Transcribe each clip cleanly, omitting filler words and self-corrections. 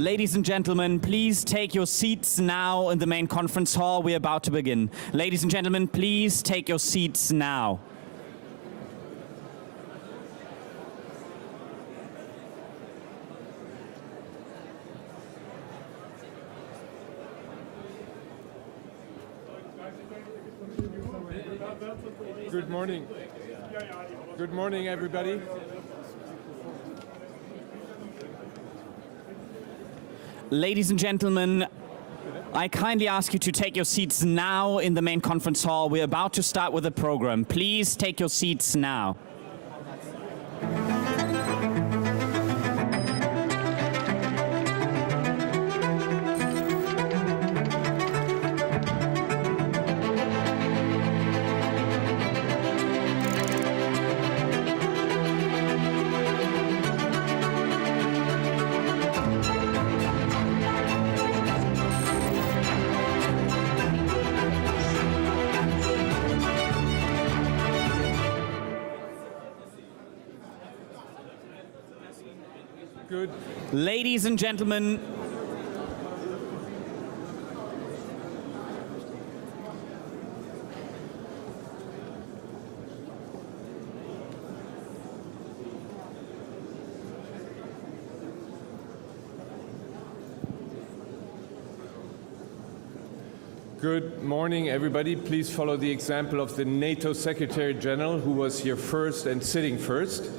Ladies and gentlemen, please take your seats now in the main conference hall. We're about to begin. Ladies and gentlemen, please take your seats now. Good morning. Good morning, everybody. Ladies and gentlemen, I kindly ask you to take your seats now in the main conference hall. We're about to start with the program. Please take your seats now. Good. Ladies and gentlemen, Good morning, everybody. Please follow the example of the NATO Secretary General, who was here first and sitting first.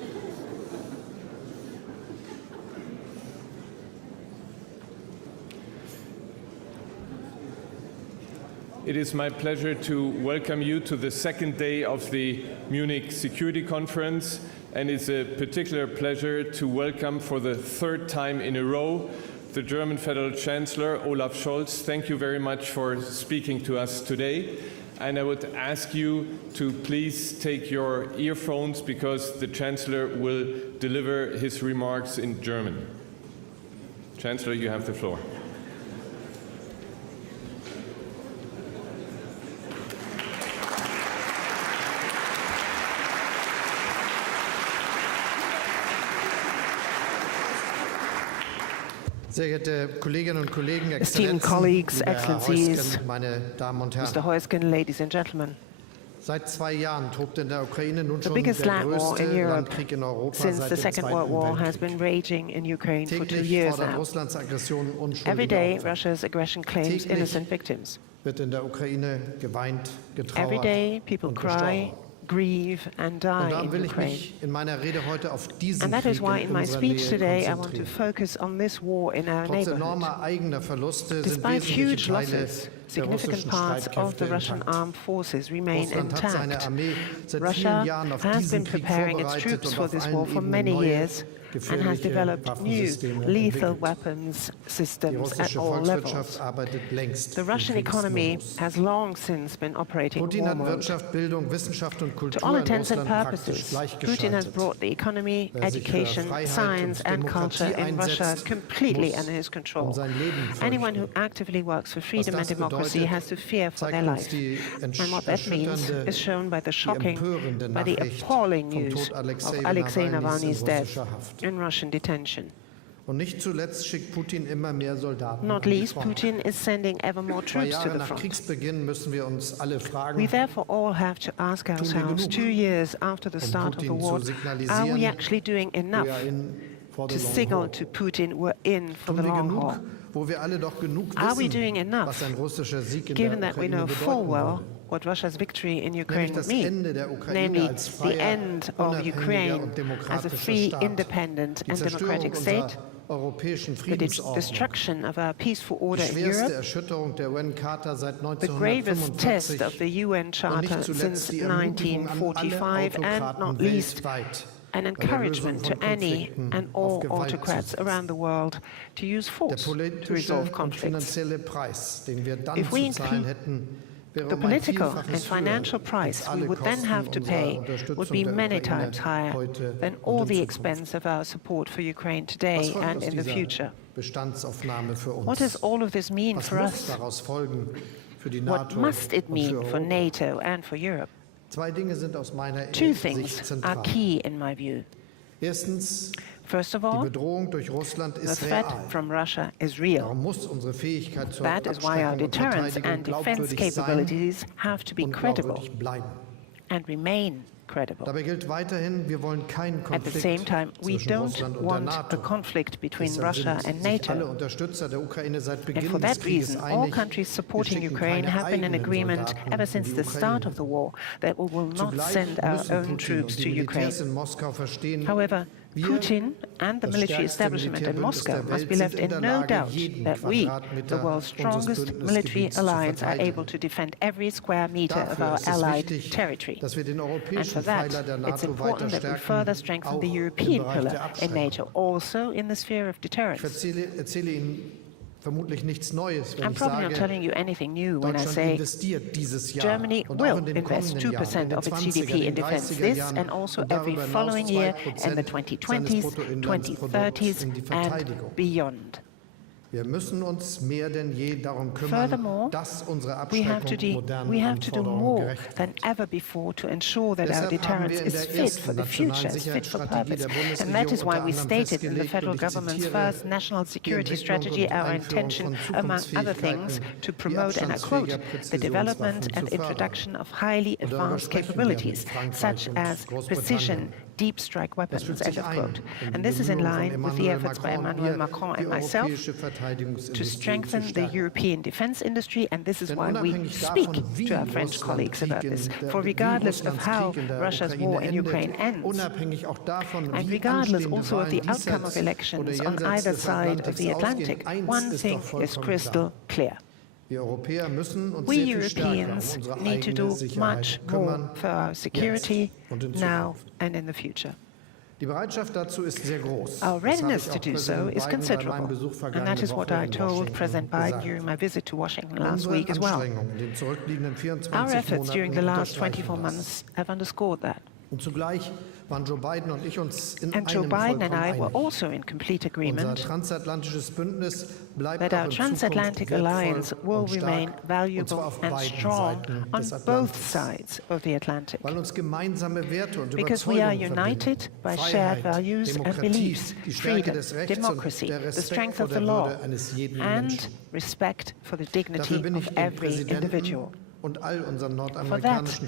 It is my pleasure to welcome you to the second day of the Munich Security Conference, and it's a particular pleasure to welcome for the third time in a row the German Federal Chancellor Olaf Scholz. Thank you very much for speaking to us today. And I would ask you to please take your earphones because the Chancellor will deliver his remarks in German. Chancellor, you have the floor. Esteemed colleagues, Excellencies, Mr. Herzog, ladies and gentlemen. The biggest land war in Europe since the Second World War has been raging in Ukraine for 2 years now. Every day, Russia's aggression claims innocent victims. Every day, people cry, grieve and die in Ukraine. And that is why in my speech today I want to focus on this war in our neighborhood. Despite huge losses, significant parts of the Russian armed forces remain intact. Russia has been preparing its troops for this war for many years and has developed new lethal weapons systems at all levels. The Russian economy has long since been operating war mode. To all intents and purposes, Putin has brought the economy, education, science and culture in Russia completely under his control. Anyone who actively works for freedom and democracy has to fear for their life. And what that means is shown by the shocking, by the appalling news of Alexei Navalny's death in Russian detention. Not least, Putin is sending ever more troops to the front. We therefore all have to ask ourselves, 2 years after the start of the war, are we actually doing enough to signal to Putin we're in for the long haul? Are we doing enough, given that we know full well what Russia's victory in Ukraine would mean, namely the end of Ukraine as a free, independent and democratic state, the destruction of our peaceful order in Europe, the gravest test of the UN Charter since 1945, and not least an encouragement to any and all autocrats around the world to use force to resolve conflicts. If we include the political and financial price we would then have to pay would be many times higher than all the expense of our support for Ukraine today and in the future. What does all of this mean for us? What must it mean for NATO and for Europe? Two things are key in my view. First of all, the threat from Russia is real. That is why our deterrence and defense capabilities have to be credible and remain credible. At the same time, we don't want a conflict between Russia and NATO. And for that reason, all countries supporting Ukraine have been in agreement ever since the start of the war that we will not send our own troops to Ukraine. However, Putin and the military establishment in Moscow must be left in no doubt that we, the world's strongest military alliance, are able to defend every square meter of our allied territory. And for that, it's important that we further strengthen the European pillar in NATO, also in the sphere of deterrence. I'm probably not telling you anything new when I say Germany will invest 2% of its GDP in defense this and also every following year in the 2020s, 2030s and beyond. Furthermore, we have to do more than ever before to ensure that our deterrence is fit for the future, is fit for purpose. And that is why we stated in the federal government's first national security strategy our intention, among other things, to promote, and I quote, the development and introduction of highly advanced capabilities, such as precision, deep strike weapons, end of quote. And this is in line with the efforts by Emmanuel Macron and myself to strengthen the European defense industry, and this is why we speak to our French colleagues about this. For regardless of how Russia's war in Ukraine ends, and regardless also of the outcome of elections on either side of the Atlantic, one thing is crystal clear. We Europeans need to do much more for our security now and in the future. Our readiness to do so is considerable, and that is what I told President Biden during my visit to Washington last week as well. Our efforts during the last 24 months have underscored that. And Joe Biden and I were also in complete agreement that our transatlantic alliance will remain valuable and strong on both sides of the Atlantic, because we are united by shared values and beliefs: freedom, democracy, the strength of the law, and respect for the dignity of every individual. For that,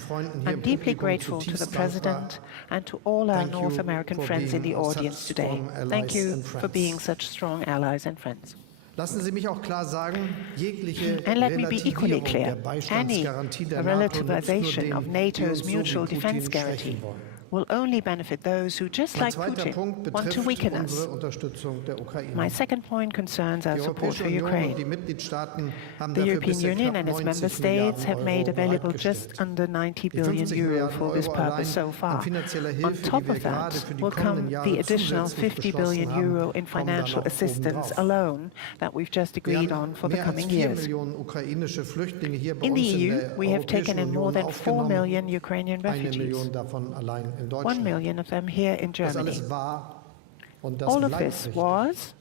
I'm deeply grateful to the President and to all our North American friends in the audience today. Thank you for being such strong allies and friends. And let me be equally clear, any relativization of NATO's mutual defense guarantee will only benefit those who, just like Putin, want to weaken us. My second point concerns our support for Ukraine. The European Union and its member states have made available just under 90 billion euro for this purpose so far. On top of that will come the additional 50 billion euro in financial assistance alone that we've just agreed on for the coming years. In the EU, we have taken in more than 4 million Ukrainian refugees. 1 million of them here in Germany. All of this was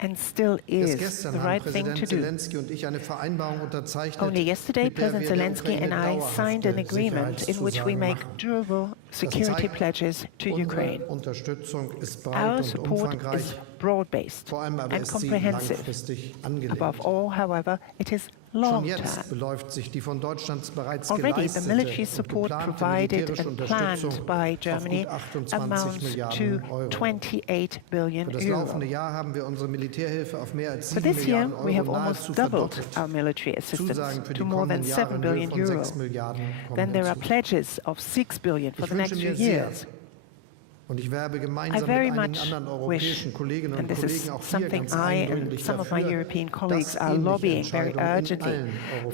and still is the right thing to do. Only yesterday, President Zelenskyy and I signed an agreement in which we make durable security pledges to Ukraine. Our support is broad-based and comprehensive. Above all, however, it is long-term. Already, the military support provided and planned by Germany amounts to 28 billion euro. For this year, we have almost doubled our military assistance to more than 7 billion euro. Then there are pledges of 6 billion for the next few years. I very much wish, and this is something I and some of my European colleagues are lobbying very urgently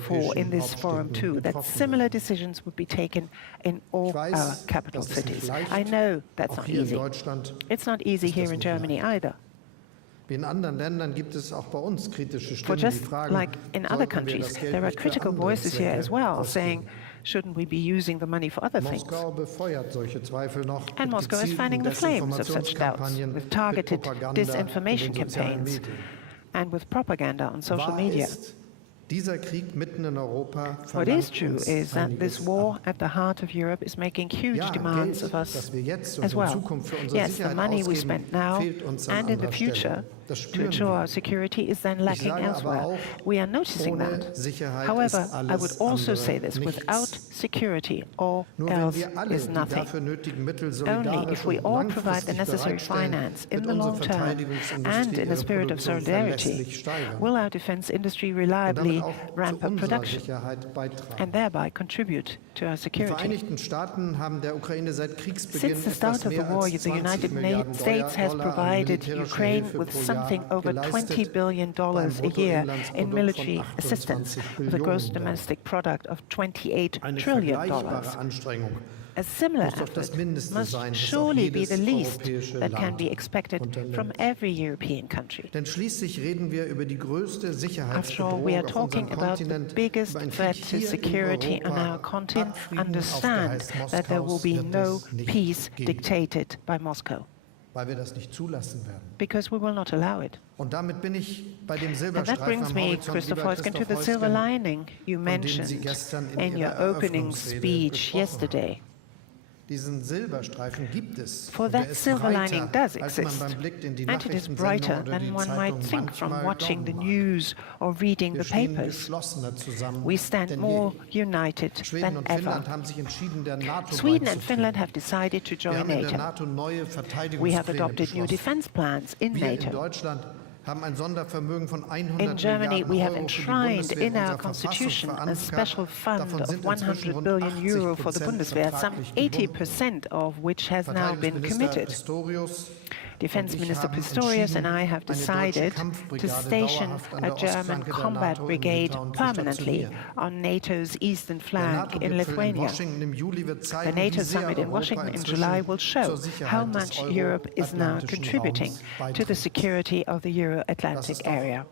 for in this forum too, that similar decisions would be taken in all our capital cities. I know that's not easy. It's not easy here in Germany either. For just like in other countries, there are critical voices here as well, saying, shouldn't we be using the money for other things? And Moscow is fanning the flames of such doubts with targeted disinformation campaigns and with propaganda on social media. What is true is that this war at the heart of Europe is making huge demands of us as well. Yes, the money we spend now and in the future to ensure our security is then lacking elsewhere. We are noticing that. However, I would also say this, without security, all else is nothing. Only if we all provide the necessary finance in the long term and in a spirit of solidarity will our defense industry reliably ramp up production and thereby contribute to our security. Since the start of the war, the United States has provided Ukraine with something over $20 billion a year in military assistance, with a gross domestic product of $28 trillion. A similar effort must surely be the least that can be expected from every European country. After all, we are talking about the biggest threat to security on our continent. Understand that there will be no peace dictated by Moscow, because we will not allow it. And that brings me, Christoph Heusgen, to the silver lining you mentioned in your opening speech yesterday. For that silver lining does exist, and it is brighter than one might think from watching the news or reading the papers. We stand more united than ever. Sweden and Finland have decided to join NATO. We have adopted new defense plans in NATO. In Germany, we have enshrined in our constitution a special fund of 100 billion euro for the Bundeswehr, some 80% of which has now been committed. Defense Minister Pistorius and I have decided to station a German combat brigade permanently on NATO's eastern flank in Lithuania. The NATO summit in Washington in July will show how much Europe is now contributing to the security of the Euro-Atlantic area.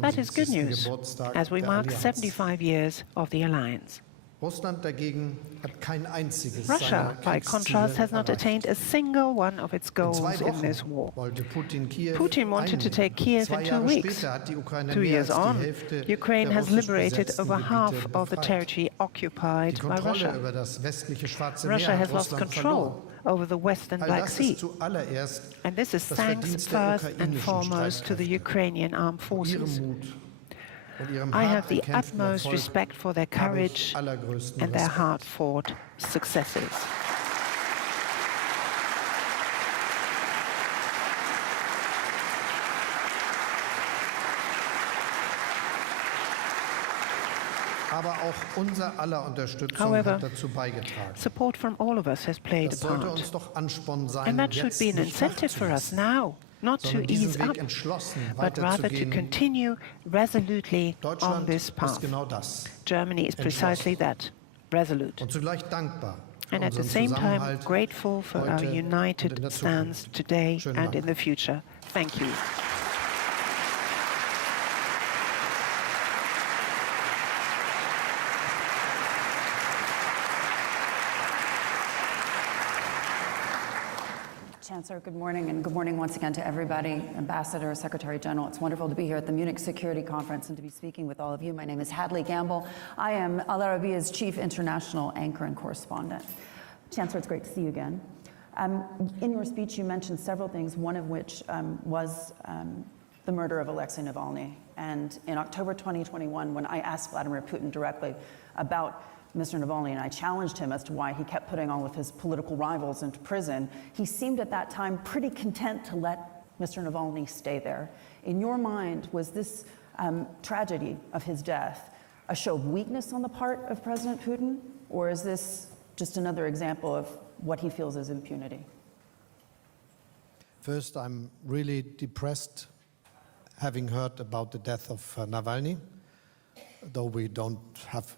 That is good news, as we mark 75 years of the alliance. Russia, by contrast, has not attained a single one of its goals in this war. Putin wanted to take Kiev in 2 weeks. 2 years on, Ukraine has liberated over half of the territory occupied by Russia. Russia has lost control over the Western Black Sea. And this is thanks first and foremost to the Ukrainian armed forces. I have the utmost respect for their courage and their hard-fought successes. However, support from all of us has played a part. And that should be an incentive for us now, not to ease up, but rather to continue resolutely on this path. Germany is precisely that, resolute. And at the same time, grateful for our united stance today and in the future. Thank you. Chancellor, good morning, and good morning once again to everybody. Ambassador, Secretary General, it's wonderful to be here at the Munich Security Conference and to be speaking with all of you. My name is Hadley Gamble. I am Al Arabia's Chief International Anchor and Correspondent. Chancellor, it's great to see you again. In your speech, you mentioned several things, one of which was the murder of Alexei Navalny. And in October 2021, when I asked Vladimir Putin directly about Mr. Navalny, and I challenged him as to why he kept putting all of his political rivals into prison, he seemed at that time pretty content to let Mr. Navalny stay there. In your mind, was this tragedy of his death a show of weakness on the part of President Putin, or is this just another example of what he feels as impunity? First, I'm really depressed having heard about the death of Navalny, though we don't have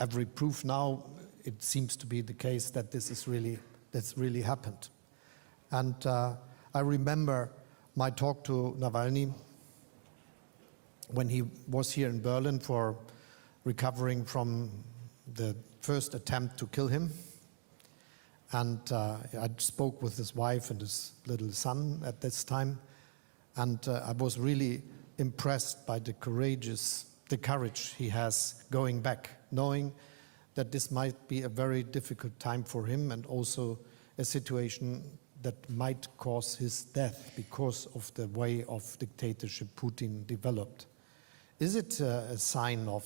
every proof now. It seems to be the case that that's really happened. And I remember my talk to Navalny when he was here in Berlin for recovering from the first attempt to kill him. And I spoke with his wife and his little son at this time. And I was really impressed by the courage he has going back, knowing that this might be a very difficult time for him and also a situation that might cause his death because of the way of dictatorship Putin developed. Is it a sign of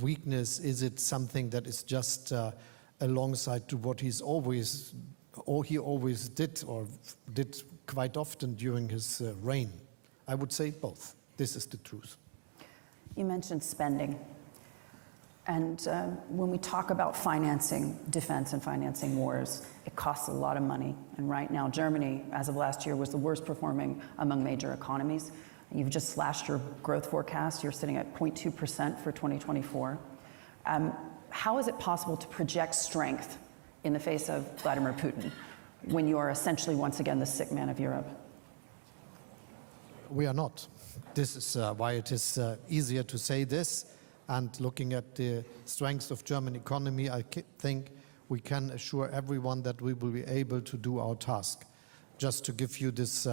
weakness? Is it something that is just alongside to what he always did or did quite often during his reign? I would say both. This is the truth. You mentioned spending. And when we talk about financing defense and financing wars, it costs a lot of money. And right now, Germany, as of last year, was the worst performing among major economies. You've just slashed your growth forecast. You're sitting at 0.2% for 2024. How is it possible to project strength in the face of Vladimir Putin when you are essentially, once again, the sick man of Europe? We are not. This is why it is easier to say this. And looking at the strength of German economy, I think we can assure everyone that we will be able to do our task. Just to give you this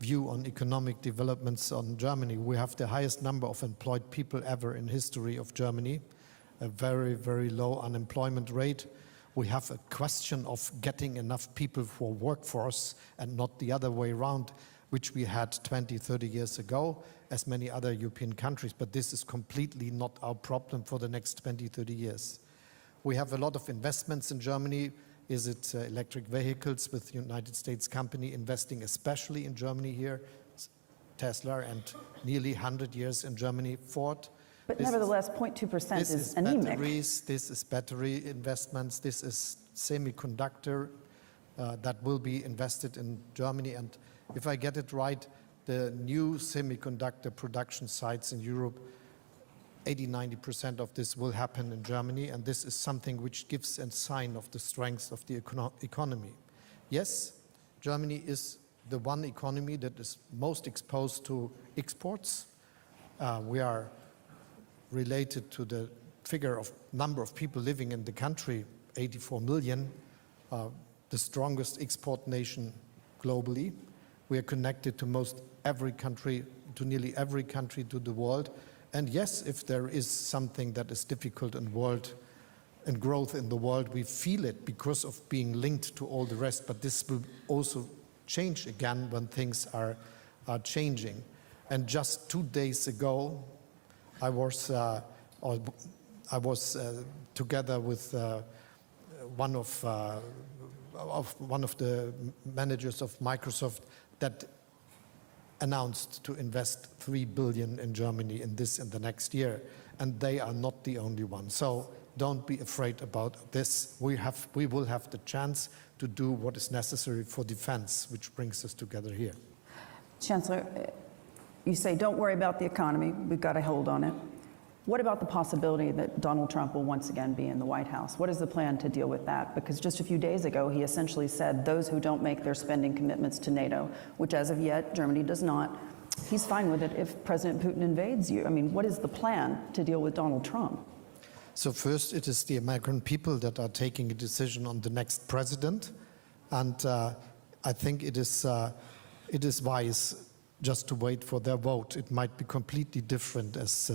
view on economic developments on Germany, we have the highest number of employed people ever in history of Germany, a very, very low unemployment rate. We have a question of getting enough people for workforce and not the other way around, which we had 20, 30 years ago, as many other European countries, but this is completely not our problem for the next 20, 30 years. We have a lot of investments in Germany. Is it electric vehicles with United States company investing especially in Germany here, Tesla, and nearly 100 years in Germany, Ford. But nevertheless, 0.2% is anemic. This is battery investments, this is semiconductor that will be invested in Germany. And if I get it right, the new semiconductor production sites in Europe, 80–90% of this will happen in Germany, and this is something which gives a sign of the strength of the economy. Yes, Germany is the one economy that is most exposed to exports. We are related to the figure of number of people living in the country, 84 million, the strongest export nation globally. We are connected to nearly every country to the world. And yes, if there is something that is difficult in growth in the world, we feel it because of being linked to all the rest. But this will also change again when things are changing. And just 2 days ago, I was together with one of the managers of Microsoft that announced to invest 3 billion in Germany in the next year, and they are not the only one. So don't be afraid about this. We will have the chance to do what is necessary for defense, which brings us together here. Chancellor, you say don't worry about the economy, we've got a hold on it. What about the possibility that Donald Trump will once again be in the White House? What is the plan to deal with that? Because just a few days ago, he essentially said those who don't make their spending commitments to NATO, which as of yet, Germany does not, he's fine with it if President Putin invades you. I mean, what is the plan to deal with Donald Trump? So first, it is the American people that are taking a decision on the next president. And I think it is wise just to wait for their vote. It might be completely different as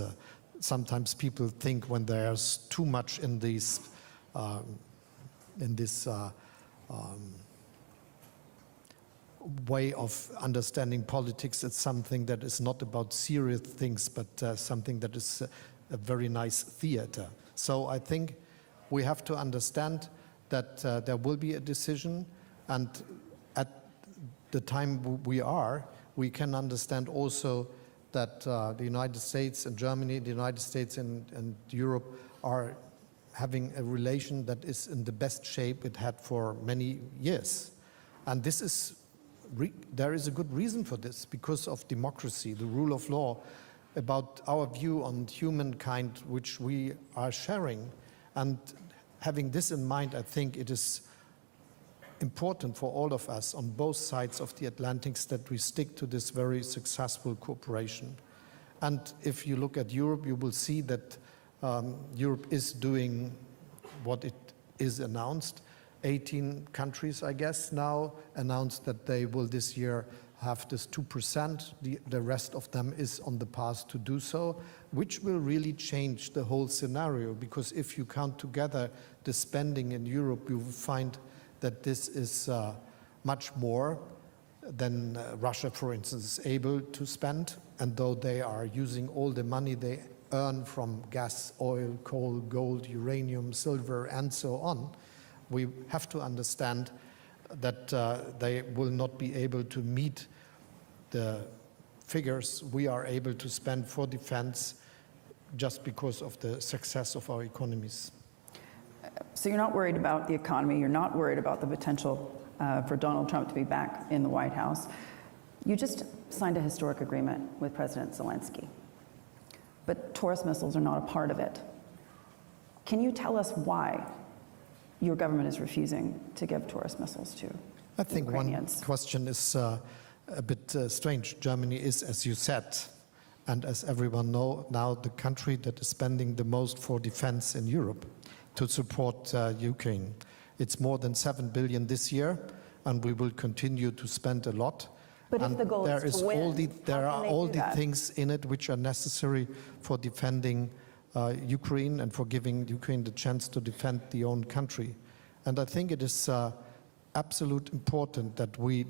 sometimes people think when there's too much in this way of understanding politics. It's something that is not about serious things, but something that is a very nice theater. So I think we have to understand that there will be a decision, and at the time we can understand also that the United States and Germany, the United States and Europe are having a relation that is in the best shape it had for many years. And this is, there is a good reason for this, because of democracy, the rule of law, about our view on humankind, which we are sharing. And having this in mind, I think it is important for all of us on both sides of the Atlantic that we stick to this very successful cooperation. And if you look at Europe, you will see that Europe is doing what it is announced. 18 countries, I guess, now announced that they will this year have this 2%. The rest of them is on the path to do so, which will really change the whole scenario, because if you count together the spending in Europe, you will find that this is much more than Russia, for instance, is able to spend. And though they are using all the money they earn from gas, oil, coal, gold, uranium, silver, and so on, we have to understand that they will not be able to meet the figures we are able to spend for defense just because of the success of our economies. So you're not worried about the economy, you're not worried about the potential for Donald Trump to be back in the White House. You just signed a historic agreement with President Zelenskyy, but Taurus missiles are not a part of it. Can you tell us why your government is refusing to give Taurus missiles to I think Ukrainians? One question is a bit strange. Germany is, as you said, and as everyone knows, now the country that is spending the most for defense in Europe to support Ukraine. It's more than 7 billion this year, and we will continue to spend a lot. But and if the goal is to win, there are all the things in it which are necessary for defending Ukraine and for giving Ukraine the chance to defend the own country. And I think it is absolutely important that we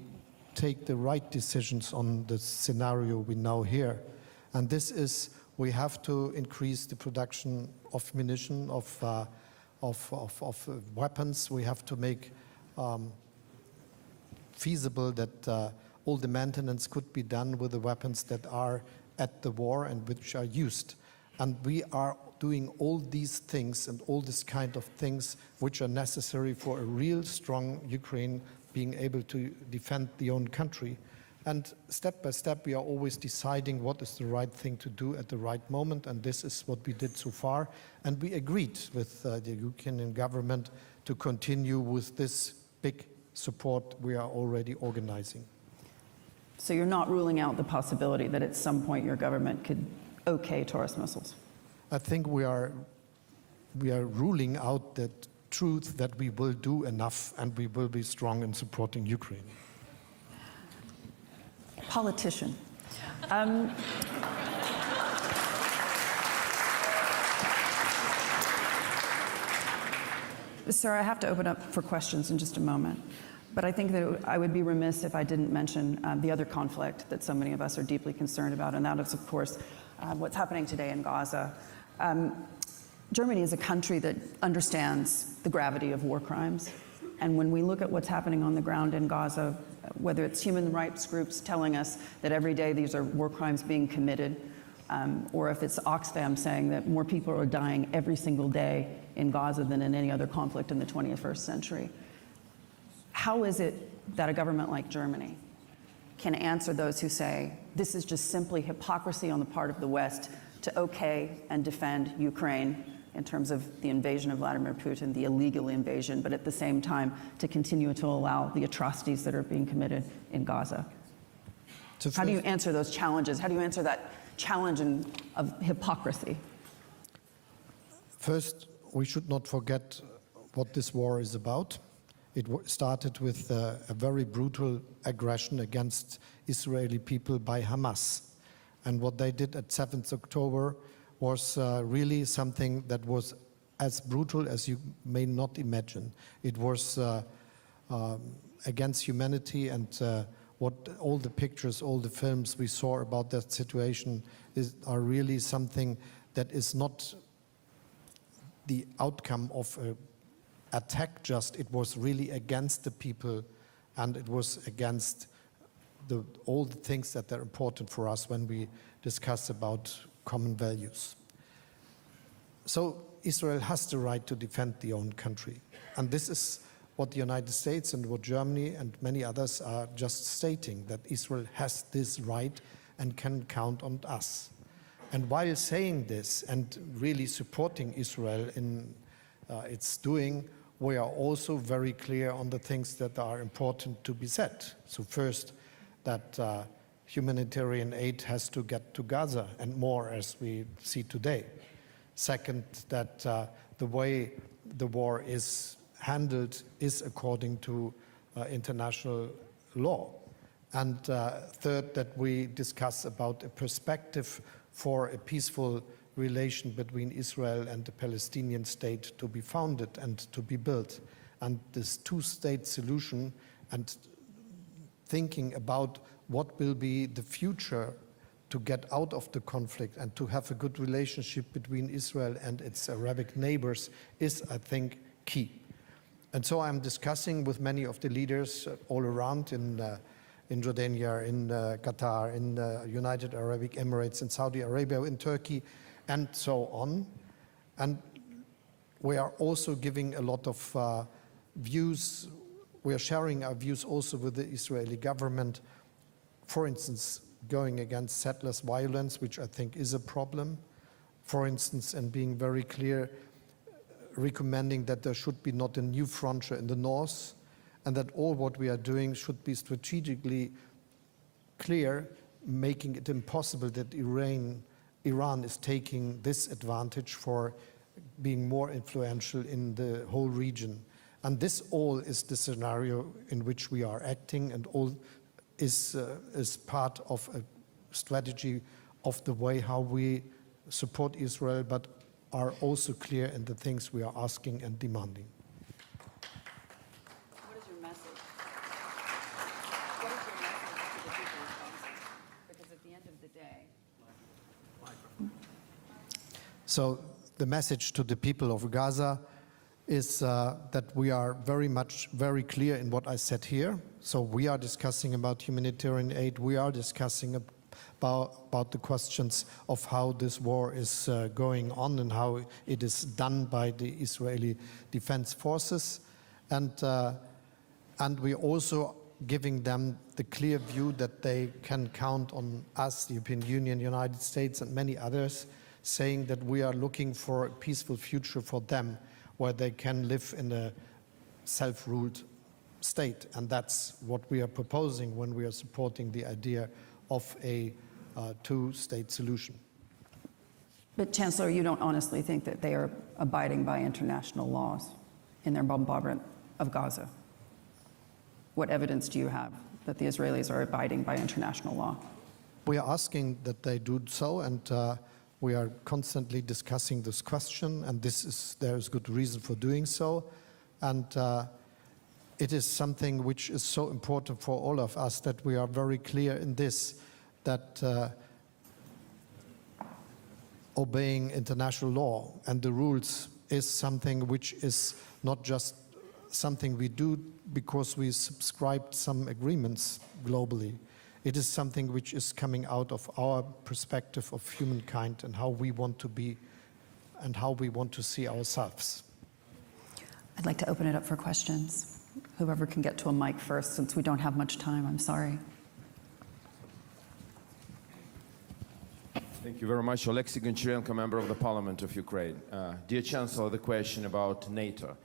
take the right decisions on the scenario we now hear. And this is, we have to increase the production of munition, of weapons. We have to make feasible that all the maintenance could be done with the weapons that are at the war and which are used. And we are doing all these things and all this kind of things which are necessary for a real strong Ukraine being able to defend the own country. And step by step, we are always deciding what is the right thing to do at the right moment, and this is what we did so far. And we agreed with the Ukrainian government to continue with this big support we are already organizing. So you're not ruling out the possibility that at some point your government could okay Taurus missiles? I think we are ruling out the truth that we will do enough and we will be strong in supporting Ukraine. Politician. Sir, I have to open up for questions in just a moment, but I think that I would be remiss if I didn't mention the other conflict that so many of us are deeply concerned about, and that is, of course, what's happening today in Gaza. Germany is a country that understands the gravity of war crimes, and when we look at what's happening on the ground in Gaza, whether it's human rights groups telling us that every day these are war crimes being committed, or if it's Oxfam saying that more people are dying every single day in Gaza than in any other conflict in the 21st century. How is it that a government like Germany can answer those who say this is just simply hypocrisy on the part of the West to okay and defend Ukraine in terms of the invasion of Vladimir Putin, the illegal invasion, but at the same time to continue to allow the atrocities that are being committed in Gaza? How do you answer those challenges? How do you answer that challenge of hypocrisy? First, we should not forget what this war is about. It started with a very brutal aggression against Israeli people by Hamas. And what they did at 7th October was really something that was as brutal as you may not imagine. It was against humanity, and what all the pictures, all the films we saw about that situation are really something that is not the outcome of an attack just. It was really against the people, and it was against all the things that are important for us when we discuss about common values. So Israel has the right to defend their own country. And this is what the United States and what Germany and many others are just stating, that Israel has this right and can count on us. And while saying this and really supporting Israel in its doing, we are also very clear on the things that are important to be said. So first, that humanitarian aid has to get to Gaza and more, as we see today. Second, that the way the war is handled is according to international law. And third, that we discuss about a perspective for a peaceful relation between Israel and the Palestinian state to be founded and to be built. And this two-state solution and thinking about what will be the future to get out of the conflict and to have a good relationship between Israel and its Arabic neighbors is, I think, key. And so I'm discussing with many of the leaders all around in Jordania, in Qatar, in the United Arab Emirates, in Saudi Arabia, in Turkey, and so on. And we are also giving a lot of views. We are sharing our views also with the Israeli government. For instance, going against settlers' violence, which I think is a problem. For instance, and being very clear, recommending that there should be not a new frontier in the north, and that all what we are doing should be strategically clear, making it impossible that Iran is taking this advantage for being more influential in the whole region. And this all is the scenario in which we are acting, and all is part of a strategy of the way how we support Israel, but are also clear in the things we are asking and demanding. What is your message? What is your message to the people of Gaza? Because at the end of the day... So the message to the people of Gaza is that we are very clear in what I said here. So we are discussing about humanitarian aid. We are discussing about the questions of how this war is going on and how it is done by the Israeli Defense Forces. And we're also giving them the clear view that they can count on us, the European Union, United States, and many others, saying that we are looking for a peaceful future for them, where they can live in a self-ruled state. And that's what we are proposing when we are supporting the idea of a two-state solution. But Chancellor, you don't honestly think that they are abiding by international laws in their bombardment of Gaza? What evidence do you have that the Israelis are abiding by international law? We are asking that they do so, and we are constantly discussing this question, and there is good reason for doing so. And it is something which is so important for all of us that we are very clear in this, that obeying international law and the rules is something which is not just something we do because we subscribed some agreements globally. It is something which is coming out of our perspective of humankind and how we want to be and how we want to see ourselves. I'd like to open it up for questions. Whoever can get to a mic first, since we don't have much time, I'm sorry. Thank you very much. Oleksiy Goncharenko, member of the Parliament of Ukraine. Dear Chancellor, the question about NATO.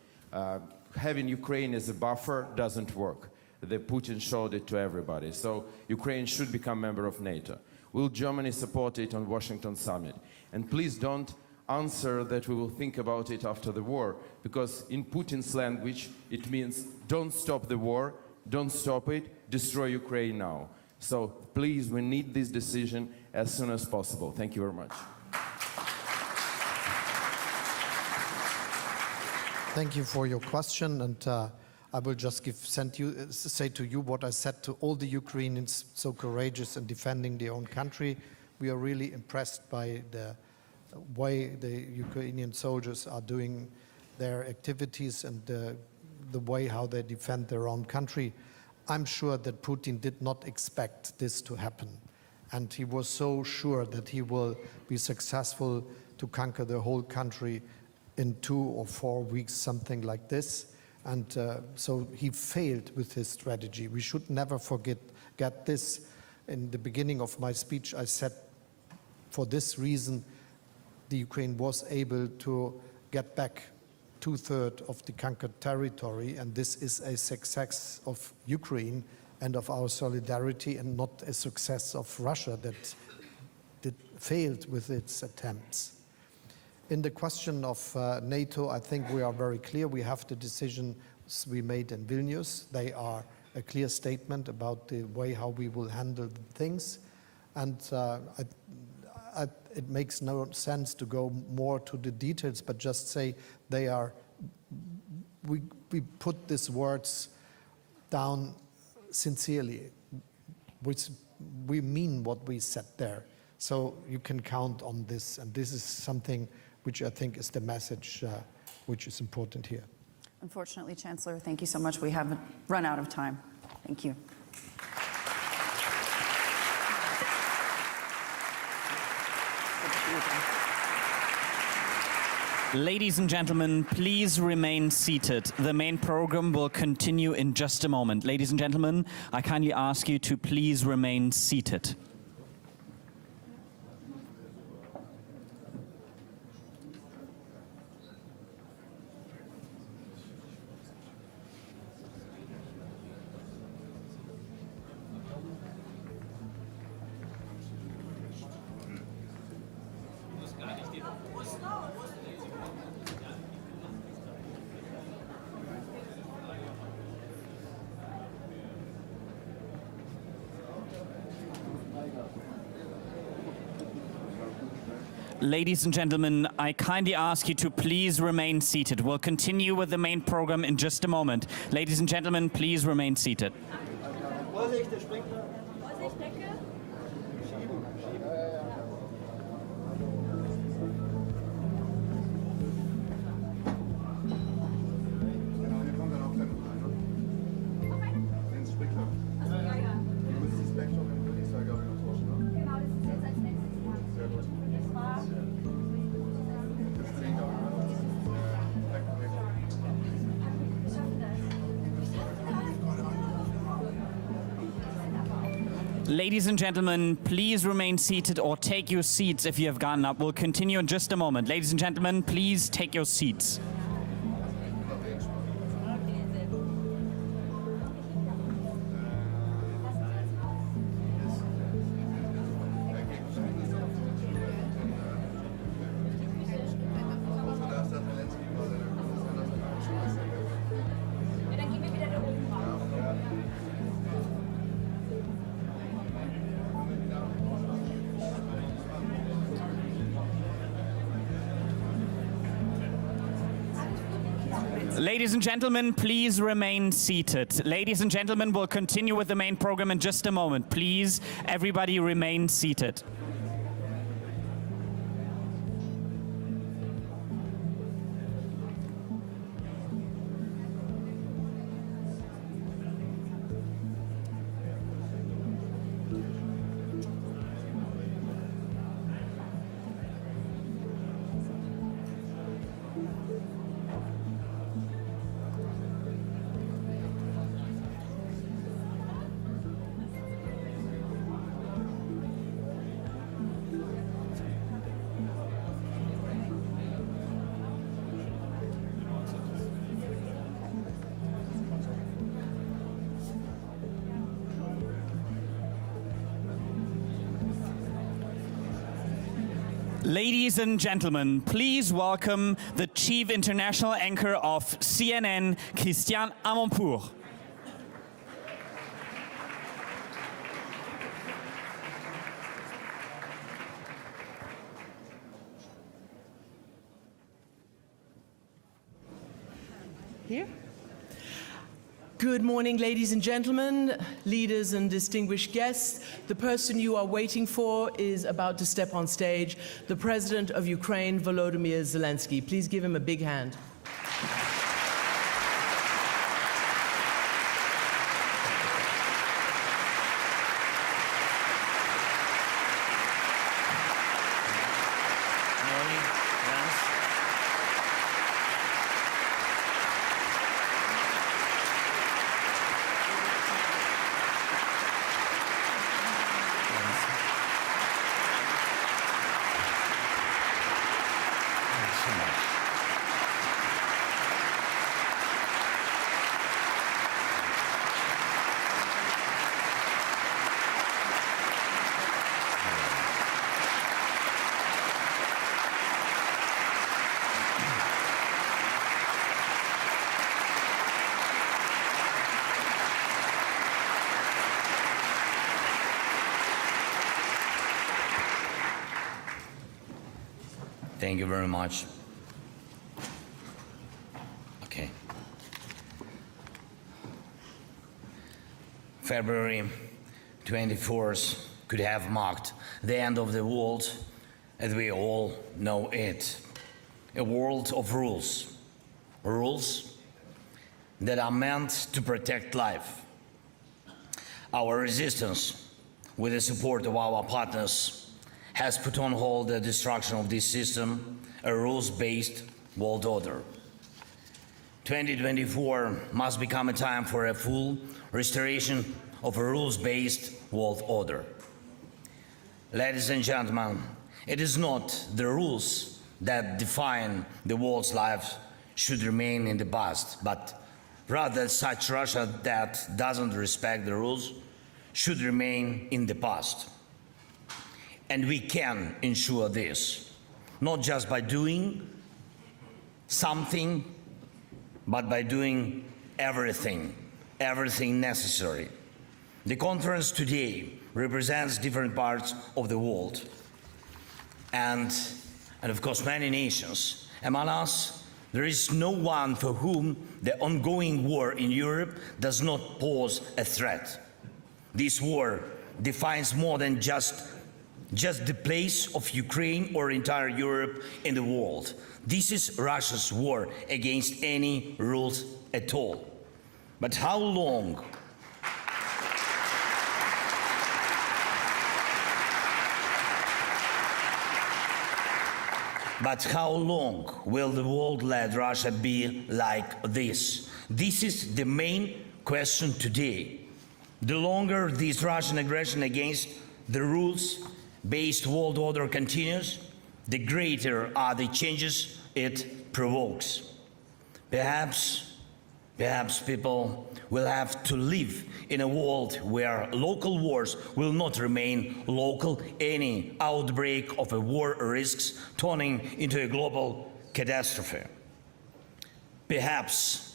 Having Ukraine as a buffer doesn't work. Putin showed it to everybody. So Ukraine should become member of NATO. Will Germany support it on Washington summit? And please don't answer that we will think about it after the war, because in Putin's language, it means don't stop the war, don't stop it, destroy Ukraine now. So please, we need this decision as soon as possible. Thank you very much. Thank you for your question, and I will just say to you what I said to all the Ukrainians so courageous in defending their own country. We are really impressed by the way the Ukrainian soldiers are doing their activities and the way how they defend their own country. I'm sure that Putin did not expect this to happen, and he was so sure that he will be successful to conquer the whole country in 2 or 4 weeks, something like this. And so he failed with his strategy. We should never forget this. In the beginning of my speech, I said, for this reason, the Ukraine was able to get back 2/3 of the conquered territory, and this is a success of Ukraine and of our solidarity, and not a success of Russia that failed with its attempts. In the question of NATO, I think we are very clear. We have the decisions we made in Vilnius. They are a clear statement about the way how we will handle things. And it makes no sense to go more to the details, but just say we put these words down sincerely, which we mean what we said there. So you can count on this, and this is something which I think is the message which is important here. Unfortunately, Chancellor, thank you so much. We have run out of time. Thank you. Ladies and gentlemen, please remain seated. The main program will continue in just a moment. Ladies and gentlemen, I kindly ask you to please remain seated. Ladies and gentlemen, I kindly ask you to please remain seated. We'll continue with the main program in just a moment. Ladies and gentlemen, please remain seated. Ladies and gentlemen, please remain seated or take your seats if you have gotten up. We'll continue in just a moment. Ladies and gentlemen, please take your seats. Ladies and gentlemen, please remain seated. Ladies and gentlemen, we'll continue with the main program in just a moment. Please, everybody remain seated. Ladies and gentlemen, please welcome the Chief International Anchor of CNN, Christian Amanpour. Here. Good morning, ladies and gentlemen, leaders and distinguished guests. The person you are waiting for is about to step on stage, the President of Ukraine, Volodymyr Zelenskyy. Please give him a big hand. Thank you very much. Okay. February 24th could have marked the end of the world as we all know it. A world of rules. Rules that are meant to protect life. Our resistance, with the support of our partners, has put on hold the destruction of this system, a rules-based world order. 2024 must become a time for a full restoration of a rules-based world order. Ladies and gentlemen, it is not the rules that define the world's lives should remain in the past, but rather such Russia that doesn't respect the rules should remain in the past. And we can ensure this, not just by doing something, but by doing everything necessary. The conference today represents different parts of the world and of course many nations. Among us, there is no one for whom the ongoing war in Europe does not pose a threat. This war defines more than just the place of Ukraine or entire Europe in the world. This is Russia's war against any rules at all. But how long? But how long will the world let Russia be like this? This is the main question today. The longer this Russian aggression against the rules-based world order continues, the greater are the changes it provokes. Perhaps people will have to live in a world where local wars will not remain local. Any outbreak of a war risks turning into a global catastrophe. Perhaps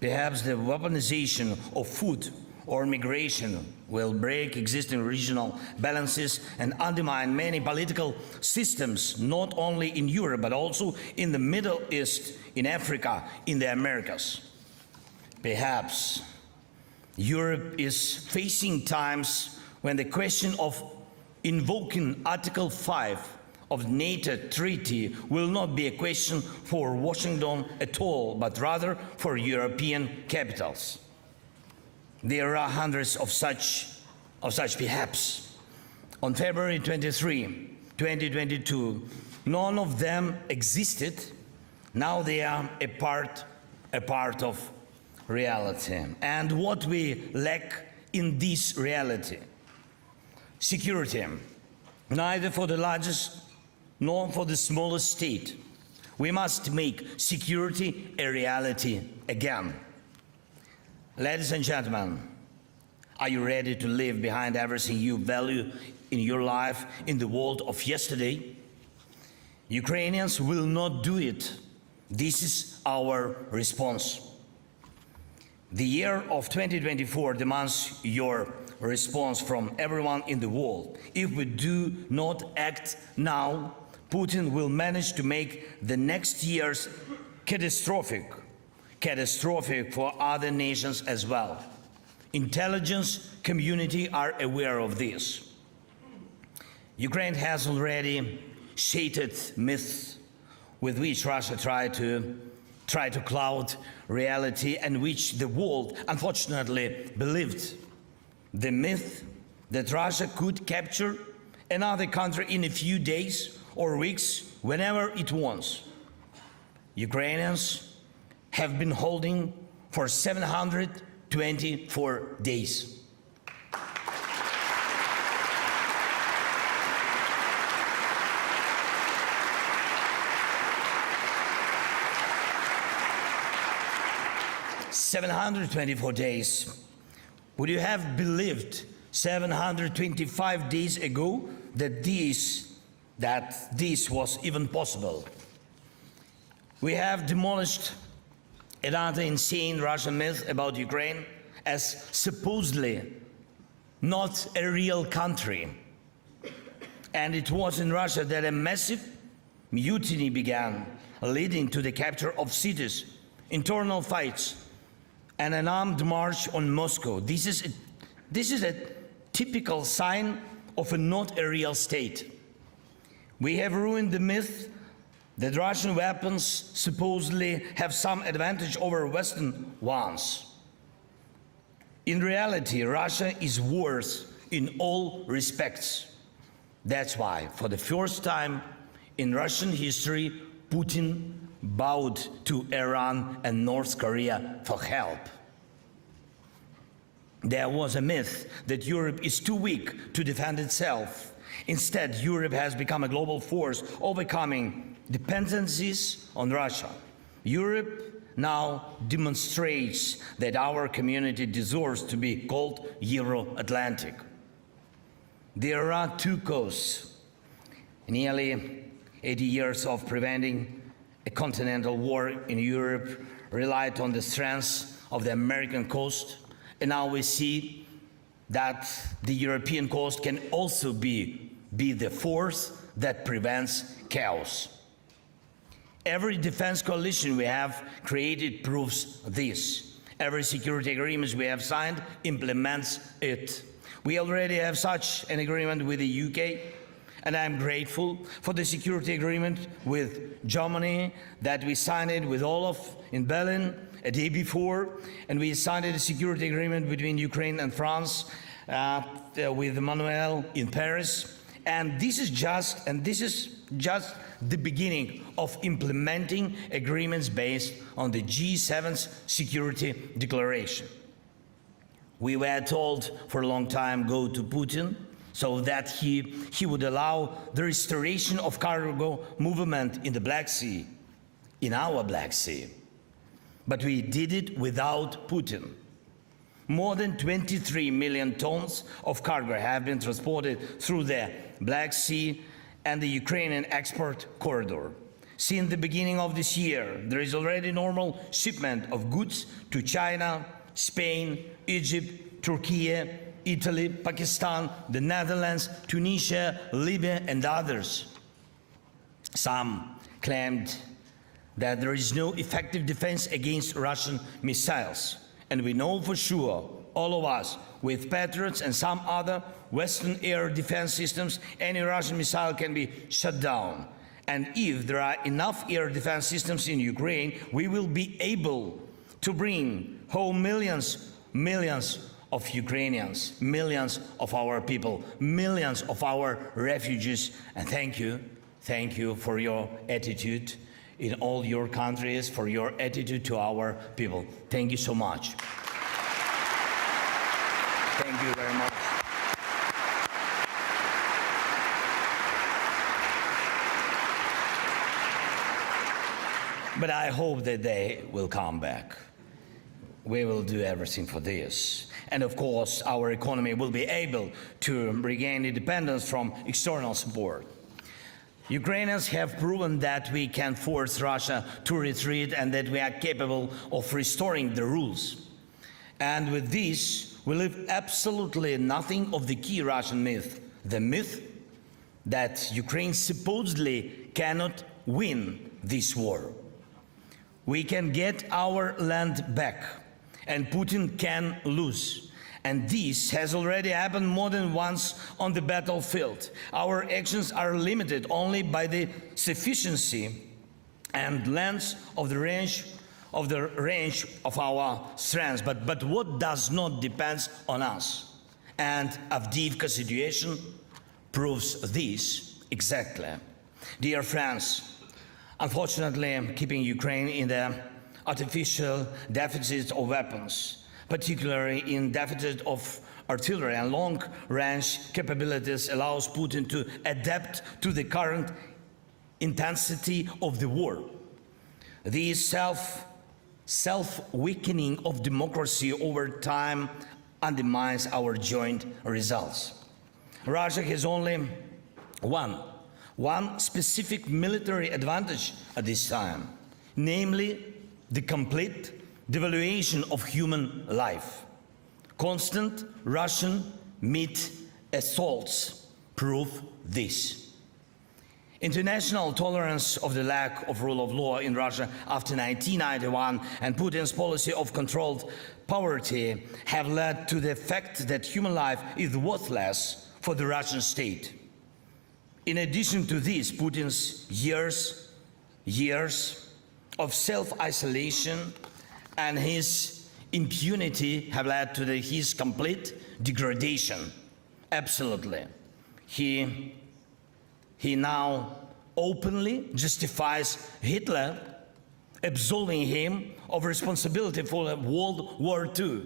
the weaponization of food or migration will break existing regional balances and undermine many political systems, not only in Europe, but also in the Middle East, in Africa, in the Americas. Perhaps Europe is facing times when the question of invoking Article 5 of the NATO treaty will not be a question for Washington at all, but rather for European capitals. There are hundreds of such perhaps. On February 23, 2022, none of them existed. Now they are a part of reality. And what we lack in this reality? Security, neither for the largest nor for the smallest state. We must make security a reality again. Ladies and gentlemen, are you ready to leave behind everything you value in your life in the world of yesterday? Ukrainians will not do it. This is our response. The year of 2024 demands your response from everyone in the world. If we do not act now, Putin will manage to make the next years catastrophic for other nations as well. Intelligence community are aware of this. Ukraine has already shattered myths with which Russia tried to cloud reality and which the world unfortunately believed. The myth that Russia could capture another country in a few days or weeks whenever it wants. Ukrainians have been holding for 724 days. "724 days. Would you have believed 725 days ago that this was even possible? We have demolished another insane Russian myth about Ukraine as supposedly not a real country. And it was in Russia that a massive Mutiny began, leading to the capture of cities, internal fights, and an armed march on Moscow. This is a typical sign of a not a real state. We have ruined the myth that Russian weapons supposedly have some advantage over Western ones. In reality, Russia is worse in all respects. That's why, for the first time in Russian history, Putin bowed to Iran and North Korea for help. There was a myth that Europe is too weak to defend itself. Instead, Europe has become a global force, overcoming dependencies on Russia. Europe now demonstrates that our community deserves to be called Euro-Atlantic. There are two coasts. Nearly 80 years of preventing a continental war in Europe relied on the strength of the American coast, and now we see that the European coast can also be the force that prevents chaos. Every defense coalition we have created proves this. Every security agreement we have signed implements it. We already have such an agreement with the UK, and I'm grateful for the security agreement with Germany that we signed it with Olaf in Berlin a day before, and we signed a security agreement between Ukraine and France with Emmanuel in Paris. And this is just the beginning of implementing agreements based on the G7's security declaration. We were told for a long time, go to Putin, so that he would allow the restoration of cargo movement in the Black Sea, in our Black Sea. But we did it without Putin. More than 23 million tons of cargo have been transported through the Black Sea and the Ukrainian export corridor. Since the beginning of this year, there is already normal shipment of goods to China, Spain, Egypt, Turkey, Italy, Pakistan, the Netherlands, Tunisia, Libya, and others. Some claimed that there is no effective defense against Russian missiles. And we know for sure, all of us, with Patriots and some other Western air defense systems, any Russian missile can be shut down. And if there are enough air defense systems in Ukraine, we will be able to bring home millions of Ukrainians, millions of our people, millions of our refugees. And thank you for your attitude in all your countries, for your attitude to our people. Thank you so much. Thank you very much. But I hope that they will come back. We will do everything for this. And of course, our economy will be able to regain independence from external support. Ukrainians have proven that we can force Russia to retreat and that we are capable of restoring the rules. And with this, we leave absolutely nothing of the key Russian myth, the myth that Ukraine supposedly cannot win this war. We can get our land back, and Putin can lose. And this has already happened more than once on the battlefield. Our actions are limited only by the sufficiency and length of the range of our strengths. But what does not depend on us? And Avdiivka situation proves this exactly. Dear friends, unfortunately, keeping Ukraine in the artificial deficit of weapons, particularly in deficit of artillery and long-range capabilities, allows Putin to adapt to the current intensity of the war. This self-weakening of democracy over time undermines our joint results. Russia has only one specific military advantage at this time, namely the complete devaluation of human life. Constant Russian meat assaults prove this. International tolerance of the lack of rule of law in Russia after 1991 and Putin's policy of controlled poverty have led to the fact that human life is worthless for the Russian state. In addition to this, Putin's years of self-isolation and his impunity have led to his complete degradation. Absolutely. He now openly justifies Hitler, absolving him of responsibility for World War II.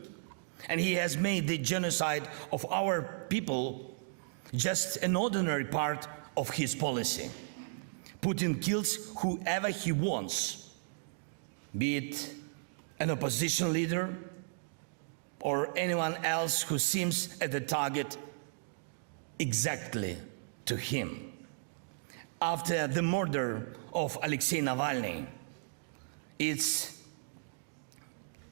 And he has made the genocide of our people just an ordinary part of his policy. Putin kills whoever he wants, be it an opposition leader or anyone else who seems at the target exactly to him. After the murder of Alexei Navalny, it's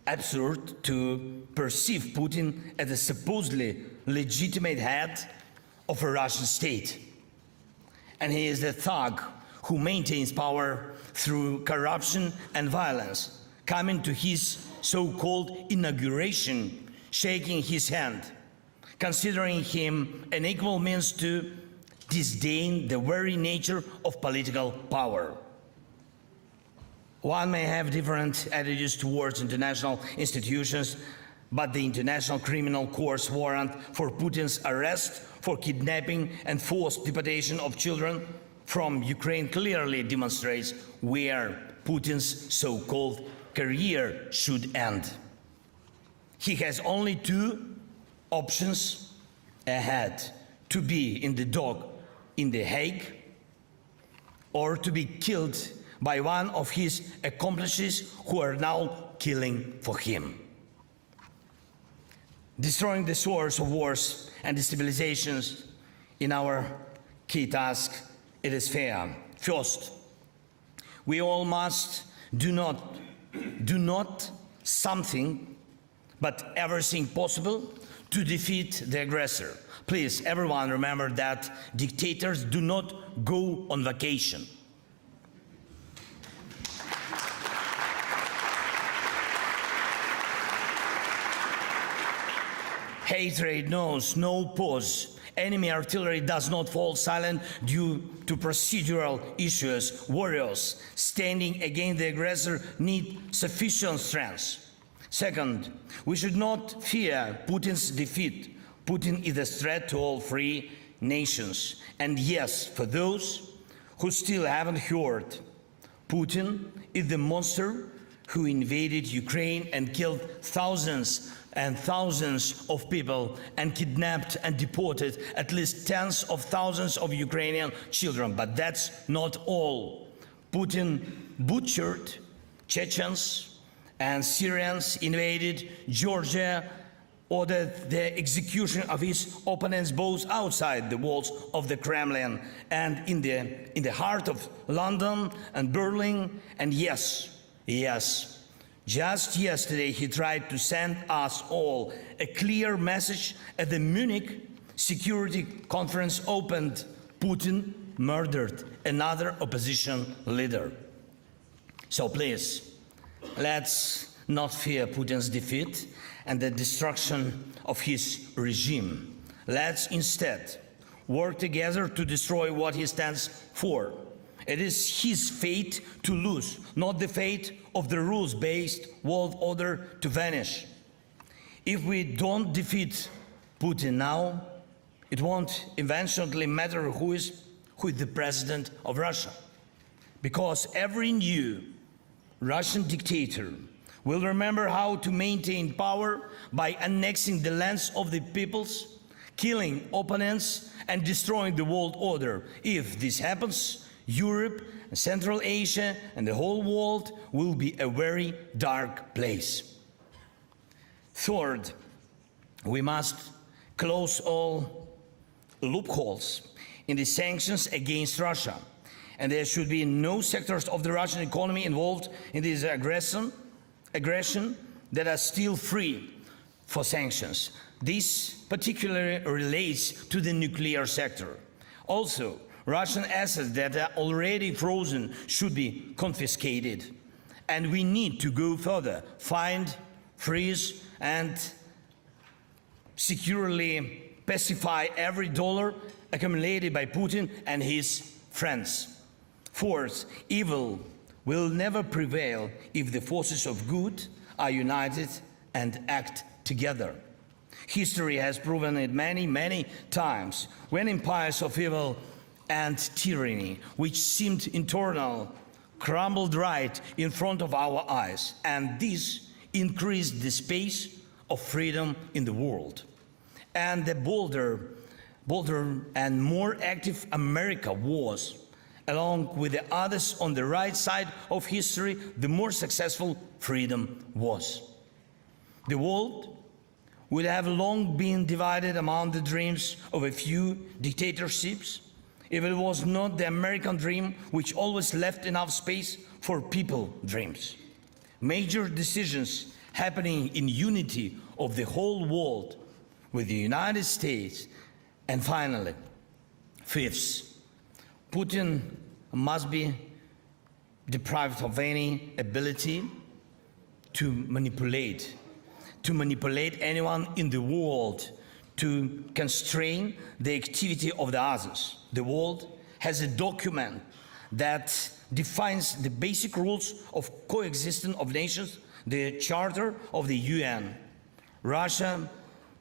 absurd to perceive Putin as a supposedly legitimate head of a Russian state. And he is the thug who maintains power through corruption and violence, coming to his so-called inauguration, shaking his hand, considering him an equal means to disdain the very nature of political power. One may have different attitudes towards international institutions, but the International Criminal Court's warrant for Putin's arrest for kidnapping and forced deportation of children from Ukraine clearly demonstrates where Putin's so-called career should end. He has only two options ahead: to be in the dock in The Hague or to be killed by one of his accomplices who are now killing for him. Destroying the source of wars and destabilizations in our key task, it is fair. First, we all must do not something, but everything possible to defeat the aggressor. Please, everyone, remember that dictators do not go on vacation. Hatred knows no pause. Enemy artillery does not fall silent due to procedural issues. Warriors standing against the aggressor need sufficient strength. Second, we should not fear Putin's defeat. Putin is a threat to all free nations. And yes, for those who still haven't heard, Putin is the monster who invaded Ukraine and killed thousands and thousands of people and kidnapped and deported at least tens of thousands of Ukrainian children. But that's not all. Putin butchered Chechens and Syrians, invaded Georgia, ordered the execution of his opponents both outside the walls of the Kremlin and in the heart of London and Berlin. And yes, just yesterday he tried to send us all a clear message at the Munich Security Conference opened. Putin murdered another opposition leader. So please, let's not fear Putin's defeat and the destruction of his regime. Let's instead work together to destroy what he stands for. It is his fate to lose, not the fate of the rules-based world order to vanish. If we don't defeat Putin now, it won't eventually matter who is the president of Russia, because every new Russian dictator will remember how to maintain power by annexing the lands of the peoples, killing opponents, and destroying the world order. If this happens, Europe, Central Asia, and the whole world will be a very dark place. Third, we must close all loopholes in the sanctions against Russia, and there should be no sectors of the Russian economy involved in this aggression that are still free for sanctions. This particularly relates to the nuclear sector. Also, Russian assets that are already frozen should be confiscated. And we need to go further, find, freeze, and securely pacify every dollar accumulated by Putin and his friends. Fourth, evil will never prevail if the forces of good are united and act together. History has proven it many, many times when empires of evil and tyranny, which seemed eternal, crumbled right in front of our eyes, and this increased the space of freedom in the world. And the bolder and more active America was, along with the others on the right side of history, the more successful freedom was. The world would have long been divided among the dreams of a few dictatorships if it was not the American dream which always left enough space for people dreams. Major decisions happening in unity of the whole world with the United States. And finally, fifth, Putin must be deprived of any ability to manipulate anyone in the world, to constrain the activity of the others. The world has a document that defines the basic rules of coexistence of nations, the Charter of the UN. Russia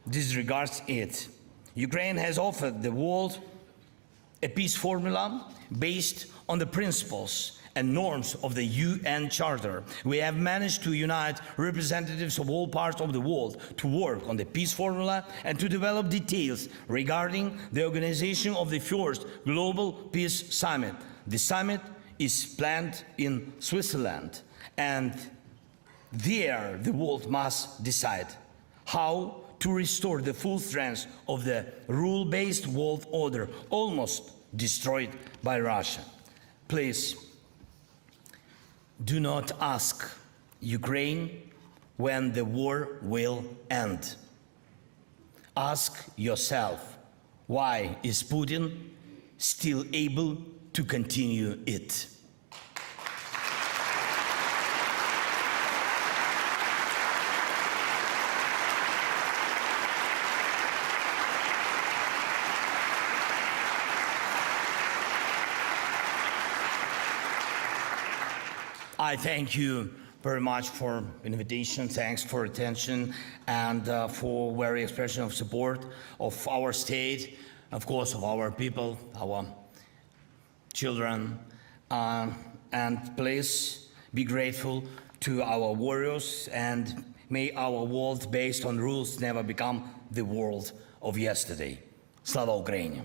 disregards it. Ukraine has offered the world a peace formula based on the principles and norms of the UN Charter. We have managed to unite representatives of all parts of the world to work on the peace formula and to develop details regarding the organization of the first Global Peace Summit. The summit is planned in Switzerland, and there the world must decide how to restore the full strength of the rule-based world order, almost destroyed by Russia. Please, do not ask Ukraine when the war will end. Ask yourself, why is Putin still able to continue it? I thank you very much for invitation. Thanks for attention and for very expression of support of our state, of course, of our people, our children, and please be grateful to our warriors, and may our world based on rules never become the world of yesterday. Slava Ukraini!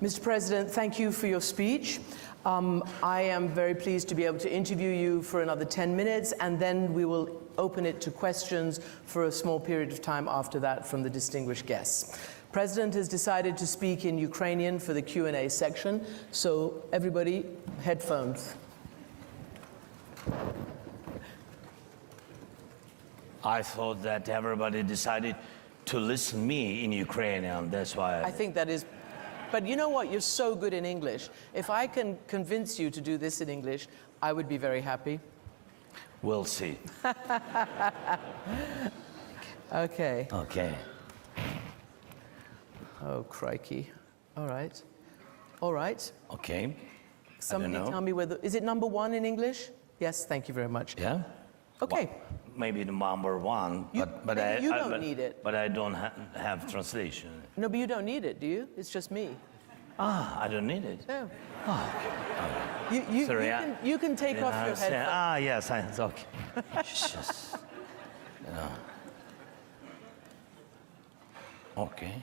Mr. President, thank you for your speech. I am very pleased to be able to interview you for another 10 minutes, and then we will open it to questions for a small period of time after that from the distinguished guests. President has decided to speak in Ukrainian for the Q&A section, so everybody, headphones. I thought that everybody decided to listen me in Ukrainian, that's why I think that is. But you know what? You're so good in English. If I can convince you to do this in English, I would be very happy. We'll see. Okay. Okay. Oh, crikey. All right. All right. Okay. Somebody tell me whether... Is it number one in English? Yes, thank you very much. Yeah? Okay. Well, maybe the number one, but you don't need it. But I don't have translation. No, but you don't need it, do you? It's just me. Ah, I don't need it. No. Oh, okay. Sorry, you can take off your headphones. Ah, yes, it's okay. Just, you know. Okay.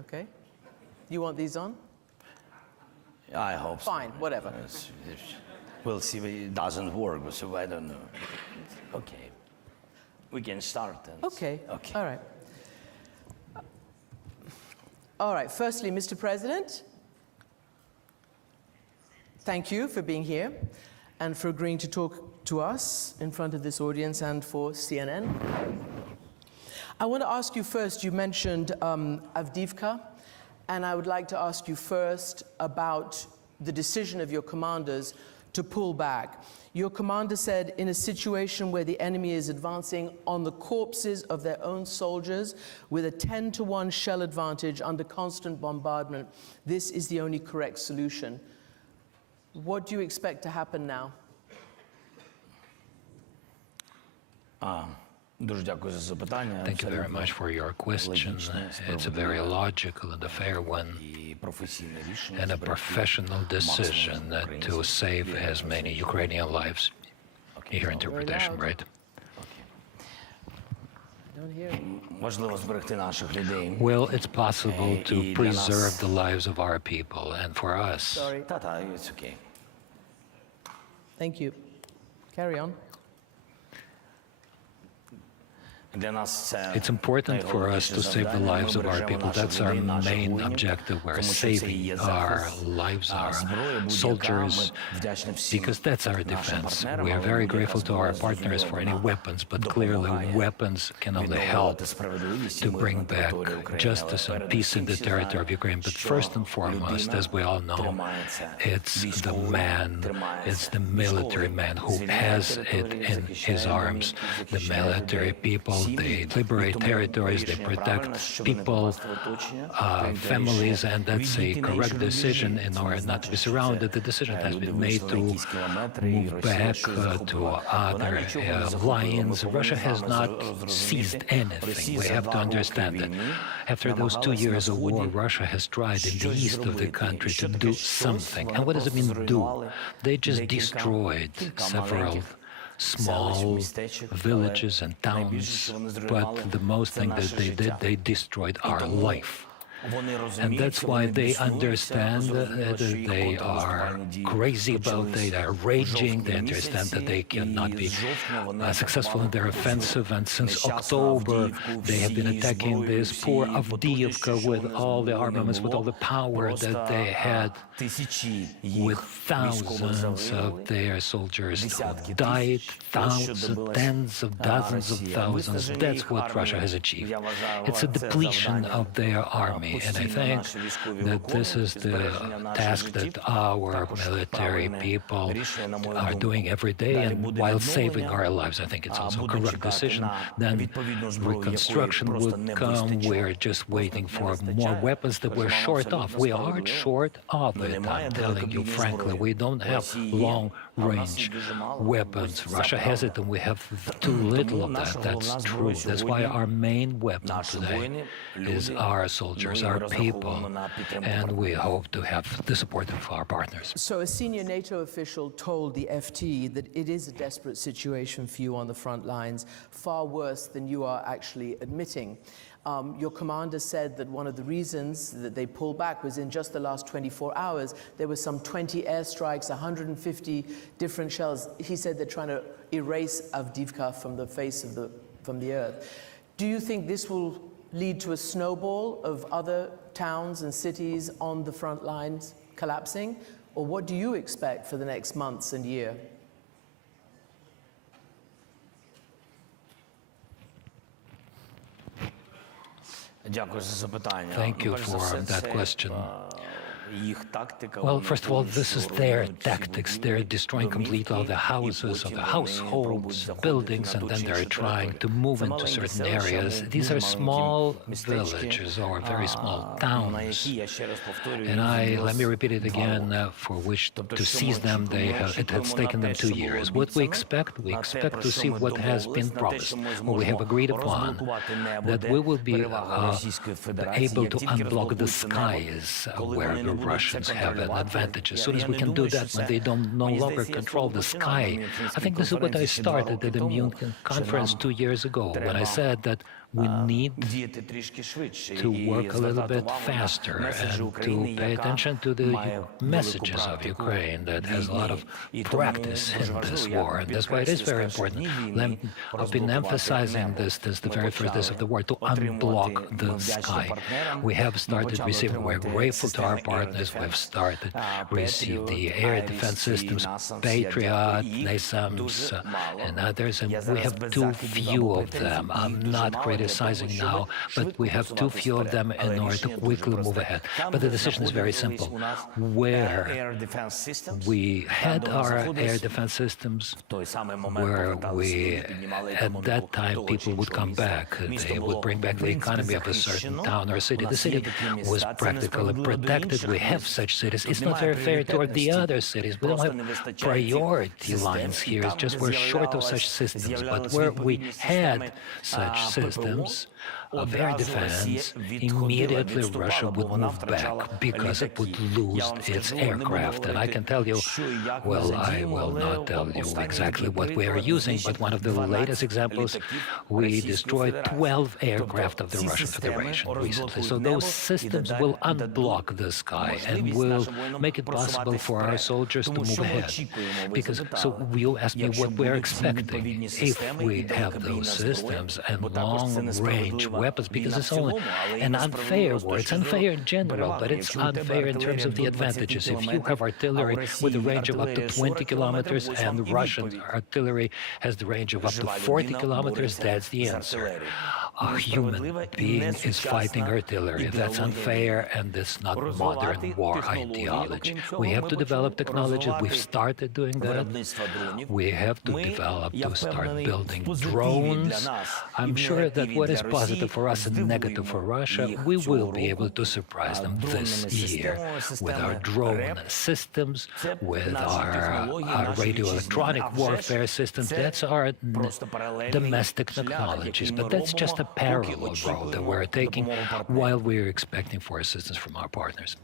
Okay. You want these on? I hope so. Fine, whatever. We'll see if it doesn't work, so I don't know. Okay. We can start then. Okay. Okay. All right. All right. Firstly, Mr. President, thank you for being here and for agreeing to talk to us in front of this audience and for CNN. I want to ask you first, you mentioned Avdiivka, and I would like to ask you first about the decision of your commanders to pull back. Your commander said, in a situation where the enemy is advancing on the corpses of their own soldiers with a 10-to-1 shell advantage under constant bombardment, this is the only correct solution. What do you expect to happen now? Thank you very much for your question. It's a very logical and a fair one, and a professional decision to save as many Ukrainian lives. You hear interpretation, right? Well, it's possible to preserve the lives of our people, and for us... Sorry. It's okay. Thank you. Carry on. It's important for us to save the lives of our people. That's our main objective. We're saving our lives, our soldiers, because that's our defense. We are very grateful to our partners for any weapons, but clearly weapons can only help to bring back justice and peace in the territory of Ukraine. But first and foremost, as we all know, it's the man, it's the military man who has it in his arms, the military people. They liberate territories, they protect people, families, and that's a correct decision in order not to be surrounded. The decision has been made to move back to other lines. Russia has not seized anything. We have to understand that. After those 2 years of war, Russia has tried in the east of the country to do something. And what does it mean, do? They just destroyed several small villages and towns, but the most thing that they did, they destroyed our life. And that's why they understand that they are crazy about it, they are raging, they understand that they cannot be successful in their offensive, and since October they have been attacking this poor Avdiivka with all the armaments, with all the power that they had, with thousands of their soldiers who died, thousands, tens of dozens of thousands. That's what Russia has achieved. It's a depletion of their army. And I think that this is the task that our military people are doing every day, and while saving our lives. I think it's also a correct decision. Then reconstruction would come. We're just waiting for more weapons that we're short of. We are short of it, I'm telling you frankly. We don't have long-range weapons. Russia has it, and we have too little of that. That's true. That's why our main weapon today is our soldiers, our people, and we hope to have the support of our partners. So a senior NATO official told the FT that it is a desperate situation for you on the front lines, far worse than you are actually admitting. Your commander said that one of the reasons that they pulled back was in just the last 24 hours, there were some 20 airstrikes, 150 different shells. He said they're trying to erase Avdiivka from the face of from the earth. Do you think this will lead to a snowball of other towns and cities on the front lines collapsing? Or what do you expect for the next months and year? Thank you for that question. Well, first of all, this is their tactics. They're destroying completely all the houses of the households, buildings, and then they're trying to move into certain areas. These are small villages or very small towns. And let me repeat it again, for which to seize them, it has taken them 2 years. What we expect to see what has been promised. Well, we have agreed upon that we will be able to unblock the skies where the Russians have an advantage. As soon as we can do that, when they no longer control the sky. I think this is what I started at the Munich Conference 2 years ago, when I said that we need to work a little bit faster and to pay attention to the messages of Ukraine that has a lot of practice in this war. And that's why it is very important. I've been emphasizing this since the very first days of the war, to unblock the sky. We have started receiving, we're grateful to our partners, we've started receive the air defense systems, Patriot, NASAMS, and others, and we have too few of them. I'm not criticizing now, but we have too few of them in order to quickly move ahead. But the decision is very simple. Where we had our air defense systems, where we, at that time, people would come back. They would bring back the economy of a certain town or city. The city was practically protected. We have such cities. It's not very fair toward the other cities. We don't have priority lines here. It's just we're short of such systems. But where we had such systems of air defense, immediately Russia would move back because it would lose its aircraft. And I can tell you, well, I will not tell you exactly what we are using, but one of the latest examples, we destroyed 12 aircraft of the Russian Federation recently. So those systems will unblock the sky and will make it possible for our soldiers to move ahead. Because, so you asked me what we're expecting. If we have those systems and long-range weapons, because it's only an unfair war. It's unfair in general, but it's unfair in terms of the advantages. If you have artillery with a range of up to 20 kilometers and Russian artillery has the range of up to 40 kilometers, that's the answer. A human being is fighting artillery. That's unfair, and that's not modern war ideology. We have to develop technology. We've started doing that. We have to develop, to start building drones. I'm sure that what is positive for us and negative for Russia, we will be able to surprise them this year with our drone systems, with our radio electronic warfare systems. That's our domestic technologies, but that's just a parallel road that we're taking while we're expecting for assistance from our partners.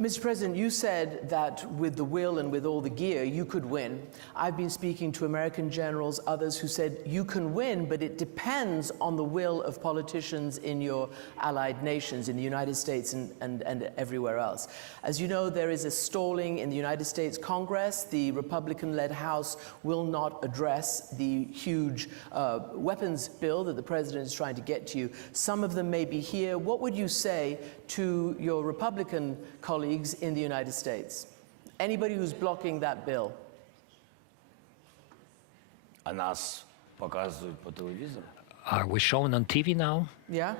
Mr. President, you said that with the will and with all the gear, you could win. I've been speaking to American generals, others who said you can win, but it depends on the will of politicians in your allied nations, in the United States and everywhere else. As you know, there is a stalling in the United States Congress. The Republican-led House will not address the huge weapons bill that the president is trying to get to you. Some of them may be here. What would you say to your Republican colleagues in the United States? Anybody who's blocking that bill? Are we shown on TV now? Yeah?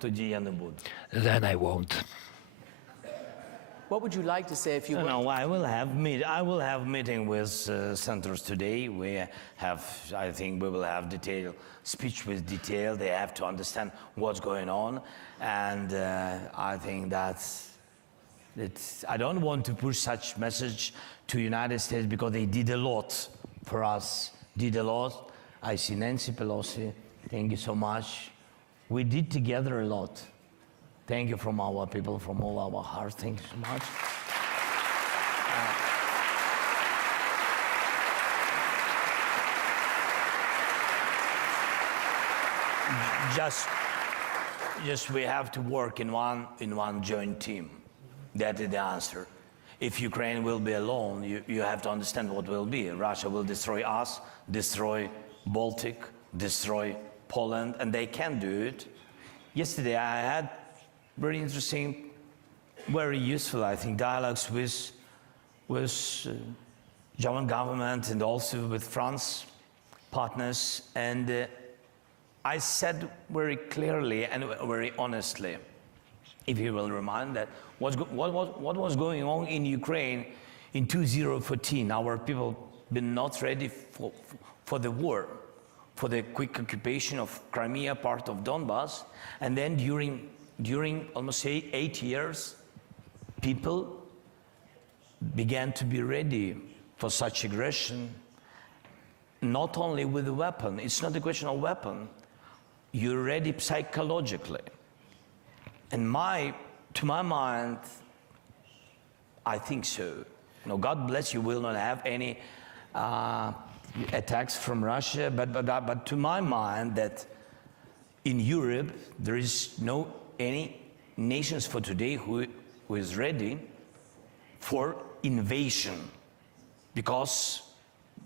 Then I won't. What would you like to say if you were? No, I will have meeting with senators today. We have, I think we will have detailed speech with detail. They have to understand what's going on, and I think that's I don't want to push such message to United States because they did a lot for us. Did a lot. I see Nancy Pelosi. Thank you so much. We did together a lot. Thank you from our people, from all our hearts. Thank you so much. Just we have to work in one joint team. That is the answer. If Ukraine will be alone, you have to understand what will be. Russia will destroy us, destroy Baltic, destroy Poland, and they can do it. Yesterday I had very interesting, very useful, I think, dialogues with German government and also with France partners, and I said very clearly and very honestly, if you will remind that what was going on in Ukraine in 2014, our people been not ready for the war, for the quick occupation of Crimea, part of Donbass, and then during almost 8 years, people began to be ready for such aggression, not only with a weapon. It's not a question of weapon. You're ready psychologically. And to my mind, I think so. God bless you, will not have any attacks from Russia, but to my mind that in Europe there is no any nations for today who is ready for invasion,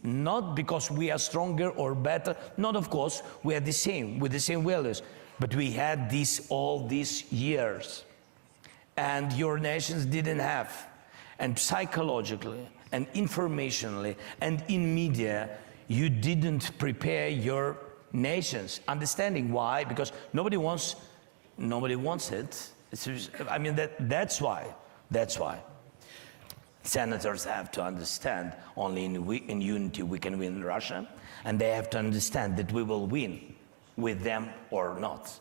not because we are stronger or better, not of course, we are the same, with the same values, but we had this all these years, and your nations didn't have. And psychologically, and informationally, and in media, you didn't prepare your nations. Understanding why? Because nobody wants it. I mean, that's why. Senators have to understand only in unity we can win Russia, and they have to understand that we will win with them or not.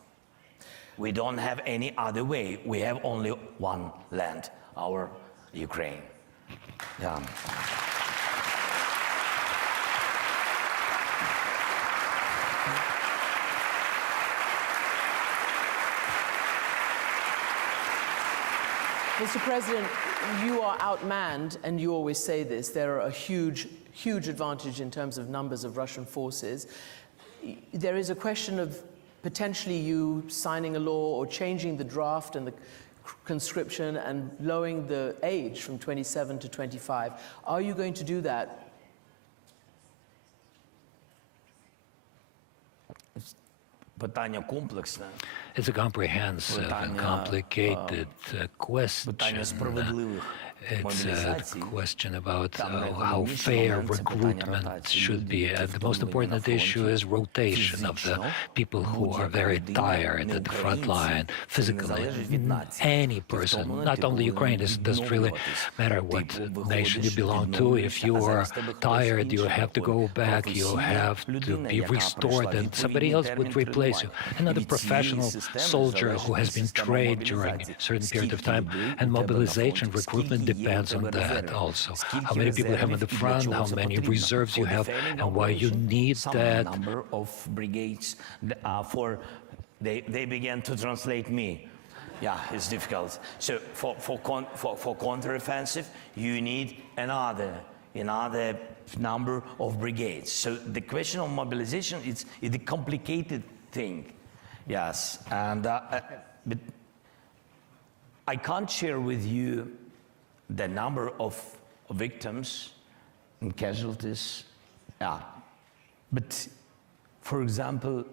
We don't have any other way. We have only one land, our Ukraine. Yeah. Mr. President, you are outmanned, and you always say this. There are a huge advantage in terms of numbers of Russian forces. There is a question of potentially you signing a law or changing the draft and the conscription and lowering the age from 27 to 25. Are you going to do that? It's a comprehensive and complicated question. It's a question about how fair recruitment should be. And the most important issue is rotation of the people who are very tired at the front line physically. Any person, not only Ukraine, it doesn't really matter what nation you belong to. If you are tired, you have to go back, you have to be restored, and somebody else would replace you. Another professional soldier who has been trained during a certain period of time, and mobilization, recruitment depends on that also. How many people you have in the front, how many reserves you have, and why you need that. Number of brigades they began to translate me. Yeah, it's difficult. So for counteroffensive, you need another number of brigades. So the question of mobilization is a complicated thing. Yes, and but I can't share with you the number of victims and casualties. Yeah, but for example,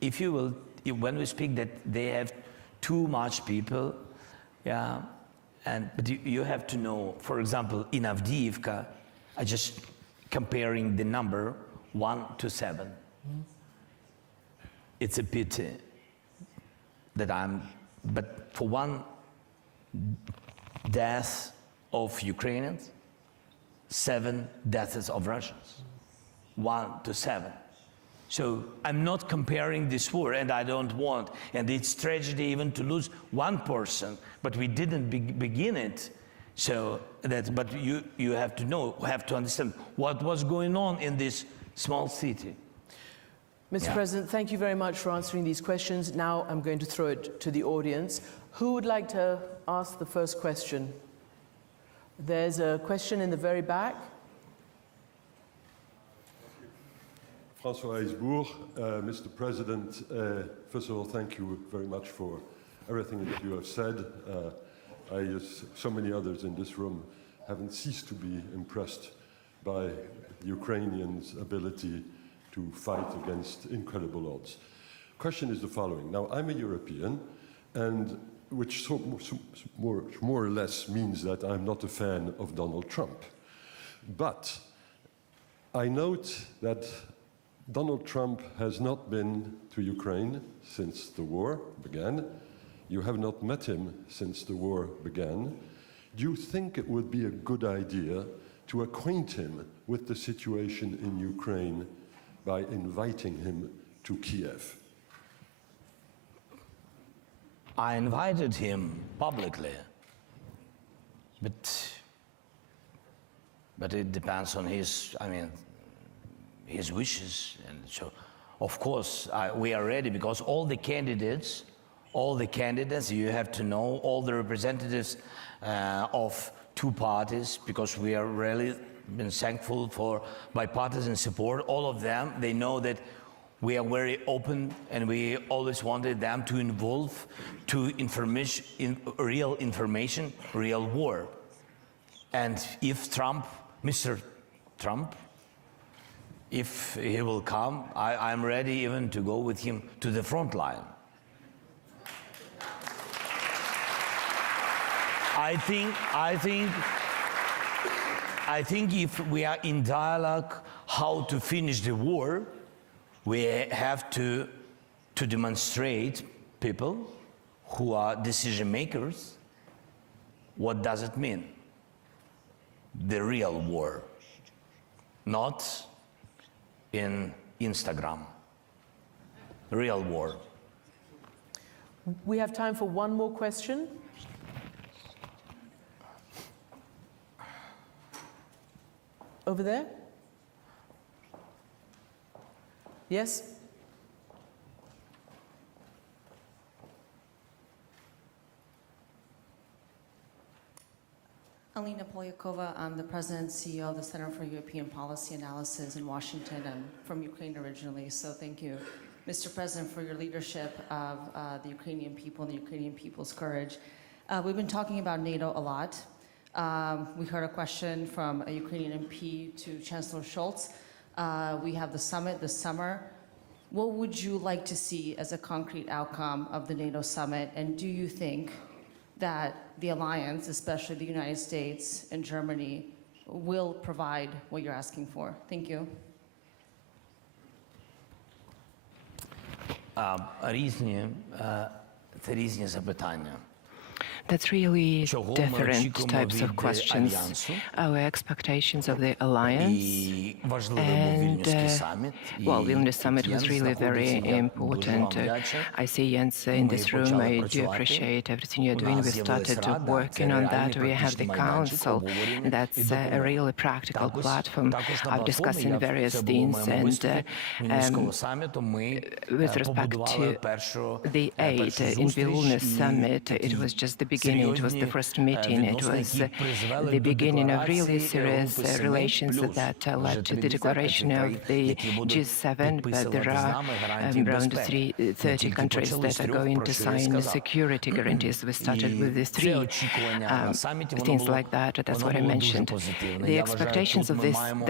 if you will, when we speak that they have too much people, yeah, but you have to know, for example, in Avdiivka, I just comparing the number 1 to 7. It's a pity that but for one death of Ukrainians, 7 deaths of Russians, 1 to 7. So I'm not comparing this war, and I don't want, and it's tragedy even to lose one person, but we didn't begin it. So but you have to know, have to understand what was going on in this small city. Mr. President, thank you very much for answering these questions. Now I'm going to throw it to the audience. Who would like to ask the first question? There's a question in the very back. François Heisbourg, Mr. President, first of all, thank you very much for everything that you have said. I, as so many others in this room, haven't ceased to be impressed by the Ukrainians' ability to fight against incredible odds. Question is the following. Now, I'm a European, and which more or less means that I'm not a fan of Donald Trump. But I note that Donald Trump has not been to Ukraine since the war began. You have not met him since the war began. Do you think it would be a good idea to acquaint him with the situation in Ukraine by inviting him to Kiev? I invited him publicly, but it depends on his wishes. And so, of course, we are ready, because all the candidates, you have to know, all the representatives of two parties, because we are really been thankful for bipartisan support. All of them, they know that we are very open, and we always wanted them to involve to real information, real war. And if Mr. Trump, if he will come, I'm ready even to go with him to the front line. I think if we are in dialogue how to finish the war, we have to demonstrate people who are decision makers what does it mean, the real war, not in Instagram, real war. We have time for one more question. Over there? Yes? Alina Polyakova, I'm the president and CEO of the Center for European Policy Analysis in Washington. I'm from Ukraine originally, so thank you, Mr. President, for your leadership of the Ukrainian people and the Ukrainian people's courage. We've been talking about NATO a lot. We heard a question from a Ukrainian MP to Chancellor Scholz. We have the summit this summer. What would you like to see as a concrete outcome of the NATO summit? And do you think that the alliance, especially the United States and Germany, will provide what you're asking for? Thank you. Це різні запитання. That's really different types of questions. Our expectations of the alliance and, well, Vilnius Summit was really very important. I see Jens in this room. I do appreciate everything you're doing. We started working on that. We have the council. That's a really practical platform of discussing various things. And with respect to the aid in Vilnius Summit, it was just the beginning. It was the first meeting. It was the beginning of really serious relations that led to the declaration of the G7. But there are around 30 countries that are going to sign the security guarantees. We started with the 3 things like that. That's what I mentioned. The expectations of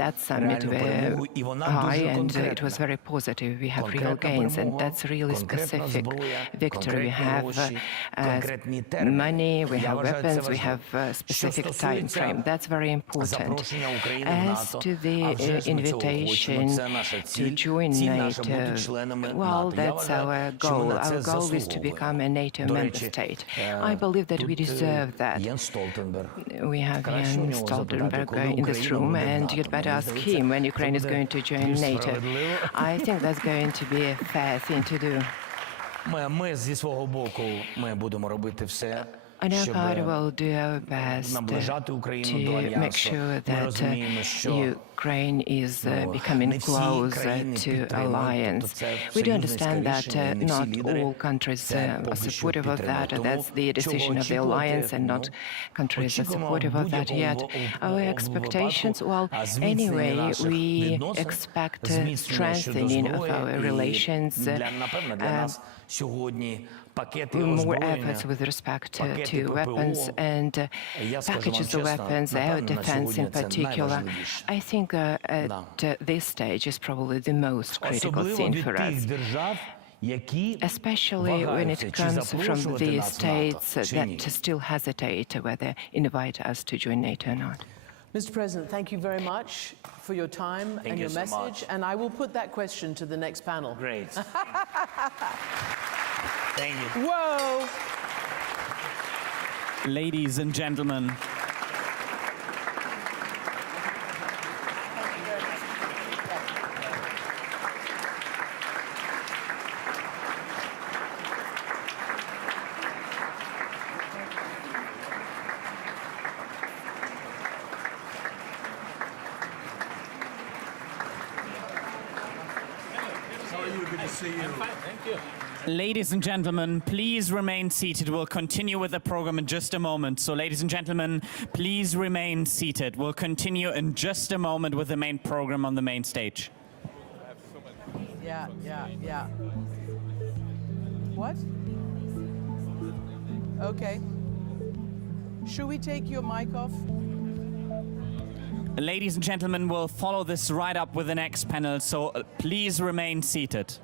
that summit were high, and it was very positive. We have real gains, and that's really specific victory. We have money, we have weapons, we have a specific time frame. That's very important. As to the invitation to join NATO, well, that's our goal. Our goal is to become a NATO member state. I believe that we deserve that. We have Jens Stoltenberg in this room, and you'd better ask him when Ukraine is going to join NATO. I think that's going to be a fair thing to do. Ми зі свого боку будемо робити все, On our part, we'll do our best to make sure that Ukraine is becoming closer to alliance. We do understand that not all countries are supportive of that. That's the decision of the alliance, and not countries are supportive of that yet. Our expectations, well, anyway, we expect strengthening of our relations, more efforts with respect to weapons and packages of weapons, air defense in particular. I think at this stage is probably the most critical thing for us, especially when it comes from the states that still hesitate whether invite us to join NATO or not. Mr. President, thank you very much for your time and your message. And I will put that question to the next panel. Great. Thank you. Whoa! Ladies and gentlemen, Good to see you. I'm fine, thank you. Ladies and gentlemen, please remain seated. We'll continue with the program in just a moment. So, ladies and gentlemen, please remain seated. We'll continue in just a moment with the main program on the main stage. Yeah. What? Okay. Should we take your mic off? Ladies and gentlemen, we'll follow this right up with the next panel, so please remain seated.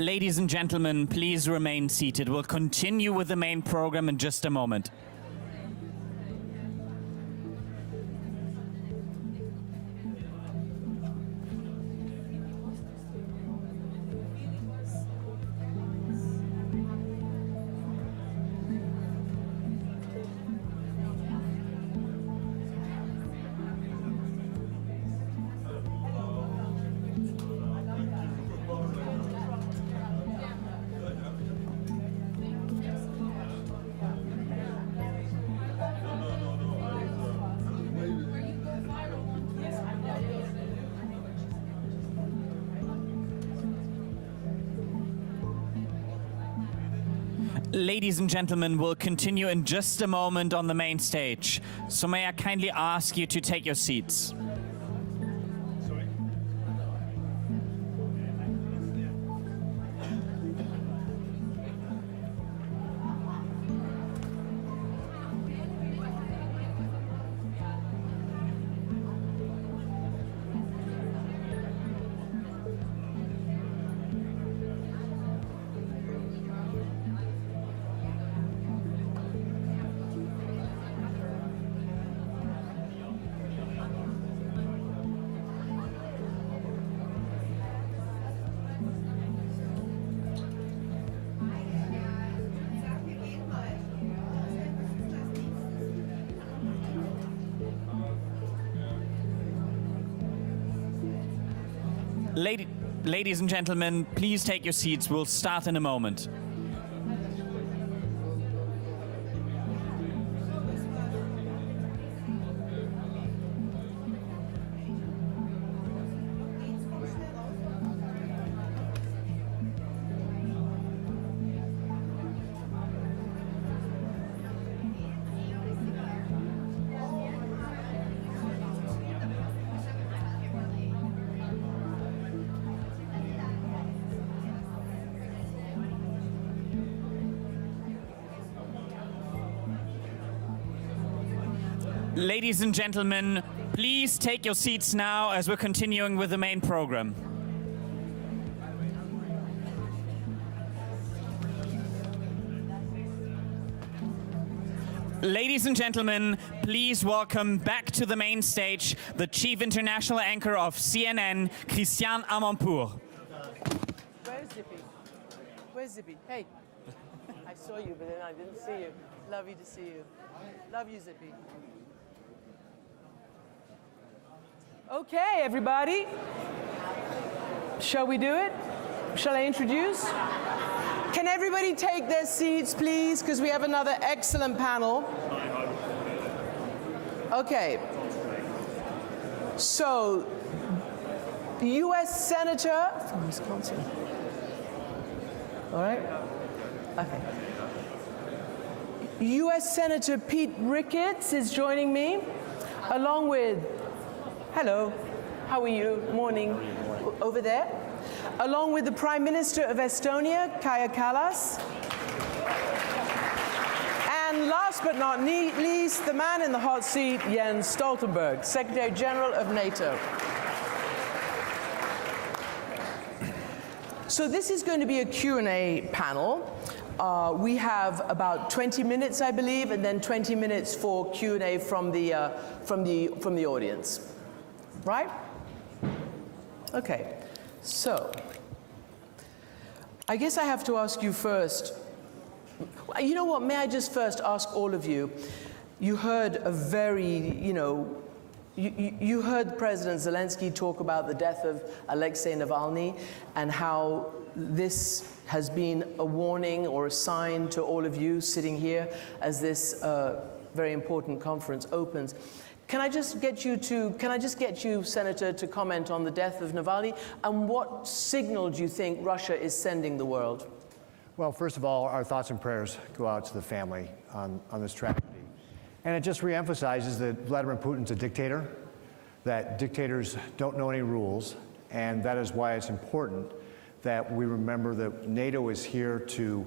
Ladies and gentlemen, please remain seated. We'll continue with the main program in just a moment. Ladies and gentlemen, we'll continue in just a moment on the main stage. So may I kindly ask you to take your seats. Ladies and gentlemen, please take your seats. We'll start in a moment. Ladies and gentlemen, please take your seats now as we're continuing with the main program. Ladies and gentlemen, please welcome back to the main stage the Chief International Anchor of CNN, Christiane Amanpour. Where's Zippy? Where's Zippy? Hey. I saw you, but then I didn't see you. Lovely to see you. Love you, Zippy. Okay, everybody. Shall we do it? Shall I introduce? Can everybody take their seats, please? Because we have another excellent panel. Okay. So, U.S. Senator from Wisconsin. All right? Okay. U.S. Senator Pete Ricketts is joining me, along with hello, how are you? Morning. Over there. Along with the Prime Minister of Estonia, Kaja Kallas. And last but not least, the man in the hot seat, Jens Stoltenberg, Secretary General of NATO. So this is going to be a Q&A panel. We have about 20 minutes, I believe, and then 20 minutes for Q&A from the audience. Right? Okay, so I guess I have to ask you first, you know what, may I just first ask all of you, you heard a very, you heard President Zelenskyy talk about the death of Alexei Navalny and how this has been a warning or a sign to all of you sitting here as this very important conference opens. Can I just get you, Senator, to comment on the death of Navalny and what signal do you think Russia is sending the world? Well, first of all, our thoughts and prayers go out to the family on this tragedy. And it just reemphasizes that Vladimir Putin's a dictator, that dictators don't know any rules, and that is why it's important that we remember that NATO is here to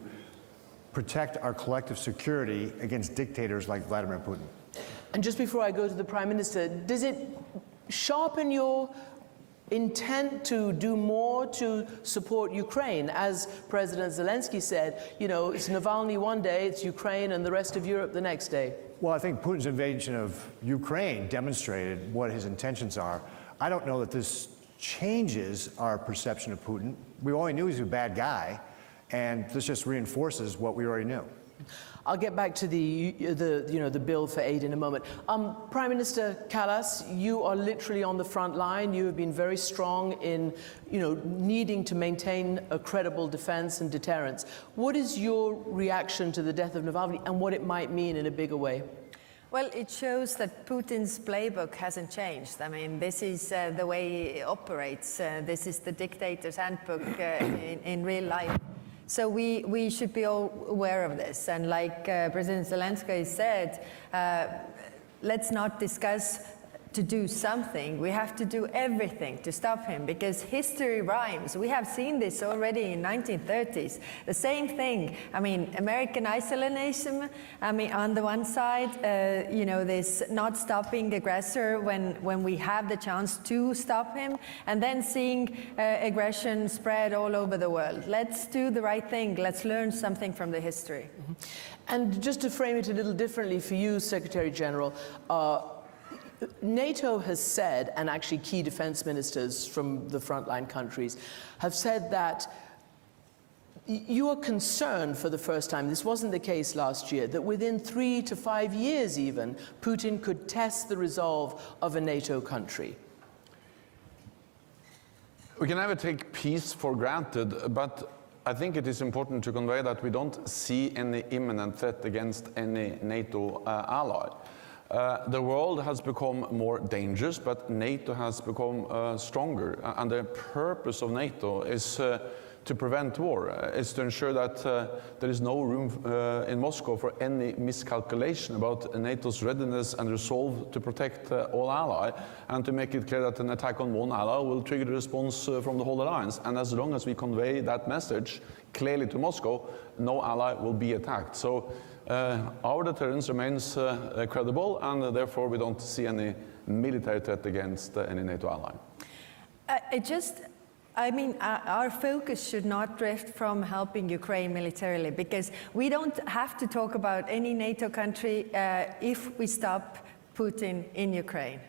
protect our collective security against dictators like Vladimir Putin. And just before I go to the Prime Minister, does it sharpen your intent to do more to support Ukraine? As President Zelenskyy said, it's Navalny one day, it's Ukraine and the rest of Europe the next day. Well, I think Putin's invasion of Ukraine demonstrated what his intentions are. I don't know that this changes our perception of Putin. We already knew he was a bad guy, and this just reinforces what we already knew. I'll get back to the bill for aid in a moment. Prime Minister Kallas, you are literally on the front line. You have been very strong in, needing to maintain a credible defense and deterrence. What is your reaction to the death of Navalny and what it might mean in a bigger way? Well, it shows that Putin's playbook hasn't changed. I mean, this is the way he operates. This is the dictator's handbook in real life. So we should be all aware of this. And like President Zelenskyy said, let's not discuss to do something. We have to do everything to stop him because history rhymes. We have seen this already in 1930s. The same thing. I mean, American isolationism, on the one side, this not stopping the aggressor when we have the chance to stop him, and then seeing aggression spread all over the world. Let's do the right thing. Let's learn something from the history. Mm-hmm. And just to frame it a little differently for you, Secretary General, NATO has said, and actually key defense ministers from the frontline countries have said that you are concerned for the first time, this wasn't the case last year, that within 3 to 5 years even, Putin could test the resolve of a NATO country. We can never take peace for granted, but I think it is important to convey that we don't see any imminent threat against any NATO ally. The world has become more dangerous, but NATO has become stronger. And the purpose of NATO is to prevent war, is to ensure that there is no room in Moscow for any miscalculation about NATO's readiness and resolve to protect all allies, and to make it clear that an attack on one ally will trigger a response from the whole alliance. And as long as we convey that message clearly to Moscow, no ally will be attacked. So our deterrence remains credible, and therefore we don't see any military threat against any NATO ally. Our focus should not drift from helping Ukraine militarily, because we don't have to talk about any NATO country if we stop Putin in Ukraine.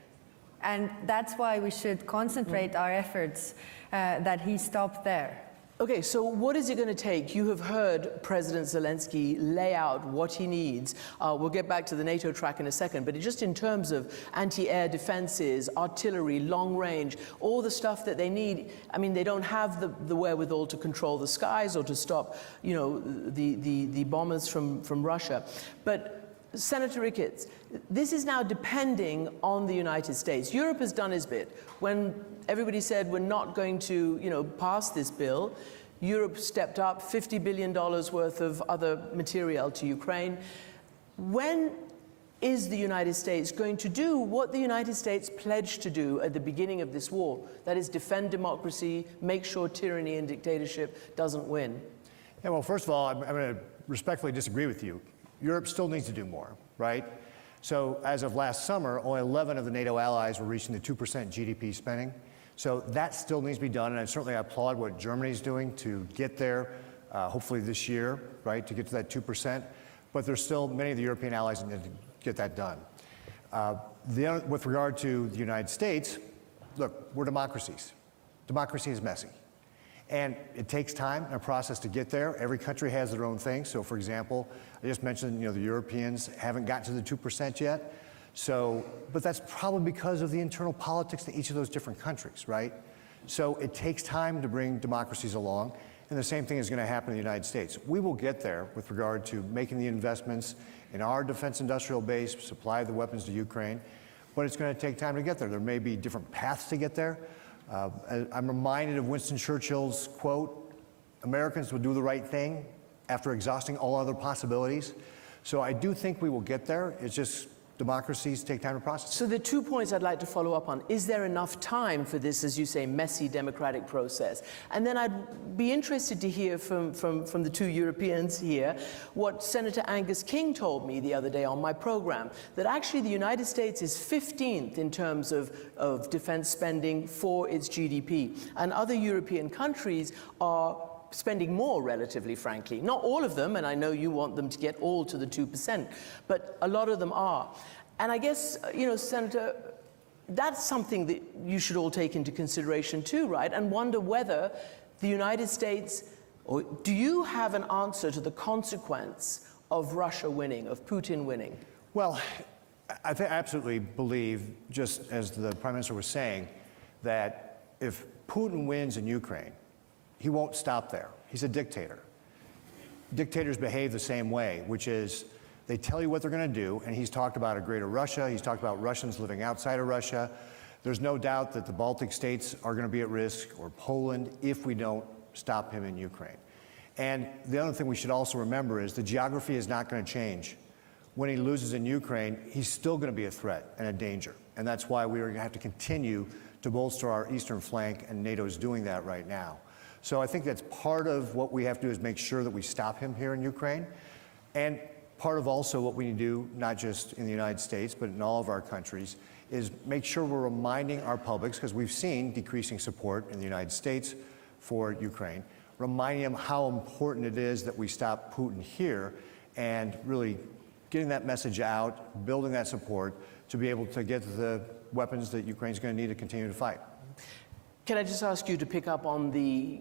And that's why we should concentrate our efforts that he stopped there. Okay, so what is it going to take? You have heard President Zelenskyy lay out what he needs. We'll get back to the NATO track in a second, but just in terms of anti-air defenses, artillery, long range, all the stuff that they need, they don't have the wherewithal to control the skies or to stop, the bombers from Russia. But Senator Ricketts, this is now depending on the United States. Europe has done its bit. When everybody said we're not going to, pass this bill, Europe stepped up $50 billion worth of other material to Ukraine. When is the United States going to do what the United States pledged to do at the beginning of this war? That is, defend democracy, make sure tyranny and dictatorship doesn't win. Yeah, well, first of all, I'm going to respectfully disagree with you. Europe still needs to do more, right? So as of last summer, only 11 of the NATO allies were reaching the 2% GDP spending. So that still needs to be done, and I certainly applaud what Germany's doing to get there, hopefully this year, right, to get to that 2%. But there's still many of the European allies that need to get that done. With regard to the United States, look, we're democracies. democracy is messy. And it takes time and a process to get there. Every country has their own thing. So for example, I just mentioned, the Europeans haven't gotten to the 2% yet. So, but that's probably because of the internal politics in each of those different countries, right? So it takes time to bring democracies along. And the same thing is going to happen in the United States. We will get there with regard to making the investments in our defense industrial base, supply the weapons to Ukraine, but it's going to take time to get there. There may be different paths to get there. I'm reminded of Winston Churchill's quote, "Americans will do the right thing after exhausting all other possibilities." So I do think we will get there. It's just democracies take time to process. So the 2 points I'd like to follow up on. Is there enough time for this, as you say, messy democratic process? And then I'd be interested to hear from the 2 Europeans here what Senator Angus King told me the other day on my program, that actually the United States is 15th in terms of defense spending for its GDP. And other European countries are spending more, relatively frankly. Not all of them, and I know you want them to get all to the 2%, but a lot of them are. And I guess, Senator, that's something that you should all take into consideration too, right? And wonder whether the United States, or do you have an answer to the consequence of Russia winning, of Putin winning? Well, I absolutely believe, just as the Prime Minister was saying, that if Putin wins in Ukraine, he won't stop there. He's a dictator. Dictators behave the same way, which is they tell you what they're going to do, and he's talked about a greater Russia. He's talked about Russians living outside of Russia. There's no doubt that the Baltic states are going to be at risk, or Poland, if we don't stop him in Ukraine. And the other thing we should also remember is the geography is not going to change. When he loses in Ukraine, he's still going to be a threat and a danger. And that's why we are going to have to continue to bolster our eastern flank, and NATO is doing that right now. So I think that's part of what we have to do, is make sure that we stop him here in Ukraine. And part of also what we need to do, not just in the United States, but in all of our countries, is make sure we're reminding our publics, because we've seen decreasing support in the United States for Ukraine, reminding them how important it is that we stop Putin here, and really getting that message out, building that support to be able to get the weapons that Ukraine's going to need to continue to fight. Can I just ask you to pick up on the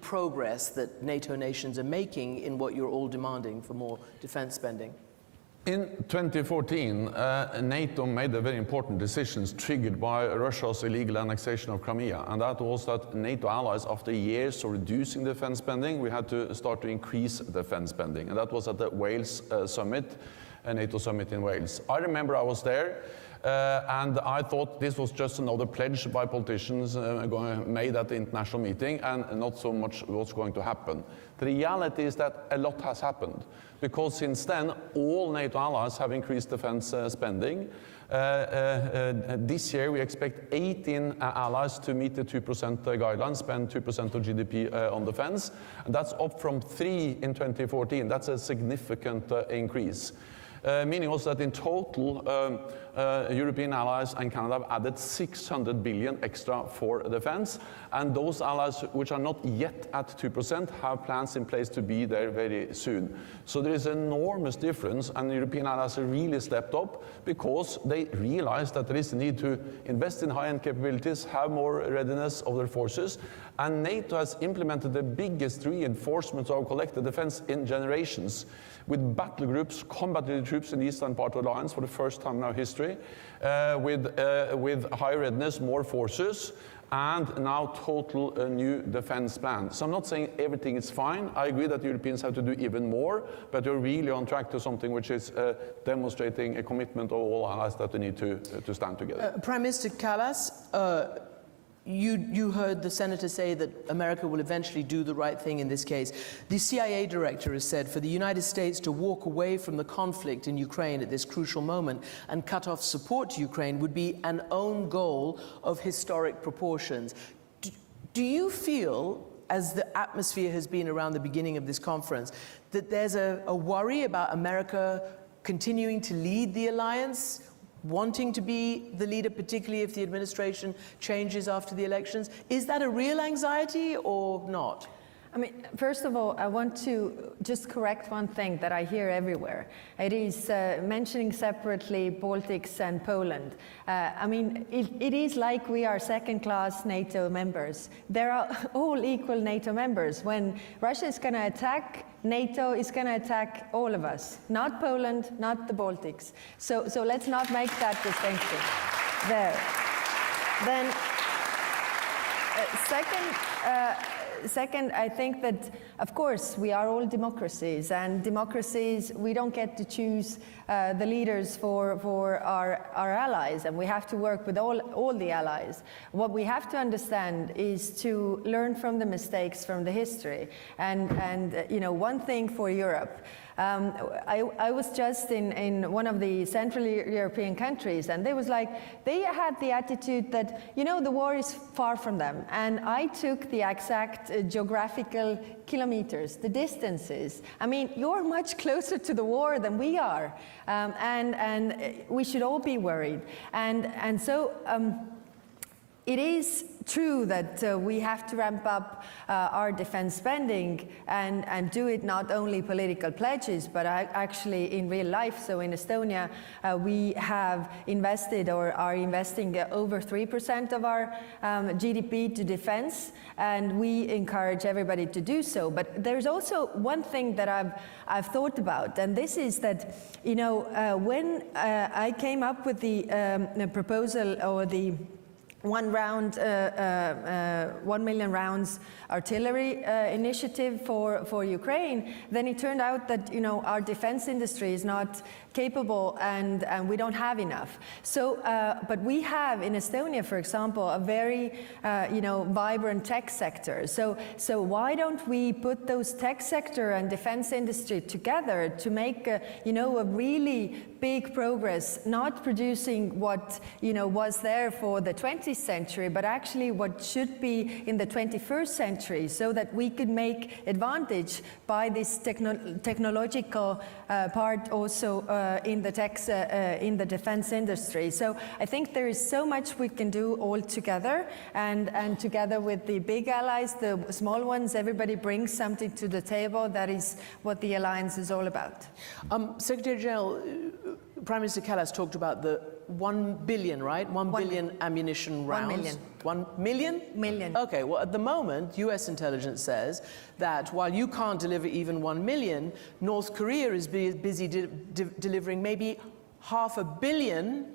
progress that NATO nations are making in what you're all demanding for more defense spending? In 2014, NATO made a very important decision triggered by Russia's illegal annexation of Crimea, and that was that NATO allies, after years of reducing defense spending, we had to start to increase defense spending, and that was at the Wales summit, a NATO summit in Wales. I remember I was there, and I thought this was just another pledge by politicians made at the international meeting, and not so much what's going to happen. The reality is that a lot has happened, because since then all NATO allies have increased defense spending. This year we expect 18 allies to meet the 2% guideline, spend 2% of GDP on defense, and that's up from 3 in 2014. That's a significant increase. Meaning also that in total, European allies and Canada have added 600 billion extra for defense, and those allies which are not yet at 2% have plans in place to be there very soon. So there is an enormous difference, and the European allies have really stepped up because they realize that there is a need to invest in high-end capabilities, have more readiness of their forces, and NATO has implemented the biggest reinforcement of collective defense in generations, with battle groups, combat troops in the eastern part of the alliance for the first time in our history, with high readiness, more forces, and now total new defense plan. So I'm not saying everything is fine. I agree that the Europeans have to do even more, but we're really on track to something which is demonstrating a commitment of all allies that we need to stand together. Prime Minister Kallas, you heard the senator say that America will eventually do the right thing in this case. The CIA director has said for the United States to walk away from the conflict in Ukraine at this crucial moment and cut off support to Ukraine would be an own goal of historic proportions. Do you feel, as the atmosphere has been around the beginning of this conference, that there's a worry about America continuing to lead the alliance, wanting to be the leader, particularly if the administration changes after the elections? Is that a real anxiety or not? I mean, first of all, I want to just correct one thing that I hear everywhere. It is mentioning separately Baltics and Poland. I mean, it is like we are second-class NATO members. They are all equal NATO members. When Russia is going to attack, NATO is going to attack all of us, not Poland, not the Baltics. So let's not make that distinction there. Then, second, I think that, of course, we are all democracies, and democracies, we don't get to choose the leaders for our allies, and we have to work with all the allies. What we have to understand is to learn from the mistakes from the history. And you know, one thing for Europe, I was just in one of the Central European countries, and they had the attitude that, you know, the war is far from them. And I took the exact geographical kilometers, the distances. I mean, you're much closer to the war than we are, and we should all be worried. And so it is true that we have to ramp up our defense spending and do it not only political pledges, but actually in real life. So in Estonia, we have invested or are investing over 3% of our GDP to defense, and we encourage everybody to do so. But there's also one thing that I've thought about, and this is that, you know, when I came up with the proposal or the 1 million rounds artillery initiative for Ukraine, then it turned out that, you know, our defense industry is not capable and we don't have enough. So, but we have in Estonia, for example, a very, you know, vibrant tech sector. So why don't we put those tech sector and defense industry together to make, you know, a really big progress, not producing what, you know, was there for the 20th century, but actually what should be in the 21st century, so that we could make advantage by this technological part also in the in the defense industry. So I think there is so much we can do all together, and together with the big allies, the small ones, everybody brings something to the table. That is what the alliance is all about. Secretary General, Prime Minister Kallas talked about the 1 billion, right? 1 billion ammunition rounds. 1 million. 1 million? Million. Okay, well, at the moment, US intelligence says that while you can't deliver even 1 million, North Korea is busy delivering maybe 500 million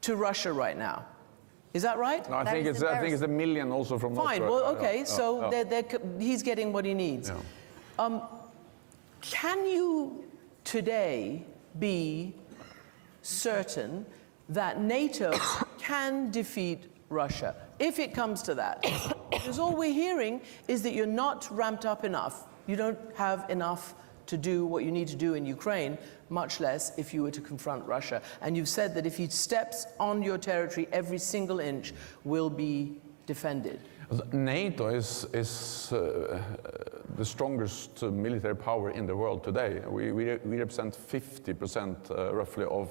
to Russia right now. Is that right? No, I think it's a million also from North Korea. Fine, well, okay, so he's getting what he needs. Yeah. Can you today be certain that NATO can defeat Russia, if it comes to that? Because all we're hearing is that you're not ramped up enough. You don't have enough to do what you need to do in Ukraine, much less if you were to confront Russia. And you've said that if he steps on your territory, every single inch will be defended. NATO is the strongest military power in the world today. We represent 50% roughly of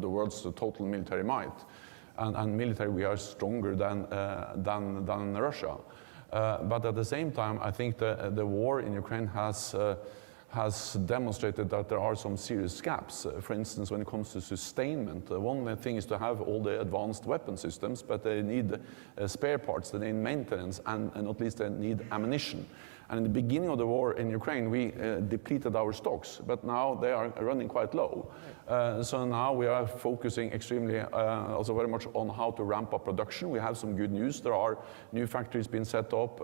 the world's total military might. And military, we are stronger than Russia. But at the same time, I think the war in Ukraine has demonstrated that there are some serious gaps. For instance, when it comes to sustainment, one thing is to have all the advanced weapon systems, but they need spare parts, they need maintenance, and not least they need ammunition. And in the beginning of the war in Ukraine, we depleted our stocks, but now they are running quite low. So now we are focusing extremely, also very much on how to ramp up production. We have some good news. There are new factories being set up.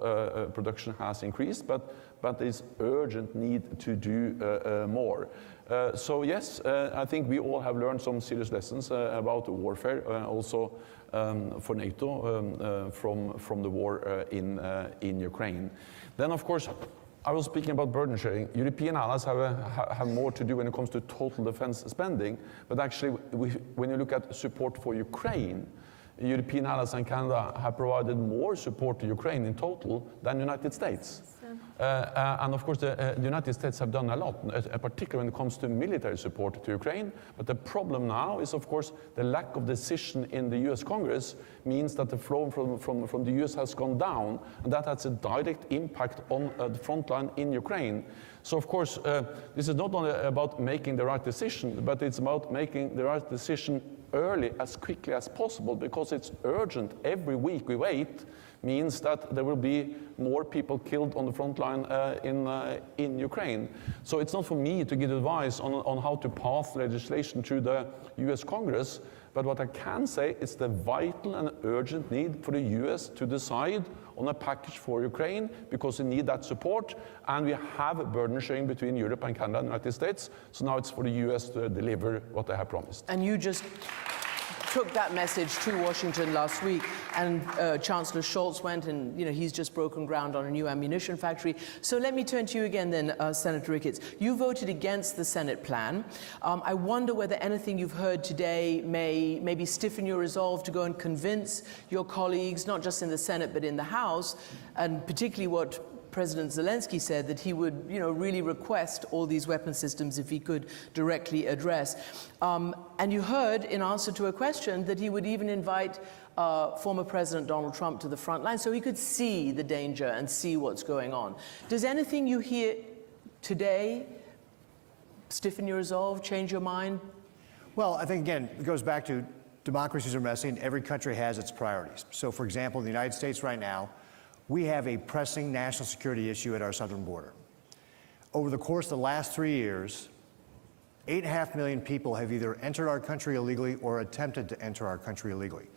Production has increased, but there's urgent need to do more. So yes, I think we all have learned some serious lessons about warfare, also for NATO from the war in Ukraine. Then, of course, I was speaking about burden sharing. European allies have more to do when it comes to total defense spending, but actually, when you look at support for Ukraine, European allies and Canada have provided more support to Ukraine in total than the United States. And of course, the United States have done a lot, particularly when it comes to military support to Ukraine. But the problem now is, of course, the lack of decision in the US Congress means that the flow from the US has gone down, and that has a direct impact on the front line in Ukraine. So, of course, this is not only about making the right decision, but it's about making the right decision early, as quickly as possible, because it's urgent. Every week we wait means that there will be more people killed on the front line in Ukraine. So it's not for me to give advice on how to pass legislation through the US Congress, but what I can say is the vital and urgent need for the US to decide on a package for Ukraine, because we need that support, and we have a burden sharing between Europe and Canada and the United States, so now it's for the US to deliver what they have promised. And you just took that message to Washington last week, and Chancellor Scholz went, and he's just broken ground on a new ammunition factory. So let me turn to you again then, Senator Ricketts. You voted against the Senate plan. I wonder whether anything you've heard today may maybe stiffen your resolve to go and convince your colleagues, not just in the Senate but in the House, and particularly what President Zelenskyy said, that he would, really request all these weapon systems if he could directly address. And you heard, in answer to a question, that he would even invite former President Donald Trump to the front line so he could see the danger and see what's going on. Does anything you hear today stiffen your resolve, change your mind? Well, I think, again, it goes back to democracies are messy and every country has its priorities. So, for example, in the United States right now, we have a pressing national security issue at our southern border. Over the course of the last 3 years, 8.5 million people have either entered our country illegally or attempted to enter our country illegally.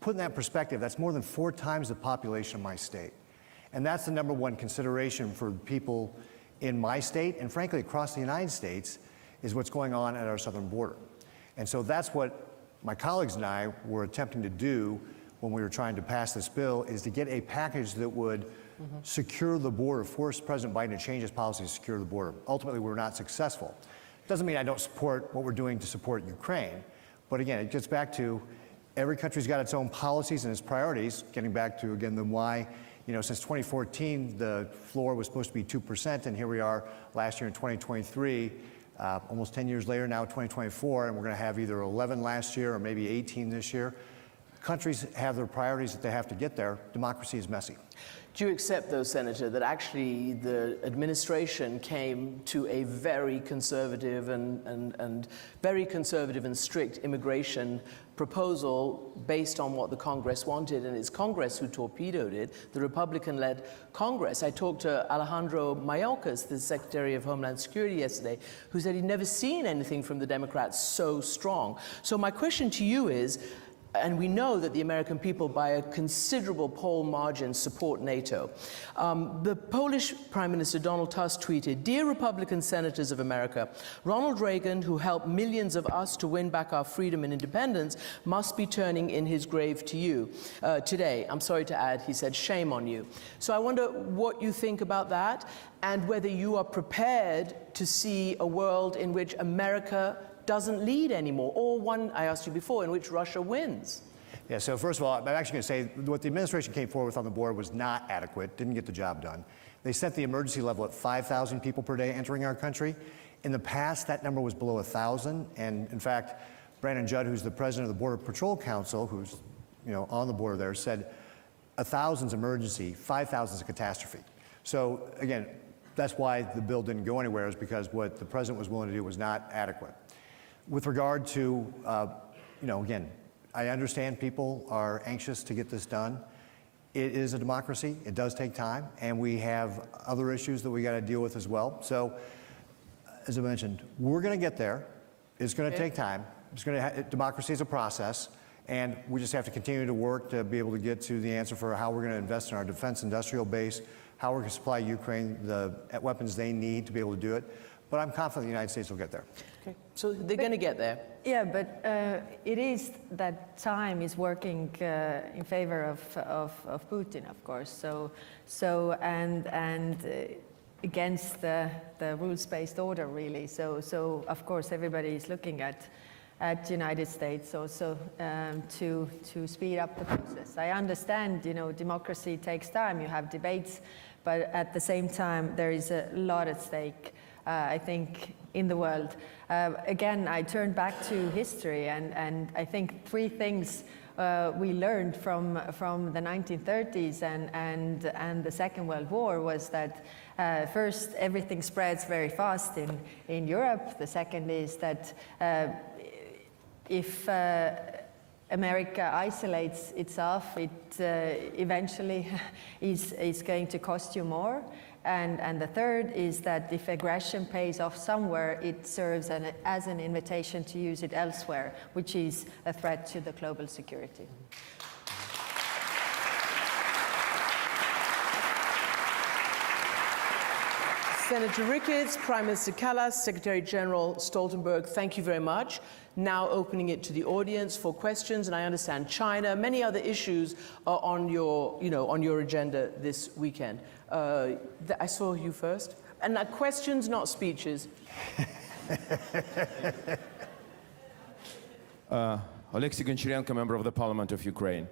Put in that perspective, that's more than 4 times the population of my state. And that's the number one consideration for people in my state, and frankly across the United States, is what's going on at our southern border. And so that's what my colleagues and I were attempting to do when we were trying to pass this bill, is to get a package that would secure the border, force President Biden to change his policy to secure the border. Ultimately, we were not successful. Doesn't mean I don't support what we're doing to support Ukraine, but again, it gets back to every country's got its own policies and its priorities, getting back to, again, the why, since 2014, the floor was supposed to be 2%, and here we are last year in 2023, almost 10 years later, now 2024, and we're gonna have either 11 last year or maybe 18 this year. Countries have their priorities that they have to get there. Democracy is messy. Do you accept, though, Senator, that actually the administration came to a very conservative and very conservative and strict immigration proposal based on what the Congress wanted, and it's Congress who torpedoed it, the Republican-led Congress? I talked to Alejandro Mayorkas, the Secretary of Homeland Security, yesterday, who said he'd never seen anything from the Democrats so strong. So my question to you is, and we know that the American people, by a considerable poll margin, support NATO. The Polish Prime Minister Donald Tusk tweeted, "Dear Republican senators of America, Ronald Reagan, who helped millions of us to win back our freedom and independence, must be turning in his grave to you today. I'm sorry to add," he said, "shame on you." So I wonder what you think about that, and whether you are prepared to see a world in which America doesn't lead anymore, or one, I asked you before, in which Russia wins. Yeah, so first of all, I'm actually going to say what the administration came forward with on the border was not adequate, didn't get the job done. They set the emergency level at 5,000 people per day entering our country. In the past, that number was below 1,000, and in fact, Brandon Judd, who's the president of the Border Patrol Council, who's on the border there, said 1,000's emergency, 5,000's a catastrophe. So again, that's why the bill didn't go anywhere, is because what the president was willing to do was not adequate. With regard to, again, I understand people are anxious to get this done. It is a democracy. It does take time, and we have other issues that we got to deal with as well. So, as I mentioned, we're going to get there. It's going to take time. Democracy is a process, and we just have to continue to work to be able to get to the answer for how we're going to invest in our defense industrial base, how we're going to supply Ukraine the weapons they need to be able to do it. But I'm confident the United States will get there. Okay. So they're going to get there. Yeah, but it is that time is working in favor of Putin, of course. And against the rules-based order, really. So of course everybody is looking at the United States also to speed up the process. I understand, democracy takes time. You have debates, But at the same time, there is a lot at stake, I think, in the world. Again, I turn back to history, and I think three things we learned from the 1930s and the Second World War was that first, everything spreads very fast in Europe. The second is that if America isolates itself, it eventually is going to cost you more. And the third is that if aggression pays off somewhere, it serves as an invitation to use it elsewhere, which is a threat to the global security. Senator Ricketts, Prime Minister Kallas, Secretary General Stoltenberg, thank you very much. Now opening it to the audience for questions, and I understand China, many other issues are on your agenda this weekend. I saw you first. And questions, not speeches. Oleksiy Goncharenko, member of the Parliament of Ukraine.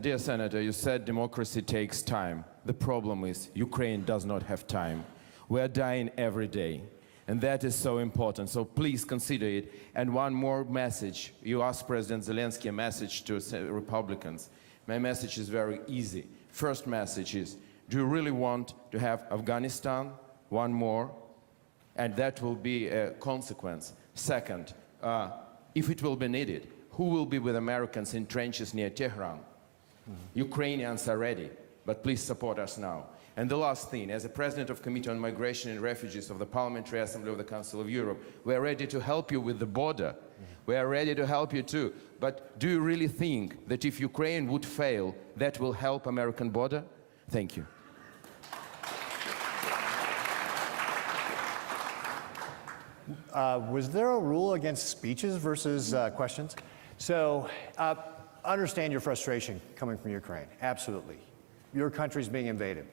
Dear Senator, you said democracy takes time. The problem is Ukraine does not have time. We are dying every day. And that is so important. So please consider it. And one more message. You asked President Zelenskyy a message to Republicans. My message is very easy. First message is, do you really want to have Afghanistan, one more? And that will be a consequence. Second, if it will be needed, who will be with Americans in trenches near Tehran? Ukrainians are ready, but please support us now. And the last thing, as a president of Committee on Migration and Refugees of the Parliamentary Assembly of the Council of Europe, we are ready to help you with the border. We are ready to help you too. But do you really think that if Ukraine would fail, that will help American border? Thank you. Was there a rule against speeches versus questions? So understand your frustration coming from Ukraine, absolutely. Your country's being invaded.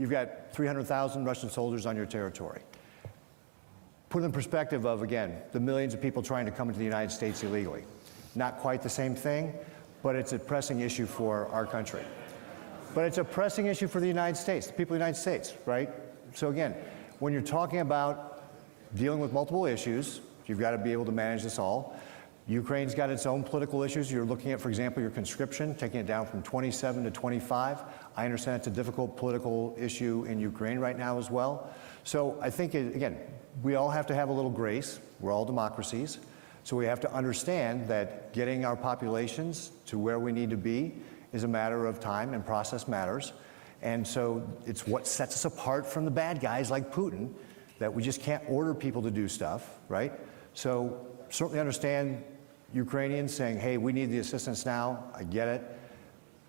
You've got 300,000 Russian soldiers on your territory. Put in perspective of, again, the millions of people trying to come into the United States illegally. Not quite the same thing, but it's a pressing issue for our country. But it's a pressing issue for the United States, the people of the United States, right? So again, when you're talking about dealing with multiple issues, you've got to be able to manage this all. Ukraine's got its own political issues. You're looking at, for example, your conscription, taking it down from 27 to 25. I understand it's a difficult political issue in Ukraine right now as well. So I think, again, we all have to have a little grace. We're all democracies. So we have to understand that getting our populations to where we need to be is a matter of time, and process matters. And so it's what sets us apart from the bad guys like Putin, that we just can't order people to do stuff, right? So certainly understand Ukrainians saying, hey, we need the assistance now. I get it.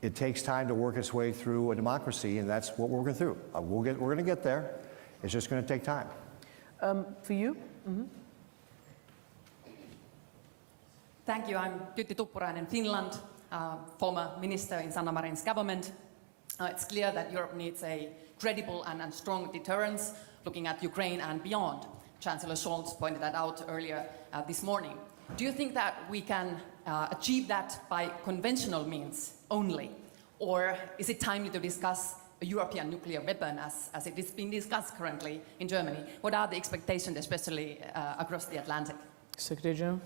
It takes time to work its way through a democracy, and that's what we're working through. We're going to get there. It's just going to take time. For you? Mm-hmm. Thank you. I'm Tytti Tuppurainen, Finland, former minister in Sanna Marin's government. It's clear that Europe needs a credible and strong deterrence looking at Ukraine and beyond. Chancellor Scholz pointed that out earlier this morning. Do you think that we can achieve that by conventional means only? Or is it timely to discuss a European nuclear weapon as it is being discussed currently in Germany? What are the expectations, especially across the Atlantic? Secretary General.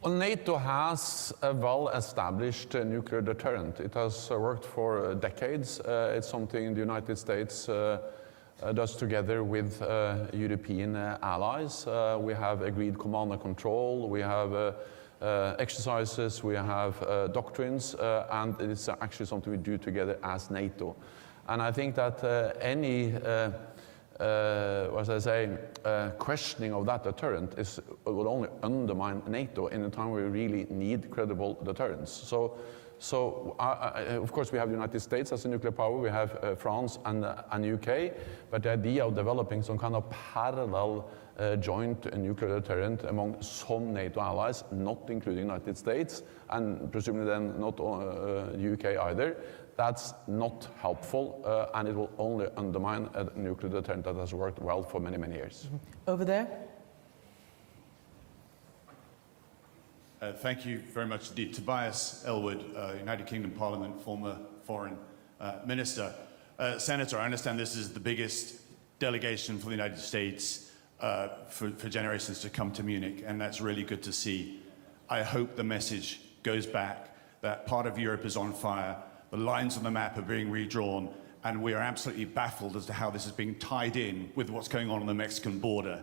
Well, NATO has a well-established nuclear deterrent. It has worked for decades. It's something the United States does together with European allies. We have agreed command and control, we have exercises, we have doctrines, and it's actually something we do together as NATO. And I think that any questioning of that deterrent will only undermine NATO in a time where we really need credible deterrence. So of course, we have the United States as a nuclear power, we have France and UK, but the idea of developing some kind of parallel joint nuclear deterrent among some NATO allies, not including the United States, and presumably then not UK either, that's not helpful, and it will only undermine a nuclear deterrent that has worked well for many, many years. Over there. Thank you very much indeed. Tobias Elwood, United Kingdom Parliament, former Foreign Minister. Senator, I understand this is the biggest delegation for the United States for generations to come to Munich, and that's really good to see. I hope the message goes back that part of Europe is on fire, the lines on the map are being redrawn, and we are absolutely baffled as to how this is being tied in with what's going on the Mexican border.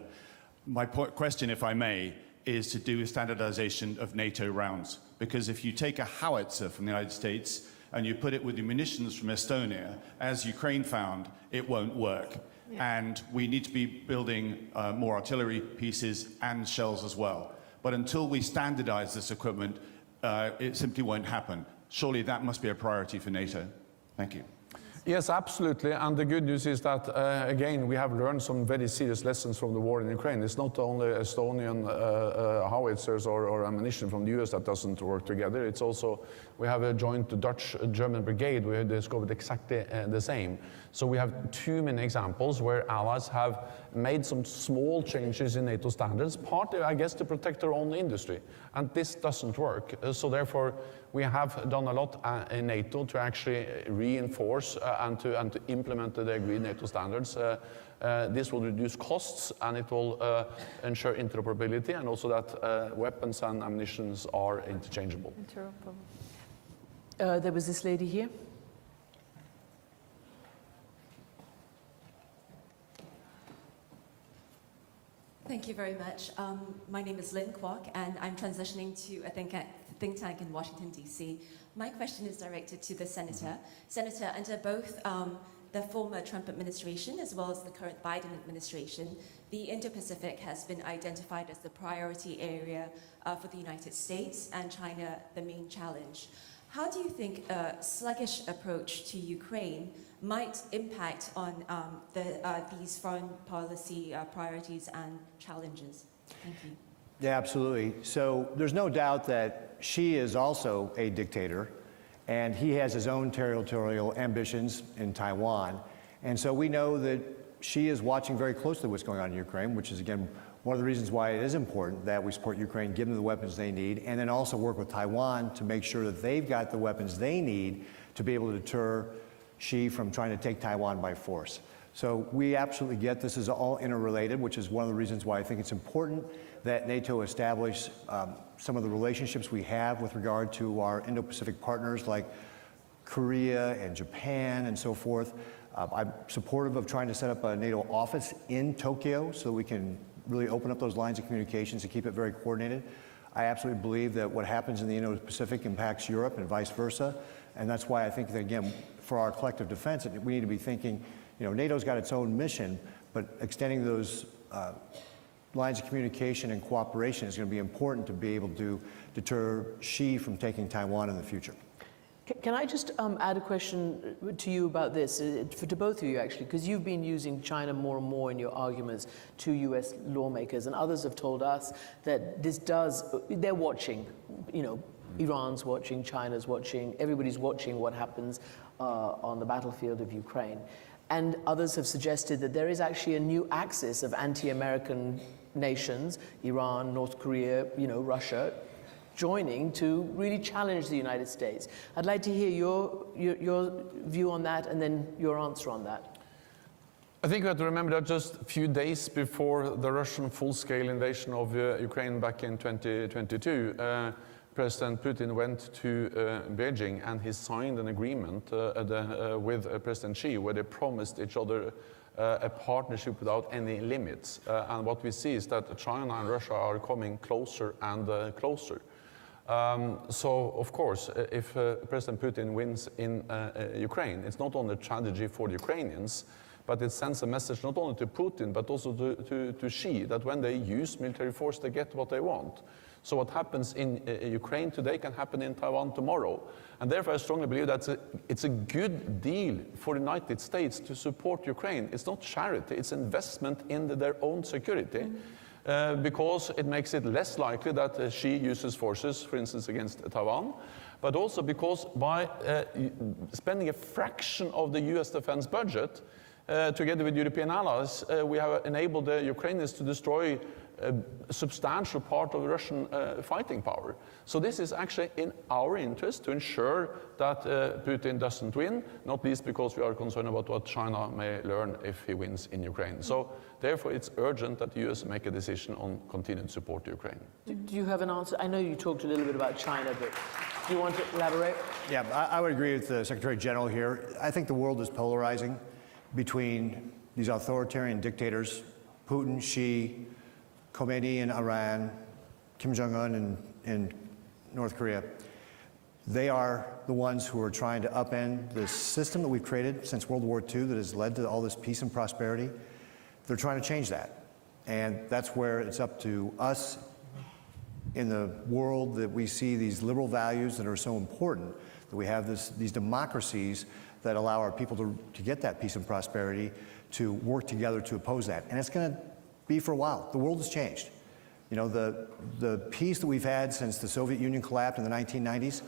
My question, if I may, is to do with standardization of NATO rounds. Because if you take a howitzer from the United States and you put it with the munitions from Estonia, as Ukraine found, it won't work. Yeah. And we need to be building more artillery pieces and shells as well. But until we standardize this equipment, it simply won't happen. Surely that must be a priority for NATO. Thank you. Yes, absolutely. And the good news is that, again, we have learned some very serious lessons from the war in Ukraine. It's not only Estonian howitzers or ammunition from the US that doesn't work together. It's also, we have a joint Dutch-German brigade where they discovered exactly the same. So we have too many examples where allies have made some small changes in NATO standards, partly, I guess, to protect their own industry. And this doesn't work. So therefore, we have done a lot in NATO to actually reinforce and to implement the agreed NATO standards. This will reduce costs, and it will ensure interoperability, and also that weapons and ammunition are interchangeable. There was this lady here. Thank you very much. My name is Lynn Kwok, and I'm transitioning to a think tank in Washington, D.C. My question is directed to the Senator. Senator, under both the former Trump administration as well as the current Biden administration, the Indo-Pacific has been identified as the priority area for the United States, and China the main challenge. How do you think a sluggish approach to Ukraine might impact on these foreign policy priorities and challenges? Thank you. Yeah, absolutely. So there's no doubt that Xi is also a dictator, and he has his own territorial ambitions in Taiwan. And so we know that Xi is watching very closely what's going on in Ukraine, which is, again, one of the reasons why it is important that we support Ukraine, give them the weapons they need, and then also work with Taiwan to make sure that they've got the weapons they need to be able to deter Xi from trying to take Taiwan by force. So we absolutely get this is all interrelated, which is one of the reasons why I think it's important that NATO establish some of the relationships we have with regard to our Indo-Pacific partners like Korea and Japan and so forth. I'm supportive of trying to set up a NATO office in Tokyo so that we can really open up those lines of communications and keep it very coordinated. I absolutely believe that what happens in the Indo-Pacific impacts Europe and vice versa. And that's why I think that, again, for our collective defense, we need to be thinking, you know, NATO's got its own mission, but extending those lines of communication and cooperation is going to be important to be able to deter Xi from taking Taiwan in the future. Can I just add a question to you about this, to both of you actually, because you've been using China more and more in your arguments to US lawmakers, and others have told us that this they're watching, you know, Iran's watching, China's watching, everybody's watching what happens on the battlefield of Ukraine. And others have suggested that there is actually a new axis of anti-American nations, Iran, North Korea, you know, Russia, joining to really challenge the United States. I'd like to hear your view on that and then your answer on that. I think we have to remember that just a few days before the Russian full-scale invasion of Ukraine back in 2022, President Putin went to Beijing and he signed an agreement with President Xi where they promised each other a partnership without any limits. And what we see is that China and Russia are coming closer and closer. So, of course, if President Putin wins in Ukraine, it's not only a tragedy for the Ukrainians, but it sends a message not only to Putin, but also to Xi, that when they use military force, they get what they want. So what happens in Ukraine today can happen in Taiwan tomorrow. And therefore, I strongly believe that it's a good deal for the United States to support Ukraine. It's not charity, it's investment in their own security. Because it makes it less likely that Xi uses forces, for instance, against Taiwan, but also because by spending a fraction of the US defense budget, together with European allies, we have enabled the Ukrainians to destroy a substantial part of Russian fighting power. So this is actually in our interest to ensure that Putin doesn't win, not least because we are concerned about what China may learn if he wins in Ukraine. So therefore it's urgent that the US make a decision on continued support to Ukraine. Do you have an answer? I know you talked a little bit about China, but do you want to elaborate? Yeah, I would agree with the Secretary General here. I think the world is polarizing between these authoritarian dictators, Putin, Xi, Khomeini in Iran, Kim Jong-un in North Korea. They are the ones who are trying to upend the system that we've created since World War II that has led to all this peace and prosperity. They're trying to change that. And that's where it's up to us in the world that we see these liberal values that are so important, that we have these democracies that allow our people to get that peace and prosperity, to work together to oppose that. And it's going to be for a while. The world has changed. You know, the peace that we've had since the Soviet Union collapsed in the 1990s,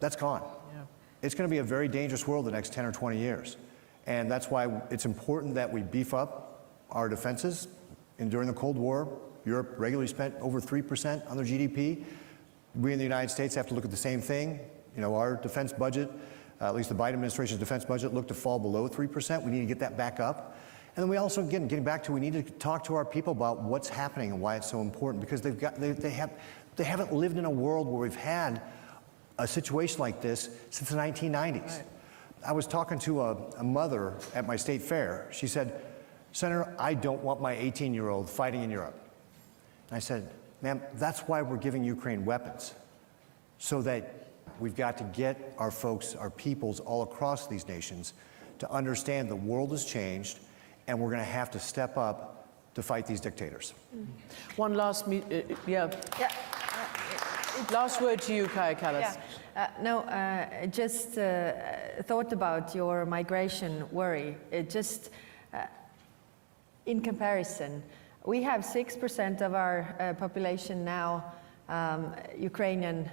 that's gone. Yeah. It's going to be a very dangerous world the next 10 or 20 years. And that's why it's important that we beef up our defenses. And during the Cold War, Europe regularly spent over 3% on their GDP. We in the United States have to look at the same thing. You know, our defense budget, at least the Biden administration's defense budget, looked to fall below 3%. We need to get that back up. And then we also, again, getting back to, we need to talk to our people about what's happening and why it's so important, because they haven't lived in a world where we've had a situation like this since the 1990s. Right. I was talking to a mother at my state fair. She said, "Senator, I don't want my 18-year-old fighting in Europe." And I said, "Ma'am, that's why we're giving Ukraine weapons, so that we've got to get our folks, our peoples all across these nations to understand the world has changed, and we're going to have to step up to fight these dictators." One last, last word to you, Kaya Kallas. I just thought about your migration worry. In comparison, we have 6% of our population now Ukrainian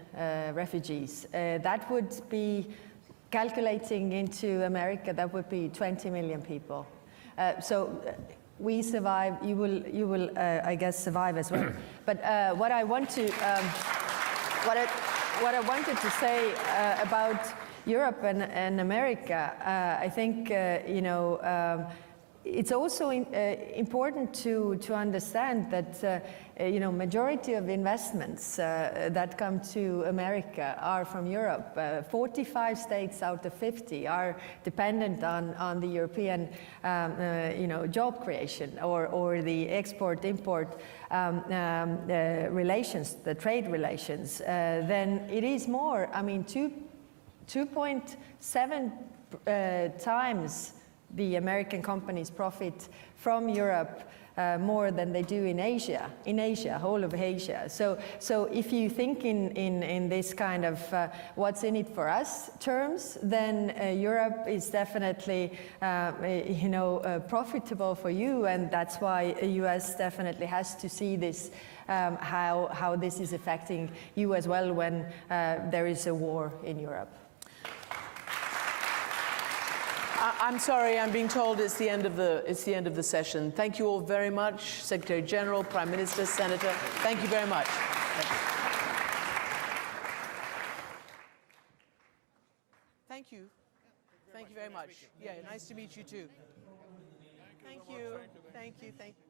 refugees. That would be, calculating into America, that would be 20 million people. So we survive, you will I guess, survive as well. But what I wanted to say about Europe and America, I think, it's also important to understand that majority of investments that come to America are from Europe. 45 states out of 50 are dependent on the European job creation or the export-import relations, the trade relations. Then it is more, 2.7 times the American companies profit from Europe more than they do in Asia, whole of Asia. So if you think in this kind of what's in it for us terms, then Europe is definitely profitable for you, and that's why the US definitely has to see this, how this is affecting you as well when there is a war in Europe. I'm sorry, I'm being told it's the end of the session. Thank you all very much, Secretary General, Prime Minister, Senator. Thank you very much. Thank you. Thank you very much. Yeah, nice to meet you too. Thank you. Thank you. Thank you.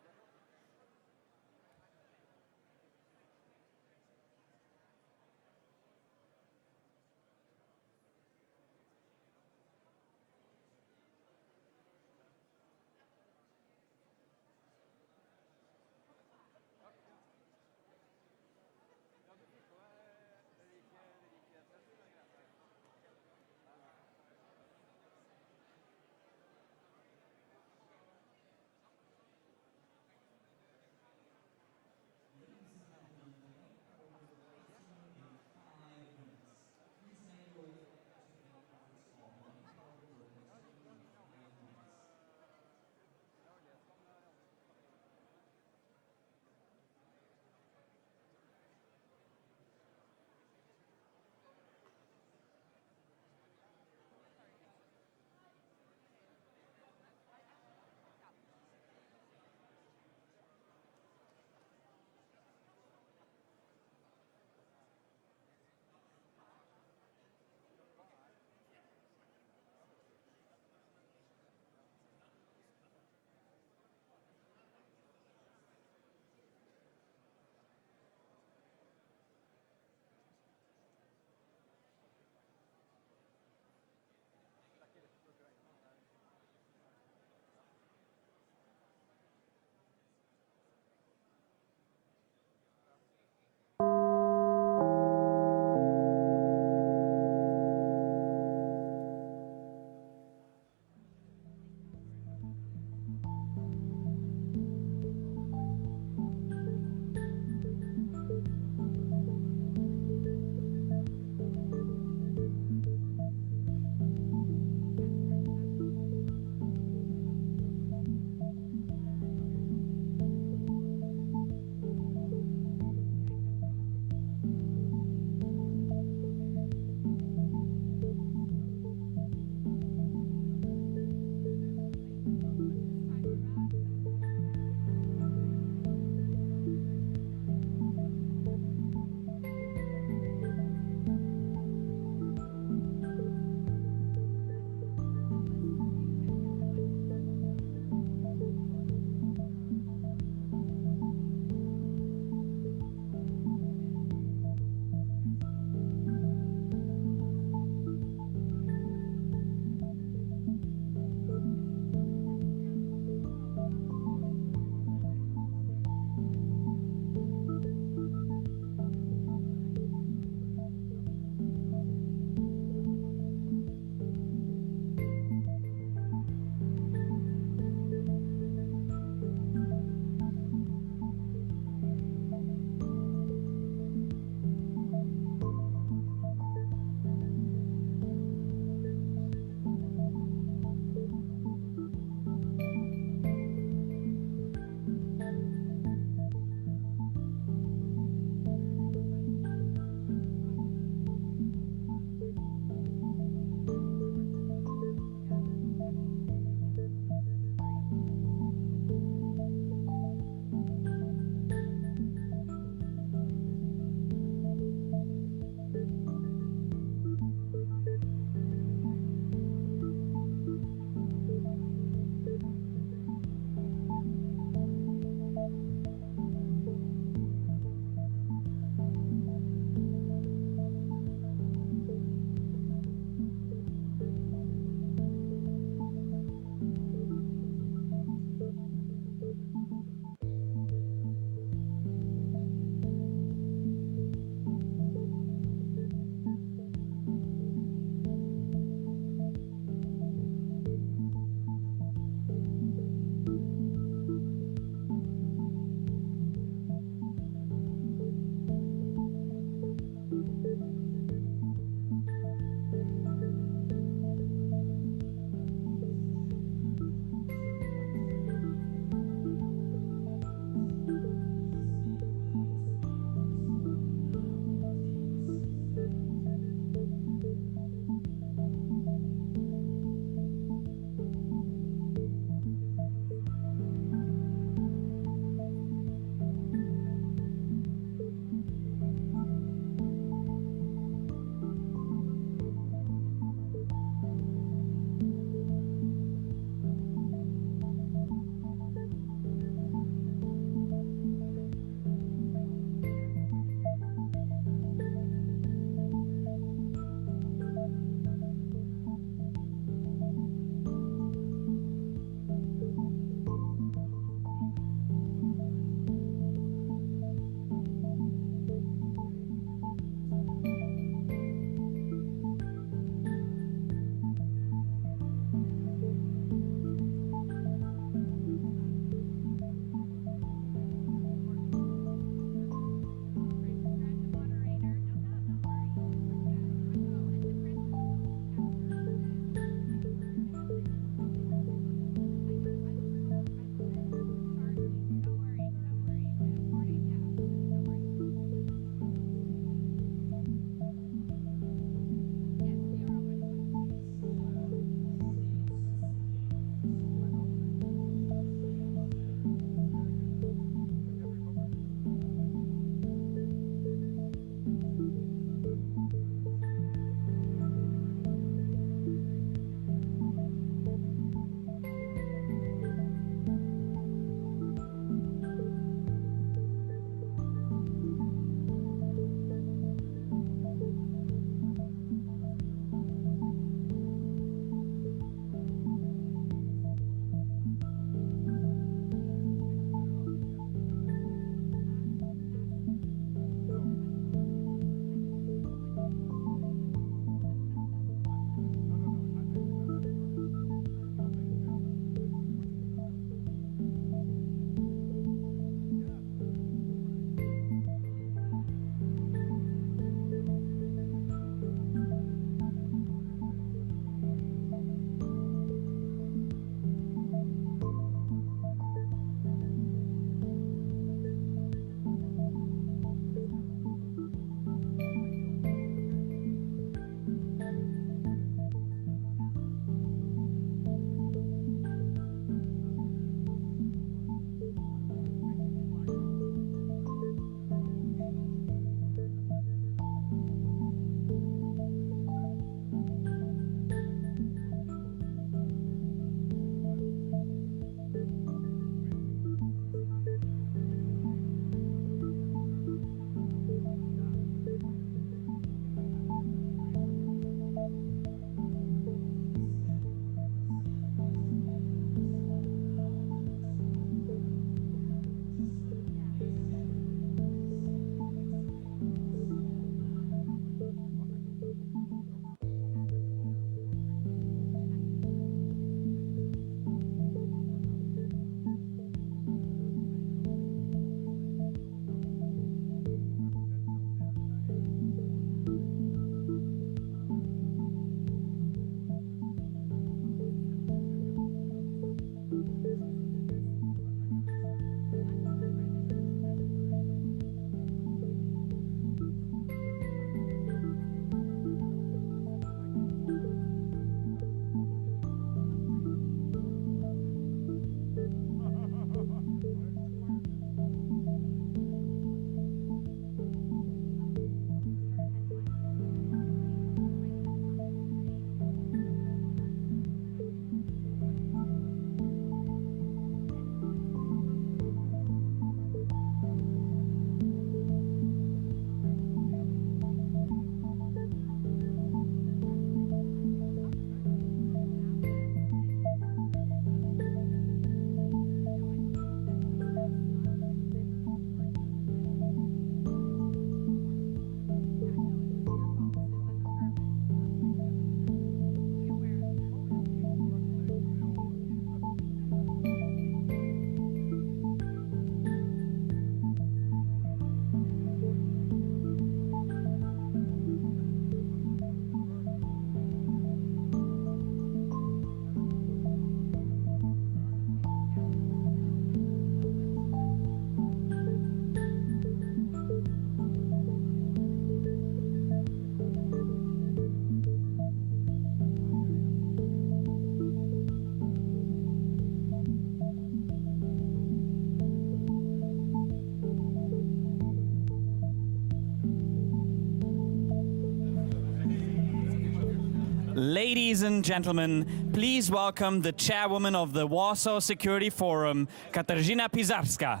Ladies and gentlemen, please welcome the chairwoman of the Warsaw Security Forum, Katarzyna Pisarska.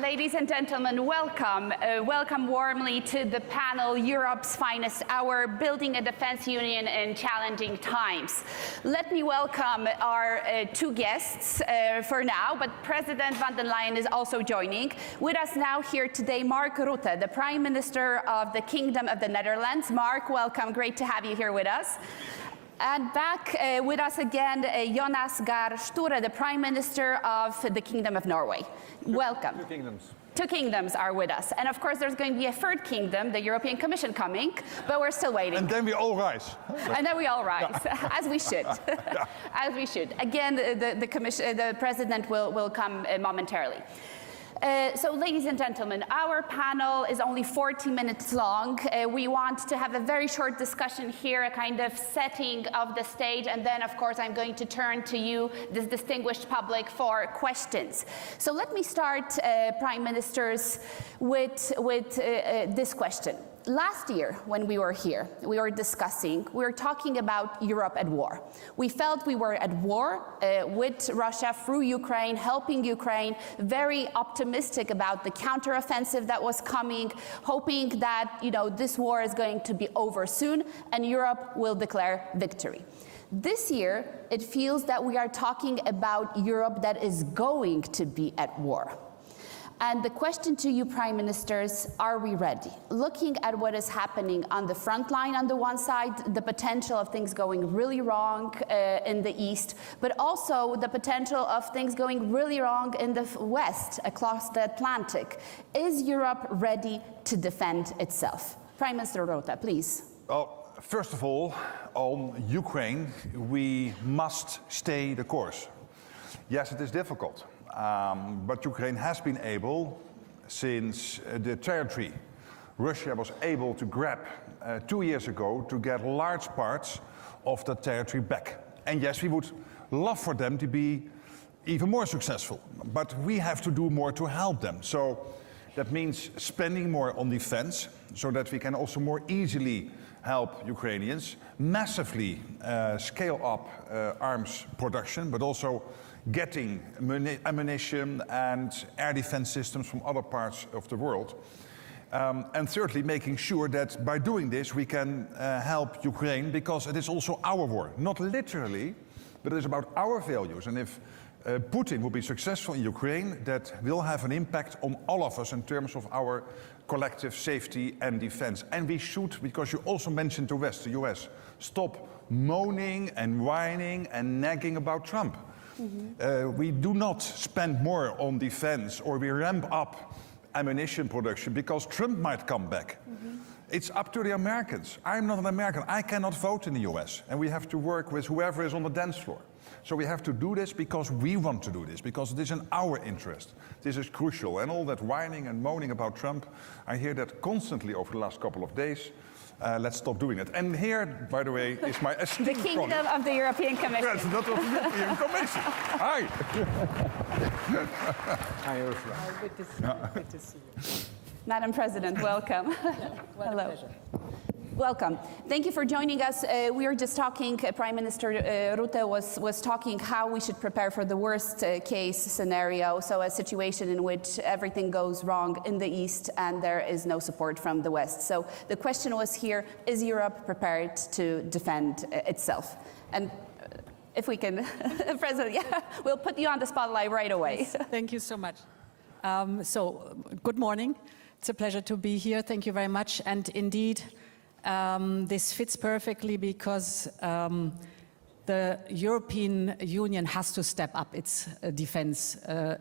Ladies and gentlemen, welcome. Welcome warmly to the panel, Europe's Finest Hour, Building a Defense Union in Challenging Times. Let me welcome our two guests for now, but President von der Leyen is also joining. With us now here today, Mark Rutte, the Prime Minister of the Kingdom of the Netherlands. Mark, welcome. Great to have you here with us. And back with us again, Jonas Gahr Sture, the Prime Minister of the Kingdom of Norway. Welcome. Two kingdoms. Two kingdoms are with us. And of course, there's going to be a third kingdom, the European Commission, coming, but we're still waiting. And then we all rise. And then we all rise, as we should. As we should. Again, the President will come momentarily. So, ladies and gentlemen, our panel is only 40 minutes long. We want to have a very short discussion here, a kind of setting of the stage, and then, of course, I'm going to turn to you, this distinguished public, for questions. So let me start, Prime Ministers, with this question. Last year, when we were here, we were talking about Europe at war. We felt we were at war with Russia through Ukraine, helping Ukraine, very optimistic about the counteroffensive that was coming, hoping that, this war is going to be over soon and Europe will declare victory. This year, it feels that we are talking about Europe that is going to be at war. And the question to you, Prime Ministers, are we ready? Looking at what is happening on the front line on the one side, the potential of things going really wrong in the east, but also the potential of things going really wrong in the west, across the Atlantic. Is Europe ready to defend itself? Prime Minister Rutte, please. Well, first of all, on Ukraine, we must stay the course. Yes, it is difficult. But Ukraine has been able, since the territory Russia was able to grab 2 years ago, to get large parts of the territory back. And yes, we would love for them to be even more successful, but we have to do more to help them. So that means spending more on defense, so that we can also more easily help Ukrainians, massively scale up arms production, but also getting ammunition and air defense systems from other parts of the world. And thirdly, making sure that by doing this, we can help Ukraine, because it is also our war. Not literally, but it is about our values. And if Putin will be successful in Ukraine, that will have an impact on all of us in terms of our collective safety and defense. And we should, because you also mentioned the West, the US, stop moaning and whining and nagging about Trump. We do not spend more on defense, or we ramp up ammunition production because Trump might come back. It's up to the Americans. I'm not an American. I cannot vote in the US. And we have to work with whoever is on the dance floor. So we have to do this because we want to do this, because it is in our interest. This is crucial. And all that whining and moaning about Trump, I hear that constantly over the last couple of days. Let's stop doing it. And here, by the way, is my esteemed The Kingdom of the European Commission. Yes, that was the European Commission. Hi. Hi, Ursula. Good to see you. Madam President, welcome. Hello. Welcome. Thank you for joining us. We were just talking, Prime Minister Rutte was talking how we should prepare for the worst case scenario, so a situation in which everything goes wrong in the East and there is no support from the West. So the question was here, is Europe prepared to defend itself? And if we can, President, we'll put you on the spotlight right away. Yes, thank you so much. Good morning. It's a pleasure to be here. Thank you very much. And indeed, this fits perfectly because the European Union has to step up its defense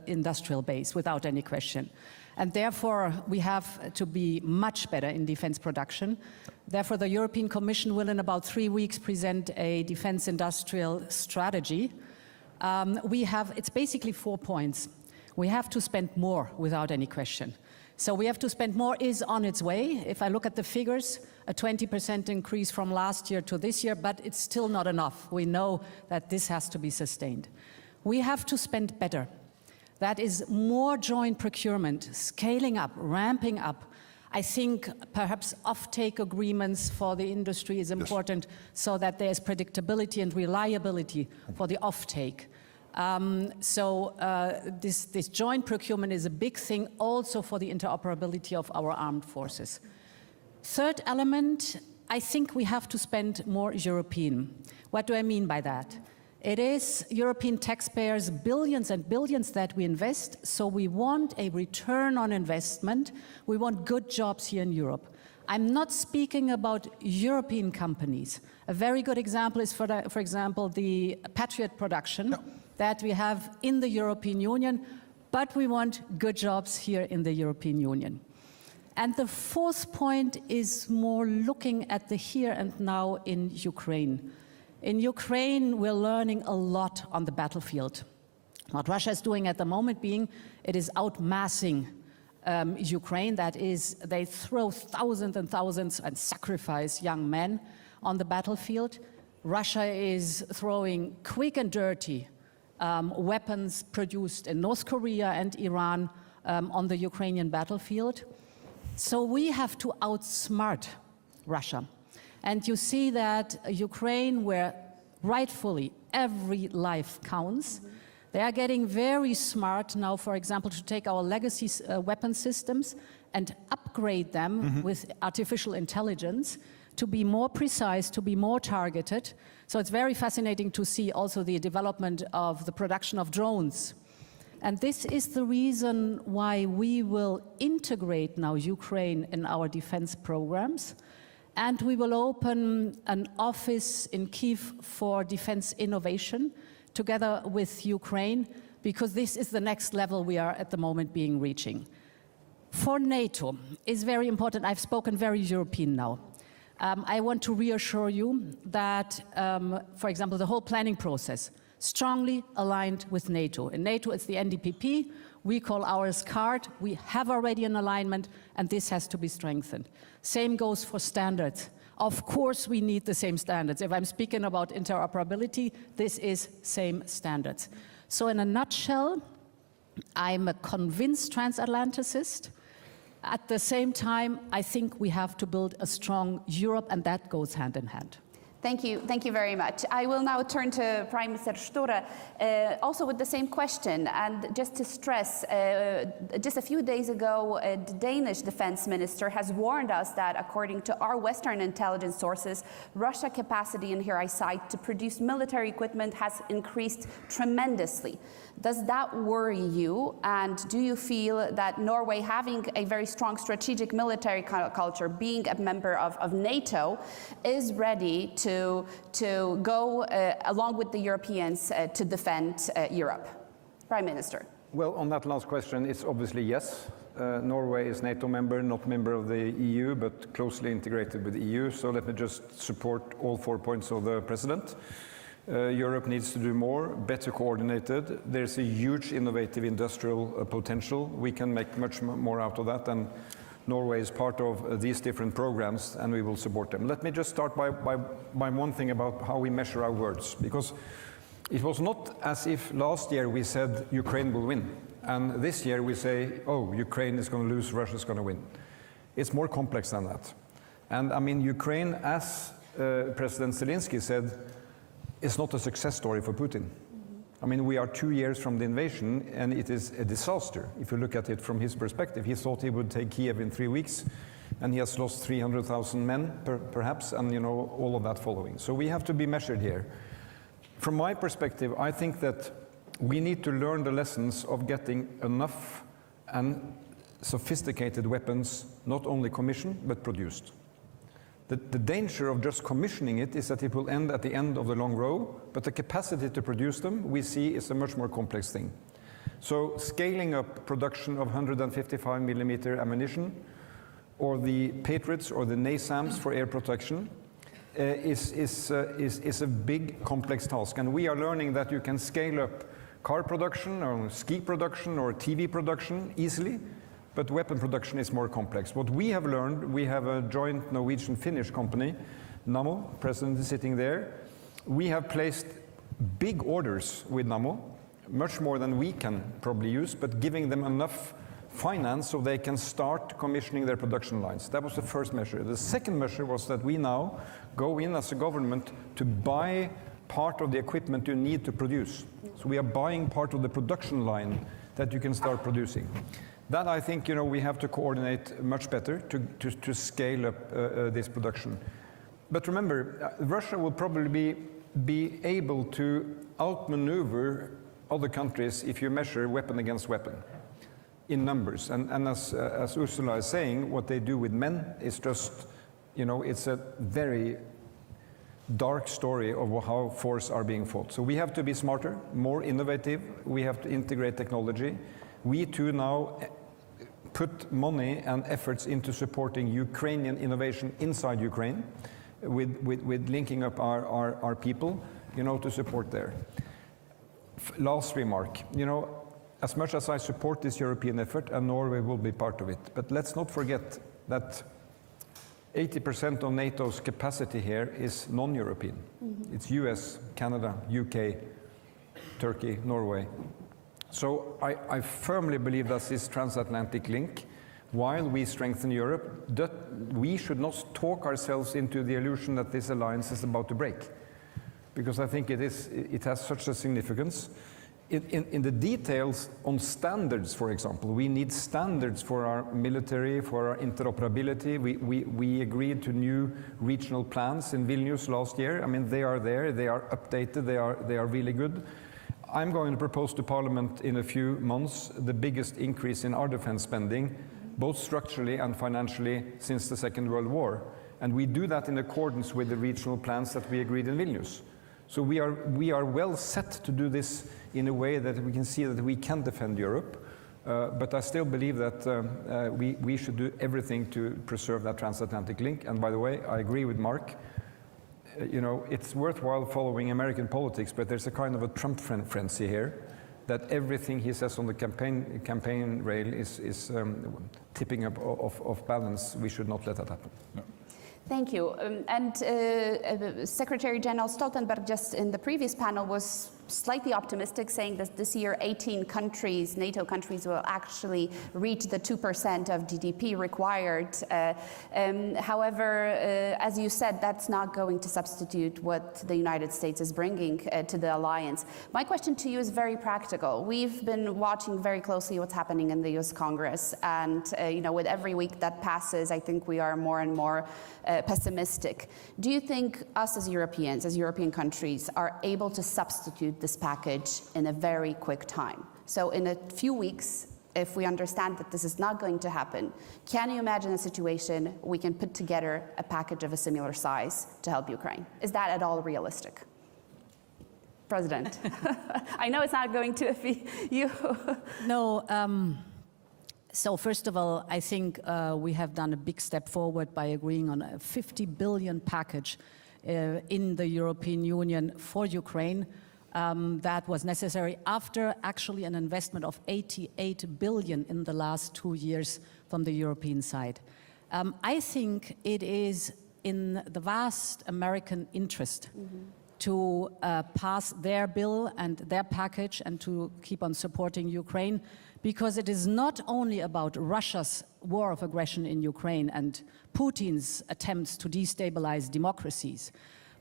industrial base without any question. And therefore, we have to be much better in defense production. Therefore, the European Commission will in about 3 weeks present a defense industrial strategy. It's basically 4 points. We have to spend more without any question. So we have to spend more is on its way. If I look at the figures, a 20% increase from last year to this year, but it's still not enough. We know that this has to be sustained. We have to spend better. That is more joint procurement, scaling up, ramping up. I think perhaps off-take agreements for the industry is important, so that there's predictability and reliability for the off-take. This joint procurement is a big thing also for the interoperability of our armed forces. Third element, I think we have to spend more European. What do I mean by that? It is European taxpayers, billions and billions that we invest, so we want a return on investment. We want good jobs here in Europe. I'm not speaking about European companies. A very good example is, for example, the Patriot production that we have in the European Union, but we want good jobs here in the European Union. And the fourth point is more looking at the here and now in Ukraine. In Ukraine, we're learning a lot on the battlefield. What Russia is doing at the moment being, it is outmassing Ukraine. That is, they throw thousands and thousands and sacrifice young men on the battlefield. Russia is throwing quick and dirty weapons produced in North Korea and Iran on the Ukrainian battlefield. So we have to outsmart Russia. And you see that Ukraine, where rightfully every life counts, they are getting very smart now, for example, to take our legacy weapon systems and upgrade them with artificial intelligence to be more precise, to be more targeted. So it's very fascinating to see also the development of the production of drones. And this is the reason why we will integrate now Ukraine in our defense programs. And we will open an office in Kyiv for defense innovation together with Ukraine, because this is the next level we are at the moment being reaching. For NATO is very important. I've spoken very European now. I want to reassure you that, for example, the whole planning process strongly aligned with NATO. In NATO, it's the NDPP. We call ours CARD. We have already an alignment, and this has to be strengthened. Same goes for standards. Of course, we need the same standards. If I'm speaking about interoperability, this is same standards. So in a nutshell, I'm a convinced transatlanticist. At the same time, I think we have to build a strong Europe, and that goes hand in hand. Thank you very much. I will now turn to Prime Minister Sture, also with the same question, and just to stress, just a few days ago, the Danish defense minister has warned us that according to our Western intelligence sources, Russia's capacity, and here I cite, to produce military equipment has increased tremendously. Does that worry you? And do you feel that Norway, having a very strong strategic military culture, being a member of NATO, is ready to go along with the Europeans to defend Europe? Prime Minister. Well, on that last question, it's obviously yes. Norway is NATO member, not member of the EU, but closely integrated with the EU. So let me just support all 4 points of the President. Europe needs to do more, better coordinated. There's a huge innovative industrial potential. We can make much more out of that, and Norway is part of these different programs, and we will support them. Let me just start by one thing about how we measure our words, because it was not as if last year we said Ukraine will win, and this year we say, oh, Ukraine is going to lose, Russia's going to win. It's more complex than that. And I mean, Ukraine, as President Zelenskyy said, it's not a success story for Putin. I mean, we are 2 years from the invasion, and it is a disaster. If you look at it from his perspective, he thought he would take Kiev in 3 weeks, and he has lost 300,000 men, perhaps, and all of that following. So we have to be measured here. From my perspective, I think that we need to learn the lessons of getting enough and sophisticated weapons, not only commissioned, but produced. The danger of just commissioning it is that it will end at the end of the long row, but the capacity to produce them, we see, is a much more complex thing. So scaling up production of 155mm ammunition, or the Patriots or the NASAMS for air protection, is a big, complex task. And we are learning that you can scale up car production, or ski production, or TV production easily, but weapon production is more complex. What we have learned, we have a joint Norwegian-Finnish company, Nammo, President is sitting there. We have placed big orders with Nammo, much more than we can probably use, but giving them enough finance so they can start commissioning their production lines. That was the first measure. The second measure was that we now go in as a government to buy part of the equipment you need to produce. So we are buying part of the production line that you can start producing. That I think we have to coordinate much better to scale up this production. But remember, Russia will probably be able to outmaneuver other countries if you measure weapon against weapon in numbers. And as Ursula is saying, what they do with men is just, it's a very dark story of how wars are being fought. So we have to be smarter, more innovative. We have to integrate technology. We too now put money and efforts into supporting Ukrainian innovation inside Ukraine with linking up our people, to support there. Last remark, as much as I support this European effort, and Norway will be part of it, but let's not forget that 80% of NATO's capacity here is non-European. Mm-hmm. It's US, Canada, UK, Turkey, Norway. So I firmly believe that this transatlantic link, while we strengthen Europe, that we should not talk ourselves into the illusion that this alliance is about to break. Because I think it has such a significance. In the details on standards, for example, we need standards for our military, for our interoperability. We agreed to new regional plans in Vilnius last year. I mean, they are there, they are updated, they are really good. I'm going to propose to Parliament in a few months the biggest increase in our defense spending, both structurally and financially, since the Second World War. And we do that in accordance with the regional plans that we agreed in Vilnius. So we are well set to do this in a way that we can see that we can defend Europe, but I still believe that we should do everything to preserve that transatlantic link. And by the way, I agree with Mark. It's worthwhile following American politics, but there's a kind of a Trump frenzy here, that everything he says on the campaign rail is tipping up off balance. We should not let that happen. No. Thank you. Secretary General Stoltenberg just in the previous panel was slightly optimistic, saying that this year 18 countries, NATO countries, will actually reach the 2% of GDP required. However, as you said, that's not going to substitute what the United States is bringing to the alliance. My question to you is very practical. We've been watching very closely what's happening in the US Congress, and with every week that passes, I think we are more and more pessimistic. Do you think us as Europeans, as European countries, are able to substitute this package in a very quick time? So in a few weeks, if we understand that this is not going to happen, can you imagine a situation we can put together a package of a similar size to help Ukraine? Is that at all realistic? President, I know it's not going to be you. No. So first of all, I think we have done a big step forward by agreeing on a 50 billion package in the European Union for Ukraine. That was necessary after actually an investment of 88 billion in the last 2 years from the European side. I think it is in the vast American interest to pass their bill and their package and to keep on supporting Ukraine, because it is not only about Russia's war of aggression in Ukraine and Putin's attempts to destabilize democracies,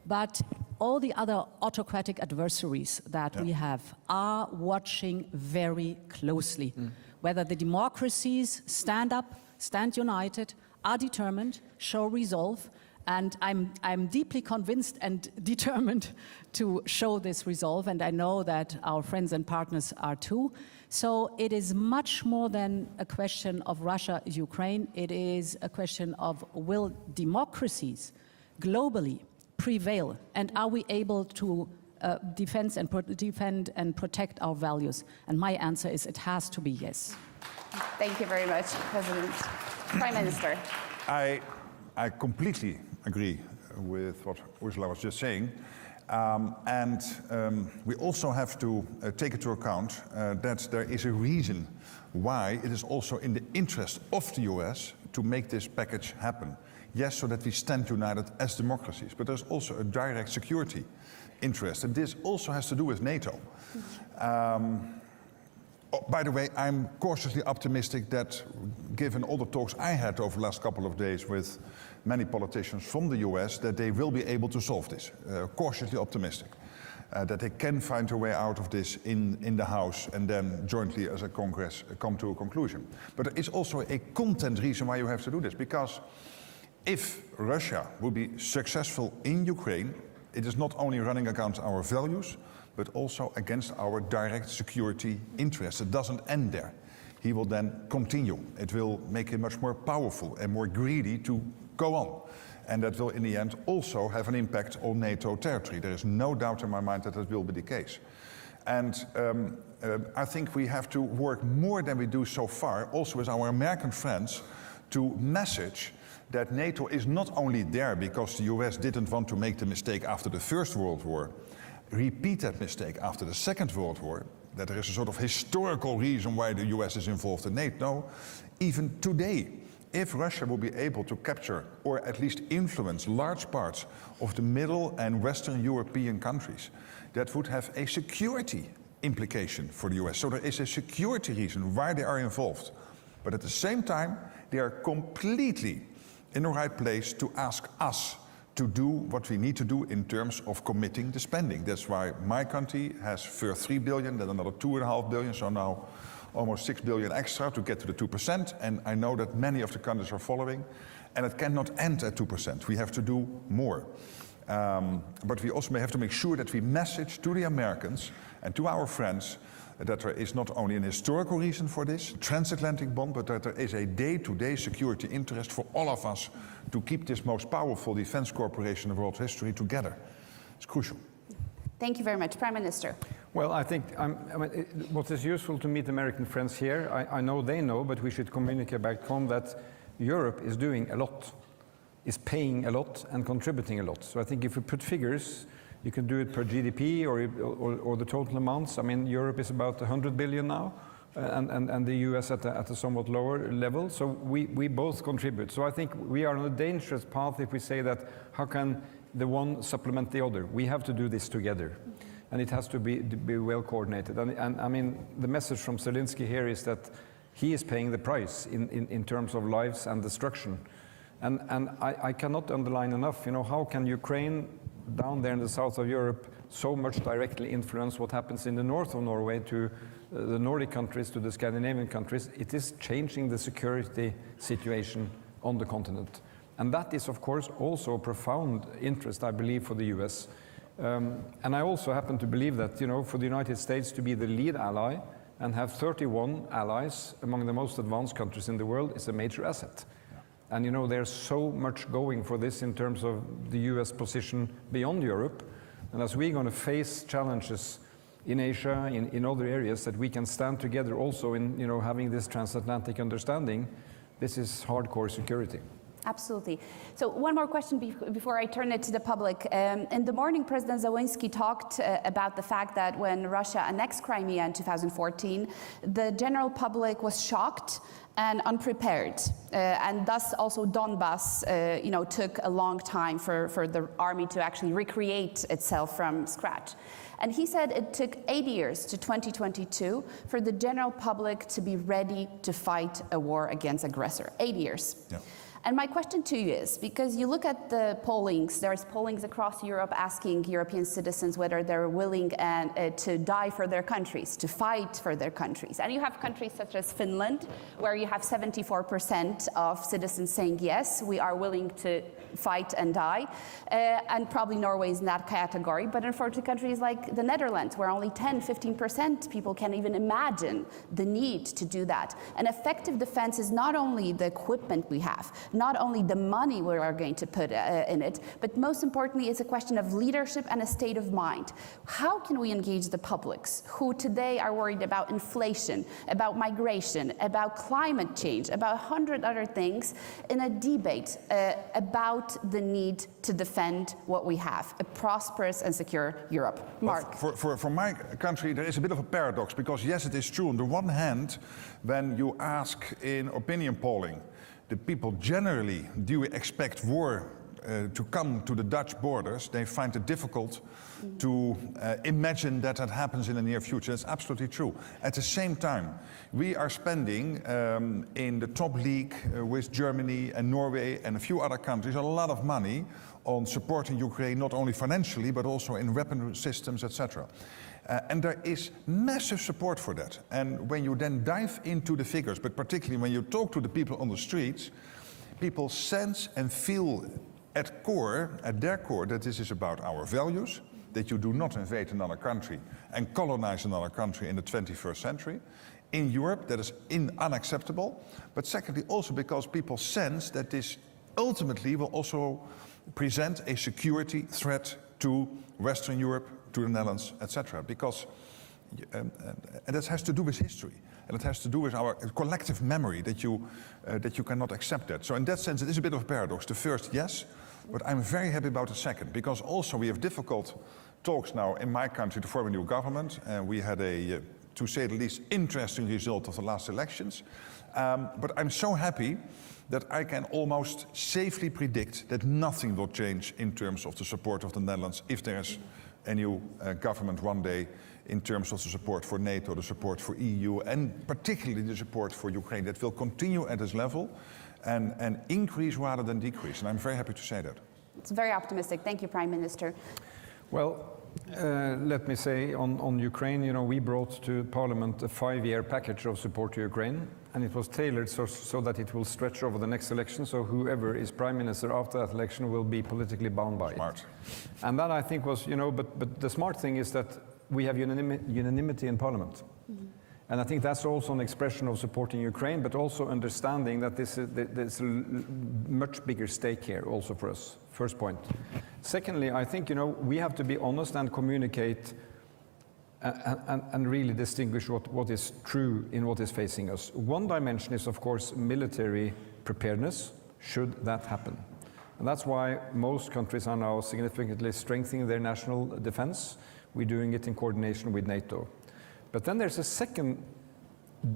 but all the other autocratic adversaries that we have are watching very closely whether the democracies stand up, stand united, are determined, show resolve, and I'm deeply convinced and determined to show this resolve, and I know that our friends and partners are too. So it is much more than a question of Russia-Ukraine. It is a question of, will democracies globally prevail, and are we able to defend and protect our values? And my answer is, it has to be yes. Thank you very much, President. Prime Minister. I completely agree with what Ursula was just saying. We also have to take into account that there is a reason why it is also in the interest of the US to make this package happen. Yes, so that we stand united as democracies, but there's also a direct security interest, and this also has to do with NATO. By the way, I'm cautiously optimistic that, given all the talks I had over the last couple of days with many politicians from the US, that they will be able to solve this. Cautiously optimistic. That they can find a way out of this in the House and then jointly as a Congress come to a conclusion. But there is also a content reason why you have to do this, because if Russia would be successful in Ukraine, it is not only running against our values, but also against our direct security interests. It doesn't end there. He will then continue. It will make him much more powerful and more greedy to go on. And that will, in the end, also have an impact on NATO territory. There is no doubt in my mind that will be the case. And I think we have to work more than we do so far, also with our American friends, to message that NATO is not only there because the US didn't want to make the mistake after the First World War, repeat that mistake after the Second World War, that there is a sort of historical reason why the US is involved in NATO. Even today, if Russia will be able to capture or at least influence large parts of the Middle and Western European countries, that would have a security implication for the US. So there is a security reason why they are involved. But at the same time, they are completely in the right place to ask us to do what we need to do in terms of committing the spending. That's why my country has first 3 billion, then another 2.5 billion, so now almost 6 billion extra to get to the 2%, and I know that many of the countries are following, and it cannot end at 2%. We have to do more. But we also have to make sure that we message to the Americans and to our friends that there is not only an historical reason for this, transatlantic bond, but that there is a day-to-day security interest for all of us to keep this most powerful defense corporation in world history together. It's crucial. Thank you very much. Prime Minister. Well, I think what is useful to meet American friends here, I know they know, but we should communicate back home that Europe is doing a lot, is paying a lot and contributing a lot. So I think if we put figures, you can do it per GDP or the total amounts. I mean, Europe is about 100 billion now, and the US at a somewhat lower level. So we both contribute. So I think we are on a dangerous path if we say that how can the one supplement the other. We have to do this together, and it has to be well coordinated. And I mean, the message from Zelenskyy here is that he is paying the price in terms of lives and destruction. And I cannot underline enough, you know, how can Ukraine down there in the south of Europe so much directly influence what happens in the north of Norway to the Nordic countries, to the Scandinavian countries? It is changing the security situation on the continent. And that is, of course, also a profound interest, I believe, for the US. And I also happen to believe that, you know, for the United States to be the lead ally and have 31 allies among the most advanced countries in the world is a major asset. And you know, there's so much going for this in terms of the US position beyond Europe. And as we're going to face challenges in Asia, in other areas, that we can stand together also in, you know, having this transatlantic understanding, this is hardcore security. Absolutely. So one more question before I turn it to the public. In the morning, President Zelenskyy talked about the fact that when Russia annexed Crimea in 2014, the general public was shocked and unprepared, and thus also Donbass, you know, took a long time for the army to actually recreate itself from scratch. And he said it took 8 years to 2022 for the general public to be ready to fight a war against aggressor. 8 years. Yeah. And my question to you is, because you look at the pollings, there's pollings across Europe asking European citizens whether they're willing to die for their countries, to fight for their countries. And you have countries such as Finland, where you have 74% of citizens saying, yes, we are willing to fight and die. And probably Norway is in that category. But unfortunately, countries like the Netherlands, where only 10-15% people can even imagine the need to do that. An effective defense is not only the equipment we have, not only the money we are going to put in it, but most importantly, it's a question of leadership and a state of mind. How can we engage the publics who today are worried about inflation, about migration, about climate change, about 100 other things, in a debate about the need to defend what we have, a prosperous and secure Europe? Mark. For my country, there is a bit of a paradox, because yes, it is true. On the one hand, when you ask in opinion polling, the people generally, do you expect war to come to the Dutch borders, they find it difficult to imagine that that happens in the near future. That's absolutely true. At the same time, we are spending in the top league with Germany and Norway and a few other countries a lot of money on supporting Ukraine, not only financially, but also in weapon systems, etc. And there is massive support for that. And when you then dive into the figures, but particularly when you talk to the people on the streets, people sense and feel at their core, that this is about our values, that you do not invade another country and colonize another country in the 21st century. In Europe, that is unacceptable. But secondly, also because people sense that this ultimately will also present a security threat to Western Europe, to the Netherlands, etc. Because, and that has to do with history. And it has to do with our collective memory that you cannot accept that. So in that sense, it is a bit of a paradox. The first, yes, but I'm very happy about the second, because also we have difficult talks now in my country to form a new government. And we had a, to say the least, interesting result of the last elections. But I'm so happy that I can almost safely predict that nothing will change in terms of the support of the Netherlands if there is a new government one day, in terms of the support for NATO, the support for EU, and particularly the support for Ukraine, that will continue at this level and increase rather than decrease. And I'm very happy to say that. It's very optimistic. Thank you, Prime Minister. Well, let me say on Ukraine, you know, we brought to Parliament a 5-year package of support to Ukraine, and it was tailored so that it will stretch over the next election, so whoever is Prime Minister after that election will be politically bound by it. And that, I think, was, you know, but the smart thing is that we have unanimity in Parliament. And I think that's also an expression of supporting Ukraine, but also understanding that there's a much bigger stake here also for us. First point. Secondly, I think, you know, we have to be honest and communicate and really distinguish what is true in what is facing us. One dimension is, of course, military preparedness, should that happen. And that's why most countries are now significantly strengthening their national defense. We're doing it in coordination with NATO. But then there's a second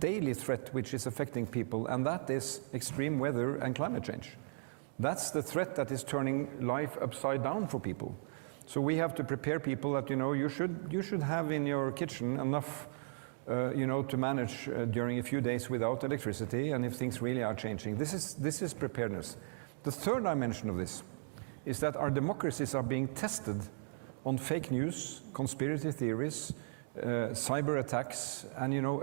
daily threat which is affecting people, and that is extreme weather and climate change. That's the threat that is turning life upside down for people. So we have to prepare people that, you know, you should have in your kitchen enough, you know, to manage during a few days without electricity, and if things really are changing. This is preparedness. The third dimension of this is that our democracies are being tested on fake news, conspiracy theories, cyber attacks, and, you know,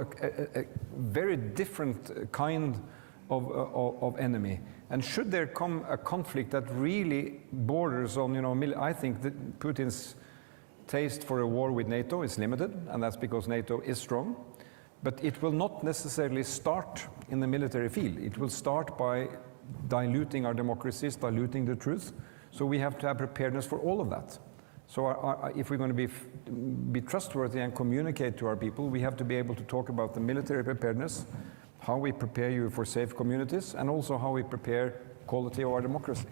a very different kind of enemy. And should there come a conflict that really borders on, you know, I think that Putin's taste for a war with NATO is limited, and that's because NATO is strong. But it will not necessarily start in the military field. It will start by diluting our democracies, diluting the truth. So we have to have preparedness for all of that. So if we're going to be trustworthy and communicate to our people, we have to be able to talk about the military preparedness, how we prepare you for safe communities, and also how we prepare quality of our democracy.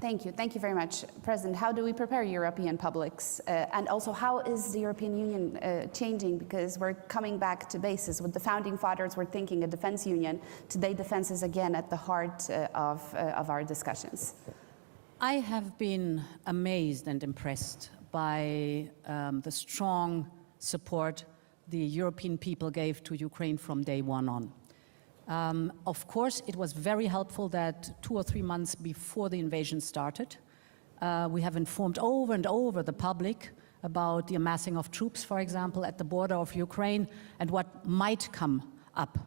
Thank you. Thank you very much. President, how do we prepare European publics? And also, how is the European Union changing? Because we're coming back to basis. With the founding fathers, we're thinking a defense union. Today, defense is again at the heart of our discussions. I have been amazed and impressed by the strong support the European people gave to Ukraine from day one on. Of course, it was very helpful that 2 or 3 months before the invasion started, we have informed over and over the public about the amassing of troops, for example, at the border of Ukraine and what might come up.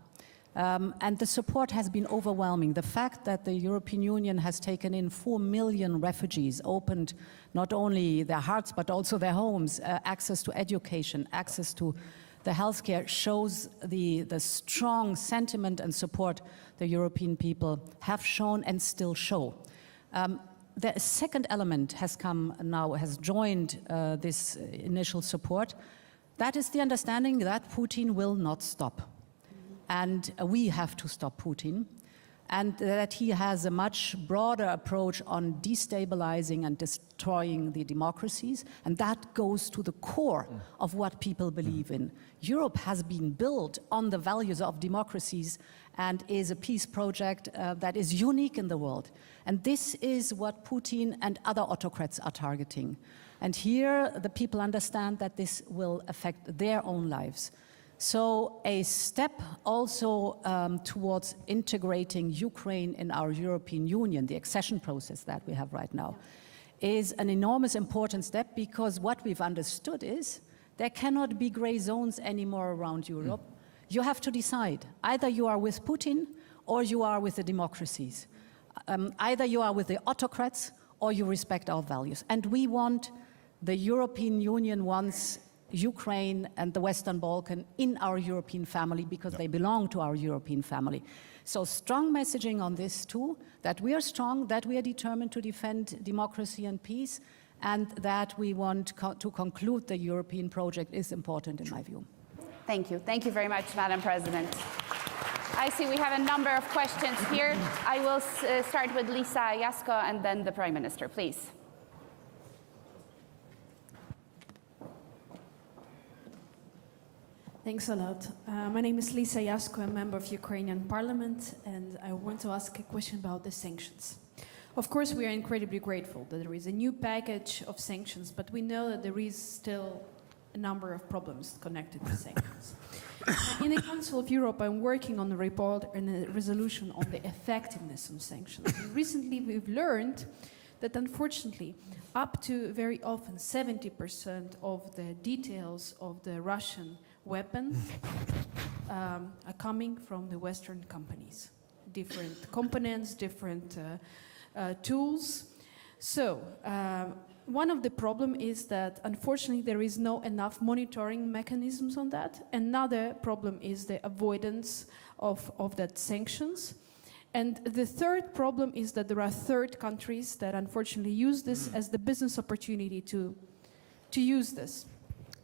And the support has been overwhelming. The fact that the European Union has taken in 4 million refugees, opened not only their hearts but also their homes, access to education, access to the healthcare, shows the strong sentiment and support the European people have shown and still show. The second element has come now, has joined this initial support. That is the understanding that Putin will not stop. And we have to stop Putin. and that he has a much broader approach on destabilizing and destroying the democracies, and that goes to the core of what people believe in. Europe has been built on the values of democracies and is a peace project that is unique in the world. And this is what Putin and other autocrats are targeting. And here the people understand that this will affect their own lives. So a step also towards integrating Ukraine in our European Union, the accession process that we have right now, is an enormous important step, because what we've understood is there cannot be gray zones anymore around Europe. You have to decide. Either you are with Putin or you are with the democracies. Either you are with the autocrats or you respect our values. And we want, the European Union wants Ukraine and the Western Balkan in our European family, because they belong to our European family. So strong messaging on this too, that we are strong, that we are determined to defend democracy and peace, and that we want to conclude the European project is important in my view. Thank you. Thank you very much, Madam President. I see we have a number of questions here. I will start with Lisa Jasko and then the Prime Minister, please. Thanks a lot. My name is Lisa Jasko, a member of Ukrainian Parliament, and I want to ask a question about the sanctions. Of course, we are incredibly grateful that there is a new package of sanctions, but we know that there is still a number of problems connected to sanctions. In the Council of Europe, I'm working on a report and a resolution on the effectiveness of sanctions. And recently, we've learned that unfortunately, up to very often 70% of the details of the Russian weapons are coming from the Western companies. Different components, different tools. So, one of the problems is that unfortunately there is no enough monitoring mechanisms on that. Another problem is the avoidance of that sanctions. And the third problem is that there are third countries that unfortunately use this as the business opportunity to use this.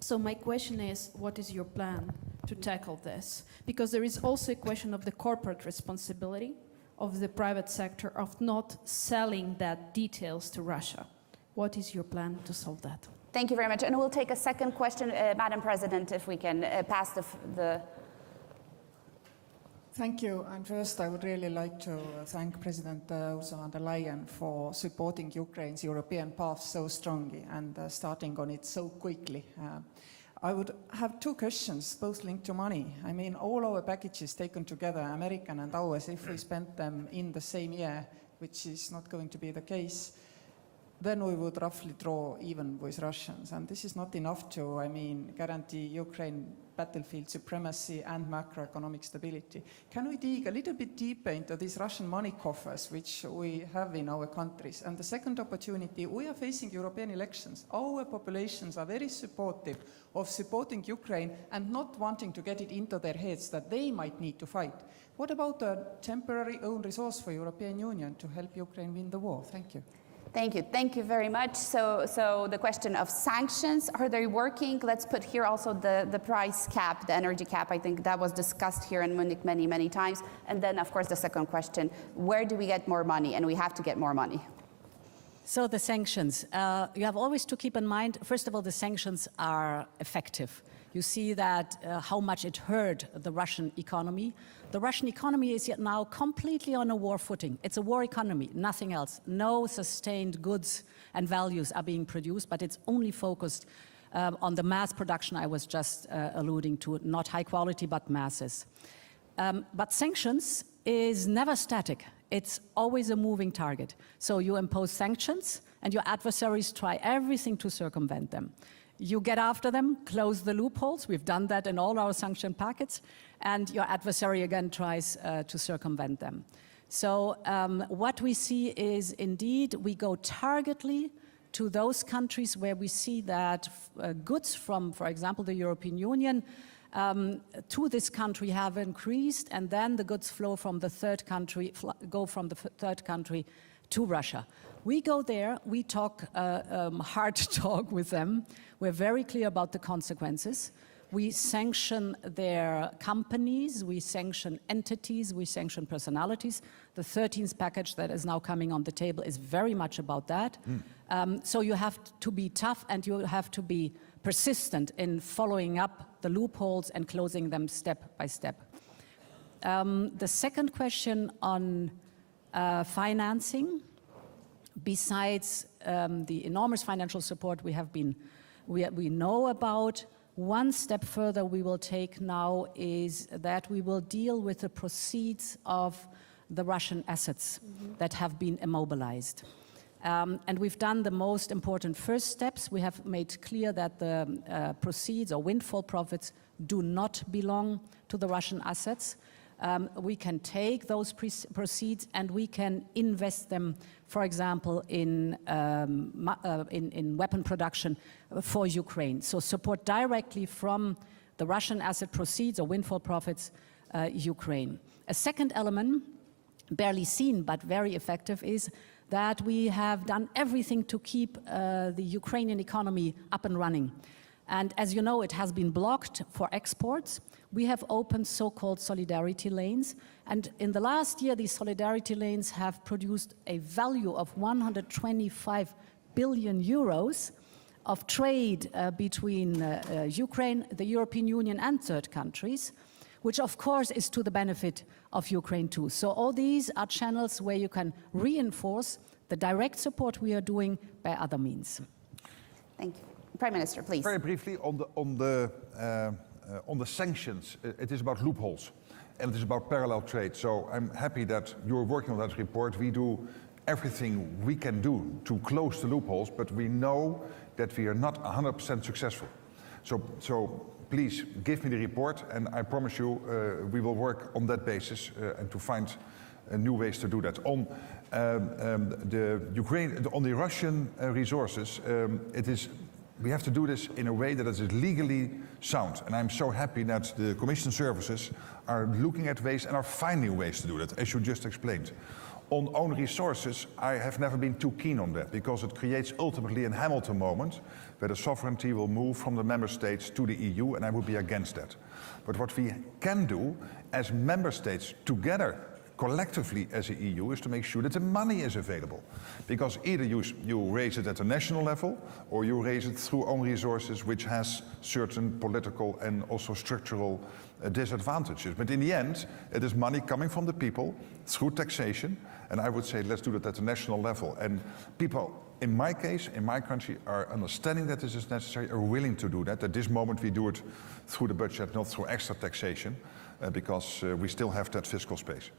So my question is, what is your plan to tackle this? Because there is also a question of the corporate responsibility of the private sector of not selling that details to Russia. What is your plan to solve that? Thank you very much. And we'll take a second question, Madam President, if we can pass the... Thank you. And first, I would really like to thank President Ursula von der Leyen for supporting Ukraine's European path so strongly and starting on it so quickly. I would have two questions, both linked to money. I mean, all our packages taken together, American and ours, if we spent them in the same year, which is not going to be the case, then we would roughly draw even with Russians. And this is not enough to, guarantee Ukraine battlefield supremacy and macroeconomic stability. Can we dig a little bit deeper into these Russian money coffers which we have in our countries? And the second opportunity, we are facing European elections. Our populations are very supportive of supporting Ukraine and not wanting to get it into their heads that they might need to fight. What about a temporary own resource for European Union to help Ukraine win the war? Thank you. Thank you. Thank you very much. So the question of sanctions, are they working? Let's put here also the price cap, the energy cap. I think that was discussed here in Munich many, many times. And then, of course, the second question, where do we get more money? And we have to get more money. So the sanctions, you have always to keep in mind, first of all, the sanctions are effective. You see that how much it hurt the Russian economy. The Russian economy is yet now completely on a war footing. It's a war economy, nothing else. No sustained goods and values are being produced, but it's only focused on the mass production I was just alluding to, not high quality, but masses. But sanctions is never static. It's always a moving target. So you impose sanctions, and your adversaries try everything to circumvent them. You get after them, close the loopholes. We've done that in all our sanction packets. And your adversary again tries to circumvent them. So what we see is indeed we go targetedly to those countries where we see that goods from, for example, the European Union to this country have increased, and then the goods flow from the third country, go from the third country to Russia. We go there, we talk hard talk with them. We're very clear about the consequences. We sanction their companies, we sanction entities, we sanction personalities. The 13th package that is now coming on the table is very much about that. So you have to be tough and you have to be persistent in following up the loopholes and closing them step by step. The second question on financing, besides the enormous financial support we know about, one step further we will take now is that we will deal with the proceeds of the Russian assets that have been immobilized. And we've done the most important first steps. We have made clear that the proceeds or windfall profits do not belong to the Russian assets. We can take those proceeds and we can invest them, for example, in weapon production for Ukraine. So support directly from the Russian asset proceeds or windfall profits, Ukraine. A second element, barely seen but very effective, is that we have done everything to keep the Ukrainian economy up and running. And as you know, it has been blocked for exports. We have opened so-called solidarity lanes. And in the last year, these solidarity lanes have produced a value of 125 billion euros of trade between Ukraine, the European Union, and third countries, which of course is to the benefit of Ukraine too. So all these are channels where you can reinforce the direct support we are doing by other means. Thank you. Prime Minister, please. Very briefly, on the sanctions, it is about loopholes and it is about parallel trade. So I'm happy that you're working on that report. We do everything we can do to close the loopholes, but we know that we are not 100% successful. So please give me the report, and I promise you we will work on that basis and to find new ways to do that. On the Russian resources, we have to do this in a way that is legally sound. And I'm so happy that the Commission services are looking at ways and are finding ways to do that, as you just explained. On own resources, I have never been too keen on that because it creates ultimately a Hamilton moment where the sovereignty will move from the member states to the EU, and I would be against that. But what we can do as member states together, collectively as a EU, is to make sure that the money is available. Because either you raise it at the national level or you raise it through own resources, which has certain political and also structural disadvantages. But in the end, it is money coming from the people through taxation, and I would say let's do that at the national level. And people, in my case, in my country, are understanding that this is necessary, are willing to do that. At this moment we do it through the budget, not through extra taxation, because we still have that fiscal space.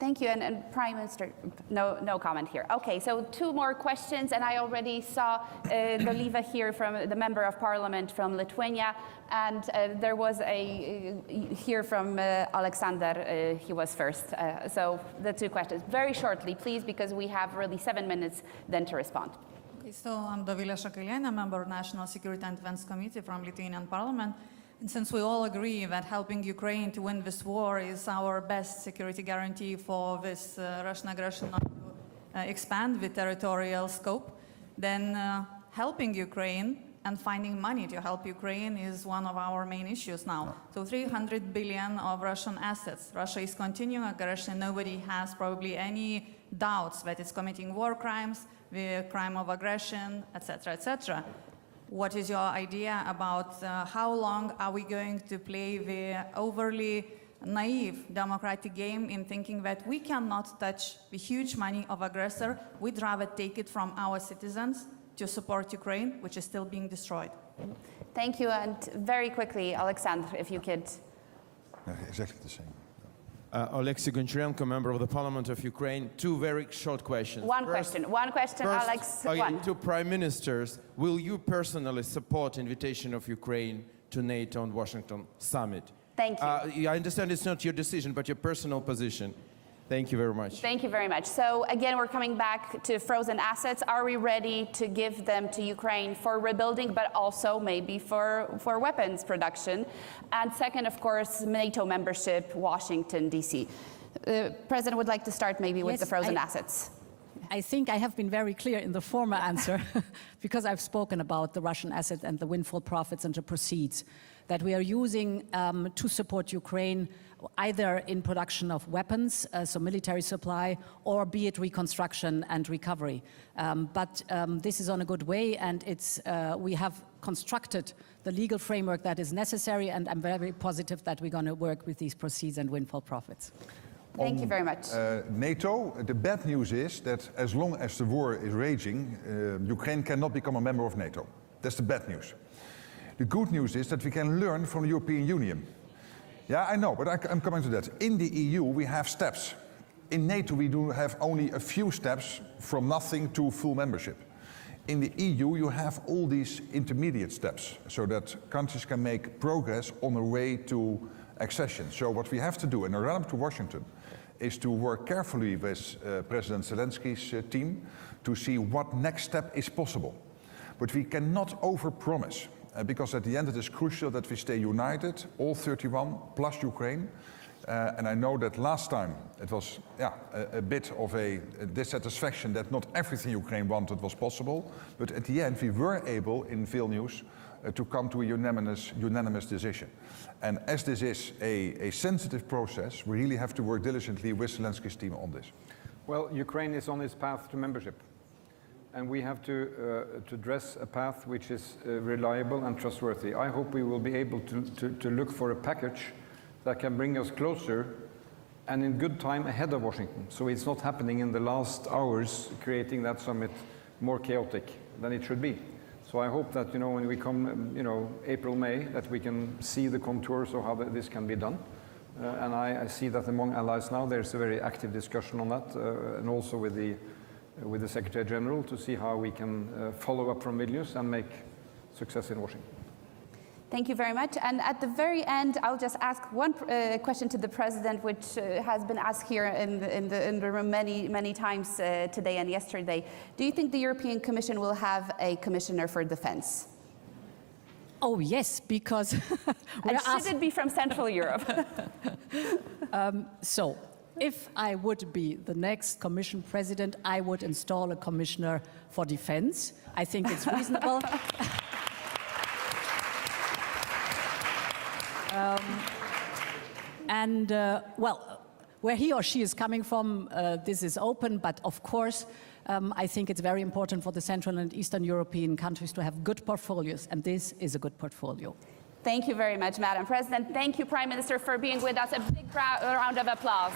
Thank you, and Prime Minister, no comment here. Okay, so two more questions, and I already saw the Liva here from the Member of Parliament from Lithuania, and there was a here from Alexander, he was first. So the two questions, very shortly, please, because we have really 7 minutes then to respond. Okay, so I'm Dovilė Šakalienė, member of National Security and Defense Committee from Lithuanian Parliament. And since we all agree that helping Ukraine to win this war is our best security guarantee for this Russian aggression not to expand the territorial scope, then helping Ukraine and finding money to help Ukraine is one of our main issues now. So 300 billion of Russian assets. Russia is continuing aggression. Nobody has probably any doubts that it's committing war crimes, the crime of aggression, etc., etc. What is your idea about how long are we going to play the overly naive democratic game in thinking that we cannot touch the huge money of aggressor? We'd rather take it from our citizens to support Ukraine, which is still being destroyed. Thank you, and very quickly, Alexander, if you could. Exactly the same. Oleksiy Goncharenko, member of the Parliament of Ukraine. Two very short questions. One question, Alex. One. To Prime Ministers, will you personally support invitation of Ukraine to NATO and Washington summit? Thank you. I understand it's not your decision, but your personal position. Thank you very much. Thank you very much. So again, we're coming back to frozen assets. Are we ready to give them to Ukraine for rebuilding, but also maybe for weapons production? And second, of course, NATO membership, Washington, D.C. The President would like to start maybe with the frozen assets. I think I have been very clear in the former answer because I've spoken about the Russian asset and the windfall profits and the proceeds that we are using to support Ukraine, either in production of weapons, so military supply, or be it reconstruction and recovery. But this is on a good way, and we have constructed the legal framework that is necessary, and I'm very positive that we're going to work with these proceeds and windfall profits. Thank you very much. NATO, the bad news is that as long as the war is raging, Ukraine cannot become a member of NATO. That's the bad news. The good news is that we can learn from the European Union. Yeah, I know, but I'm coming to that. In the EU, we have steps. In NATO, we do have only a few steps from nothing to full membership. In the EU, you have all these intermediate steps so that countries can make progress on the way to accession. So what we have to do in the run-up to Washington is to work carefully with President Zelenskyy's team to see what next step is possible. But we cannot overpromise, because at the end it is crucial that we stay united, all 31 plus Ukraine. And I know that last time it was a bit of a dissatisfaction that not everything Ukraine wanted was possible, but at the end we were able in Vilnius to come to a unanimous decision. And as this is a sensitive process, we really have to work diligently with Zelensky's team on this. Well, Ukraine is on its path to membership. And we have to address a path which is reliable and trustworthy. I hope we will be able to look for a package that can bring us closer and in good time ahead of Washington. So it's not happening in the last hours, creating that summit more chaotic than it should be. So I hope that, when we come, April, May, that we can see the contours of how this can be done. And I see that among allies now, there's a very active discussion on that, and also with the Secretary General to see how we can follow up from Vilnius and make success in Washington. Thank you very much. And at the very end, I'll just ask one question to the President, which has been asked here in the room many times today and yesterday. Do you think the European Commission will have a Commissioner for Defense? Oh, yes, because... and should it be from Central Europe? So, if I would be the next Commission President, I would install a Commissioner for Defense. I think it's reasonable. Well, where he or she is coming from, this is open, but of course, I think it's very important for the Central and Eastern European countries to have good portfolios, and this is a good portfolio. Thank you very much, Madam President. Thank you, Prime Minister, for being with us. A big round of applause.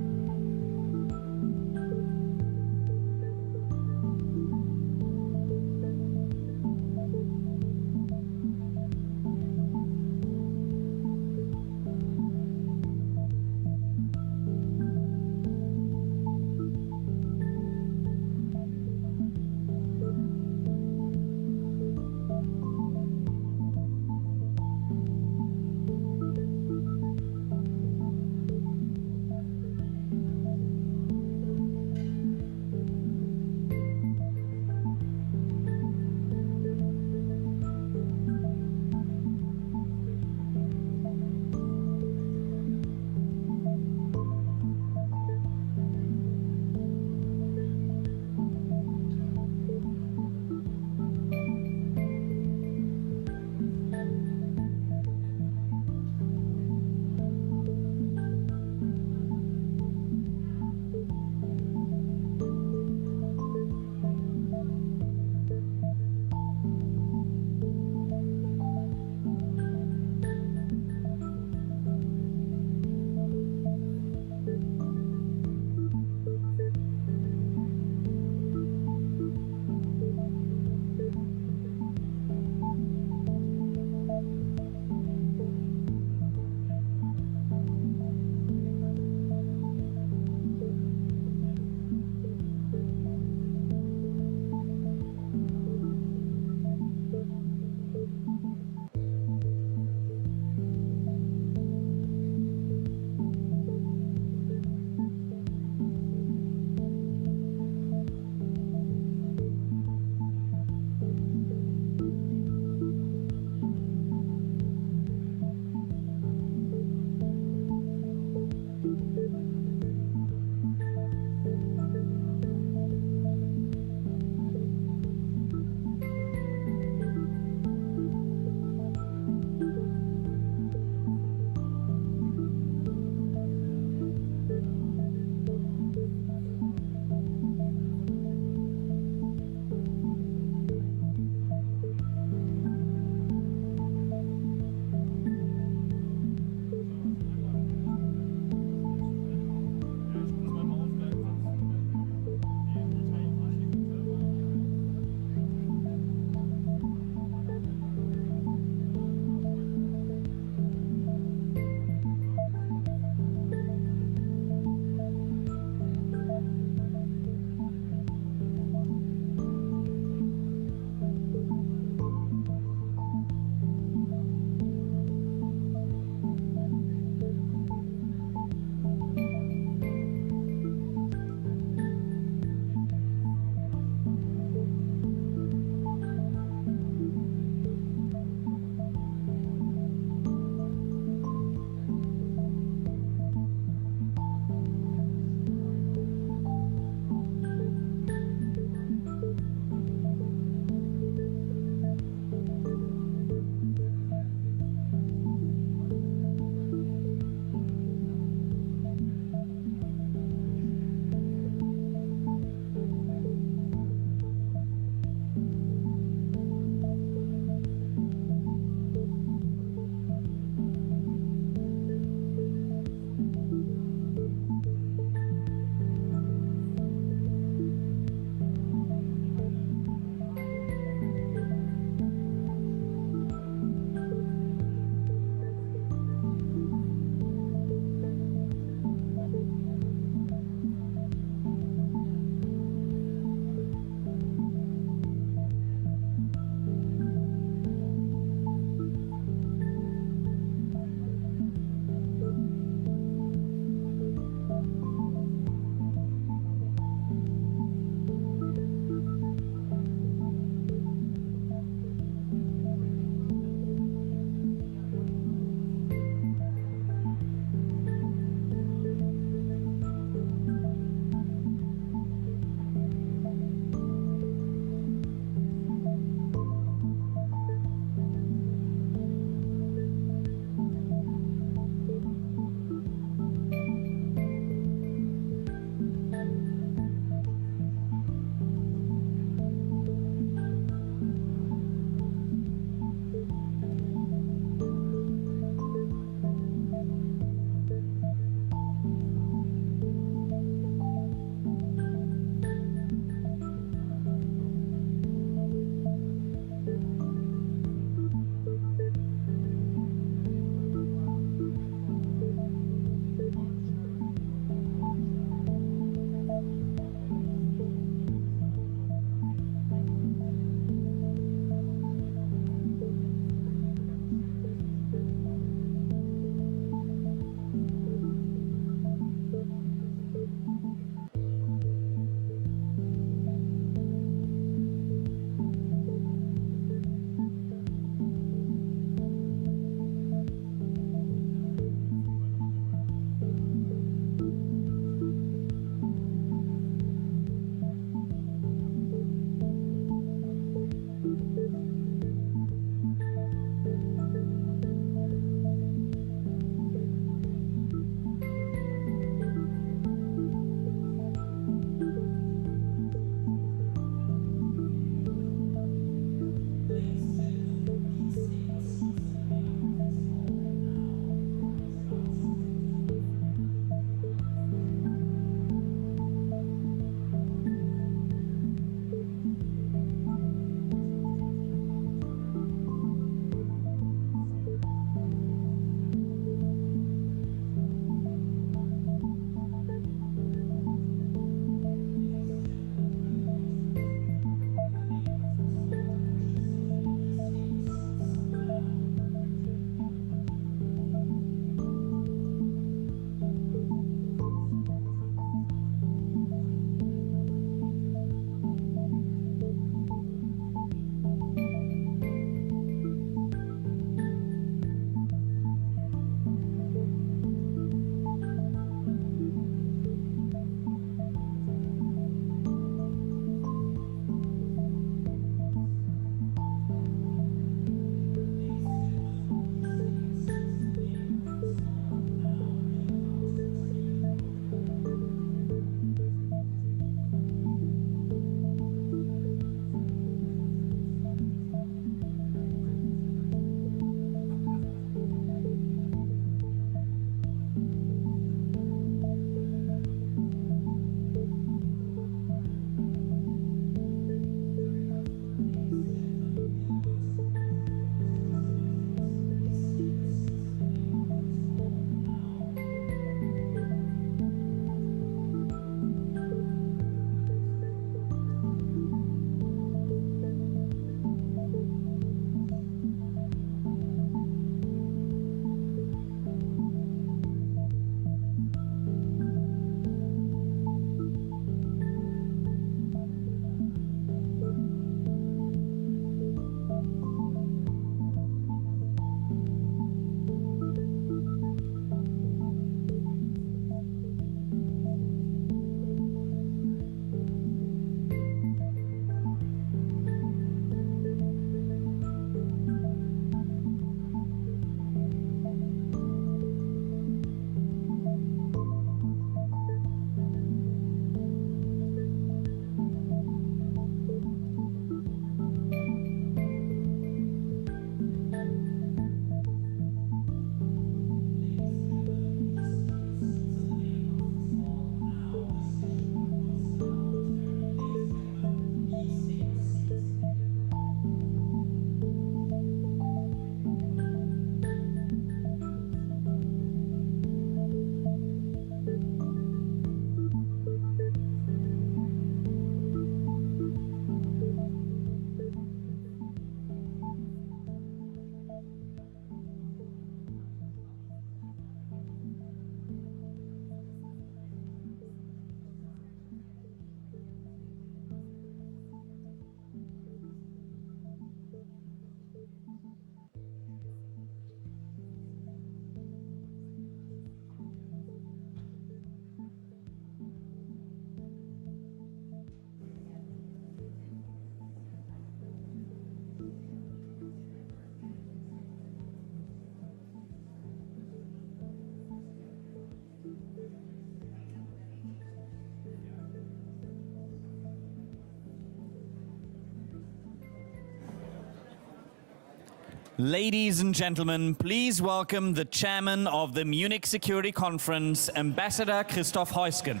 Ladies and gentlemen, please welcome the chairman of the Munich Security Conference, Ambassador Christoph Heusgen.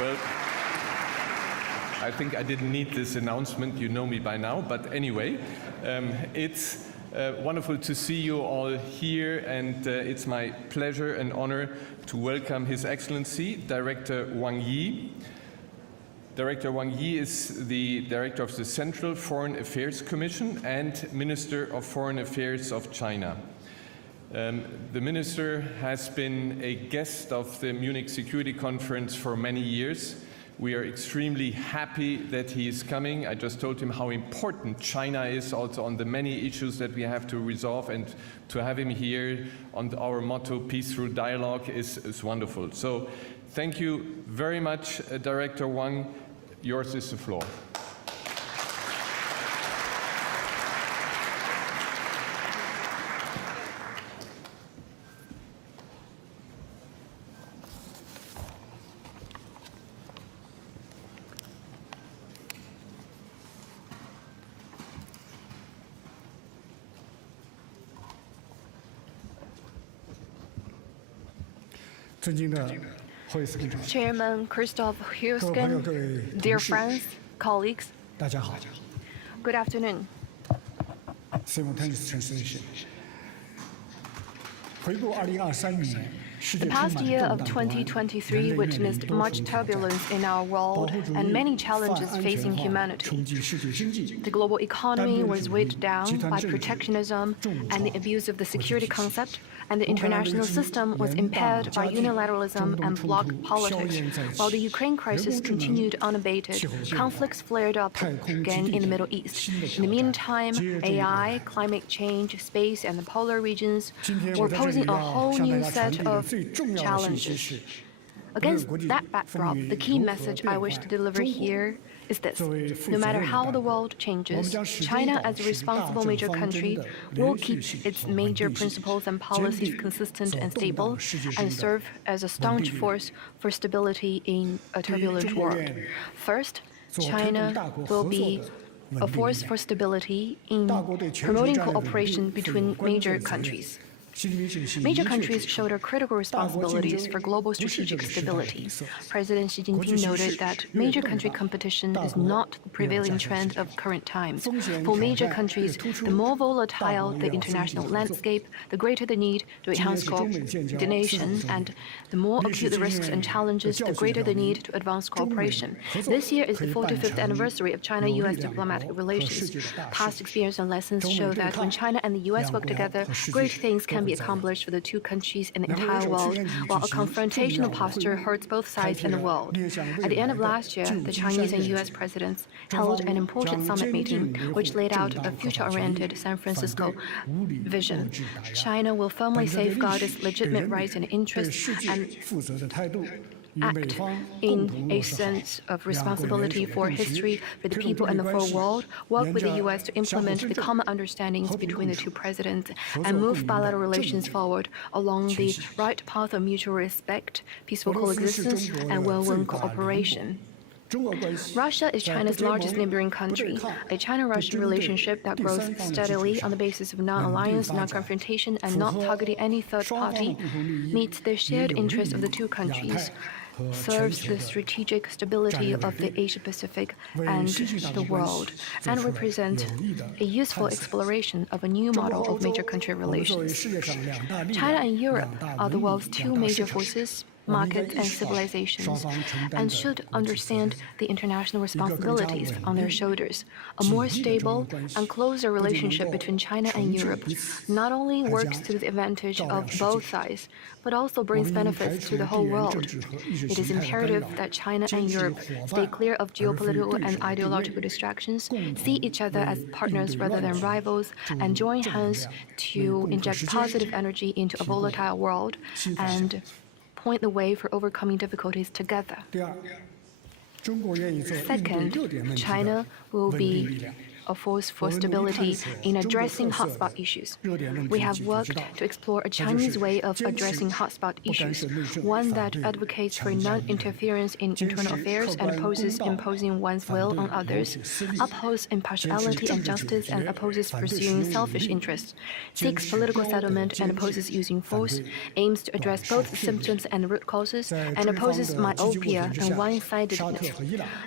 Well, I think I didn't need this announcement, you know me by now, but anyway, it's wonderful to see you all here, and it's my pleasure and honor to welcome His Excellency, Director Wang Yi. Director Wang Yi is the Director of the Central Foreign Affairs Commission and Minister of Foreign Affairs of China. The Minister has been a guest of the Munich Security Conference for many years. We are extremely happy that he is coming. I just told him how important China is also on the many issues that we have to resolve, and to have him here on our motto, Peace Through Dialogue, is wonderful. So thank you very much, Director Wang. Yours is the floor. Chairman Christoph Heusgen, dear friends, colleagues, good afternoon. Simultaneous translation. The past year of 2023 witnessed much turbulence in our world and many challenges facing humanity. The global economy was weighed down by protectionism and the abuse of the security concept, and the international system was impaired by unilateralism and bloc politics. While the Ukraine crisis continued unabated, conflicts flared up again in the Middle East. In the meantime, AI, climate change, space, and the polar regions were posing a whole new set of challenges. Against that backdrop, the key message I wish to deliver here is this: no matter how the world changes, China as a responsible major country will keep its major principles and policies consistent and stable, and serve as a staunch force for stability in a turbulent world. First, China will be a force for stability in promoting cooperation between major countries. Major countries shoulder critical responsibilities for global strategic stability. President Xi Jinping noted that major country competition is not the prevailing trend of current times. For major countries, the more volatile the international landscape, the greater the need to enhance coordination, and the more acute the risks and challenges, the greater the need to advance cooperation. This year is the 45th anniversary of China-U.S. diplomatic relations. Past experience and lessons show that when China and the U.S. work together, great things can be accomplished for the two countries and the entire world, while a confrontational posture hurts both sides and the world. At the end of last year, the Chinese and U.S. presidents held an important summit meeting, which laid out a future-oriented San Francisco vision. China will firmly safeguard its legitimate rights and interests and act in a sense of responsibility for history, for the people and the whole world, work with the U.S. to implement the common understandings between the two presidents, and move bilateral relations forward along the right path of mutual respect, peaceful coexistence, and win-win cooperation. Russia is China's largest neighboring country. A China-Russian relationship that grows steadily on the basis of non-alliance, non-confrontation, and not targeting any third party meets the shared interests of the two countries, serves the strategic stability of the Asia-Pacific and the world, and represents a useful exploration of a new model of major country relations. China and Europe are the world's two major forces, markets, and civilizations, and should understand the international responsibilities on their shoulders. A more stable and closer relationship between China and Europe not only works to the advantage of both sides, but also brings benefits to the whole world. It is imperative that China and Europe stay clear of geopolitical and ideological distractions, see each other as partners rather than rivals, and join hands to inject positive energy into a volatile world and point the way for overcoming difficulties together. Second, China will be a force for stability in addressing hotspot issues. We have worked to explore a Chinese way of addressing hotspot issues, one that advocates for non-interference in internal affairs and opposes imposing one's will on others, upholds impartiality and justice and opposes pursuing selfish interests, seeks political settlement and opposes using force, aims to address both symptoms and root causes, and opposes myopia and one-sidedness.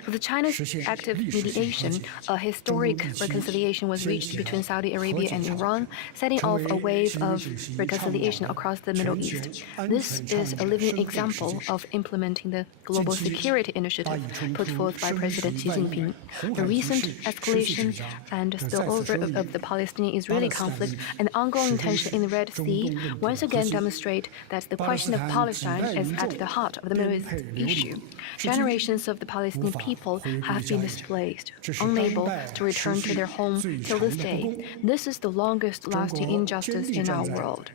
With China's active mediation, a historic reconciliation was reached between Saudi Arabia and Iran, setting off a wave of reconciliation across the Middle East. This is a living example of implementing the global security initiative put forth by President Xi Jinping. The recent escalation and spillover of the Palestinian-Israeli conflict and the ongoing tension in the Red Sea once again demonstrate that the question of Palestine is at the heart of the Middle East issue. Generations of the Palestinian people have been displaced, unable to return to their home till this day. This is the longest-lasting injustice in our world.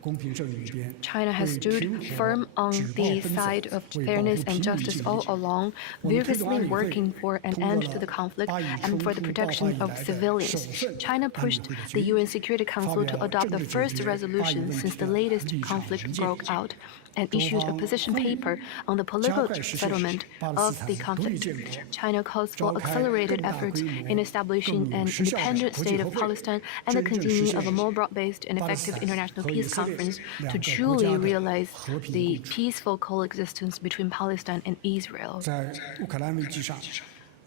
China has stood firm on the side of fairness and justice all along, vigorously working for an end to the conflict and for the protection of civilians. China pushed the UN Security Council to adopt the first resolution since the latest conflict broke out and issued a position paper on the political settlement of the conflict. China calls for accelerated efforts in establishing an independent state of Palestine and the convening of a more broad-based and effective international peace conference to truly realize the peaceful coexistence between Palestine and Israel.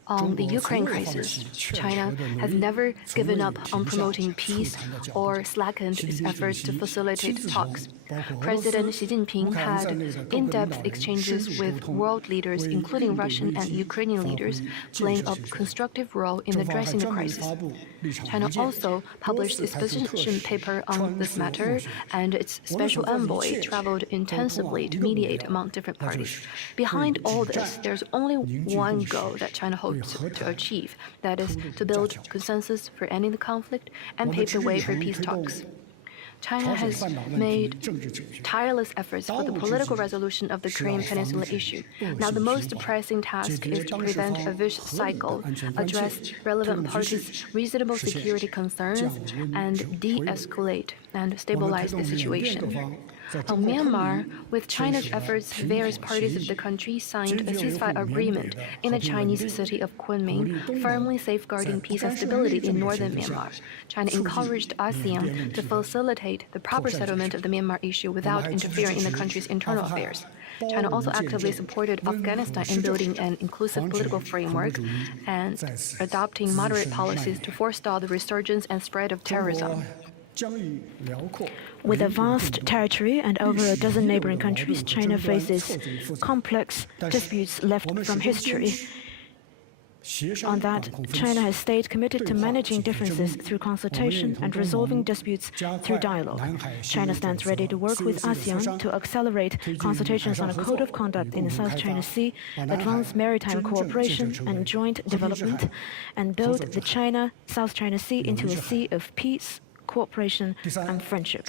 On the Ukraine crisis, China has never given up on promoting peace or slackened its efforts to facilitate talks. President Xi Jinping had in-depth exchanges with world leaders, including Russian and Ukrainian leaders, playing a constructive role in addressing the crisis. China also published its position paper on this matter, and its special envoy traveled intensively to mediate among different parties. Behind all this, there's only one goal that China hopes to achieve, that is, to build consensus for ending the conflict and pave the way for peace talks. China has made tireless efforts for the political resolution of the Korean Peninsula issue. Now, the most pressing task is to prevent a vicious cycle, address relevant parties' reasonable security concerns, and de-escalate and stabilize the situation. On Myanmar, with China's efforts, various parties of the country signed a ceasefire agreement in the Chinese city of Kunming, firmly safeguarding peace and stability in northern Myanmar. China encouraged ASEAN to facilitate the proper settlement of the Myanmar issue without interfering in the country's internal affairs. China also actively supported Afghanistan in building an inclusive political framework and adopting moderate policies to forestall the resurgence and spread of terrorism. With a vast territory and over a dozen neighboring countries, China faces complex disputes left from history. On that, China has stayed committed to managing differences through consultation and resolving disputes through dialogue. China stands ready to work with ASEAN to accelerate consultations on a code of conduct in the South China Sea, advance maritime cooperation and joint development, and build the China-South China Sea into a sea of peace, cooperation and friendship.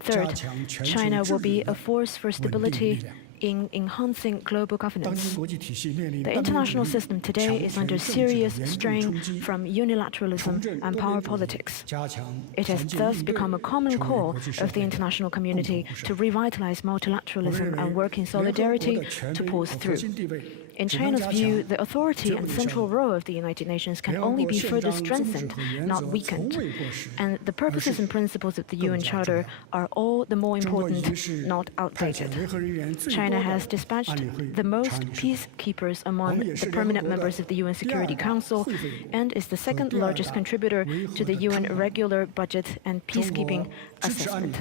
Third, China will be a force for stability in enhancing global governance. The international system today is under serious strain from unilateralism and power politics. It has thus become a common call of the international community to revitalize multilateralism and work in solidarity to pulse through. In China's view, the authority and central role of the United Nations can only be further strengthened, not weakened. And the purposes and principles of the UN Charter are all the more important, not outdated. China has dispatched the most peacekeepers among the permanent members of the UN Security Council and is the second largest contributor to the UN regular budget and peacekeeping assessment.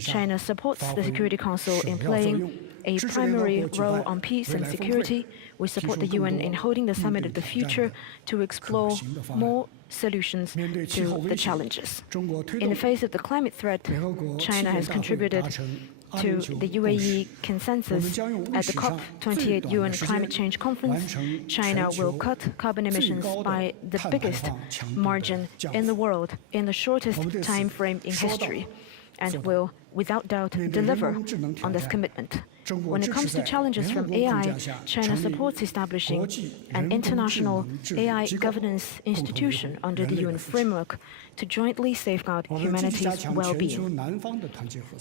China supports the Security Council in playing a primary role on peace and security. We support the UN in holding the Summit of the Future to explore more solutions to the challenges. In the face of the climate threat, China has contributed to the UAE consensus at the COP28 UN Climate Change Conference. China will cut carbon emissions by the biggest margin in the world in the shortest time frame in history, and will, without doubt, deliver on this commitment. When it comes to challenges from AI, China supports establishing an international AI governance institution under the UN framework to jointly safeguard humanity's well-being.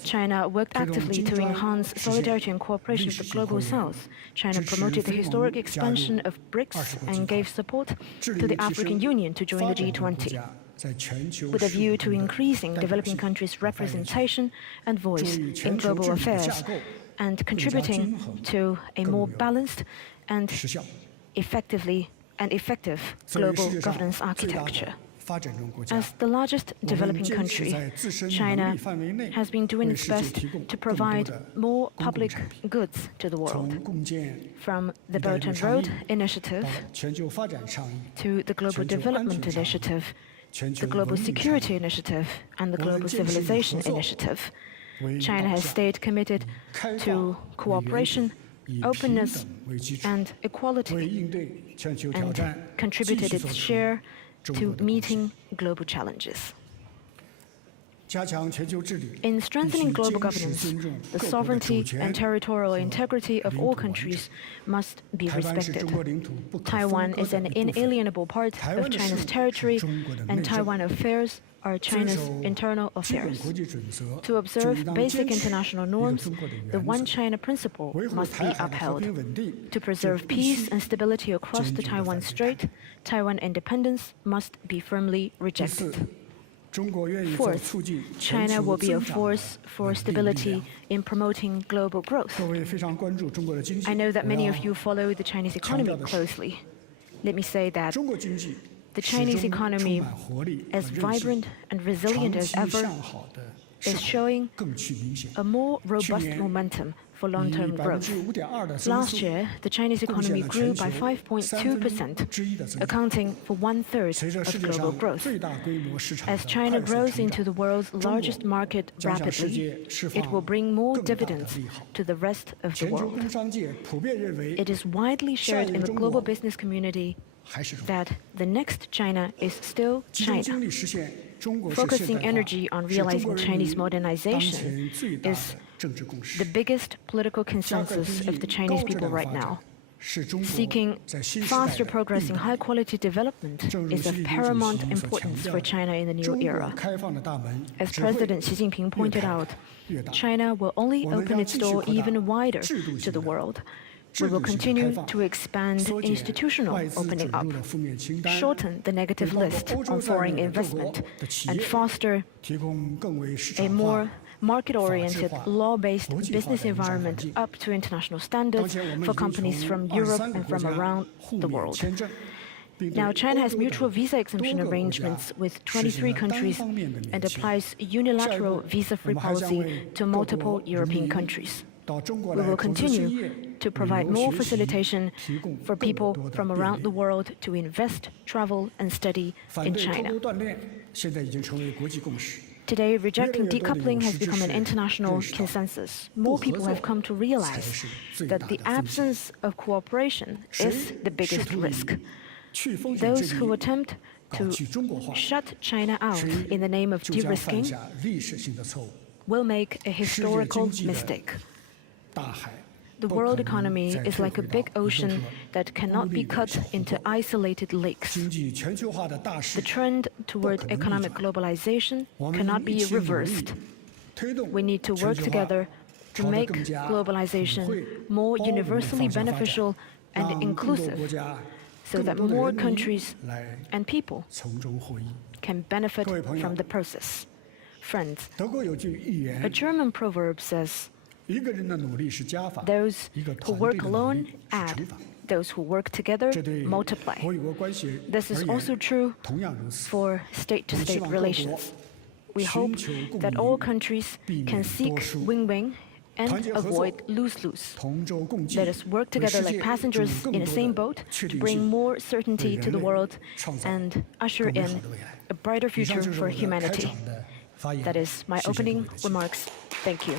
China worked actively to enhance solidarity and cooperation with the Global South. China promoted the historic expansion of BRICS and gave support to the African Union to join the G20, with a view to increasing developing countries' representation and voice in global affairs, and contributing to a more balanced and effective global governance architecture. As the largest developing country, China has been doing its best to provide more public goods to the world, from the Belt and Road Initiative to the Global Development Initiative, the Global Security Initiative, and the Global Civilization Initiative. China has stayed committed to cooperation, openness, and equality, and contributed its share to meeting global challenges. In strengthening global governance, the sovereignty and territorial integrity of all countries must be respected. Taiwan is an inalienable part of China's territory, and Taiwan affairs are China's internal affairs. To observe basic international norms, the One China principle must be upheld. To preserve peace and stability across the Taiwan Strait, Taiwan independence must be firmly rejected. Fourth, China will be a force for stability in promoting global growth. I know that many of you follow the Chinese economy closely. Let me say that the Chinese economy, as vibrant and resilient as ever, is showing a more robust momentum for long-term growth. Last year, the Chinese economy grew by 5.2%, accounting for one-third of global growth. As China grows into the world's largest market rapidly, it will bring more dividends to the rest of the world. It is widely shared in the global business community that the next China is still China. Focusing energy on realizing Chinese modernization is the biggest political consensus of the Chinese people right now. Seeking faster progress in high-quality development is of paramount importance for China in the new era. As President Xi Jinping pointed out, China will only open its door even wider to the world. We will continue to expand institutional opening up, shorten the negative list on foreign investment, and foster a more market-oriented, law-based business environment up to international standards for companies from Europe and from around the world. Now, China has mutual visa exemption arrangements with 23 countries and applies unilateral visa-free policy to multiple European countries. We will continue to provide more facilitation for people from around the world to invest, travel, and study in China. Today, rejecting decoupling has become an international consensus. More people have come to realize that the absence of cooperation is the biggest risk. Those who attempt to shut China out in the name of de-risking will make a historical mistake. The world economy is like a big ocean that cannot be cut into isolated lakes. The trend toward economic globalization cannot be reversed. We need to work together to make globalization more universally beneficial and inclusive, so that more countries and people can benefit from the process. Friends, a German proverb says, "Those who work alone add, those who work together multiply." This is also true for state-to-state relations. We hope that all countries can seek win-win and avoid lose-lose. Let us work together like passengers in the same boat to bring more certainty to the world and usher in a brighter future for humanity. That is my opening remarks. Thank you.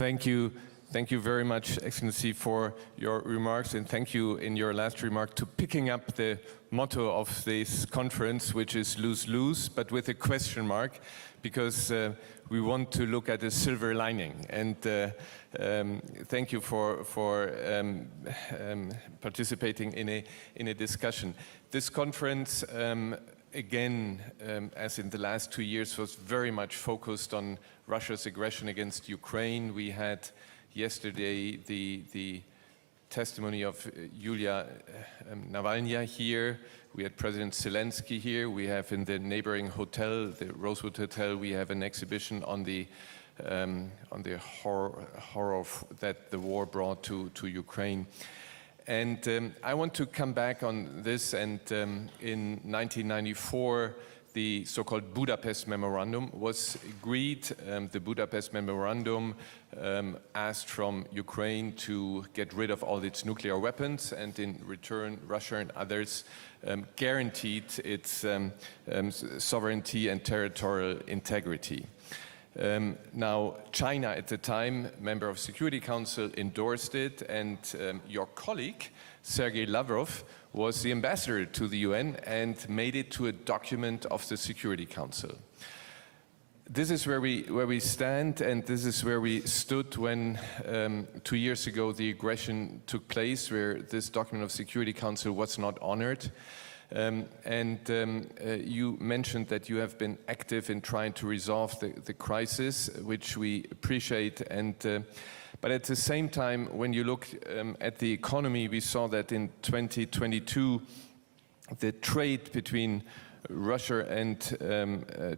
Thank you Thank you very much, Excellency, for your remarks, and thank you in your last remark to picking up the motto of this conference, which is lose-lose, but with a question mark, because we want to look at a silver lining. And thank you for participating in a discussion. This conference, again, as in the last 2 years, was very much focused on Russia's aggression against Ukraine. We had yesterday the testimony of Yulia Navalny here. We had President Zelenskyy here. We have in the neighboring hotel, the Rosewood Hotel, we have an exhibition on the horror that the war brought to Ukraine. And I want to come back on this, and in 1994, the so-called Budapest Memorandum was agreed. The Budapest Memorandum asked from Ukraine to get rid of all its nuclear weapons, and in return, Russia and others guaranteed its sovereignty and territorial integrity. Now, China at the time, member of Security Council, endorsed it, and your colleague, Sergei Lavrov, was the ambassador to the UN and made it to a document of the Security Council. This is where we stand, and this is where we stood when 2 years ago the aggression took place, where this document of Security Council was not honored. You mentioned that you have been active in trying to resolve the crisis, which we appreciate. But at the same time, when you look at the economy, we saw that in 2022, the trade between Russia and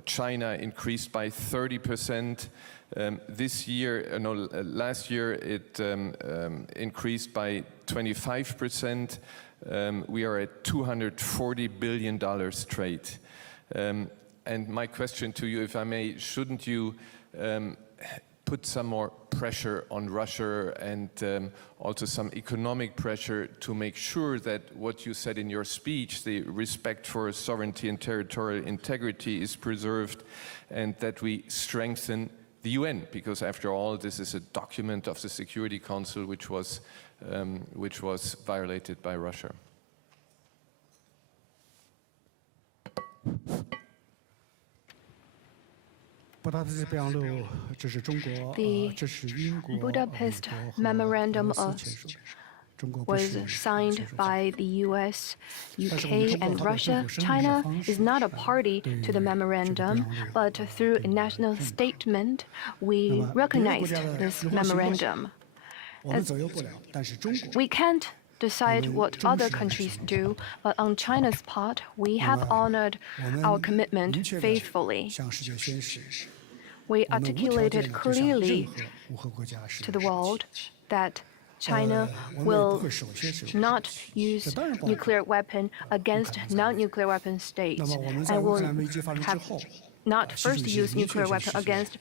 China increased by 30%. Last year it increased by 25%. We are at $240 billion trade. And my question to you, if I may, shouldn't you put some more pressure on Russia and also some economic pressure to make sure that what you said in your speech, the respect for sovereignty and territorial integrity, is preserved, and that we strengthen the UN? Because after all, this is a document of the Security Council which was violated by Russia. The Budapest Memorandum was signed by the US, UK, and Russia. China is not a party to the memorandum, but through a national statement, we recognized this memorandum. We can't decide what other countries do, but on China's part, we have honored our commitment faithfully. We articulated clearly to the world that China will not use nuclear weapon against non-nuclear weapon states, and will have not first use nuclear weapon against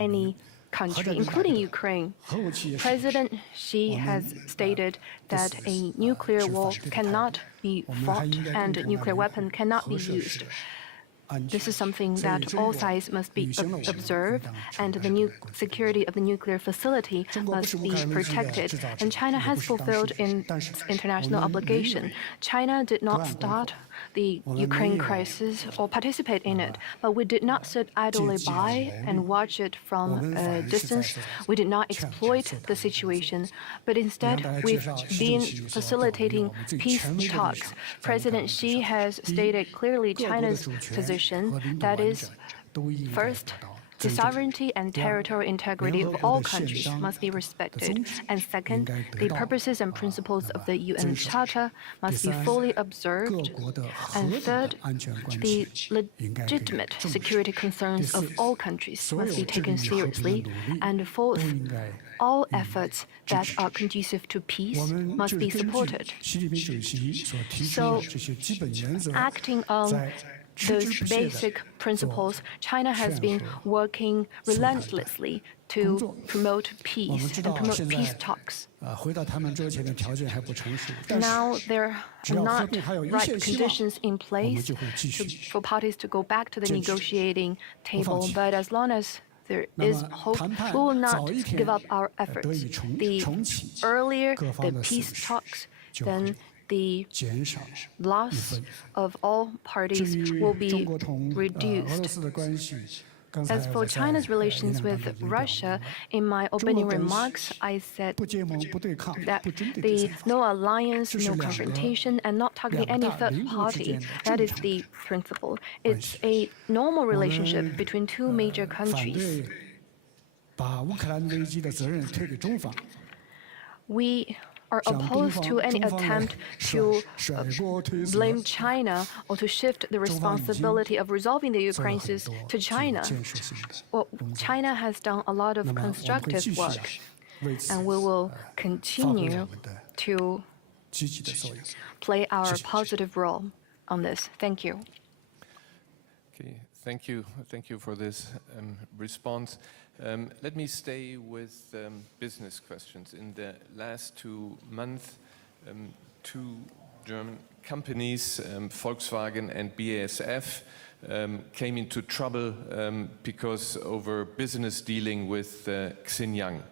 any country, including Ukraine. President Xi has stated that a nuclear war cannot be fought and nuclear weapon cannot be used. This is something that all sides must be observed, and the security of the nuclear facility must be protected. And China has fulfilled its international obligation. China did not start the Ukraine crisis or participate in it, but we did not sit idly by and watch it from a distance. We did not exploit the situation, but instead we've been facilitating peace talks. President Xi has stated clearly China's position, that is, first, the sovereignty and territorial integrity of all countries must be respected. And second, the purposes and principles of the UN Charter must be fully observed. And third, the legitimate security concerns of all countries must be taken seriously. And fourth, all efforts that are conducive to peace must be supported. So, acting on those basic principles, China has been working relentlessly to promote peace and promote peace talks. Now there are not right conditions in place for parties to go back to the negotiating table, but as long as there is hope. We will not give up our efforts. The earlier the peace talks, then the loss of all parties will be reduced. As for China's relations with Russia, in my opening remarks, I said that the no alliance, no confrontation, and not targeting any third party, that is the principle. It's a normal relationship between two major countries. We are opposed to any attempt to blame China or to shift the responsibility of resolving the Ukraine crisis to China. Well, China has done a lot of constructive work, and we will continue to play our positive role on this. Thank you. Okay, thank you. Thank you for this response. Let me stay with business questions. In the last 2 months, 2 German companies, Volkswagen and BASF, came into trouble because over business dealing with Xinjiang.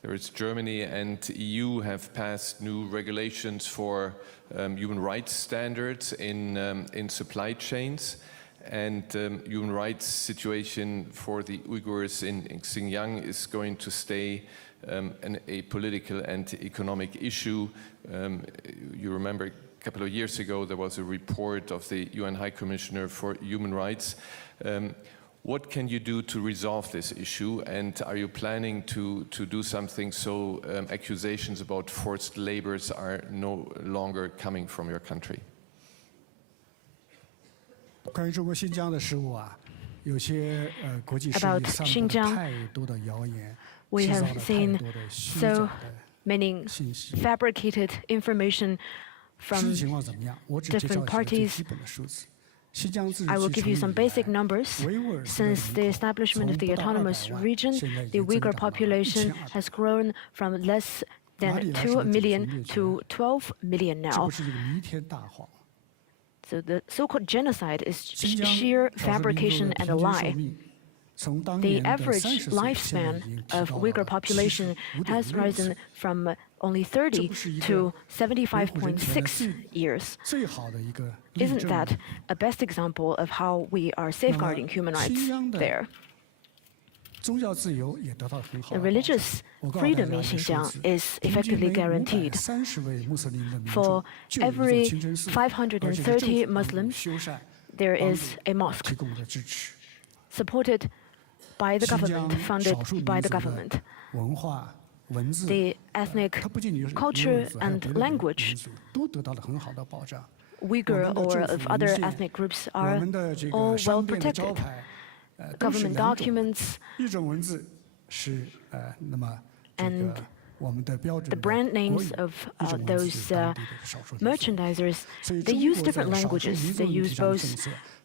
There is Germany and EU have passed new regulations for human rights standards in supply chains. And human rights situation for the Uyghurs in Xinjiang is going to stay a political and economic issue. You remember a couple of years ago there was a report of the UN High Commissioner for Human Rights. What can you do to resolve this issue, and are you planning to do something so accusations about forced labors are no longer coming from your country? About Xinjiang, we have seen so many fabricated information from different parties. I will give you some basic numbers. Since the establishment of the autonomous region, the Uyghur population has grown from less than 2 million to 12 million now. So the so-called genocide is sheer fabrication and a lie. The average lifespan of Uyghur population has risen from only 30 to 75.6 years. Isn't that a best example of how we are safeguarding human rights there? The religious freedom in Xinjiang is effectively guaranteed. For every 530 Muslims, there is a mosque supported by the government, funded by the government. The ethnic culture and language, Uyghur or of other ethnic groups, are all well protected. Government documents and the brand names of those merchandisers, they use different languages. They use both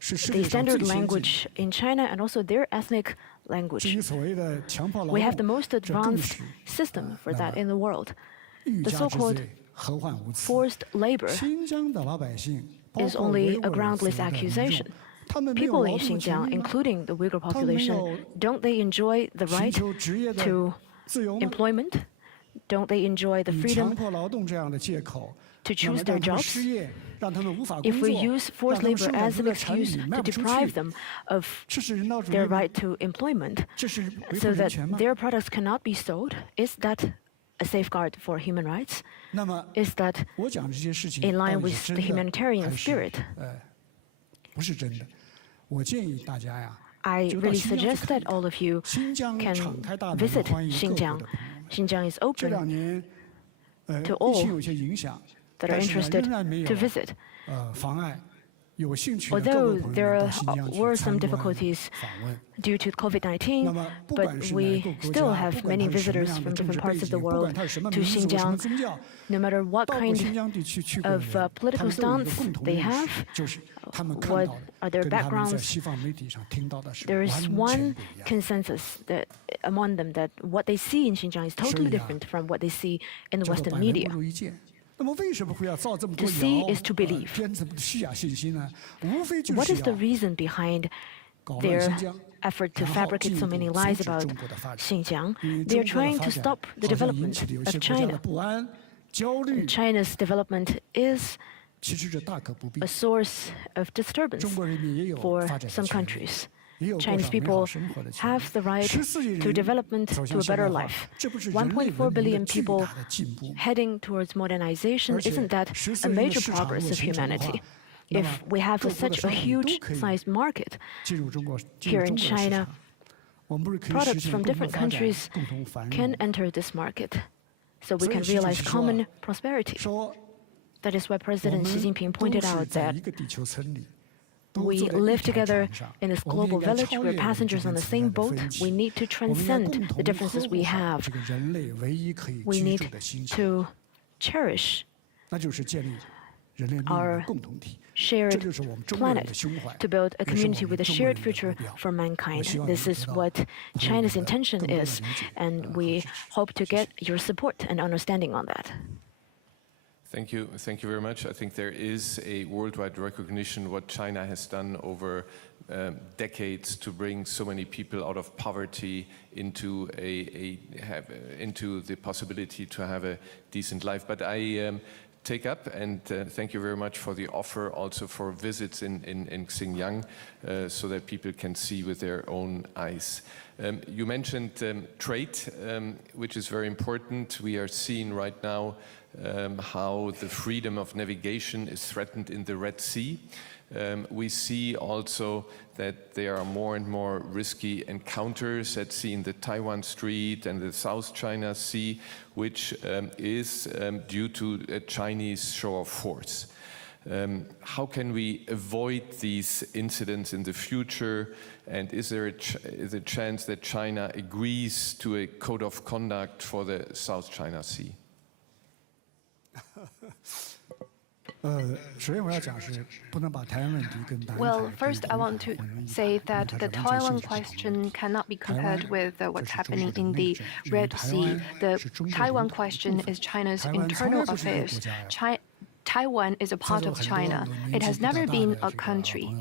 the standard language in China and also their ethnic language. We have the most advanced system for that in the world. The so-called forced labor is only a groundless accusation. People in Xinjiang, including the Uyghur population, don't they enjoy the right to employment? Don't they enjoy the freedom to choose their jobs? If we use forced labor as an excuse to deprive them of their right to employment so that their products cannot be sold, is that a safeguard for human rights? Is that in line with the humanitarian spirit? I really suggest that all of you can visit Xinjiang. Xinjiang is open to all that are interested to visit. Although there were some difficulties due to COVID-19, but we still have many visitors from different parts of the world to Xinjiang. No matter what kind of political stance they have, what are their backgrounds, there is one consensus that among them that what they see in Xinjiang is totally different from what they see in the Western media. To see is to believe. What is the reason behind their effort to fabricate so many lies about Xinjiang. They are trying to stop the development of China. China's development is a source of disturbance for some countries. Chinese people have the right to development, to a better life. 1.4 billion people heading towards modernization, isn't that a major progress of humanity? If we have such a huge-sized market here in China, products from different countries can enter this market, so we can realize common prosperity. That is why President Xi Jinping pointed out that we live together in this global village. We're passengers on the same boat. We need to transcend the differences we have. We need to cherish our shared planet, to build a community with a shared future for mankind. This is what China's intention is, and we hope to get your support and understanding on that. Thank you very much. I think there is a worldwide recognition what China has done over decades to bring so many people out of poverty into into the possibility to have a decent life. But I take up and thank you very much for the offer also for visits in Xinjiang so that people can see with their own eyes. You mentioned trade, which is very important. We are seeing right now how the freedom of navigation is threatened in the Red Sea. We see also that there are more and more risky encounters at sea in the Taiwan Strait and the South China Sea, which is due to a Chinese show of force. How can we avoid these incidents in the future? And is there a chance that China agrees to a code of conduct for the South China Sea? Well, first I want to say that the Taiwan question cannot be compared with what's happening in the Red Sea. The Taiwan question is China's internal affairs. Taiwan is a part of China. It has never been a country.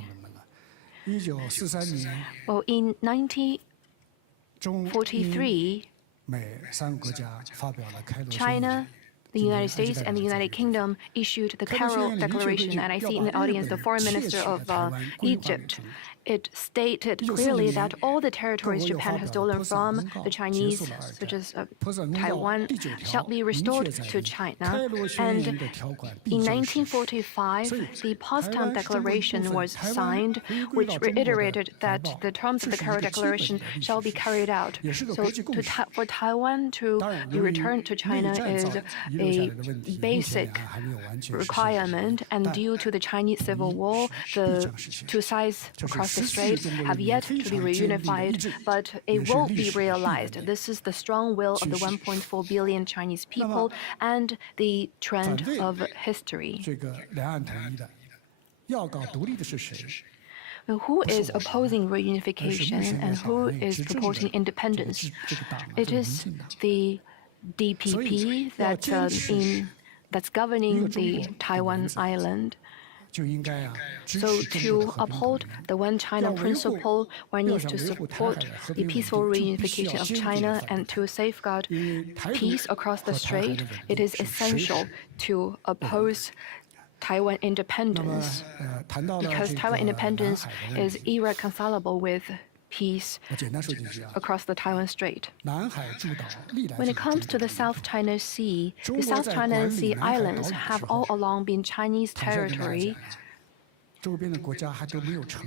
Well, in 1943, China, the United States and the United Kingdom issued the Carroll Declaration, and I see in the audience the Foreign Minister of Egypt. It stated clearly that all the territories Japan has stolen from the Chinese, such as Taiwan, shall be restored to China. And in 1945, the Potsdam Declaration was signed, which reiterated that the terms of the Carroll Declaration shall be carried out. So for Taiwan to be returned to China is a basic requirement, and due to the Chinese Civil War, the two sides across the strait have yet to be reunified, but it will be realized. This is the strong will of the 1.4 billion Chinese people and the trend of history. Who is opposing reunification and who is proposing independence? It is the DPP that's governing the Taiwan island. So to uphold the One China principle, one needs to support the peaceful reunification of China, and to safeguard peace across the strait, it is essential to oppose Taiwan independence, because Taiwan independence is irreconcilable with peace across the Taiwan Strait. When it comes to the South China Sea, the South China Sea islands have all along been Chinese territory.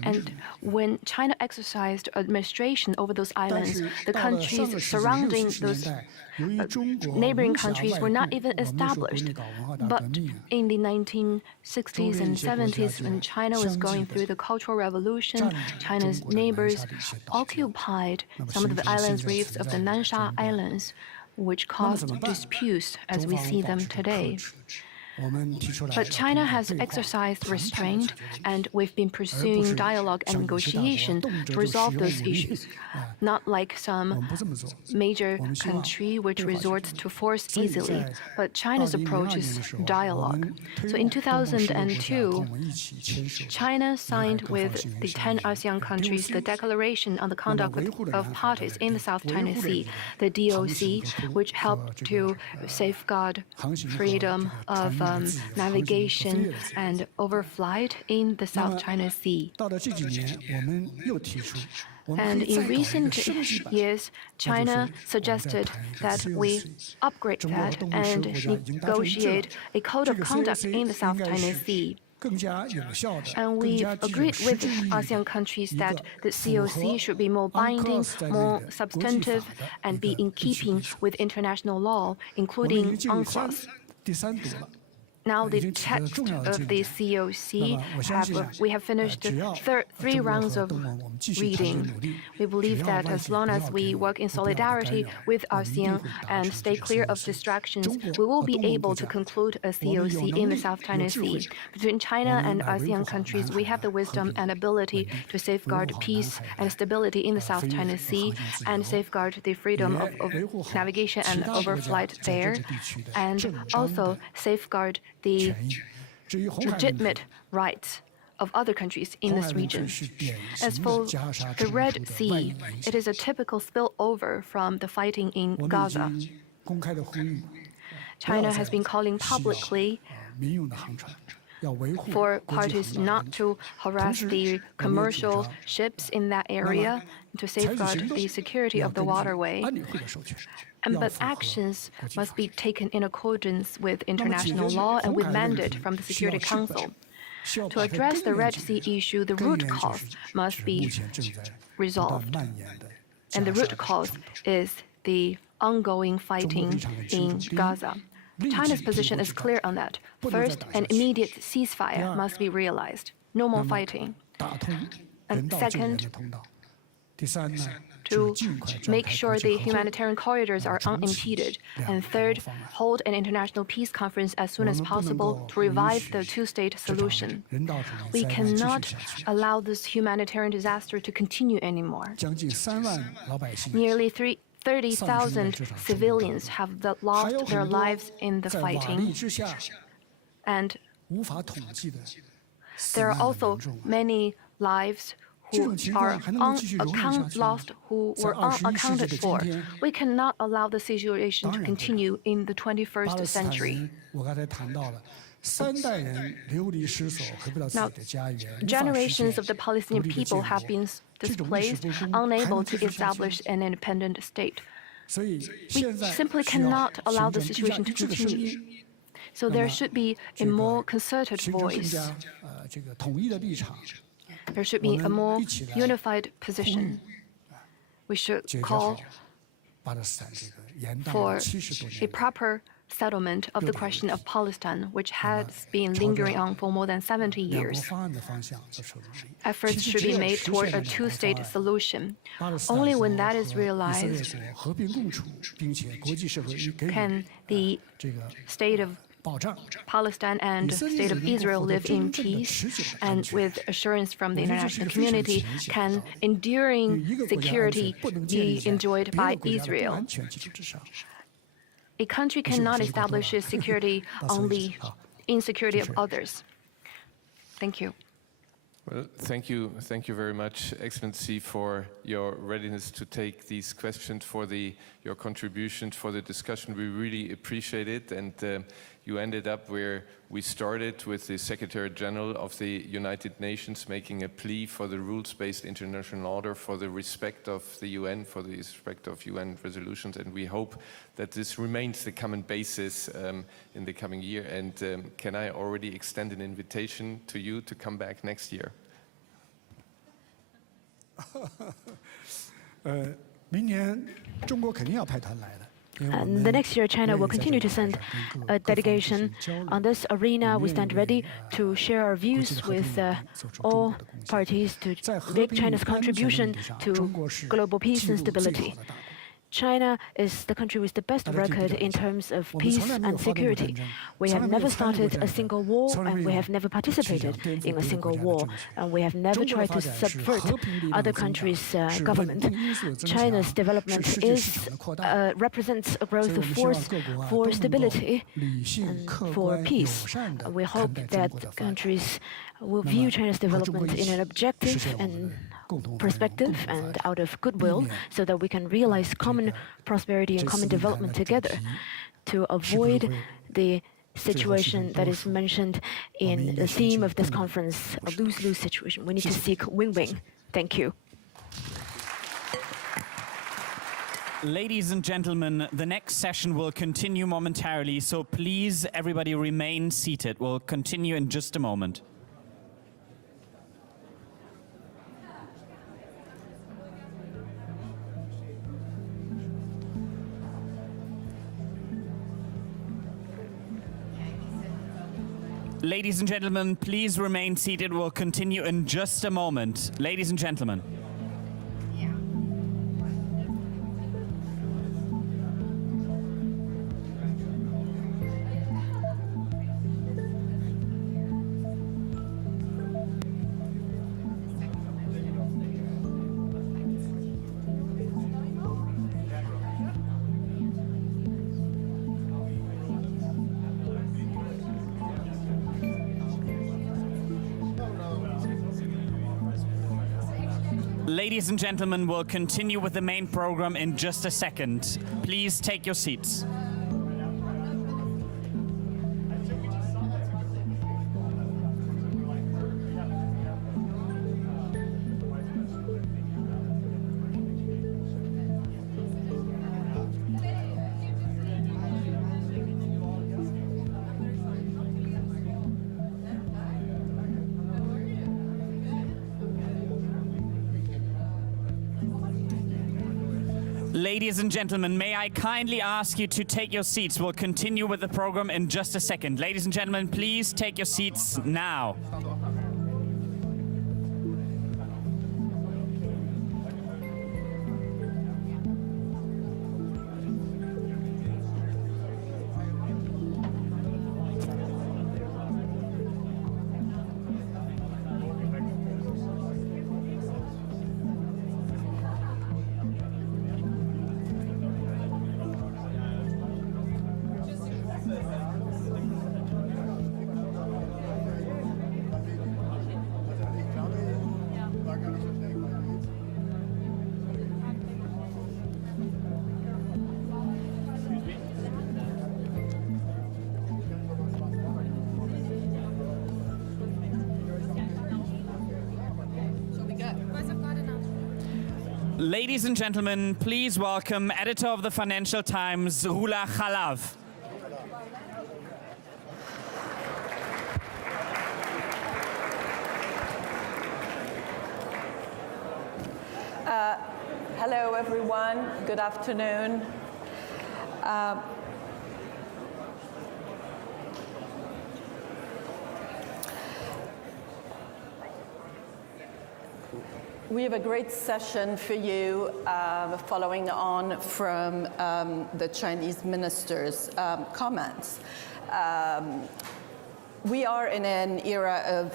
And when China exercised administration over those islands, the countries surrounding those neighboring countries were not even established. But in the 1960s and 70s, when China was going through the Cultural Revolution, China's neighbors occupied some of the island reefs of the Nansha Islands, which caused disputes as we see them today. But China has exercised restraint, and we've been pursuing dialogue and negotiation to resolve those issues, not like some major country which resorts to force easily. But China's approach is dialogue. So in 2002, China signed with the 10 ASEAN countries the Declaration on the Conduct of Parties in the South China Sea, the DOC, which helped to safeguard freedom of navigation and overflight in the South China Sea. And in recent years, China suggested that we upgrade that and negotiate a code of conduct in the South China Sea. And we've agreed with ASEAN countries that the COC should be more binding, more substantive, and be in keeping with international law, including UNCLOS. Now the text of the COC, we have finished 3 rounds of reading. We believe that as long as we work in solidarity with ASEAN and stay clear of distractions, we will be able to conclude a COC in the South China Sea. Between China and ASEAN countries, we have the wisdom and ability to safeguard peace and stability in the South China Sea and safeguard the freedom of navigation and overflight there, and also safeguard the legitimate rights of other countries in this region. As for the Red Sea, it is a typical spillover from the fighting in Gaza. China has been calling publicly for parties not to harass the commercial ships in that area to safeguard the security of the waterway. But actions must be taken in accordance with international law and with mandate from the Security Council. To address the Red Sea issue, the root cause must be resolved. And the root cause is the ongoing fighting in Gaza. China's position is clear on that. First, an immediate ceasefire must be realized. No more fighting. And second, to make sure the humanitarian corridors are unimpeded. And third, hold an international peace conference as soon as possible to revive the two-state solution. We cannot allow this humanitarian disaster to continue anymore. Nearly 30,000 civilians have lost their lives in the fighting. And there are also many lives who are lost, who were unaccounted for. We cannot allow the situation to continue in the 21st century. Now, generations of the Palestinian people have been displaced, unable to establish an independent state. We simply cannot allow the situation to continue. So there should be a more concerted voice. There should be a more unified position. We should call for a proper settlement of the question of Palestine, which has been lingering on for more than 70 years. Efforts should be made toward a two-state solution. Only when that is realized can the state of Palestine and the state of Israel live in peace, and with assurance from the international community, can enduring security be enjoyed by Israel. A country cannot establish its security on the insecurity of others. Thank you. Well, thank you very much, Excellency, for your readiness to take these questions, for your contributions, for the discussion. We really appreciate it, and you ended up where we started, with the Secretary General of the United Nations making a plea for the rules-based international order, for the respect of the UN, for the respect of UN resolutions, and we hope that this remains the common basis in the coming year. And can I already extend an invitation to you to come back next year? And the next year, China will continue to send a delegation. On this arena, we stand ready to share our views with all parties to make China's contribution to global peace and stability. China is the country with the best record in terms of peace and security. We have never started a single war, and we have never participated in a single war, and we have never tried to subvert other countries' government. China's development represents a growth of force for stability and for peace. We hope that countries will view China's development in an objective and perspective and out of goodwill, so that we can realize common prosperity and common development together to avoid the situation that is mentioned in the theme of this conference, a lose-lose situation. We need to seek win-win. Thank you. Ladies and gentlemen, the next session will continue momentarily, so please everybody remain seated. We'll continue in just a moment. Ladies and gentlemen, please remain seated. We'll continue in just a moment. Ladies and gentlemen. Ladies and gentlemen, we'll continue with the main program in just a second. Please take your seats. Ladies and gentlemen, may I kindly ask you to take your seats. We'll continue with the program in just a second. Ladies and gentlemen, please take your seats now. Ladies and gentlemen, please welcome editor of the Financial Times, Rula Khalav. Hello, everyone. Good afternoon. We have a great session for you following on from the Chinese minister's comments. We are in an era of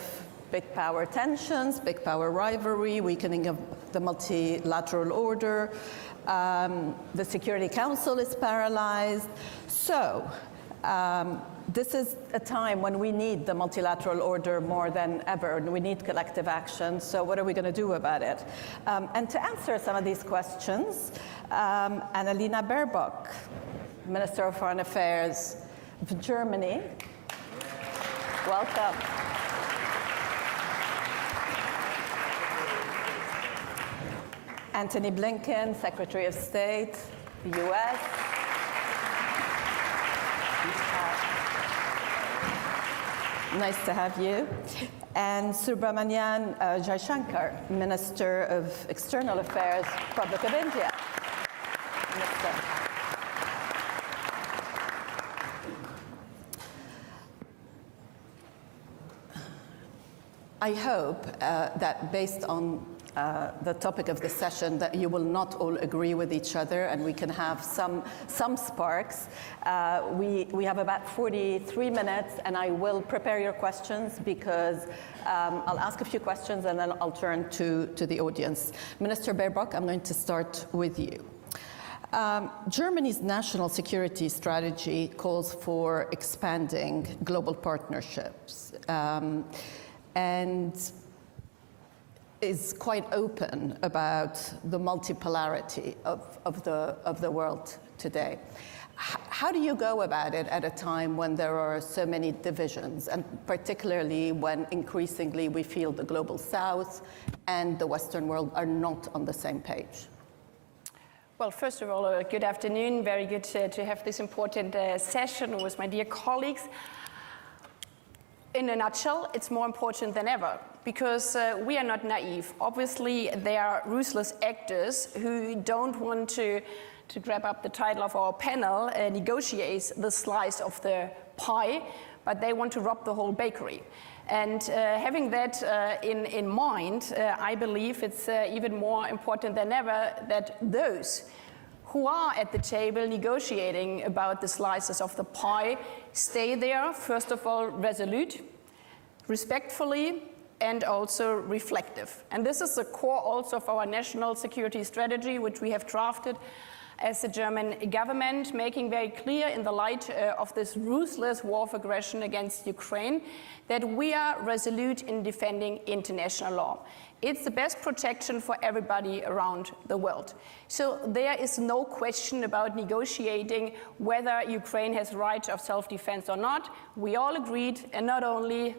big power tensions, big power rivalry, weakening of the multilateral order. The Security Council is paralyzed. So this is a time when we need the multilateral order more than ever, and we need collective action. So what are we going to do about it? And to answer some of these questions, Annalena Baerbock, Minister of Foreign Affairs of Germany, welcome. Antony Blinken, Secretary of State, the US. Nice to have you. And Subramanian Jaishankar, Minister of External Affairs, Republic of India. Minister. I hope that based on the topic of the session, that you will not all agree with each other, and we can have some sparks. We have about 43 minutes, and I will prepare your questions because I'll ask a few questions and then I'll turn to the audience. Minister Baerbock, I'm going to start with you. Germany's national security strategy calls for expanding global partnerships and is quite open about the multipolarity of the world today. How do you go about it at a time when there are so many divisions, and particularly when increasingly we feel the global south and the Western world are not on the same page? Well, first of all, good afternoon. Very good to have this important session with my dear colleagues. In a nutshell, it's more important than ever because we are not naive. Obviously, there are ruthless actors who don't want to grab up the title of our panel, negotiates the slice of the pie, but they want to rob the whole bakery. And having that in mind, I believe it's even more important than ever that those who are at the table negotiating about the slices of the pie stay there, first of all, resolute, respectfully, and also reflective. And this is the core also of our national security strategy, which we have drafted as the German government, making very clear in the light of this ruthless war of aggression against Ukraine that we are resolute in defending international law. It's the best protection for everybody around the world. So there is no question about negotiating whether Ukraine has right of self-defense or not. We all agreed, and not only,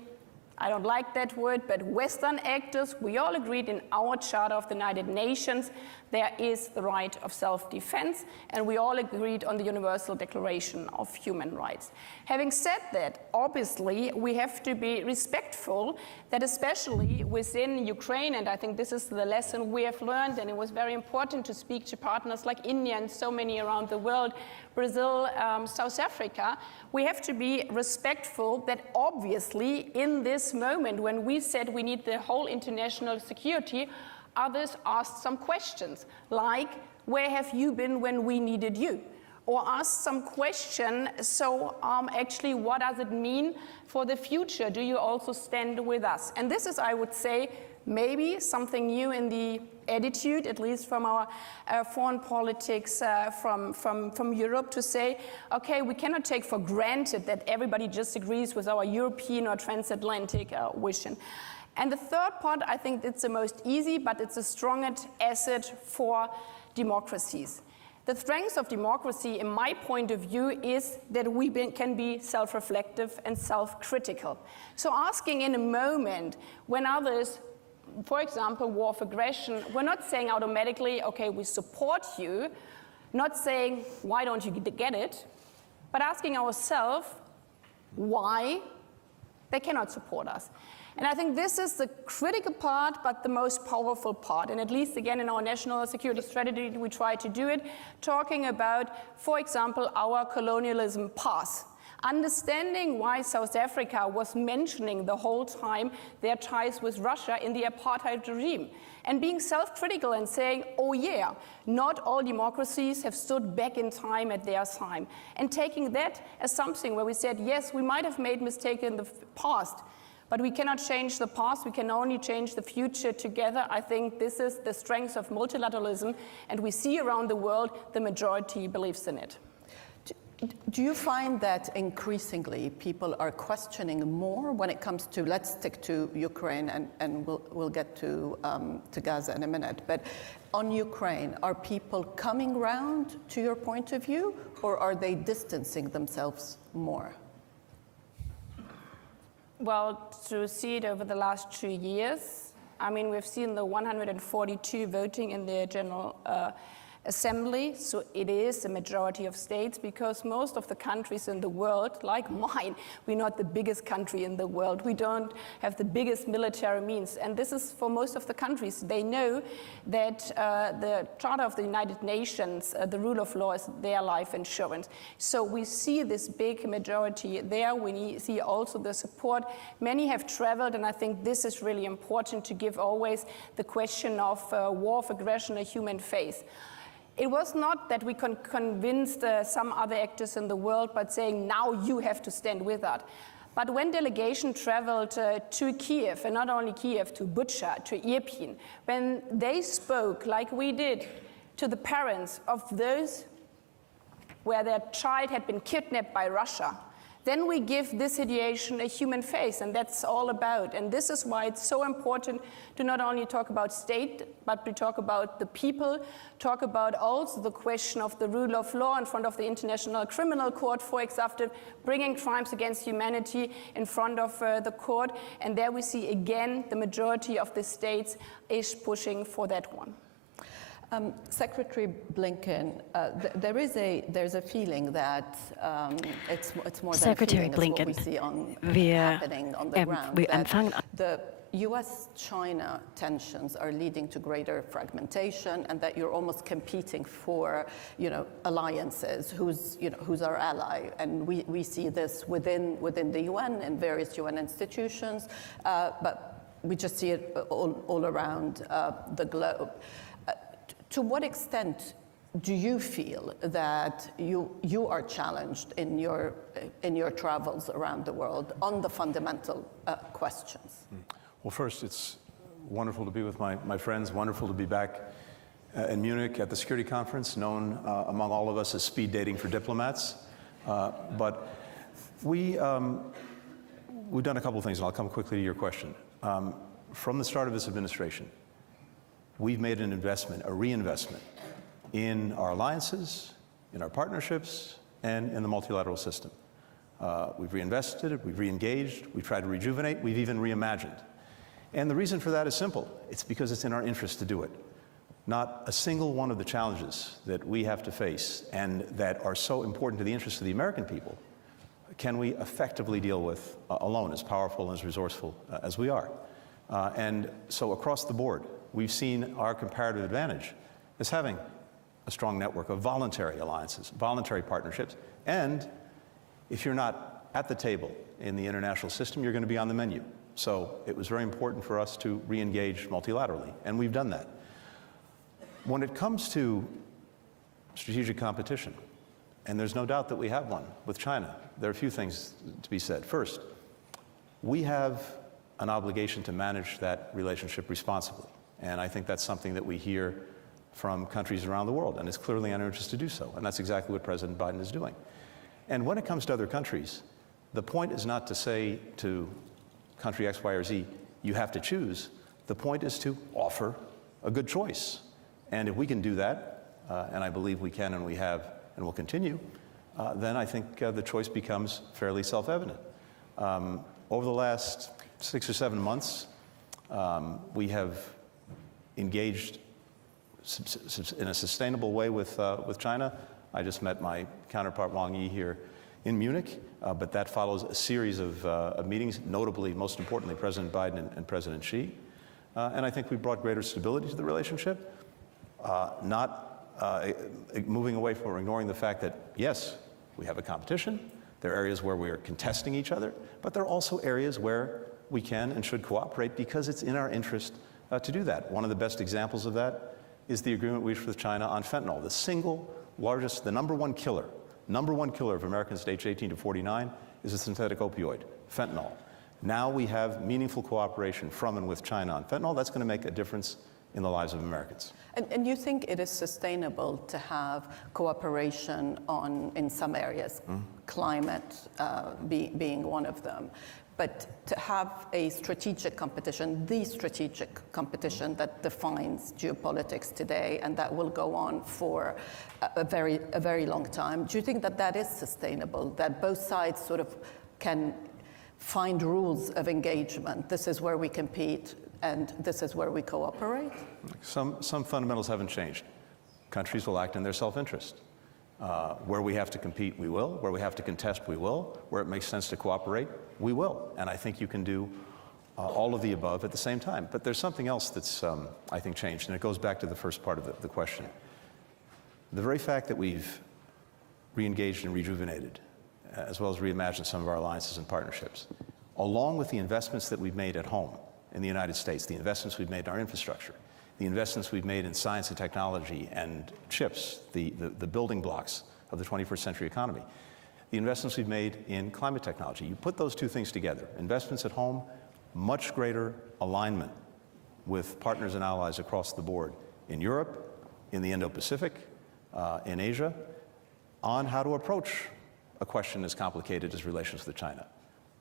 I don't like that word, but Western actors, we all agreed in our Charter of the United Nations there is the right of self-defense, and we all agreed on the Universal Declaration of Human Rights. Having said that, obviously, we have to be respectful that especially within Ukraine, and I think this is the lesson we have learned, and it was very important to speak to partners like India and so many around the world, Brazil, South Africa, we have to be respectful that obviously in this moment when we said we need the whole international security, others asked some questions like, where have you been when we needed you? Or asked some question, so actually what does it mean for the future? Do you also stand with us? And this is, I would say, maybe something new in the attitude, at least from our foreign politics from Europe, to say, okay, we cannot take for granted that everybody just agrees with our European or transatlantic vision. And the third part, I think it's the most easy, but it's the strongest asset for democracies. The strength of democracy, in my point of view, is that we can be self-reflective and self-critical. So asking in a moment when others, for example, war of aggression, we're not saying automatically, okay, we support you, not saying, why don't you get it, but asking ourselves why they cannot support us. And I think this is the critical part, but the most powerful part. And at least, again, in our national security strategy, we try to do it, talking about, for example, our colonialism past. Understanding why South Africa was mentioning the whole time their ties with Russia in the apartheid regime. And being self-critical and saying, oh yeah, not all democracies have stood back in time at their time. And taking that as something where we said, yes, we might have made mistakes in the past, but we cannot change the past, we can only change the future together. I think this is the strength of multilateralism, and we see around the world the majority believes in it. Do you find that increasingly people are questioning more when it comes to, let's stick to Ukraine and we'll get to Gaza in a minute, but on Ukraine, are people coming round to your point of view, or are they distancing themselves more? Well, to see it over the last 2 years, I mean, we've seen the 142 voting in the General assembly, so it is a majority of states, because most of the countries in the world, like mine, we're not the biggest country in the world. We don't have the biggest military means. And this is for most of the countries. They know that the Charter of the United Nations, the rule of law, is their life insurance. So we see this big majority there. We see also the support. Many have traveled, and I think this is really important to give always the question of war of aggression a human face. It was not that we convinced some other actors in the world, but saying, now you have to stand with us. But when delegation traveled to Kiev, and not only Kiev, to Bucha, to Irpin, when they spoke, like we did, to the parents of those where their child had been kidnapped by Russia, then we give this situation a human face, and that's all about. And this is why it's so important to not only talk about state, but to talk about the people, talk about also the question of the rule of law in front of the International Criminal Court, for example, bringing crimes against humanity in front of the court. And there we see again the majority of the states is pushing for that one. Secretary Blinken, there's a feeling that it's more than Secretary a feeling, Blinken, it's what we see happening on the ground. The US-China tensions are leading to greater fragmentation, and that you're almost competing for, alliances. Who's our ally? And we see this within the UN and various UN institutions, but we just see it all around the globe. To what extent do you feel that you are challenged in your travels around the world on the fundamental questions? Well, first, it's wonderful to be with my friends, wonderful to be back in Munich at the Security Conference, known among all of us as speed dating for diplomats. But we've done a couple of things, and I'll come quickly to your question. From the start of this administration, we've made an investment, a reinvestment, in our alliances, in our partnerships, and in the multilateral system. We've reinvested, we've re-engaged, we've tried to rejuvenate, we've even reimagined. And the reason for that is simple. It's because it's in our interest to do it. Not a single one of the challenges that we have to face and that are so important to the interests of the American people can we effectively deal with alone, as powerful and as resourceful as we are. And so across the board, we've seen our comparative advantage as having a strong network of voluntary alliances, voluntary partnerships, and if you're not at the table in the international system, you're going to be on the menu. So it was very important for us to re-engage multilaterally, and we've done that. When it comes to strategic competition, and there's no doubt that we have one with China, there are a few things to be said. First, we have an obligation to manage that relationship responsibly. And I think that's something that we hear from countries around the world, and it's clearly in our interest to do so. And that's exactly what President Biden is doing. And when it comes to other countries, the point is not to say to country X, Y, or Z, you have to choose. The point is to offer a good choice. And if we can do that, and I believe we can and we have and will continue, then I think the choice becomes fairly self-evident. Over the last 6 or 7 months, we have engaged in a sustainable way with China. I just met my counterpart Wang Yi here in Munich, but that follows a series of meetings, notably, most importantly, President Biden and President Xi. And I think we brought greater stability to the relationship, not moving away from or ignoring the fact that, yes, we have a competition. There are areas where we are contesting each other, but there are also areas where we can and should cooperate because it's in our interest to do that. One of the best examples of that is the agreement we reached with China on fentanyl. The single largest, the number one killer of Americans aged 18 to 49 is a synthetic opioid, fentanyl. Now we have meaningful cooperation from and with China on fentanyl. That's going to make a difference in the lives of Americans. And you think it is sustainable to have cooperation in some areas, climate being one of them, but to have a strategic competition, the strategic competition that defines geopolitics today and that will go on for a very long time, do you think that that is sustainable, that both sides sort of can find rules of engagement? This is where we compete and this is where we cooperate? Some fundamentals haven't changed. countries will act in their self-interest. Where we have to compete, we will. Where we have to contest, we will. Where it makes sense to cooperate, we will. And I think you can do all of the above at the same time. But there's something else that's, I think, changed, and it goes back to the first part of the question. The very fact that we've re-engaged and rejuvenated, as well as reimagined some of our alliances and partnerships, along with the investments that we've made at home in the United States, the investments we've made in our infrastructure, the investments we've made in science and technology and chips, the building blocks of the 21st century economy, the investments we've made in climate technology. You put those two things together, investments at home, much greater alignment with partners and allies across the board in Europe, in the Indo-Pacific, in Asia, on how to approach a question as complicated as relations with China.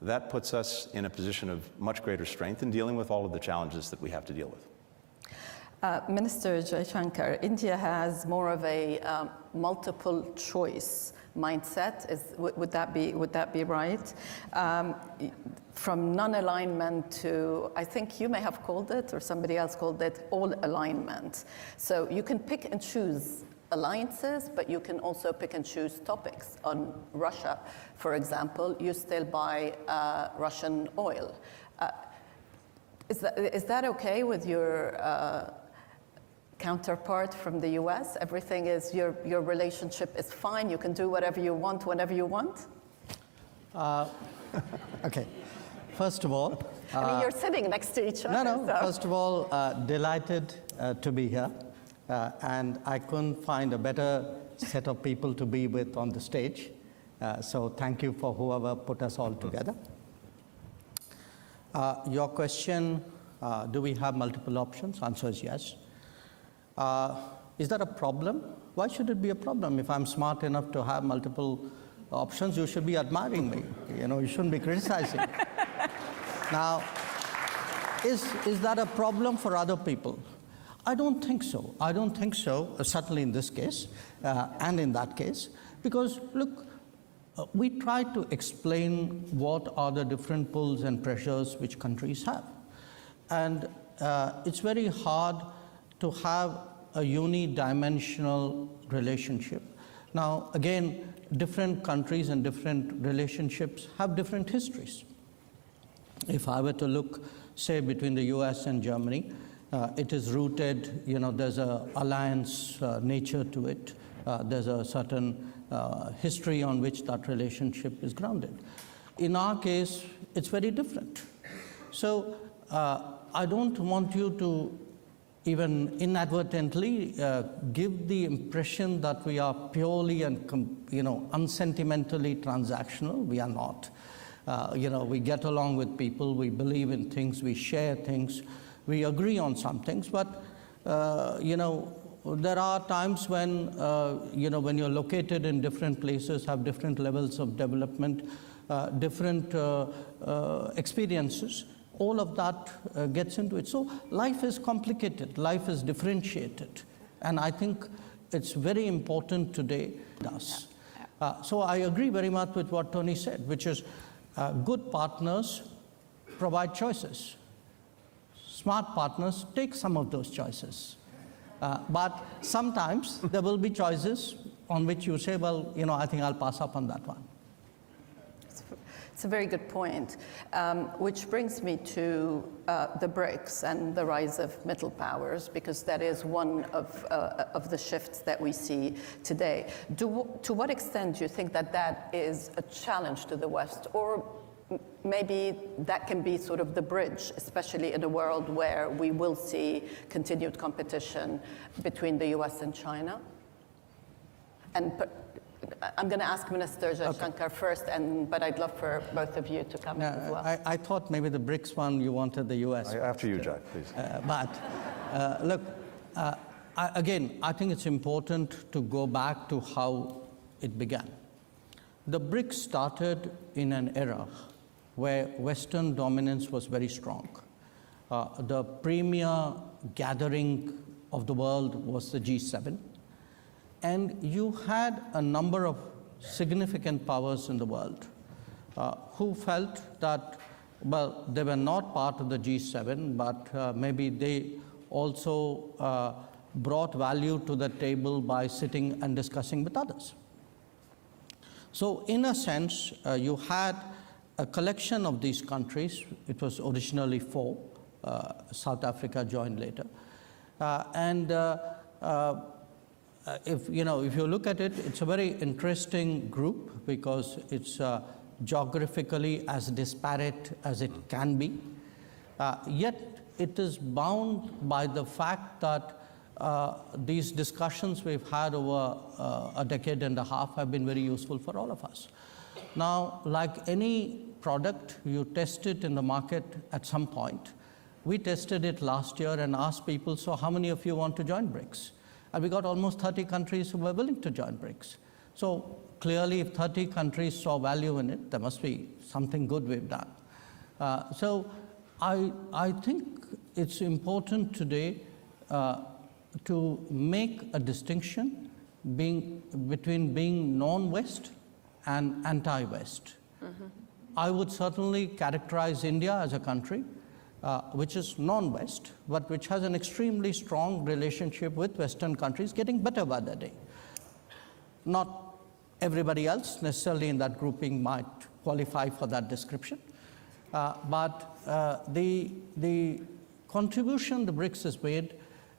That puts us in a position of much greater strength in dealing with all of the challenges that we have to deal with. Minister Jaishankar, India has more of a multiple choice mindset. Would that be right? From non-alignment to, I think you may have called it, or somebody else called it, all alignment. So you can pick and choose alliances, but you can also pick and choose topics. On Russia, for example, you still buy Russian oil. Is that okay with your counterpart from the US? Everything is, your relationship is fine, you can do whatever you want, whenever you want? Okay. First of all, I mean, you're sitting next to each other. No. So. First of all, delighted to be here. And I couldn't find a better set of people to be with on the stage. So thank you for whoever put us all together. Your question, do we have multiple options? Answer is yes. Is that a problem? Why should it be a problem? If I'm smart enough to have multiple options, you should be admiring me. You shouldn't be criticizing. Now, is that a problem for other people? I don't think so. I don't think so, certainly in this case and in that case, because look, we try to explain what are the different pulls and pressures which countries have. And it's very hard to have a unidimensional relationship. Now, again, different countries and different relationships have different histories. If I were to look, say, between the US and Germany, it is rooted, there's an alliance nature to it. There's a certain history on which that relationship is grounded. In our case, it's very different. So I don't want you to even inadvertently give the impression that we are purely and unsentimentally transactional. We are not. We get along with people, we believe in things, we share things, we agree on some things, but there are times when when you're located in different places, have different levels of development, different experiences. All of that gets into it. So life is complicated, life is differentiated, and I think it's very important today. So I agree very much with what Tony said, which is good partners provide choices. Smart partners take some of those choices. But sometimes there will be choices on which you say, well, I think I'll pass up on that one. It's a very good point, which brings me to the BRICS and the rise of middle powers, because that is one of the shifts that we see today. To what extent do you think that is a challenge to the West, or maybe that can be sort of the bridge, especially in a world where we will see continued competition between the US and China? And I'm going to ask Minister Jaishankar first, but I'd love for both of you to come in as well. I thought maybe the BRICS one, you wanted the US. After you, Jai, please. Look, again, I think it's important to go back to how it began. The BRICS started in an era where Western dominance was very strong. The premier gathering of the world was the G7. And you had a number of significant powers in the world who felt that, well, they were not part of the G7, but maybe they also brought value to the table by sitting and discussing with others. So in a sense, you had a collection of these countries. It was originally 4. South Africa joined later. If you look at it, it's a very interesting group because it's geographically as disparate as it can be. Yet it is bound by the fact that these discussions we've had over a decade and a half have been very useful for all of us. Now, like any product, you test it in the market at some point. We tested it last year and asked people, so how many of you want to join BRICS? And we got almost 30 countries who were willing to join BRICS. So clearly, if 30 countries saw value in it, there must be something good we've done. So I think it's important today to make a distinction between being non-West and anti-West. I would certainly characterize India as a country which is non-West, but which has an extremely strong relationship with Western countries, getting better by the day. Not everybody else necessarily in that grouping might qualify for that description, but the contribution the BRICS has made,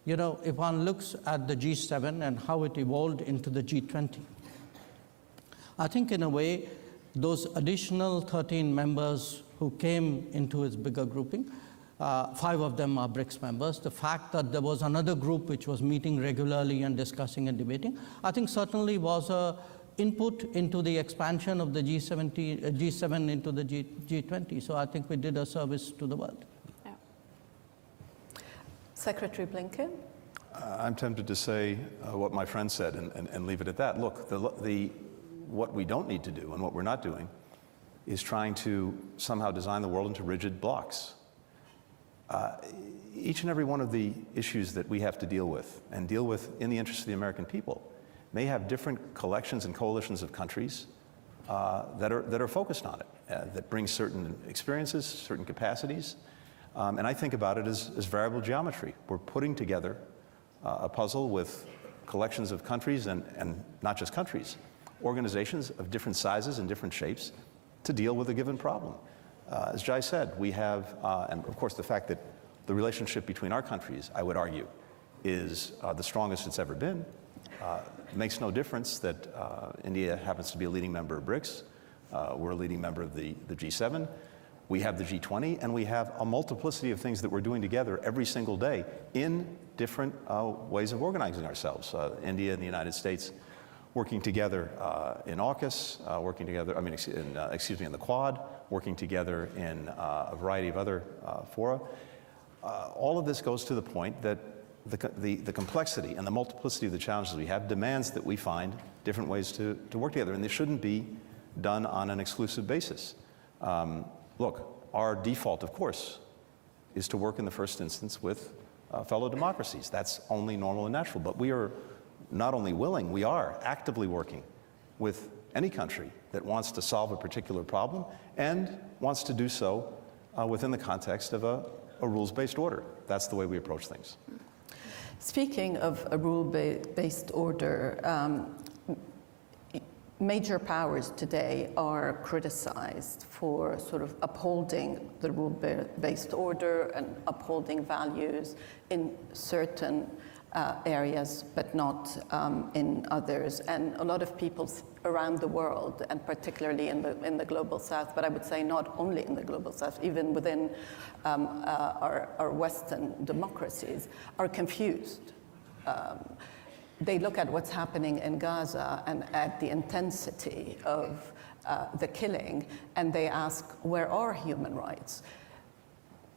if one looks at the G7 and how it evolved into the G20, I think in a way, those additional 13 members who came into its bigger grouping, 5 of them are BRICS members. The fact that there was another group which was meeting regularly and discussing and debating, I think certainly was an input into the expansion of the G7 into the G20. So I think we did a service to the world. Yeah. Secretary Blinken? I'm tempted to say what my friend said and leave it at that. Look, what we don't need to do and what we're not doing is trying to somehow design the world into rigid blocks. Each and every one of the issues that we have to deal with and deal with in the interest of the American people may have different collections and coalitions of countries that are focused on it, that bring certain experiences, certain capacities. And I think about it as variable geometry. We're putting together a puzzle with collections of countries and not just countries, organizations of different sizes and different shapes to deal with a given problem. As Jai said, we have, and of course the fact that the relationship between our countries, I would argue, is the strongest it's ever been. It makes no difference that India happens to be a leading member of BRICS. We're a leading member of the G7. We have the G20, and we have a multiplicity of things that we're doing together every single day in different ways of organizing ourselves. India and the United States working together in AUKUS, working together, in the Quad, working together in a variety of other fora. All of this goes to the point that the complexity and the multiplicity of the challenges we have demands that we find different ways to work together, and they shouldn't be done on an exclusive basis. Look, our default, of course, is to work in the first instance with fellow democracies. That's only normal and natural, but we are not only willing, we are actively working with any country that wants to solve a particular problem and wants to do so within the context of a rules-based order. That's the way we approach things. Speaking of a rule-based order, major powers today are criticized for sort of upholding the rule-based order and upholding values in certain areas, but not in others. And a lot of people around the world, and particularly in the global south, but I would say not only in the global south, even within our Western democracies, are confused. They look at what's happening in Gaza and at the intensity of the killing, and they ask, where are human rights?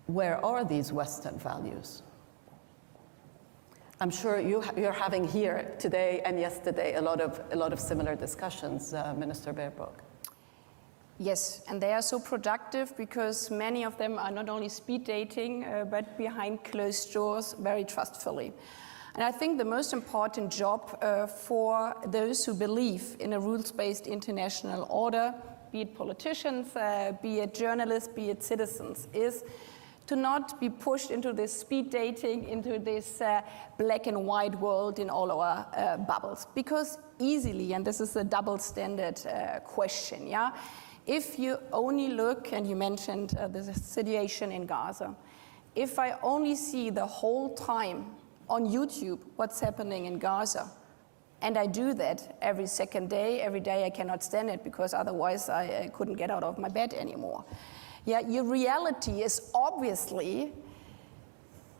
Where are these Western values? I'm sure you're having here today and yesterday a lot of similar discussions, Minister Baerbock. Yes, and they are so productive because many of them are not only speed dating, but behind closed doors very trustfully. And I think the most important job for those who believe in a rules-based international order, be it politicians, be it journalists, be it citizens, is to not be pushed into this speed dating, into this black and white world in all our bubbles. Because easily, and this is a double standard question, yeah? If you only look, and you mentioned the situation in Gaza, if I only see the whole time on YouTube what's happening in Gaza, and I do that every second day, every day I cannot stand it because otherwise I couldn't get out of my bed anymore. Yeah, your reality is obviously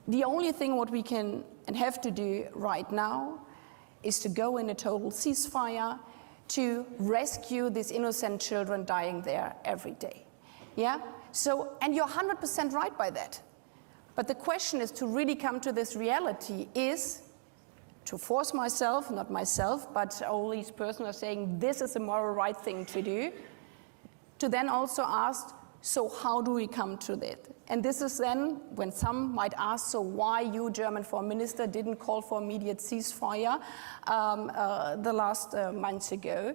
the only thing what we can and have to do right now is to go in a total ceasefire to rescue these innocent children dying there every day. Yeah? So, and you're 100% right by that. But the question is to really come to this reality is to force myself, not myself, but all these persons are saying this is the moral right thing to do, to then also ask, so how do we come to that? And this is then when some might ask, so why you, German Foreign Minister, didn't call for immediate ceasefire the last months ago?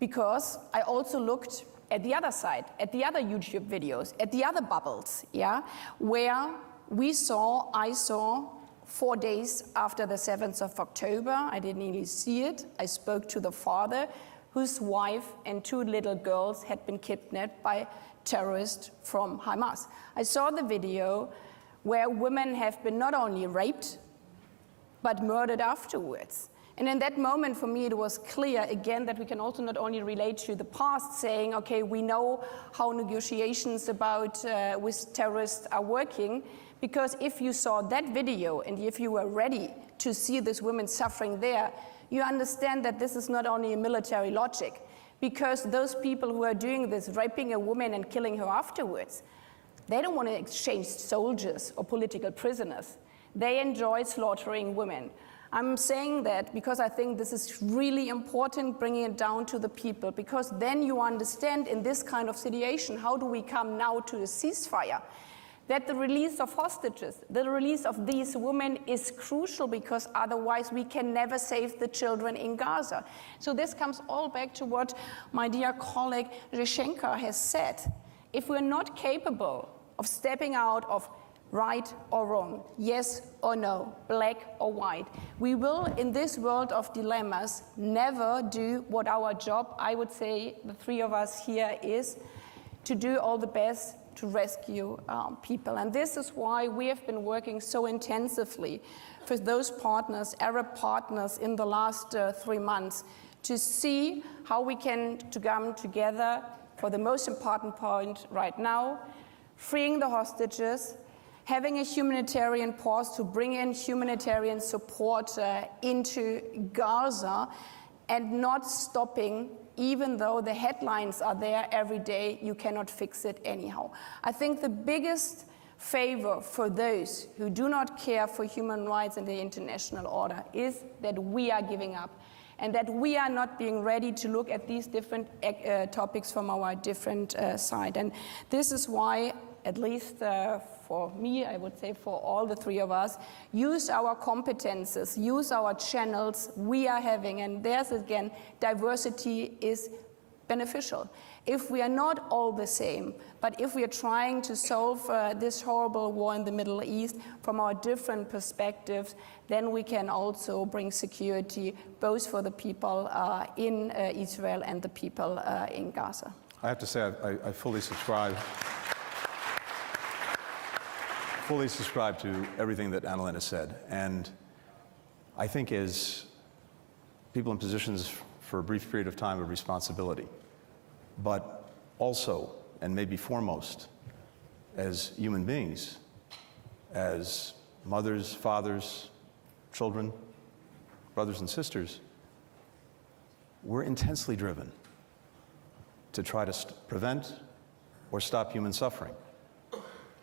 Because I also looked at the other side, at the other YouTube videos, at the other bubbles, yeah, where I saw 4 days after the 7th of October, I didn't even see it, I spoke to the father whose wife and 2 little girls had been kidnapped by terrorists from Hamas. I saw the video where women have been not only raped, but murdered afterwards. And in that moment, for me, it was clear, again, that we can also not only relate to the past, saying, okay, we know how negotiations with terrorists are working, because if you saw that video and if you were ready to see these women suffering there, you understand that this is not only a military logic, because those people who are doing this, raping a woman and killing her afterwards, they don't want to exchange soldiers or political prisoners. They enjoy slaughtering women. I'm saying that because I think this is really important, bringing it down to the people, because then you understand in this kind of situation, how do we come now to a ceasefire? That the release of hostages, the release of these women is crucial, because otherwise we can never save the children in Gaza. So this comes all back to what my dear colleague Zhishenko has said. If we're not capable of stepping out of right or wrong, yes or no, black or white, we will, in this world of dilemmas, never do what our job, I would say, the 3 of us here, is to do all the best to rescue people. And this is why we have been working so intensively for those partners, Arab partners, in the last 3 months, to see how we can come together for the most important point right now, freeing the hostages, having a humanitarian pause to bring in humanitarian support into Gaza, and not stopping, even though the headlines are there every day, you cannot fix it anyhow. I think the biggest favor for those who do not care for human rights and the international order is that we are giving up, and that we are not being ready to look at these different topics from our different side. And this is why, at least for me, I would say for all the 3 of us, use our competences, use our channels we are having, and there's again, diversity is beneficial. If we are not all the same, but if we are trying to solve this horrible war in the Middle East from our different perspectives, then we can also bring security both for the people in Israel and the people in Gaza. I have to say, I fully subscribe to everything that Annalena said. And I think as people in positions for a brief period of time of responsibility, but also, and maybe foremost, as human beings, as mothers, fathers, children, brothers and sisters, we're intensely driven to try to prevent or stop human suffering,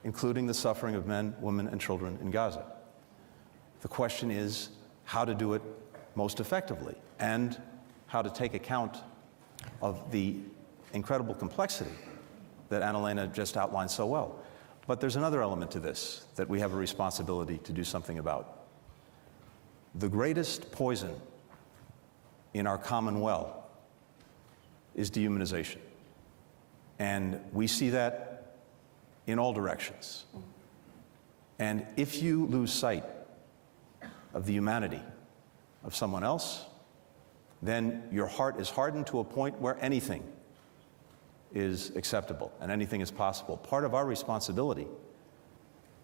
including the suffering of men, women, and children in Gaza. The question is how to do it most effectively, and how to take account of the incredible complexity that Annalena just outlined so well. But there's another element to this that we have a responsibility to do something about. The greatest poison in our common well is dehumanization. And we see that in all directions. And if you lose sight of the humanity of someone else, then your heart is hardened to a point where anything is acceptable and anything is possible. Part of our responsibility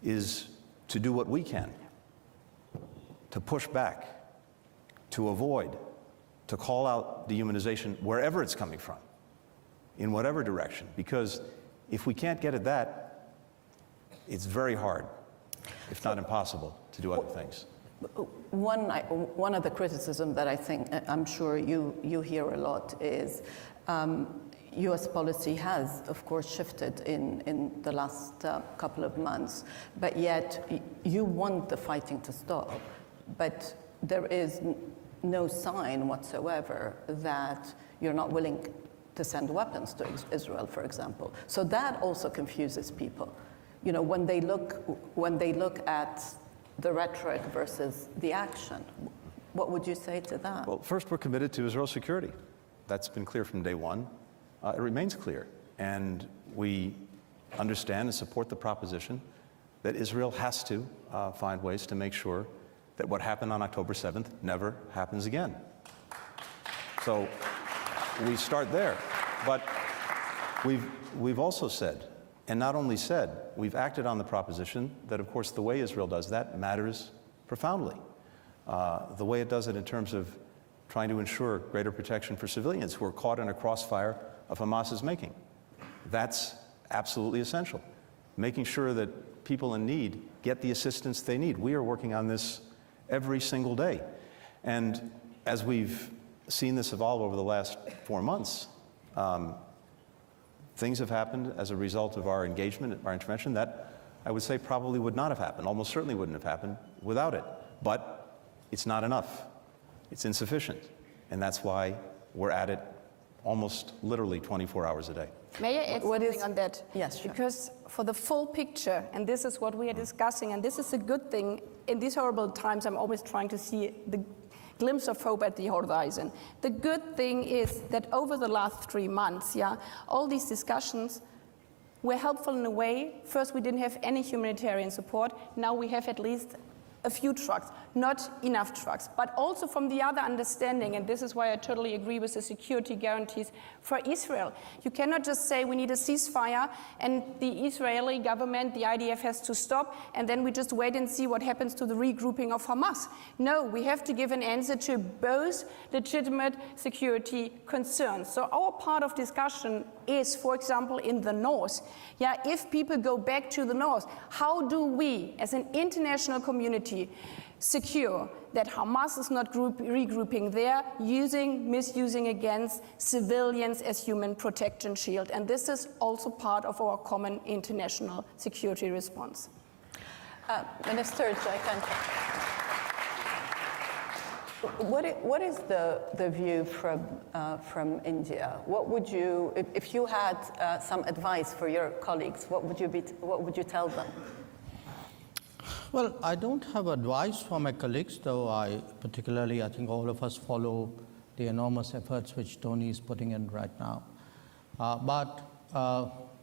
is to do what we can, to push back, to avoid, to call out dehumanization wherever it's coming from, in whatever direction, because if we can't get at that, it's very hard, if not impossible, to do other things. One of the criticism that I think, I'm sure you hear a lot is US policy has, of course, shifted in the last couple of months, but yet you want the fighting to stop, but there is no sign whatsoever that you're not willing to send weapons to Israel, for example. So that also confuses people. You know, when they look at the rhetoric versus the action, what would you say to that? Well, first, we're committed to Israel's security. That's been clear from day one. It remains clear. And we understand and support the proposition that Israel has to find ways to make sure that what happened on October 7th never happens again. So we start there. But we've also said, and not only said, we've acted on the proposition that, of course, the way Israel does that matters profoundly. The way it does it in terms of trying to ensure greater protection for civilians who are caught in a crossfire of Hamas's making. That's absolutely essential. Making sure that people in need get the assistance they need. We are working on this every single day. And as we've seen this evolve over the last 4 months, things have happened as a result of our engagement, our intervention, that I would say probably would not have happened, almost certainly wouldn't have happened without it. But it's not enough. It's insufficient. And that's why we're at it almost literally 24 hours a day. May I add something on that? Yes, sure. Because for the full picture, and this is what we are discussing, and this is a good thing, in these horrible times I'm always trying to see the glimpse of hope at the horizon. The good thing is that over the last 3 months, all these discussions were helpful in a way. First, we didn't have any humanitarian support. Now we have at least a few trucks, not enough trucks, but also from the other understanding, and this is why I totally agree with the security guarantees for Israel. You cannot just say we need a ceasefire and the Israeli government, the IDF has to stop, and then we just wait and see what happens to the regrouping of Hamas. No, we have to give an answer to both legitimate security concerns. So our part of discussion is, for example, in the north. If people go back to the north, how do we, as an international community, secure that Hamas is not regrouping there, misusing against civilians as human protection shield? And this is also part of our common international security response. Minister Jaikant, what is the view from India? What would you, if you had some advice for your colleagues, what would you tell them? Well, I don't have advice for my colleagues, though I think all of us follow the enormous efforts which Tony is putting in right now.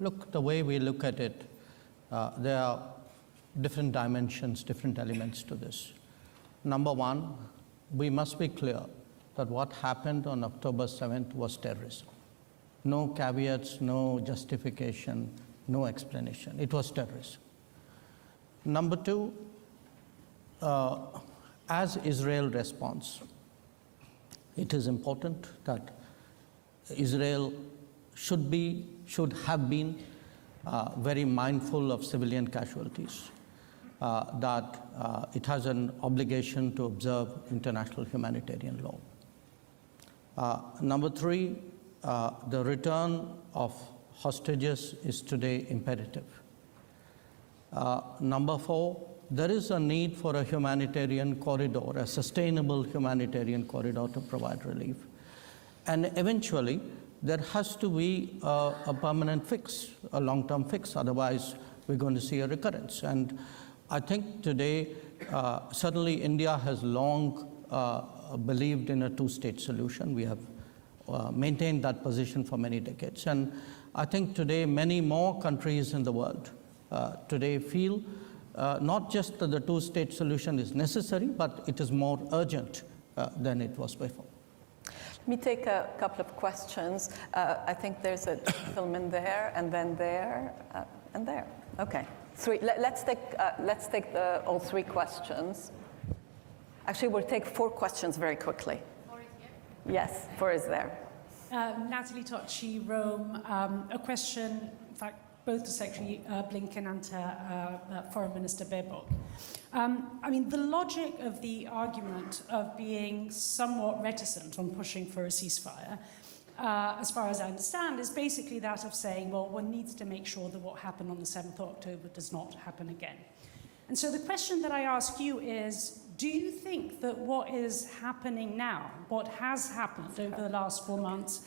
Look, the way we look at it, there are different dimensions, different elements to this. Number one, we must be clear that what happened on October 7th was terrorism. No caveats, no justification, no explanation. It was terrorism. Number two, as Israel responds, it is important that Israel should have been very mindful of civilian casualties, that it has an obligation to observe international humanitarian law. Number three, the return of hostages is today imperative. Number four, there is a need for a humanitarian corridor, a sustainable humanitarian corridor to provide relief. And eventually, there has to be a permanent fix, a long-term fix, otherwise we're going to see a recurrence. And I think today, certainly India has long believed in a two-state solution. We have maintained that position for many decades. And I think today many more countries in the world today feel not just that the two-state solution is necessary, but it is more urgent than it was before? Let me take a couple of questions. I think there's a gentleman there, and then there, and there. Okay. Let's take all three questions. Actually, we'll take 4 questions very quickly. 4 is here? Yes, 4 is there. Natalie Tocci, Rome. A question, in fact, both to Secretary Blinken and to Foreign Minister Baerbock. I mean, the logic of the argument of being somewhat reticent on pushing for a ceasefire, as far as I understand, is basically that of saying, well, one needs to make sure that what happened on the 7th of October does not happen again. And so the question that I ask you is, do you think that what is happening now, what has happened over the last 4 months,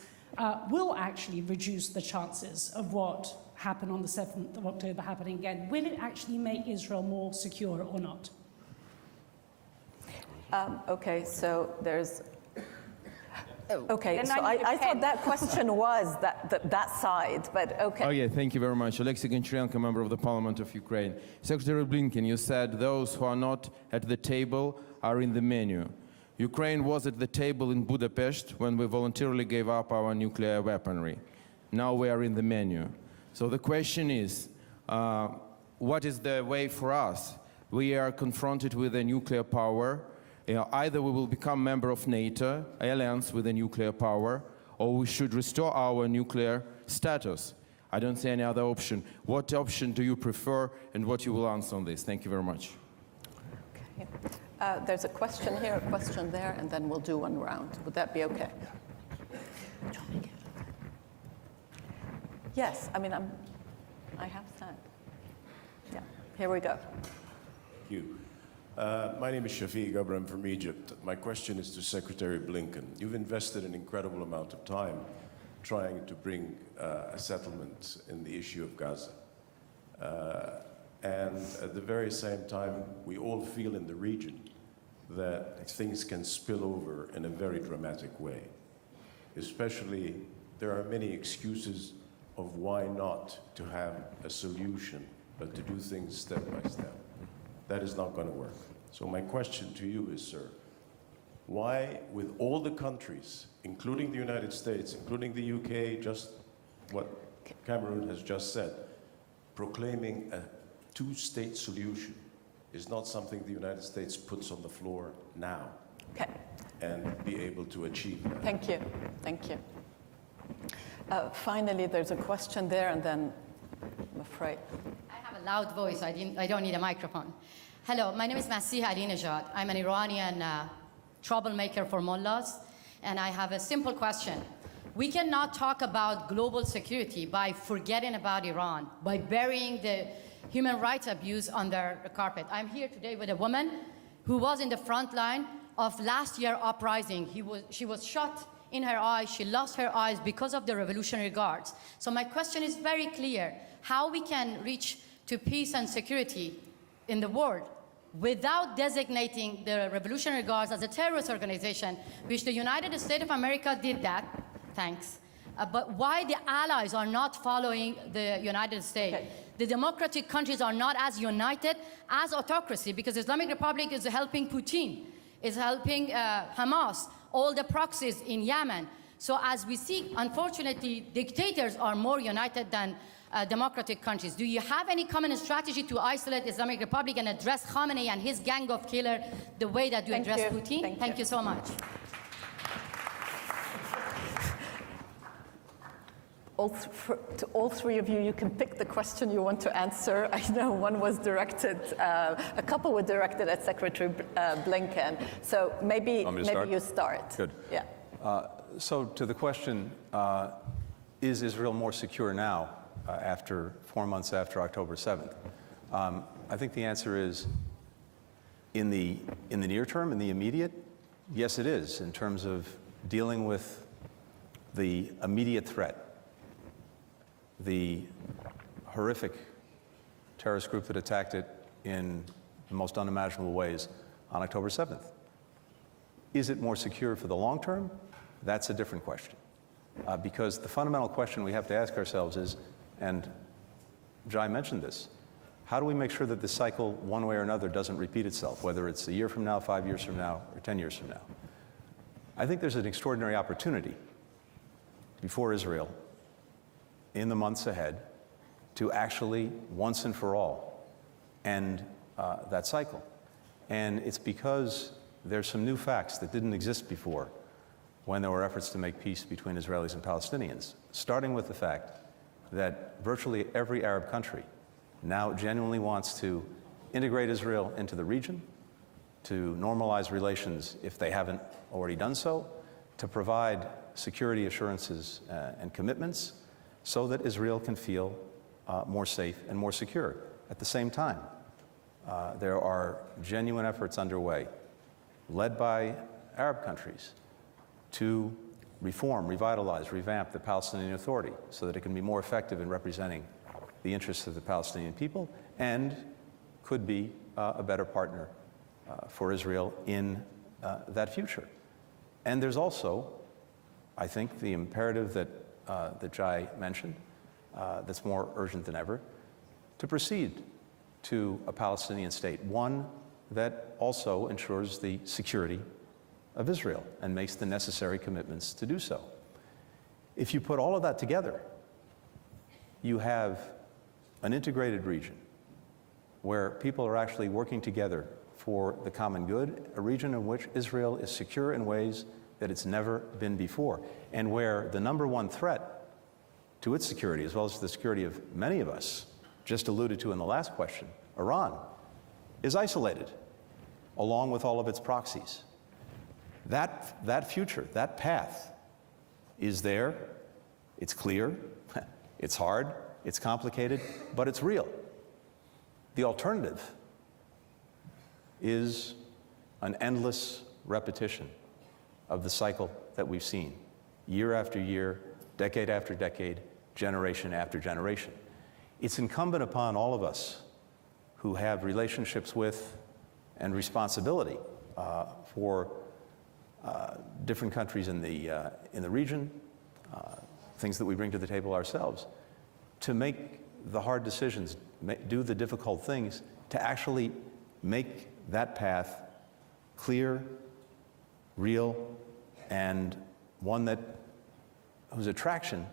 will actually reduce the chances of what happened on the 7th of October happening again? Will it actually make Israel more secure or not? Okay, so there's... Okay, so I thought that question was that side, but okay. Oh yeah, thank you very much. Alexei Goncharenko, member of the Parliament of Ukraine. Secretary Blinken, you said those who are not at the table are in the menu. Ukraine was at the table in Budapest when we voluntarily gave up our nuclear weaponry. Now we are in the menu. So the question is, what is the way for us? We are confronted with a nuclear power. Either we will become member of NATO, alliance with a nuclear power, or we should restore our nuclear status. I don't see any other option. What option do you prefer, and what you will answer on this? Thank you very much. Okay. There's a question here, a question there, and then we'll do one round. Would that be okay? Yes, I mean, I have that. Yeah, here we go. Thank you. My name is Shafiq Abram from Egypt. My question is to Secretary Blinken. You've invested an incredible amount of time trying to bring a settlement in the issue of Gaza. And at the very same time, we all feel in the region that things can spill over in a very dramatic way. Especially, there are many excuses of why not to have a solution, but to do things step by step. That is not going to work. So my question to you is, sir, why, with all the countries, including the United States, including the UK, just what Cameron has just said, proclaiming a two-state solution is not something the United States puts on the floor now and be able to achieve that? Thank you. Thank you. Finally, there's a question there, and then I'm afraid. I have a loud voice. I don't need a microphone. Hello, my name is Masih Alinejad. I'm an Iranian troublemaker for mullahs, and I have a simple question. We cannot talk about global security by forgetting about Iran, by burying the human rights abuse under the carpet. I'm here today with a woman who was in the front line of last year's uprising. She was shot in her eyes. She lost her eyes because of the Revolutionary Guards. So my question is very clear. How we can reach to peace and security in the world without designating the Revolutionary Guards as a terrorist organization, which the United States of America did that, thanks. But why the allies are not following the United States? Okay. The democratic countries are not as united as autocracy, because Islamic Republic is helping Putin, is helping Hamas, all the proxies in Yemen. So as we see, unfortunately, dictators are more united than democratic countries. Do you have any common strategy to isolate Islamic Republic and address Khamenei and his gang of killers the way that you address Putin? Thank you so much. To all three of you, you can pick the question you want to answer. I know one was directed, a couple were directed at Secretary Blinken. So maybe you start. Good. Yeah. So to the question, is Israel more secure now, after 4 months after October 7th? I think the answer is, in the near term, in the immediate, yes, it is, in terms of dealing with the immediate threat. The horrific terrorist group that attacked it in the most unimaginable ways on October 7th. Is it more secure for the long term? That's a different question. Because the fundamental question we have to ask ourselves is, and Jai mentioned this, How do we make sure that this cycle, one way or another, doesn't repeat itself, whether it's a year from now, 5 years from now, or 10 years from now? I think there's an extraordinary opportunity before Israel in the months ahead to actually, once and for all, end that cycle. And it's because there's some new facts that didn't exist before when there were efforts to make peace between Israelis and Palestinians, starting with the fact that virtually every Arab country now genuinely wants to integrate Israel into the region, to normalize relations if they haven't already done so, to provide security assurances and commitments so that Israel can feel more safe and more secure. At the same time, there are genuine efforts underway, led by Arab countries, to reform, revitalize, revamp the Palestinian Authority so that it can be more effective in representing the interests of the Palestinian people and could be a better partner for Israel in that future. And there's also, I think, the imperative that Jai mentioned, that's more urgent than ever, to proceed to a Palestinian state, one that also ensures the security of Israel and makes the necessary commitments to do so. If you put all of that together, you have an integrated region where people are actually working together for the common good, a region in which Israel is secure in ways that it's never been before, and where the number one threat to its security, as well as the security of many of us, just alluded to in the last question, Iran, is isolated, along with all of its proxies. That future, that path is there, it's clear, it's hard, it's complicated, but it's real. The alternative is an endless repetition of the cycle that we've seen, year after year, decade after decade, generation after generation. It's incumbent upon all of us who have relationships with and responsibility for different countries in the region, things that we bring to the table ourselves, to make the hard decisions, do the difficult things, to actually make that path clear, real, and one whose attraction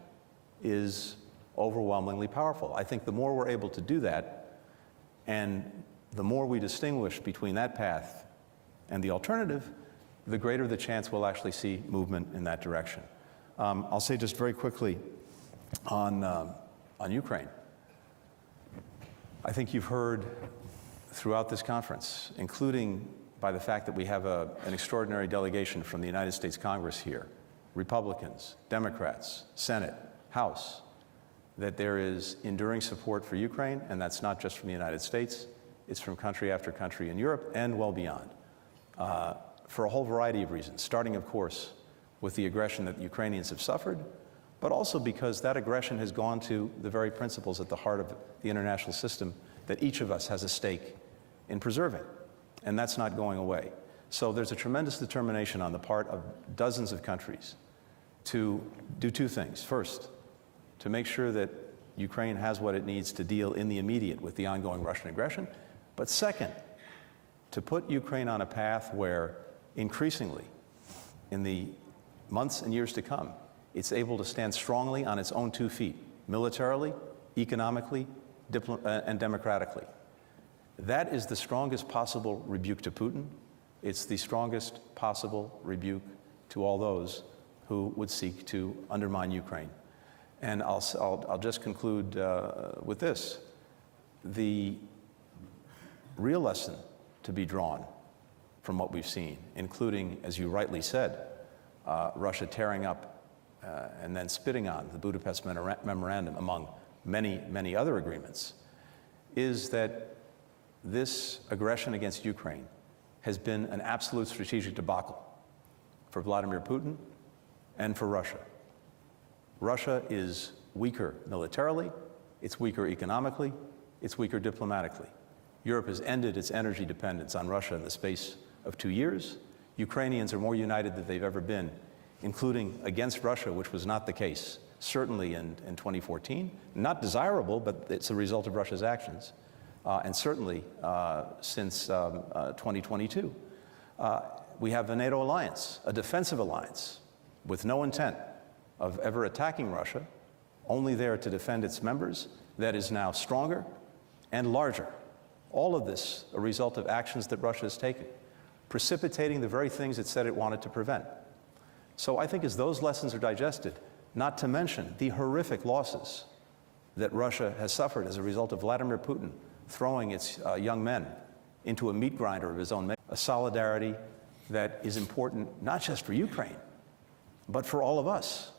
is overwhelmingly powerful. I think the more we're able to do that, and the more we distinguish between that path and the alternative, the greater the chance we'll actually see movement in that direction. I'll say just very quickly on Ukraine. I think you've heard throughout this conference, including by the fact that we have an extraordinary delegation from the United States Congress here, Republicans, Democrats, Senate, House, that there is enduring support for Ukraine, and that's not just from the United States, it's from country after country in Europe and well beyond, for a whole variety of reasons, starting, of course, with the aggression that the Ukrainians have suffered, but also because that aggression has gone to the very principles at the heart of the international system that each of us has a stake in preserving, and that's not going away. So there's a tremendous determination on the part of dozens of countries to do two things. First, to make sure that Ukraine has what it needs to deal in the immediate with the ongoing Russian aggression, but second, to put Ukraine on a path where increasingly, in the months and years to come, it's able to stand strongly on its own 2 feet, militarily, economically, and democratically. That is the strongest possible rebuke to Putin. It's the strongest possible rebuke to all those who would seek to undermine Ukraine. And I'll just conclude with this. The real lesson to be drawn from what we've seen, including, as you rightly said, Russia tearing up and then spitting on the Budapest Memorandum, among many, many other agreements, is that this aggression against Ukraine has been an absolute strategic debacle for Vladimir Putin and for Russia. Russia is weaker militarily, it's weaker economically, it's weaker diplomatically. Europe has ended its energy dependence on Russia in the space of 2 years. Ukrainians are more united than they've ever been, including against Russia, which was not the case, certainly in 2014. Not desirable, but it's a result of Russia's actions. and certainly since 2022. We have a NATO alliance, a defensive alliance, with no intent of ever attacking Russia, only there to defend its members, that is now stronger and larger. All of this a result of actions that Russia has taken, precipitating the very things it said it wanted to prevent. So I think as those lessons are digested, not to mention the horrific losses that Russia has suffered as a result of Vladimir Putin throwing its young men into a meat grinder of his own making, a solidarity that is important not just for Ukraine, but for all of us.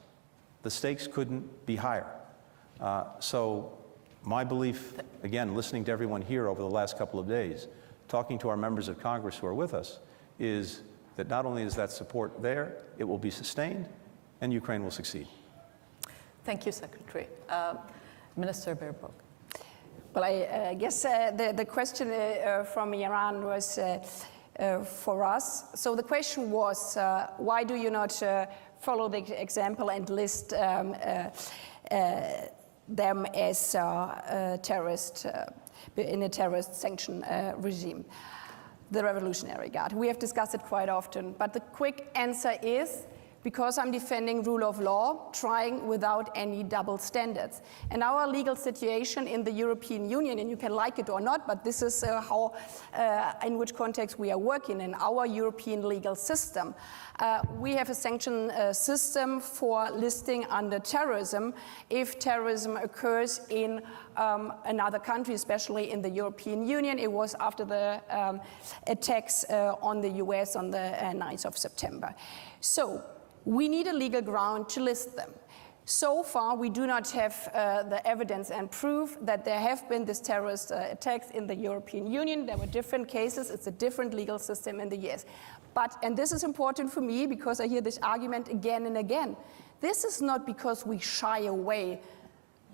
The stakes couldn't be higher. So my belief, again, listening to everyone here over the last couple of days, talking to our members of Congress who are with us, is that not only is that support there, it will be sustained, and Ukraine will succeed. Thank you, Secretary. Minister Baerbock. Well, I guess the question from Iran was for us. So the question was, why do you not follow the example and list them as terrorist in a terrorist sanction regime? The Revolutionary Guard. We have discussed it quite often, but the quick answer is because I'm defending rule of law, trying without any double standards. And our legal situation in the European Union, and you can like it or not, but this is in which context we are working in our European legal system. We have a sanction system for listing under terrorism if terrorism occurs in another country, especially in the European Union. It was after the attacks on the US on the 9th of September. So we need a legal ground to list them. So far, we do not have the evidence and proof that there have been these terrorist attacks in the European Union. There were different cases. It's a different legal system in the US. But, and this is important for me because I hear this argument again and again, this is not because we shy away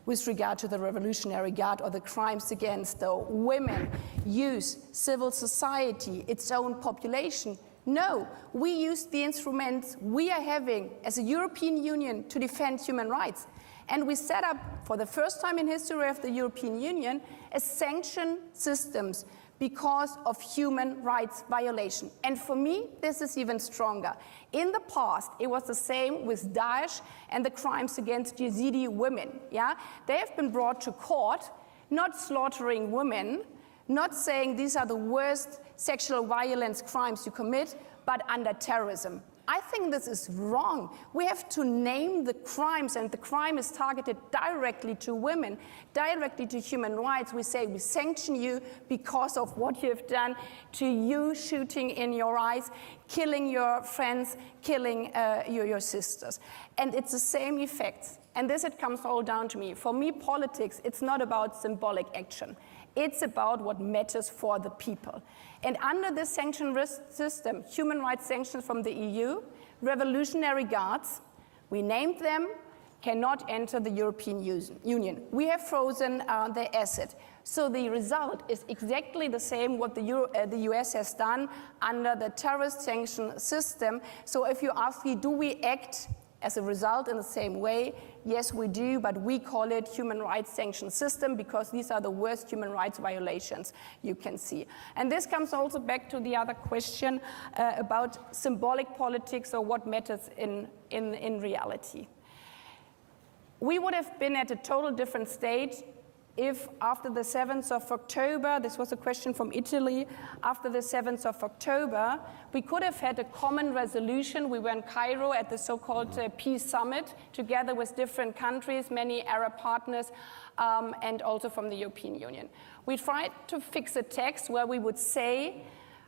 with regard to the Revolutionary Guard or the crimes against the women, youth, civil society, its own population. No, we use the instruments we are having as a European Union to defend human rights. And we set up, for the first time in history of the European Union, a sanction systems because of human rights violation. And for me, this is even stronger. In the past, it was the same with Daesh and the crimes against Yazidi women. Yeah? They have been brought to court, not slaughtering women, not saying these are the worst sexual violence crimes you commit, but under terrorism. I think this is wrong. We have to name the crimes, and the crime is targeted directly to women, directly to human rights. We say we sanction you because of what you have done to you, shooting in your eyes, killing your friends, killing your sisters. And it's the same effects. And this, it comes all down to me. For me, politics, it's not about symbolic action. It's about what matters for the people. And under this sanction risk system, human rights sanctions from the EU, revolutionary guards, we named them, cannot enter the European Union. We have frozen their asset. So the result is exactly the same what the US has done under the terrorist sanction system. So if you ask me, do we act as a result in the same way? Yes, we do, but we call it human rights sanction system because these are the worst human rights violations you can see. And this comes also back to the other question about symbolic politics or what matters in reality. We would have been at a total different state if after the 7th of October, this was a question from Italy, after the 7th of October, we could have had a common resolution. We were in Cairo at the so-called Peace Summit, together with different countries, many Arab partners, and also from the European Union. We tried to fix a text where we would say,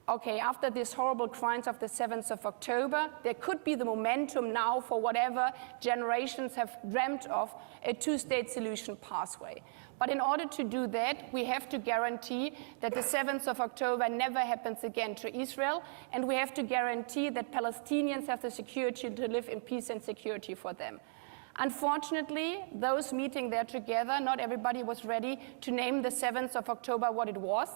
okay, after these horrible crimes of the 7th of October, there could be the momentum now for whatever generations have dreamt of, a two-state solution pathway. But in order to do that, we have to guarantee that the 7th of October never happens again to Israel, and we have to guarantee that Palestinians have the security to live in peace and security for them. Unfortunately, those meeting there together, not everybody was ready to name the 7th of October what it was,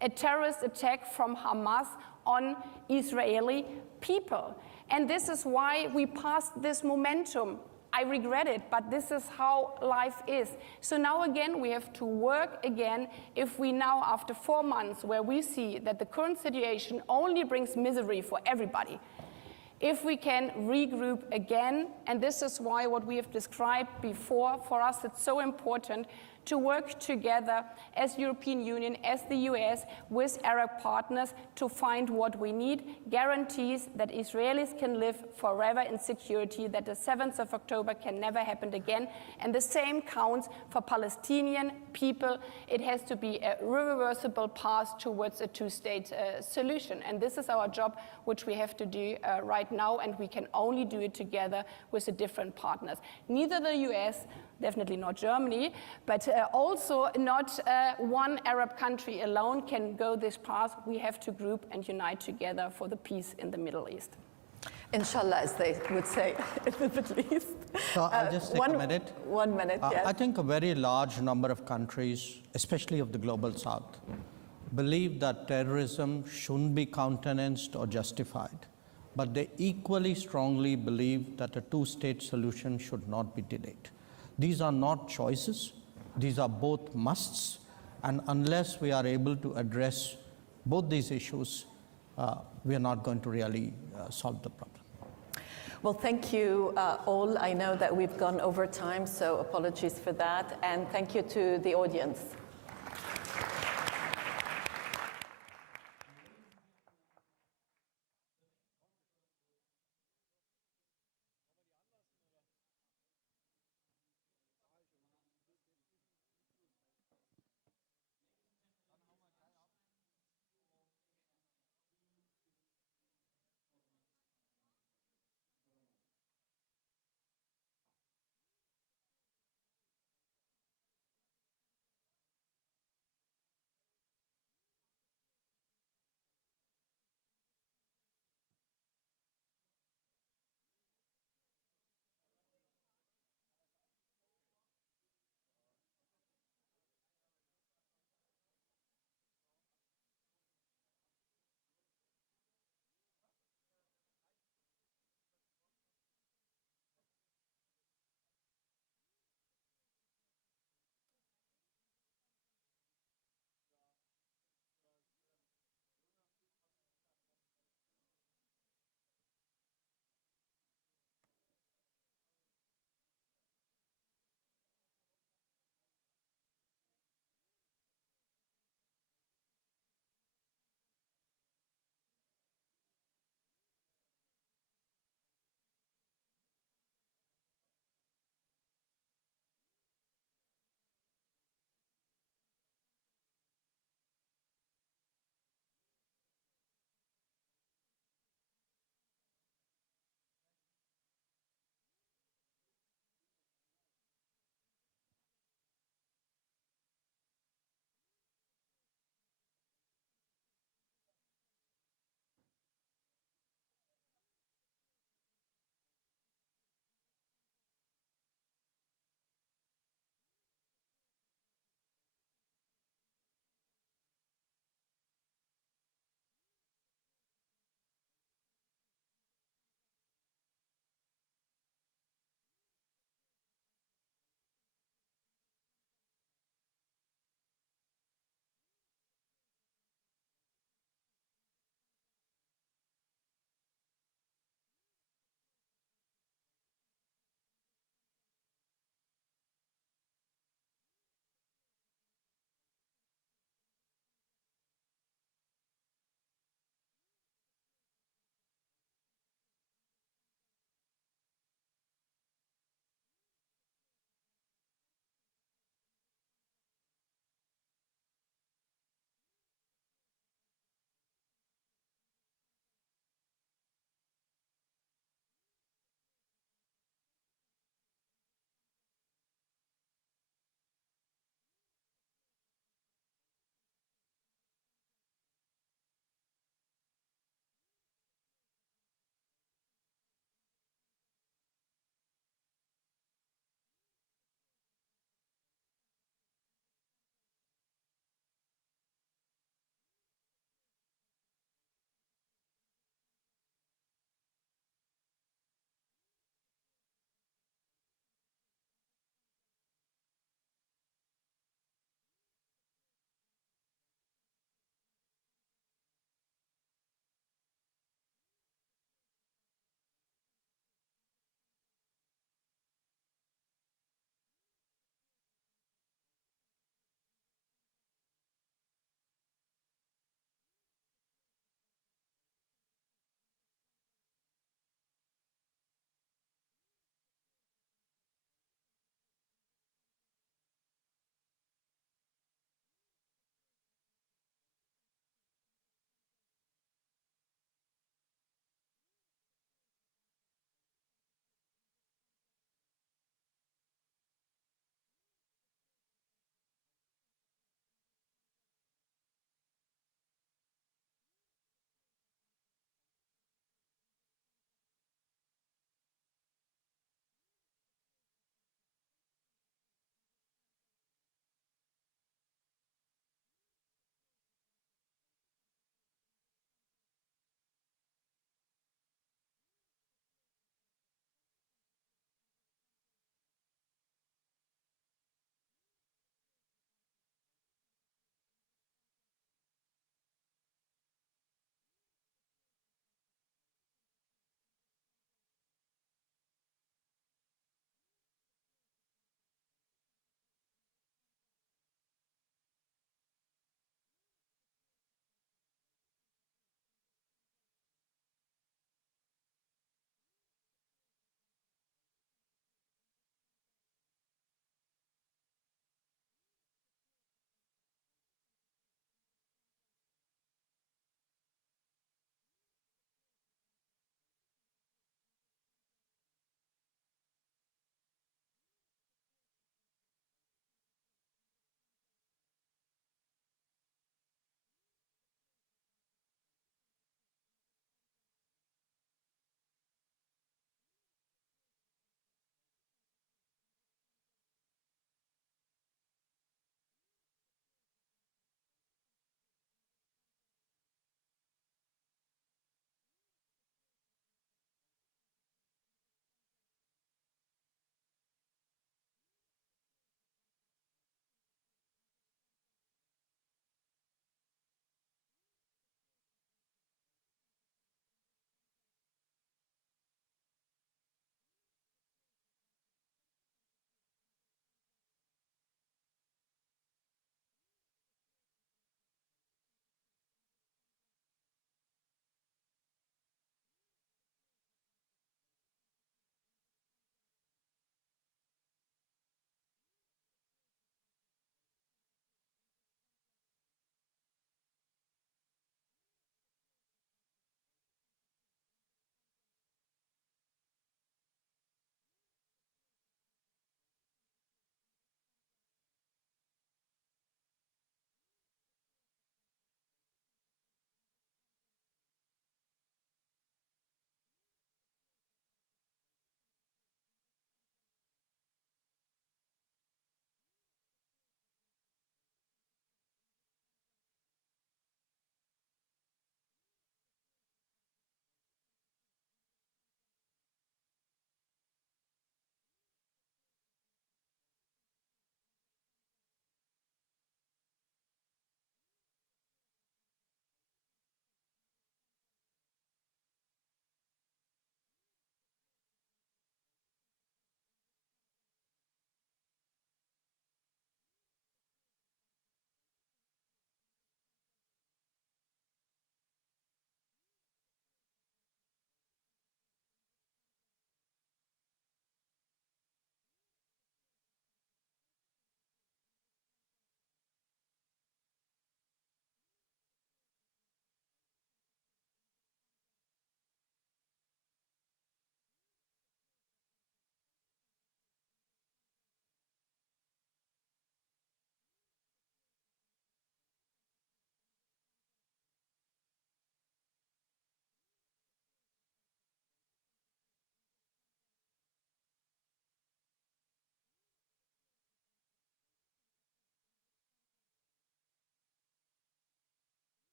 a terrorist attack from Hamas on Israeli people. And this is why we passed this momentum I regret it, but this is how life is. So now again, we have to work again. If we now, after 4 months, where we see that the current situation only brings misery for everybody, if we can regroup again, and this is why what we have described before, for us it's so important to work together as European Union, as the US, with Arab partners to find what we need, guarantees that Israelis can live forever in security, that the 7th of October can never happen again, and the same counts for Palestinian people. It has to be a reversible path towards a two-state solution, and this is our job, which we have to do right now, and we can only do it together with the different partners. Neither the US, definitely not Germany, but also not one Arab country alone can go this path. We have to group and unite together for the peace in the Middle East. Inshallah, as they would say in the Middle East. So I'll just take a minute. 1 minute, yes. I think a very large number of countries, especially of the global south, believe that terrorism shouldn't be countenanced or justified, but they equally strongly believe that a two-state solution should not be delayed. These are not choices, these are both musts, and unless we are able to address both these issues, we are not going to really solve the problem. Well, thank you all. I know that we've gone over time, so apologies for that, and thank you to the audience.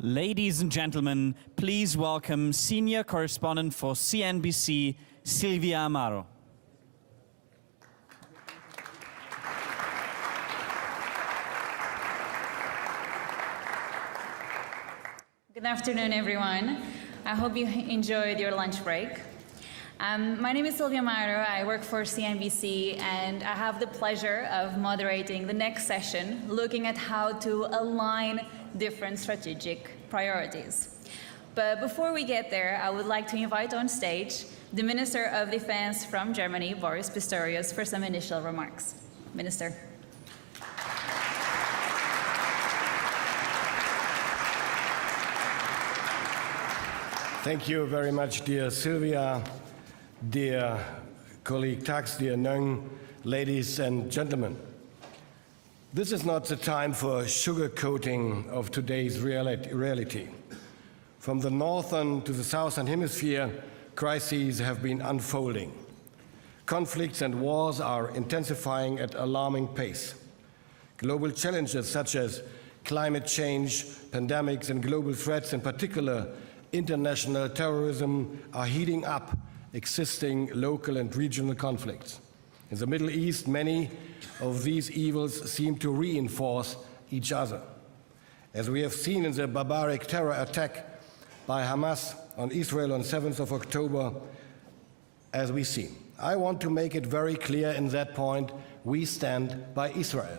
Ladies and gentlemen, please welcome Senior Correspondent for CNBC, Silvia Amaro. Good afternoon, everyone. I hope you enjoyed your lunch break. My name is Silvia Amaro. I work for CNBC, and I have the pleasure of moderating the next session, looking at how to align different strategic priorities. But before we get there, I would like to invite on stage the Minister of Defense from Germany, Boris Pistorius, for some initial remarks. Minister. Thank you very much, dear Sylvia, dear colleague Tax, dear Nung, ladies and gentlemen. This is not the time for sugarcoating of today's reality. From the northern to the southern hemisphere, crises have been unfolding. Conflicts and wars are intensifying at alarming pace. Global challenges such as climate change, pandemics, and global threats, in particular international terrorism, are heating up existing local and regional conflicts. In the Middle East, many of these evils seem to reinforce each other. As we have seen in the barbaric terror attack by Hamas on Israel on 7th of October, as we see. I want to make it very clear in that point, we stand by Israel.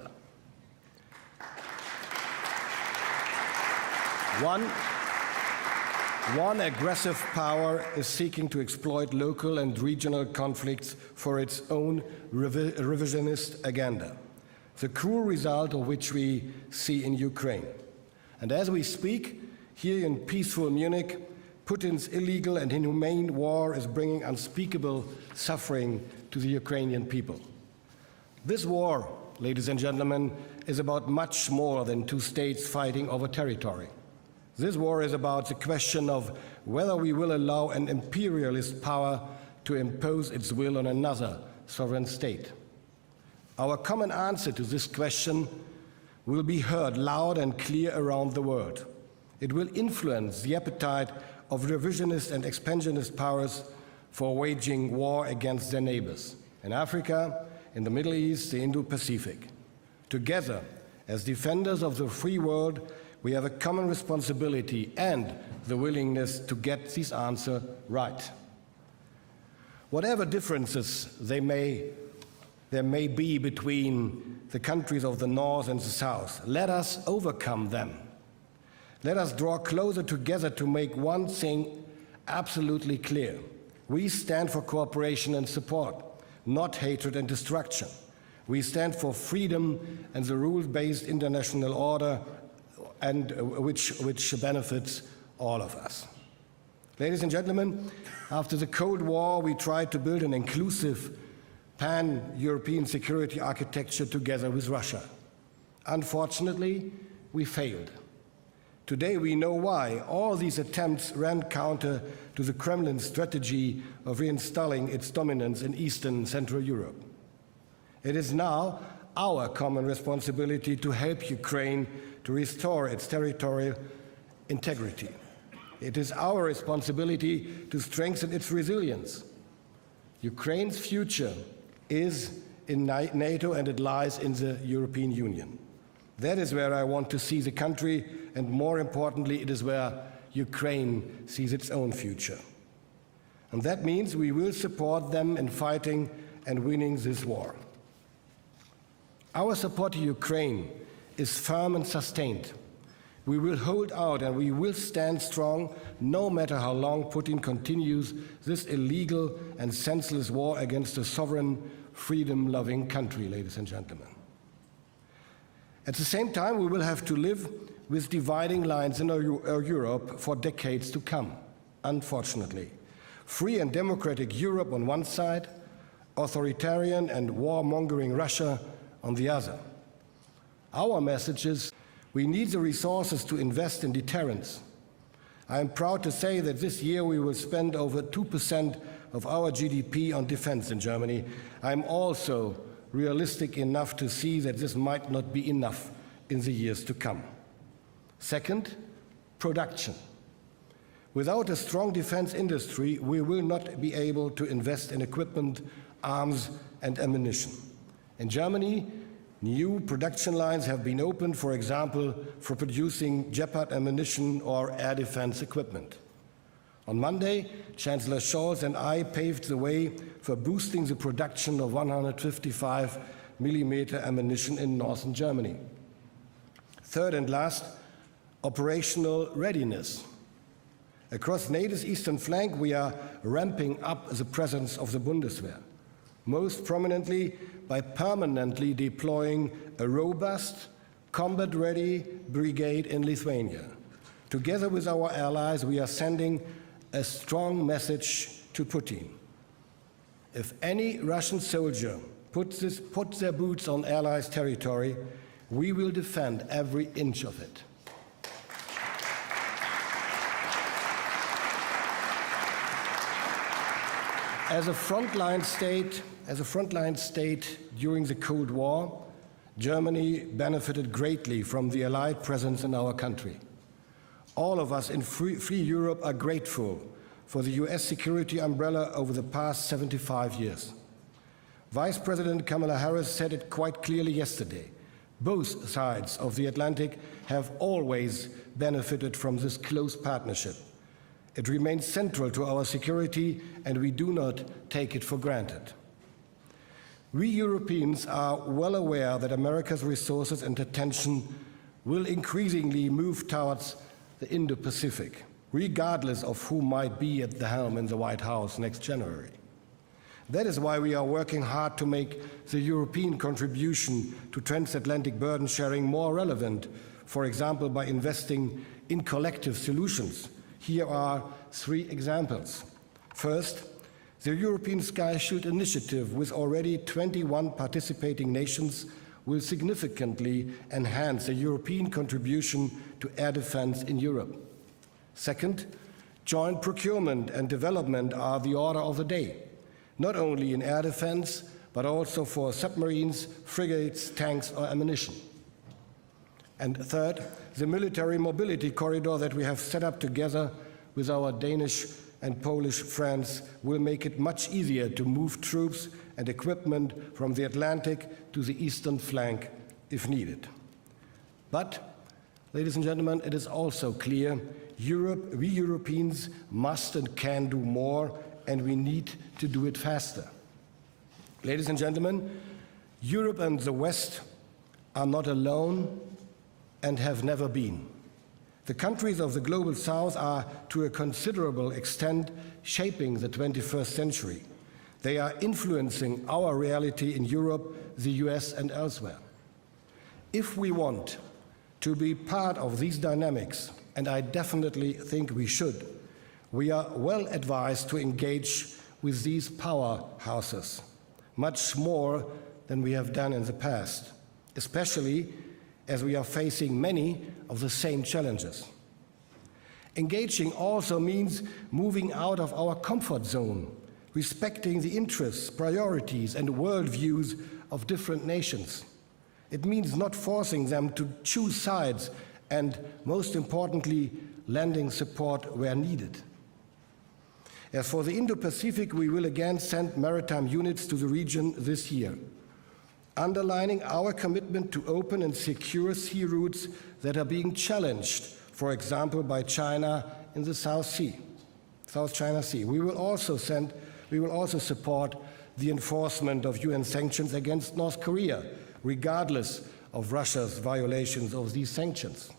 One aggressive power is seeking to exploit local and regional conflicts for its own revisionist agenda, the cruel result of which we see in Ukraine. And as we speak, here in peaceful Munich, Putin's illegal and inhumane war is bringing unspeakable suffering to the Ukrainian people. This war, ladies and gentlemen, is about much more than two states fighting over territory. This war is about the question of whether we will allow an imperialist power to impose its will on another sovereign state. Our common answer to this question will be heard loud and clear around the world. It will influence the appetite of revisionist and expansionist powers for waging war against their neighbors in Africa, in the Middle East, the Indo-Pacific. Together, as defenders of the free world, we have a common responsibility and the willingness to get this answer right. Whatever differences there may be between the countries of the North and the South, let us overcome them. Let us draw closer together to make one thing absolutely clear. We stand for cooperation and support, not hatred and destruction. We stand for freedom and the rules-based international order, and which benefits all of us. Ladies and gentlemen, after the Cold War, we tried to build an inclusive pan-European security architecture together with Russia. Unfortunately, we failed. Today we know why. All these attempts ran counter to the Kremlin's strategy of reinstalling its dominance in Eastern and Central Europe. It is now our common responsibility to help Ukraine to restore its territorial integrity. It is our responsibility to strengthen its resilience. Ukraine's future is in NATO and it lies in the European Union. That is where I want to see the country, and more importantly, it is where Ukraine sees its own future. And that means we will support them in fighting and winning this war. Our support to Ukraine is firm and sustained. We will hold out and we will stand strong no matter how long Putin continues this illegal and senseless war against a sovereign, freedom-loving country, ladies and gentlemen. At the same time, we will have to live with dividing lines in our Europe for decades to come, unfortunately. Free and democratic Europe on one side, authoritarian and warmongering Russia on the other. Our message is we need the resources to invest in deterrence. I am proud to say that this year we will spend over 2% of our GDP on defense in Germany. I am also realistic enough to see that this might not be enough in the years to come. Second, production. Without a strong defense industry, we will not be able to invest in equipment, arms, and ammunition. In Germany, new production lines have been opened, for example, for producing Gepard ammunition or air defense equipment. On Monday, Chancellor Scholz and I paved the way for boosting the production of 155mm ammunition in northern Germany. Third and last, operational readiness. Across NATO's eastern flank, we are ramping up the presence of the Bundeswehr, most prominently by permanently deploying a robust, combat-ready brigade in Lithuania. Together with our allies, we are sending a strong message to Putin. If any Russian soldier puts their boots on Allies' territory, we will defend every inch of it. As a frontline state during the Cold War, Germany benefited greatly from the Allied presence in our country. All of us in free Europe are grateful for the US security umbrella over the past 75 years. Vice President Kamala Harris said it quite clearly yesterday. Both sides of the Atlantic have always benefited from this close partnership. It remains central to our security, and we do not take it for granted. We Europeans are well aware that America's resources and attention will increasingly move towards the Indo-Pacific, regardless of who might be at the helm in the White House next January. That is why we are working hard to make the European contribution to transatlantic burden sharing more relevant, for example, by investing in collective solutions. Here are 3 examples. First, the European Sky Shield Initiative, with already 21 participating nations, will significantly enhance the European contribution to air defense in Europe. Second, joint procurement and development are the order of the day, not only in air defense, but also for submarines, frigates, tanks, or ammunition. And third, the military mobility corridor that we have set up together with our Danish and Polish friends will make it much easier to move troops and equipment from the Atlantic to the eastern flank if needed. But, ladies and gentlemen, it is also clear we Europeans must and can do more, and we need to do it faster. Ladies and gentlemen, Europe and the West are not alone and have never been. The countries of the global South are, to a considerable extent, shaping the 21st century. They are influencing our reality in Europe, the US, and elsewhere. If we want to be part of these dynamics, and I definitely think we should, we are well advised to engage with these powerhouses, much more than we have done in the past, especially as we are facing many of the same challenges. Engaging also means moving out of our comfort zone, respecting the interests, priorities, and worldviews of different nations. It means not forcing them to choose sides and, most importantly, lending support where needed. As for the Indo-Pacific, we will again send maritime units to the region this year, underlining our commitment to open and secure sea routes that are being challenged, for example, by China in the South China Sea. We will also support the enforcement of UN sanctions against North Korea, regardless of Russia's violations of these sanctions.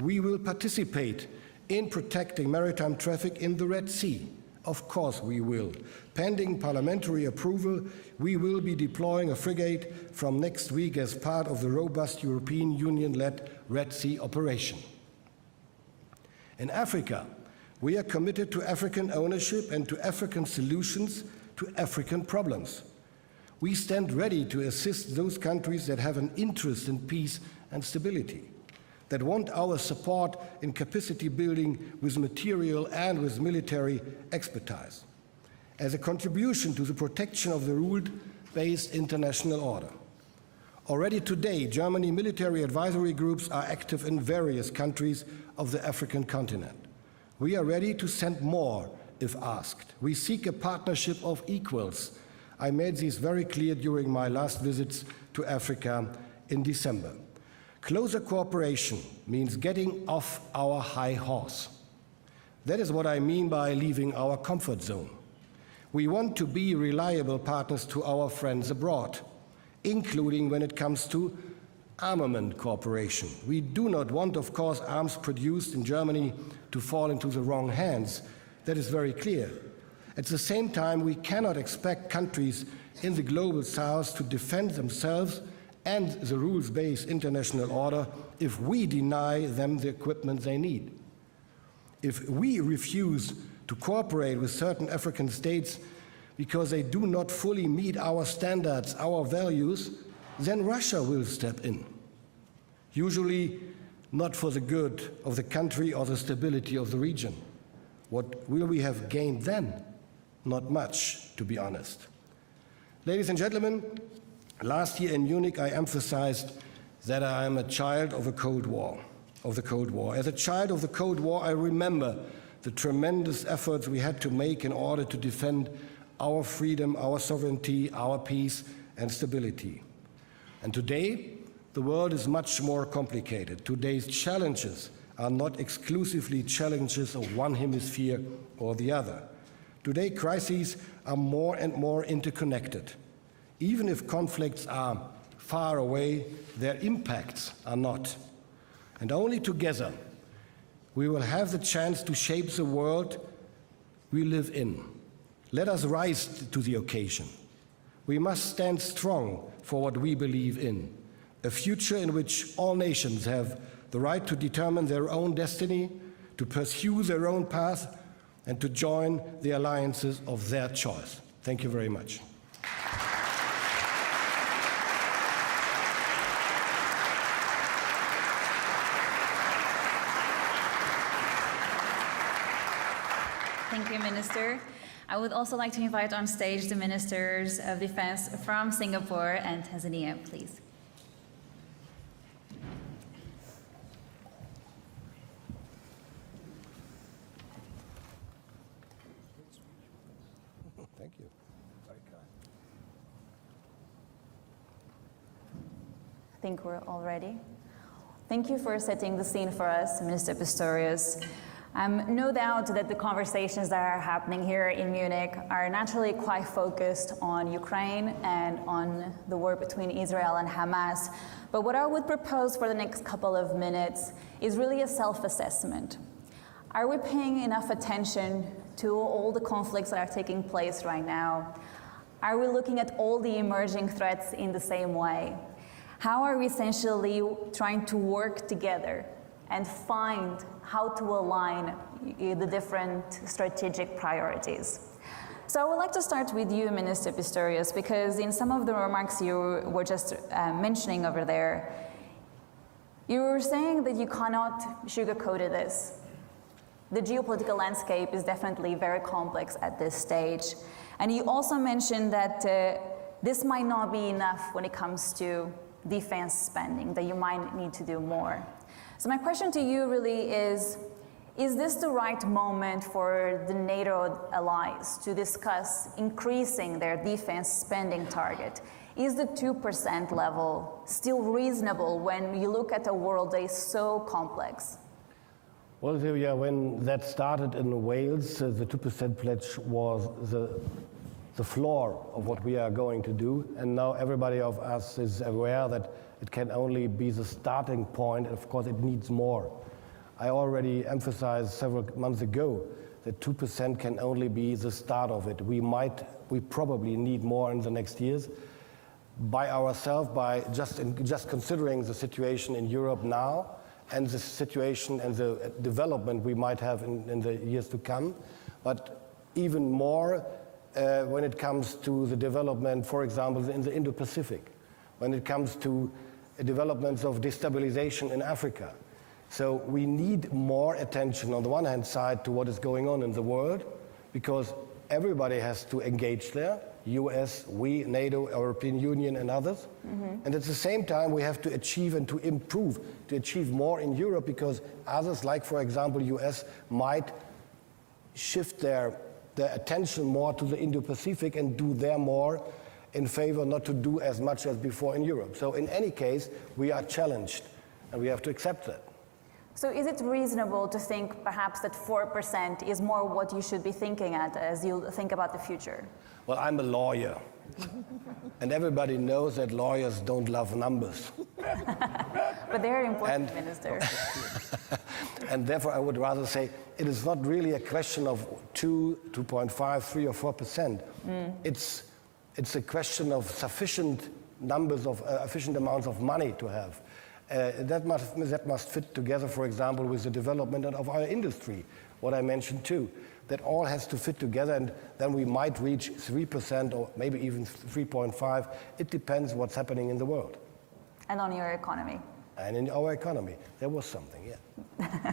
We will participate in protecting maritime traffic in the Red Sea. Of course we will. Pending parliamentary approval, we will be deploying a frigate from next week as part of the robust European Union-led Red Sea operation. In Africa, we are committed to African ownership and to African solutions to African problems. We stand ready to assist those countries that have an interest in peace and stability, that want our support in capacity building with material and with military expertise, as a contribution to the protection of the rule-based international order. Already today, Germany military advisory groups are active in various countries of the African continent. We are ready to send more if asked. We seek a partnership of equals. I made this very clear during my last visits to Africa in December. Closer cooperation means getting off our high horse. That is what I mean by leaving our comfort zone. We want to be reliable partners to our friends abroad, including when it comes to armament cooperation. We do not want, of course, arms produced in Germany to fall into the wrong hands. That is very clear. At the same time, we cannot expect countries in the global south to defend themselves and the rules-based international order if we deny them the equipment they need. If we refuse to cooperate with certain African states because they do not fully meet our standards, our values, then Russia will step in. Usually not for the good of the country or the stability of the region. What will we have gained then? Not much, to be honest. Ladies and gentlemen, last year in Munich I emphasized that I am a child of the Cold War. As a child of the Cold War, I remember the tremendous efforts we had to make in order to defend our freedom, our sovereignty, our peace and stability. And today, the world is much more complicated. Today's challenges are not exclusively challenges of one hemisphere or the other. Today, crises are more and more interconnected. Even if conflicts are far away, their impacts are not. And only together we will have the chance to shape the world we live in. Let us rise to the occasion. We must stand strong for what we believe in, a future in which all nations have the right to determine their own destiny, to pursue their own path, and to join the alliances of their choice. Thank you very much. Thank you, Minister. I would also like to invite on stage the Ministers of Defense from Singapore and Tanzania, please. Thank you. Very kind. I think we're all ready. Thank you for setting the scene for us, Minister Pistorius. No doubt that the conversations that are happening here in Munich are naturally quite focused on Ukraine and on the war between Israel and Hamas. But what I would propose for the next couple of minutes is really a self-assessment. Are we paying enough attention to all the conflicts that are taking place right now? Are we looking at all the emerging threats in the same way? How are we essentially trying to work together and find how to align the different strategic priorities? So I would like to start with you, Minister Pistorius, because in some of the remarks you were just mentioning over there, you were saying that you cannot sugarcoat this. The geopolitical landscape is definitely very complex at this stage. And you also mentioned that this might not be enough when it comes to defense spending, that you might need to do more. So my question to you really is this the right moment for the NATO allies to discuss increasing their defense spending target? Is the 2% level still reasonable when you look at a world that is so complex? Well, Silvia, when that started in Wales, the 2% pledge was the floor of what we are going to do. And now everybody of us is aware that it can only be the starting point. And of course, it needs more. I already emphasized several months ago that 2% can only be the start of it. We probably need more in the next years. By ourselves, by just considering the situation in Europe now, and the situation and the development we might have in the years to come, but even more when it comes to the development, for example, in the Indo-Pacific, when it comes to developments of destabilization in Africa. So we need more attention on the one hand side to what is going on in the world, because everybody has to engage there. US, we, NATO, European Union, and others. And at the same time, we have to achieve and to improve, to achieve more in Europe, because others, like for example US, might shift their attention more to the Indo-Pacific and do their more in favor not to do as much as before in Europe. So in any case, we are challenged, and we have to accept that. So is it reasonable to think perhaps that 4% is more what you should be thinking at as you think about the future? Well, I'm a lawyer, and everybody knows that lawyers don't love numbers. But they're important, Minister. And therefore, I would rather say it is not really a question of 2, 2.5, 3 or 4%. It's a question of sufficient numbers of efficient amounts of money to have. That must fit together, for example, with the development of our industry, what I mentioned too. That all has to fit together, and then we might reach 3% or maybe even 3.5. It depends what's happening in the world. And on your economy. And in our economy. There was something, yeah.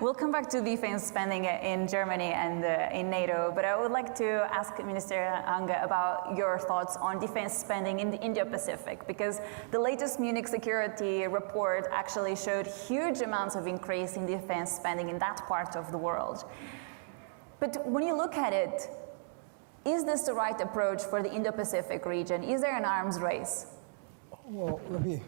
We'll come back to defense spending in Germany and in NATO, but I would like to ask Minister Wang about your thoughts on defense spending in the Indo-Pacific, because the latest Munich Security report actually showed huge amounts of increase in defense spending in that part of the world. But when you look at it, is this the right approach for the Indo-Pacific region? Is there an arms race? Well, let me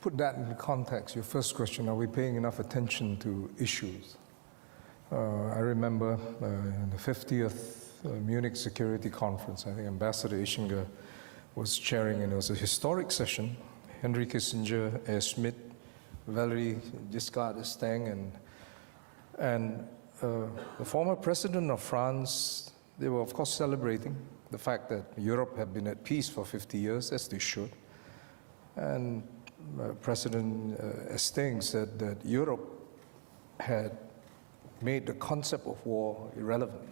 put that into context. Your first question, are we paying enough attention to issues? I remember in the 50th Munich Security Conference, I think Ambassador Ischinger was chairing, and it was a historic session. Henry Kissinger, A. Schmidt, Valery Giscard d'Estaing, and the former president of France, they were of course celebrating the fact that Europe had been at peace for 50 years, as they should. And President D'Estaing said that Europe had made the concept of war irrelevant.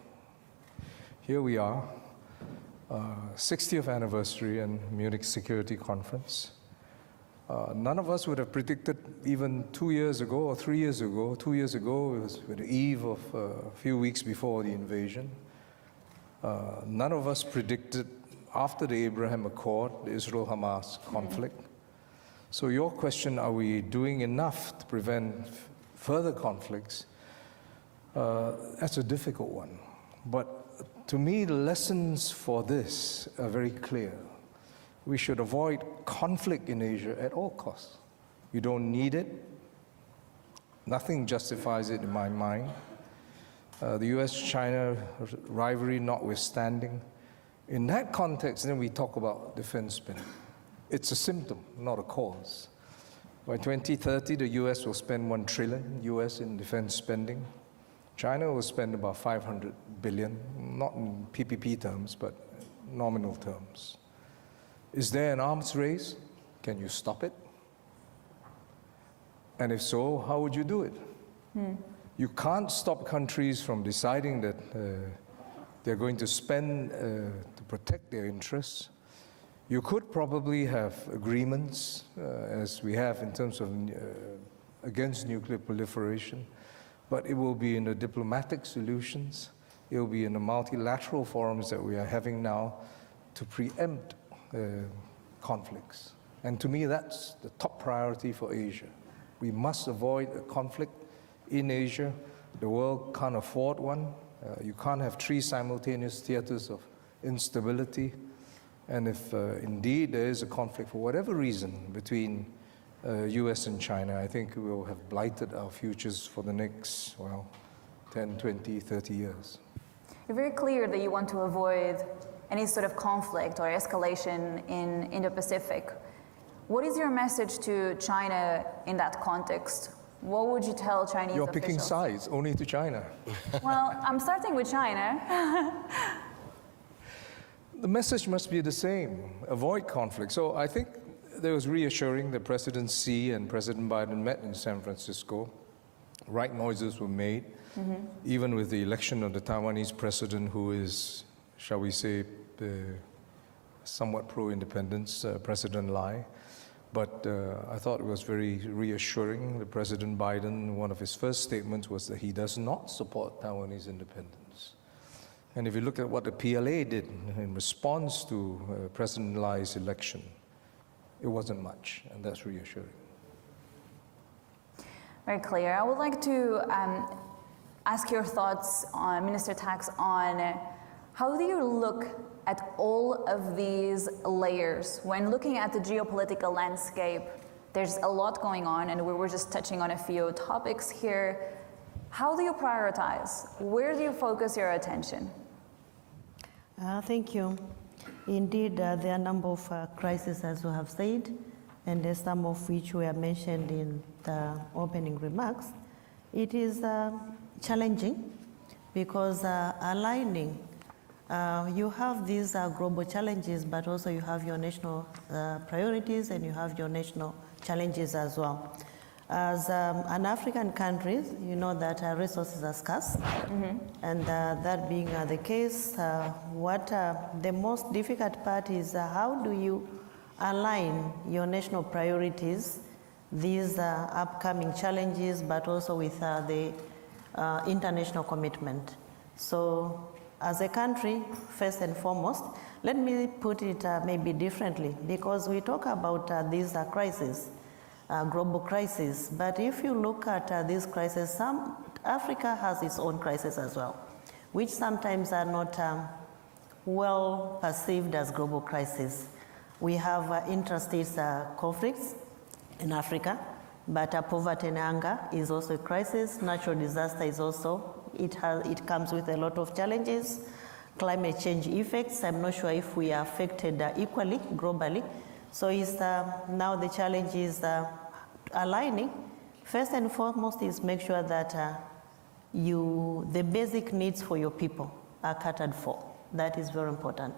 Here we are, 60th anniversary and Munich Security Conference. None of us would have predicted even 2 years ago or 3 years ago. 2 years ago, it was the eve of a few weeks before the invasion. None of us predicted after the Abraham Accord, the Israel-Hamas conflict. So your question, are we doing enough to prevent further conflicts? That's a difficult one. But to me, the lessons for this are very clear. We should avoid conflict in Asia at all costs. You don't need it. Nothing justifies it in my mind. The US-China rivalry notwithstanding. In that context, then we talk about defense spending. It's a symptom, not a cause. By 2030, the US will spend $1 trillion in defense spending. China will spend about 500 billion, not in PPP terms, but nominal terms. Is there an arms race? Can you stop it? And if so, how would you do it? You can't stop countries from deciding that they're going to spend to protect their interests. You could probably have agreements, as we have in terms of against nuclear proliferation, but it will be in the diplomatic solutions. It will be in the multilateral forums that we are having now to preempt conflicts. And to me, that's the top priority for Asia. We must avoid a conflict in Asia. The world can't afford one. You can't have 3 simultaneous theaters of instability. And if indeed there is a conflict for whatever reason between US and China, I think we will have blighted our futures for the next, 10, 20, 30 years. You're very clear that you want to avoid any sort of conflict or escalation in Indo-Pacific. What is your message to China in that context? What would you tell Chinese You're officials? picking sides, only to China. Well, I'm starting with China. The message must be the same, avoid conflict. So I think there was reassuring that President Xi and President Biden met in San Francisco. Right noises were made, even with the election of the Taiwanese president, who is, shall we say, somewhat pro-independence, President Lai. But I thought it was very reassuring that President Biden, one of his first statements was that he does not support Taiwanese independence. And if you look at what the PLA did in response to President Lai's election, it wasn't much, and that's reassuring. Very clear. I would like to ask your thoughts, on Minister Tax, on how do you look at all of these layers? When looking at the geopolitical landscape, there's a lot going on, and we were just touching on a few topics here. How do you prioritize? Where do you focus your attention? Thank you. Indeed, there are a number of crises, as you have said, and some of which were mentioned in the opening remarks. It is challenging because aligning, you have these global challenges, but also you have your national priorities and you have your national challenges as well. As an African country, you know that resources are scarce, and that being the case, the most difficult part is how do you align your national priorities, these upcoming challenges, but also with the international commitment. So as a country, first and foremost, let me put it maybe differently, because we talk about these crises, global crisis, but if you look at these crises, Africa has its own crises as well, which sometimes are not well perceived as global crises. We have interstate conflicts in Africa, but poverty and hunger is also a crisis. Natural disaster is also, it comes with a lot of challenges. Climate change effects, I'm not sure if we are affected equally globally. So it's, now the challenge is aligning. First and foremost is make sure that the basic needs for your people are catered for. That is very important.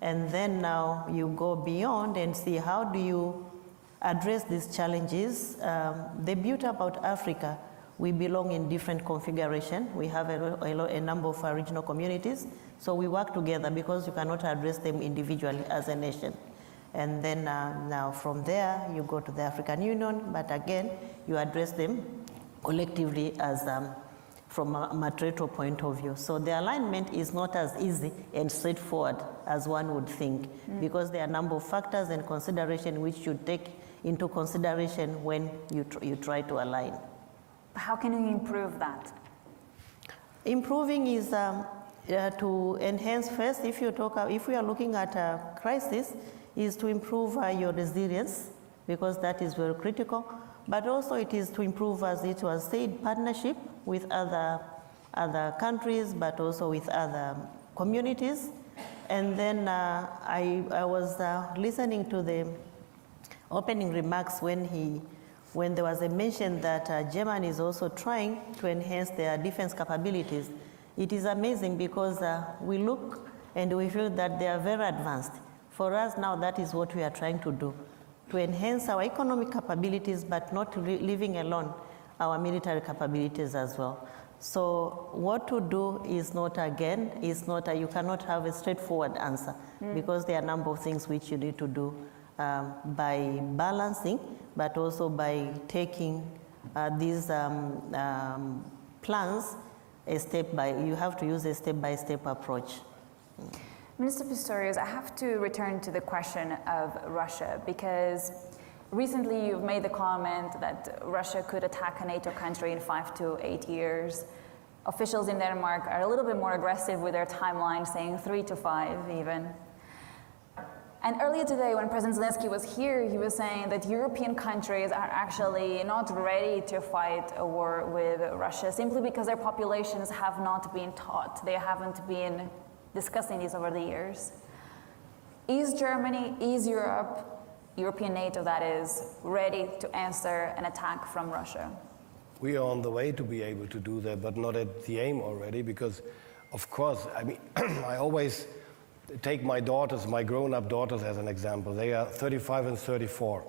And then now you go beyond and see how do you address these challenges. The beauty about Africa, we belong in different configuration. We have a number of regional communities, so we work together because you cannot address them individually as a nation. And then now from there, you go to the African Union, but again, you address them collectively as from a territorial point of view. So the alignment is not as easy and straightforward as one would think, because there are a number of factors and consideration which you take into consideration when you try to align. How can you improve that? Improving is to enhance first, if we are looking at a crisis, is to improve your resilience, because that is very critical, but also it is to improve, as it was said, partnership with other countries, but also with other communities. And then I was listening to the opening remarks when there was a mention that Germany is also trying to enhance their defense capabilities. It is amazing because we look and we feel that they are very advanced. For us now, that is what we are trying to do, to enhance our economic capabilities, but not leaving alone our military capabilities as well. So what to do is not, again, you cannot have a straightforward answer, because there are a number of things which you need to do by balancing, but also by taking these plans you have to use a step-by-step approach. Minister Pistorius, I have to return to the question of Russia, because recently you've made the comment that Russia could attack a NATO country in 5 to 8 years. Officials in Denmark are a little bit more aggressive with their timeline, saying 3 to 5 even. And earlier today, when President Zelenskyy was here, he was saying that European countries are actually not ready to fight a war with Russia, simply because their populations have not been taught. They haven't been discussing this over the years. Is Germany, is Europe, European NATO that is, ready to answer an attack from Russia? We are on the way to be able to do that, but not at the aim already, because of course, I mean, I always take my daughters, my grown-up daughters as an example. They are 35 and 34.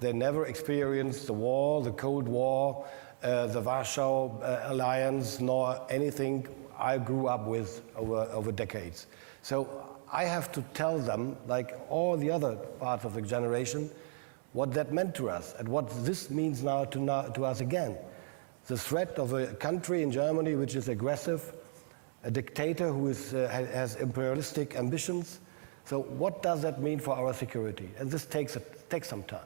They never experienced the war, the Cold War, the Warsaw Alliance, nor anything I grew up with over decades. So I have to tell them, like all the other parts of the generation, what that meant to us and what this means now to us again. The threat of a country in Germany which is aggressive, a dictator who has imperialistic ambitions. So what does that mean for our security? And this takes some time.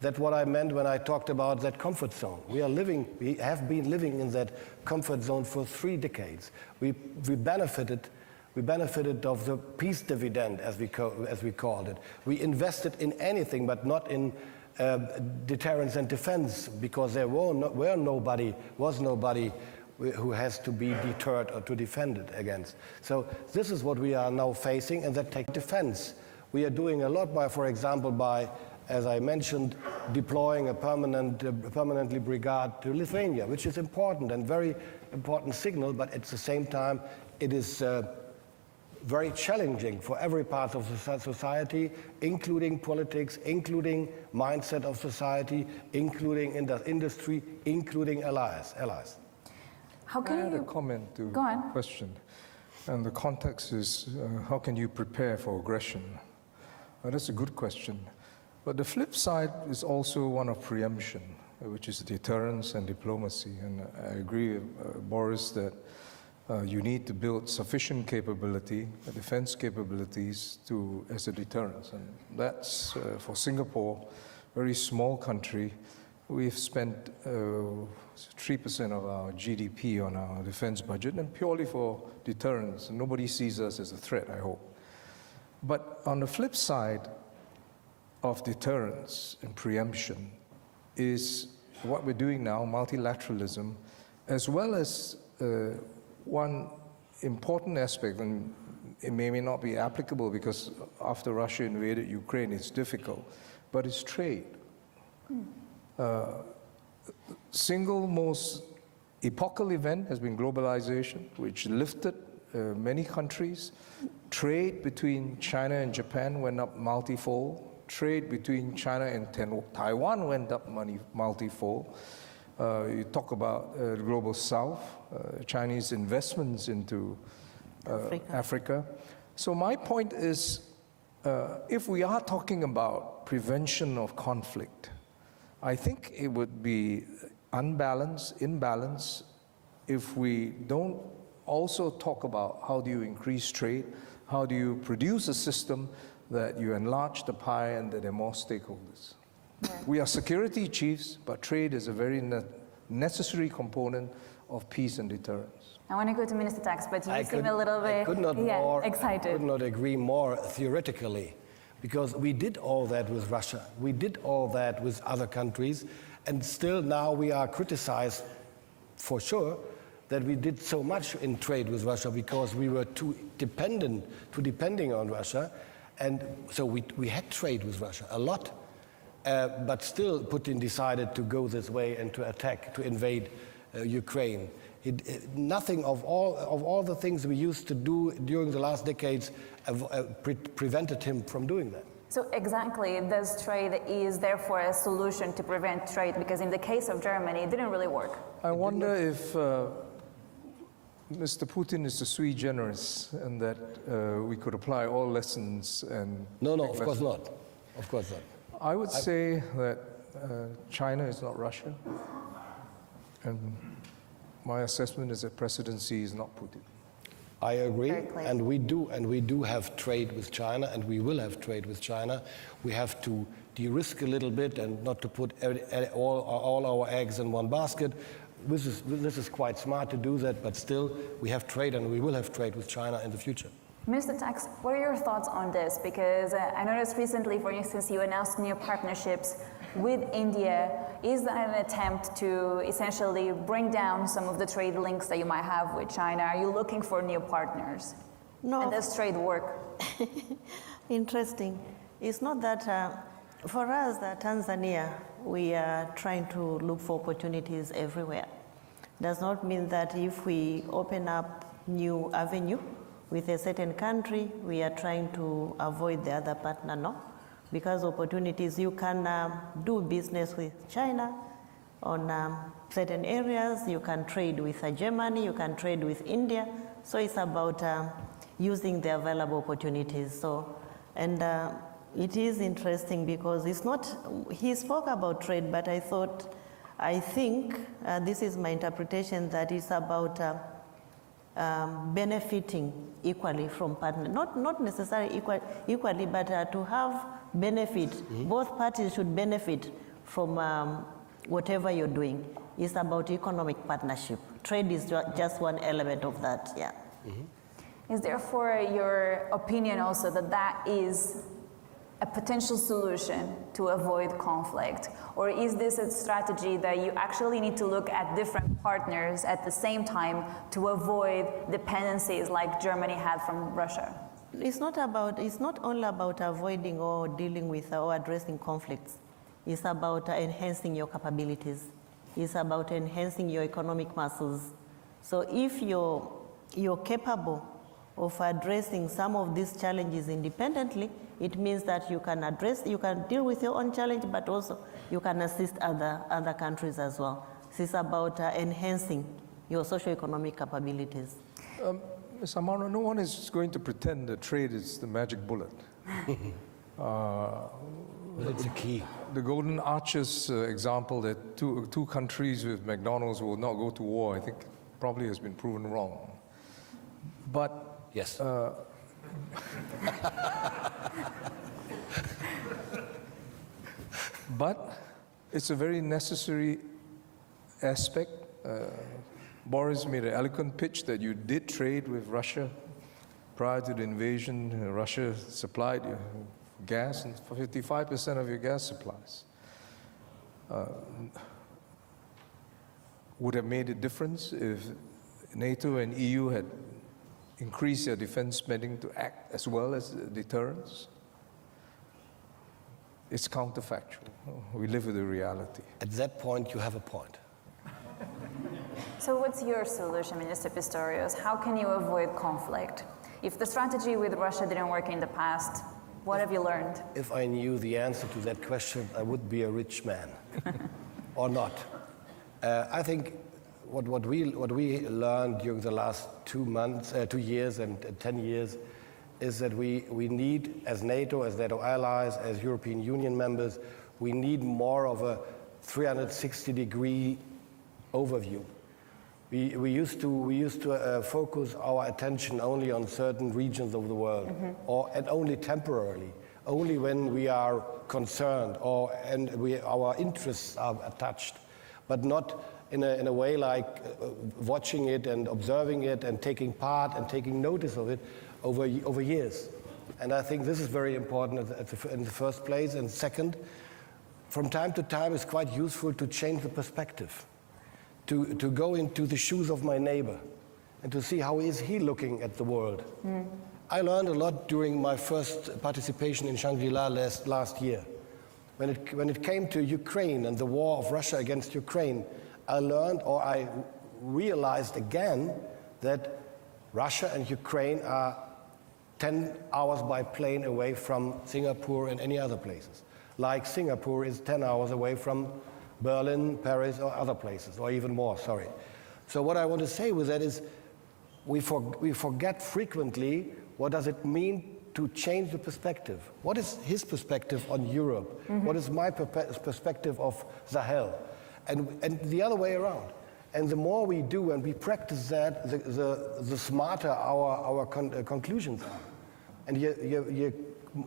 That's what I meant when I talked about that comfort zone. We have been living in that comfort zone for 3 decades. We benefited of the peace dividend, as we called it. We invested in anything, but not in deterrence and defense, because there was nobody who has to be deterred or to defend it against. So this is what we are now facing, and that takes defense. We are doing a lot by, for example, as I mentioned, deploying a permanently brigade to Lithuania, which is important and very important signal, but at the same time, it is very challenging for every part of the society, including politics, including mindset of society, including industry, including allies. How can I had you a comment to Go on. the question, and the context is how can you prepare for aggression? That's a good question. But the flip side is also one of preemption, which is deterrence and diplomacy. And I agree, Boris, that you need to build sufficient capability, defense capabilities as a deterrence. And that's for Singapore, very small country. We've spent 3% of our GDP on our defense budget, and purely for deterrence. Nobody sees us as a threat, I hope. But on the flip side of deterrence and preemption is what we're doing now, multilateralism, as well as one important aspect, and it may not be applicable because after Russia invaded Ukraine, it's difficult, but it's trade. Single most epochal event has been globalization, which lifted many countries. Trade between China and Japan went up multifold. Trade between China and Taiwan went up multifold. You talk about the global south, Chinese investments into Africa. So my point is, if we are talking about prevention of conflict, I think it would be imbalance, if we don't also talk about how do you increase trade, how do you produce a system that you enlarge the pie and that there are more stakeholders. Yeah. We are security chiefs, but trade is a very necessary component of peace and deterrence. I want to go to Minister Tax, but you seem a little bit excited. I could not agree more theoretically, because we did all that with Russia. We did all that with other countries, and still now we are criticized, for sure, that we did so much in trade with Russia because we were too depending on Russia. And so we had trade with Russia, a lot. But still Putin decided to go this way and to invade Ukraine. Nothing of all the things we used to do during the last decades prevented him from doing that. So exactly, does trade is therefore a solution to prevent trade? Because in the case of Germany, it didn't really work. I wonder if Mr. Putin is a sui generis, and that we could apply all lessons and... No, of course not. Of course not. I would say that China is not Russia, and my assessment is that presidency is not Putin. I agree, and we do have trade with China, and we will have trade with China. We have to de-risk a little bit and not to put all our eggs in one basket. This is quite smart to do that, but still we have trade, and we will have trade with China in the future. Minister Tax, what are your thoughts on this? Because I noticed recently, for instance, you announced new partnerships with India. Is that an attempt to essentially bring down some of the trade links that you might have with China? Are you looking for new partners? No. And does trade work? Interesting. It's not that, for us, Tanzania, we are trying to look for opportunities everywhere. Does not mean that if we open up new avenue with a certain country, we are trying to avoid the other partner, no. Because opportunities, you can do business with China on certain areas, you can trade with Germany, you can trade with India. So it's about using the available opportunities. So, and it is interesting because it's not, he spoke about trade, but I think, this is my interpretation, that it's about benefiting equally from partners. Not necessarily equally, but to have benefit. Both parties should benefit from whatever you're doing. It's about economic partnership. Trade is just one element of that, yeah. Is therefore your opinion also that that is a potential solution to avoid conflict? Or is this a strategy that you actually need to look at different partners at the same time to avoid dependencies like Germany had from Russia? It's not only about avoiding or dealing with or addressing conflicts. It's about enhancing your capabilities. It's about enhancing your economic muscles. So if you're capable of addressing some of these challenges independently, it means that you can deal with your own challenge, but also you can assist other countries as well. This is about enhancing your socio-economic capabilities. Ms. Amaro, no one is going to pretend that trade is the magic bullet. It's a key. The Golden Arches example that two countries with McDonald's will not go to war, I think probably has been proven wrong. But yes. But it's a very necessary aspect. Boris made an eloquent pitch that you did trade with Russia prior to the invasion. Russia supplied you gas, and for 55% of your gas supplies. Would have made a difference if NATO and EU had increased their defense spending to act as well as deterrence? It's counterfactual. We live with the reality. At that point, you have a point. So what's your solution, Minister Pistorius? How can you avoid conflict? If the strategy with Russia didn't work in the past, what have you learned? If I knew the answer to that question, I would be a rich man. Or not. I think what we learned during the last 2 years and 10 years is that we need, as NATO allies, as European Union members, we need more of a 360-degree overview. We used to focus our attention only on certain regions of the world, and only temporarily, only when we are concerned and our interests are touched, but not in a way like watching it and observing it and taking part and taking notice of it over years. And I think this is very important in the first place. And second, from time to time, it's quite useful to change the perspective, to go into the shoes of my neighbor and to see how is he looking at the world. I learned a lot during my first participation in Shangri-La last year. When it came to Ukraine and the war of Russia against Ukraine, I realized again that Russia and Ukraine are 10 hours by plane away from Singapore and any other places. Like Singapore is 10 hours away from Berlin, Paris, or other places, or even more, sorry. So what I want to say with that is we forget frequently what does it mean to change the perspective. What is his perspective on Europe? What is my perspective of Sahel? And the other way around. And the more we do and we practice that, the smarter our conclusions are. And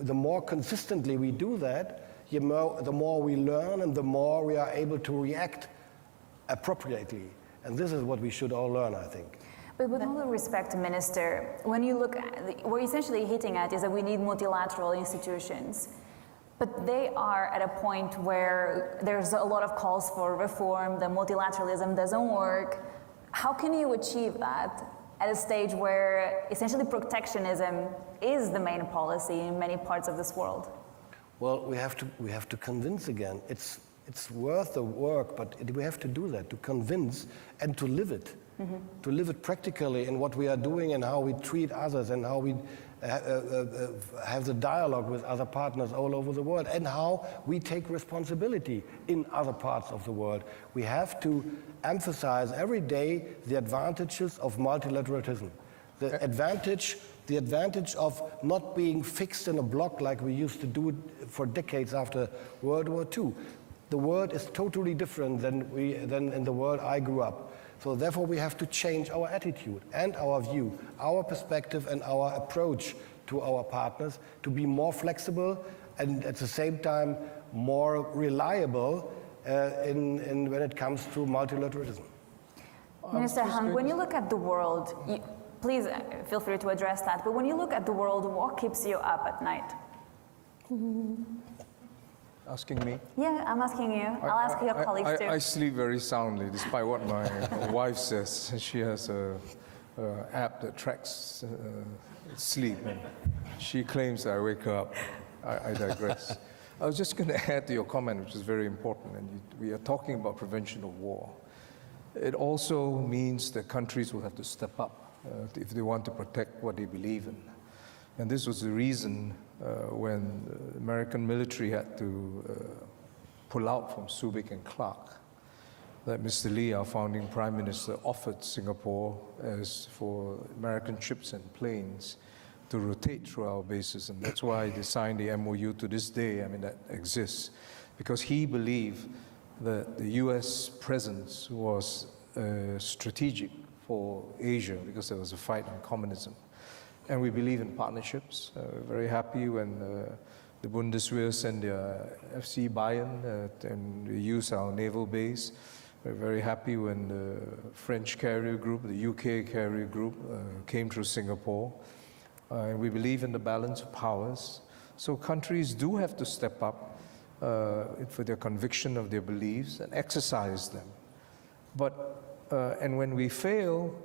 the more consistently we do that, the more we learn and the more we are able to react appropriately. And this is what we should all learn, I think. But with all due respect, Minister, when you look at, what we're essentially hitting at is that we need multilateral institutions. But they are at a point where there's a lot of calls for reform, the multilateralism doesn't work. How can you achieve that at a stage where essentially protectionism is the main policy in many parts of this world? Well, we have to convince again. It's worth the work, but we have to do that, to convince and to live it. To live it practically in what we are doing and how we treat others and how we have the dialogue with other partners all over the world and how we take responsibility in other parts of the world. We have to emphasize every day the advantages of multilateralism, the advantage of not being fixed in a block like we used to do for decades after World War II. The world is totally different than in the world I grew up. So therefore we have to change our attitude and our view, our perspective and our approach to our partners to be more flexible and at the same time more reliable when it comes to multilateralism. Minister Hang, when you look at the world, please feel free to address that, but when you look at the world, what keeps you up at night? Asking me? Yeah, I'm asking you. I'll ask your colleagues too. I sleep very soundly, despite what my wife says. She has an app that tracks sleep, and she claims that I wake up. I digress. I was just going to add to your comment, which is very important, and we are talking about prevention of war. It also means that countries will have to step up if they want to protect what they believe in. And this was the reason when the American military had to pull out from Subic and Clark, that Mr. Lee, our founding Prime Minister, offered Singapore as for American ships and planes to rotate through our bases. And that's why they signed the MOU to this day, that exists, because he believed that the US presence was strategic for Asia because there was a fight on communism. And we believe in partnerships. We're very happy when the Bundeswehr sent their FC Bayern and we use our naval base. We're very happy when the French carrier group, the UK carrier group came through Singapore. And we believe in the balance of powers. So countries do have to step up for their conviction of their beliefs and exercise them. But, and when we fail,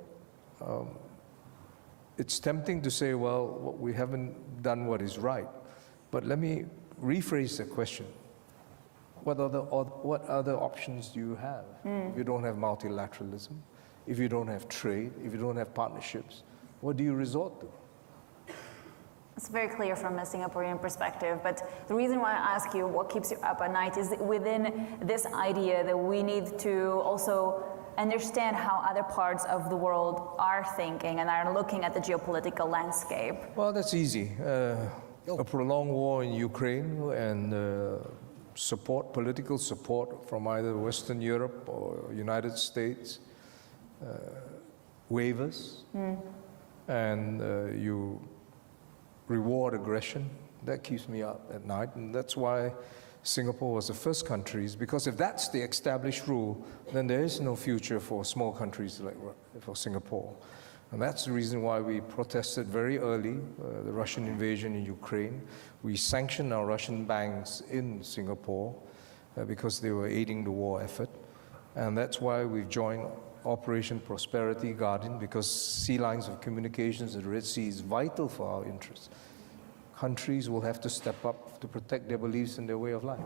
it's tempting to say, well, we haven't done what is right. But let me rephrase the question. What other options do you have? If you don't have multilateralism, if you don't have trade, if you don't have partnerships, what do you resort to? It's very clear from a Singaporean perspective, but the reason why I ask you what keeps you up at night is within this idea that we need to also understand how other parts of the world are thinking and are looking at the geopolitical landscape. Well, that's easy. A prolonged war in Ukraine and political support from either Western Europe or United States wavers, and you reward aggression. That keeps me up at night, and that's why Singapore was the first countries, because if that's the established rule, then there is no future for small countries like for Singapore. And that's the reason why we protested very early the Russian invasion in Ukraine. We sanctioned our Russian banks in Singapore because they were aiding the war effort. And that's why we've joined Operation Prosperity Guardian, because sea lines of communications at the Red Sea is vital for our interests. Countries will have to step up to protect their beliefs and their way of life.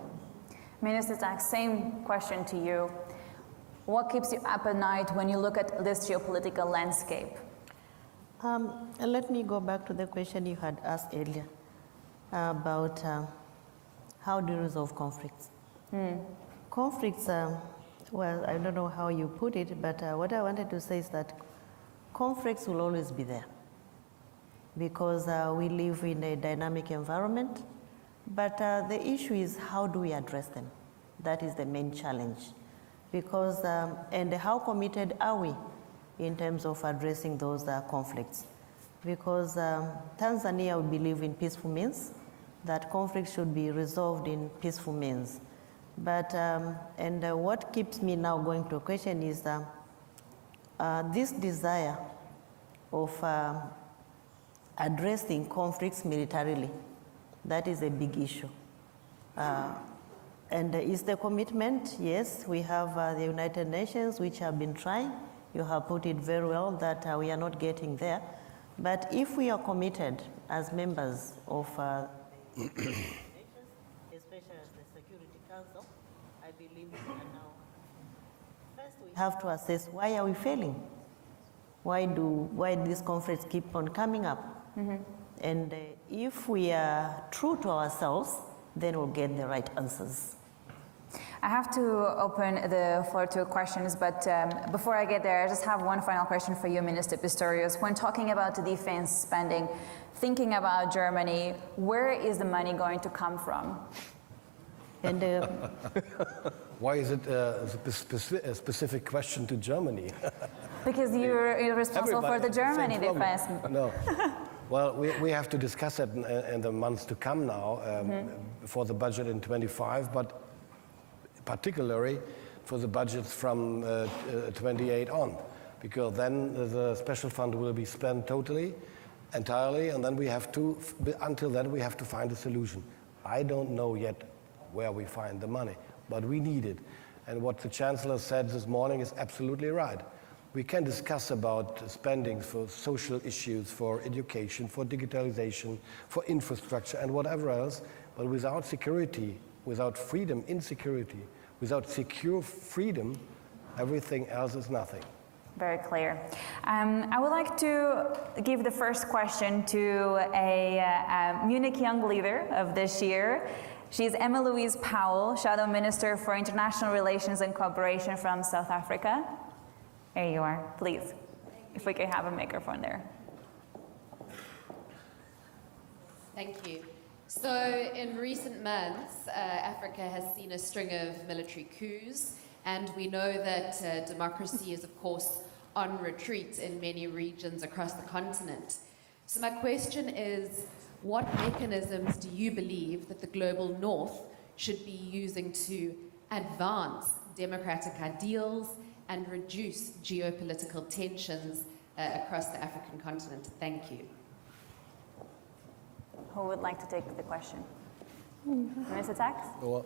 Minister Tak, same question to you. What keeps you up at night when you look at this geopolitical landscape? Let me go back to the question you had asked earlier about how do you resolve conflicts. Conflicts, well, I don't know how you put it, but what I wanted to say is that conflicts will always be there because we live in a dynamic environment, but the issue is how do we address them? That is the main challenge. Because, and how committed are we in terms of addressing those conflicts? Because Tanzania, we believe in peaceful means, that conflict should be resolved in peaceful means. But, and what keeps me now going to a question is this desire of addressing conflicts militarily. That is a big issue. And is the commitment? Yes, we have the United Nations, which have been trying. You have put it very well that we are not getting there. But if we are committed as members of the United Nations, especially as the Security Council, I believe we are now. First, we have to assess why are we failing? Why these conflicts keep on coming up? And if we are true to ourselves, then we'll get the right answers. I have to open the floor to questions, but before I get there, I just have one final question for you, Minister Pistorius. When talking about defense spending, thinking about Germany, where is the money going to come from? And Why is it a specific question to Germany? Because you're responsible for the Germany defense. No. Well, we have to discuss it in the months to come now for the budget in 25, but particularly for the budgets from 28 on, because then the special fund will be spent totally, entirely, and then we have to, until then we have to find a solution. I don't know yet where we find the money, but we need it. And what the Chancellor said this morning is absolutely right. We can discuss about spending for social issues, for education, for digitalization, for infrastructure and whatever else, but without security, without freedom, insecurity, without secure freedom, everything else is nothing. Very clear. I would like to give the first question to a Munich Young Leader of this year. She's Emma Louise Powell, Shadow Minister for International Relations and Cooperation from South Africa. There you are, please. If we could have a microphone there. Thank you. So in recent months, Africa has seen a string of military coups, and we know that democracy is, of course, on retreat in many regions across the continent. So my question is, what mechanisms do you believe that the global north should be using to advance democratic ideals and reduce geopolitical tensions across the African continent? Thank you. Who would like to take the question? Mr. Tax? Well,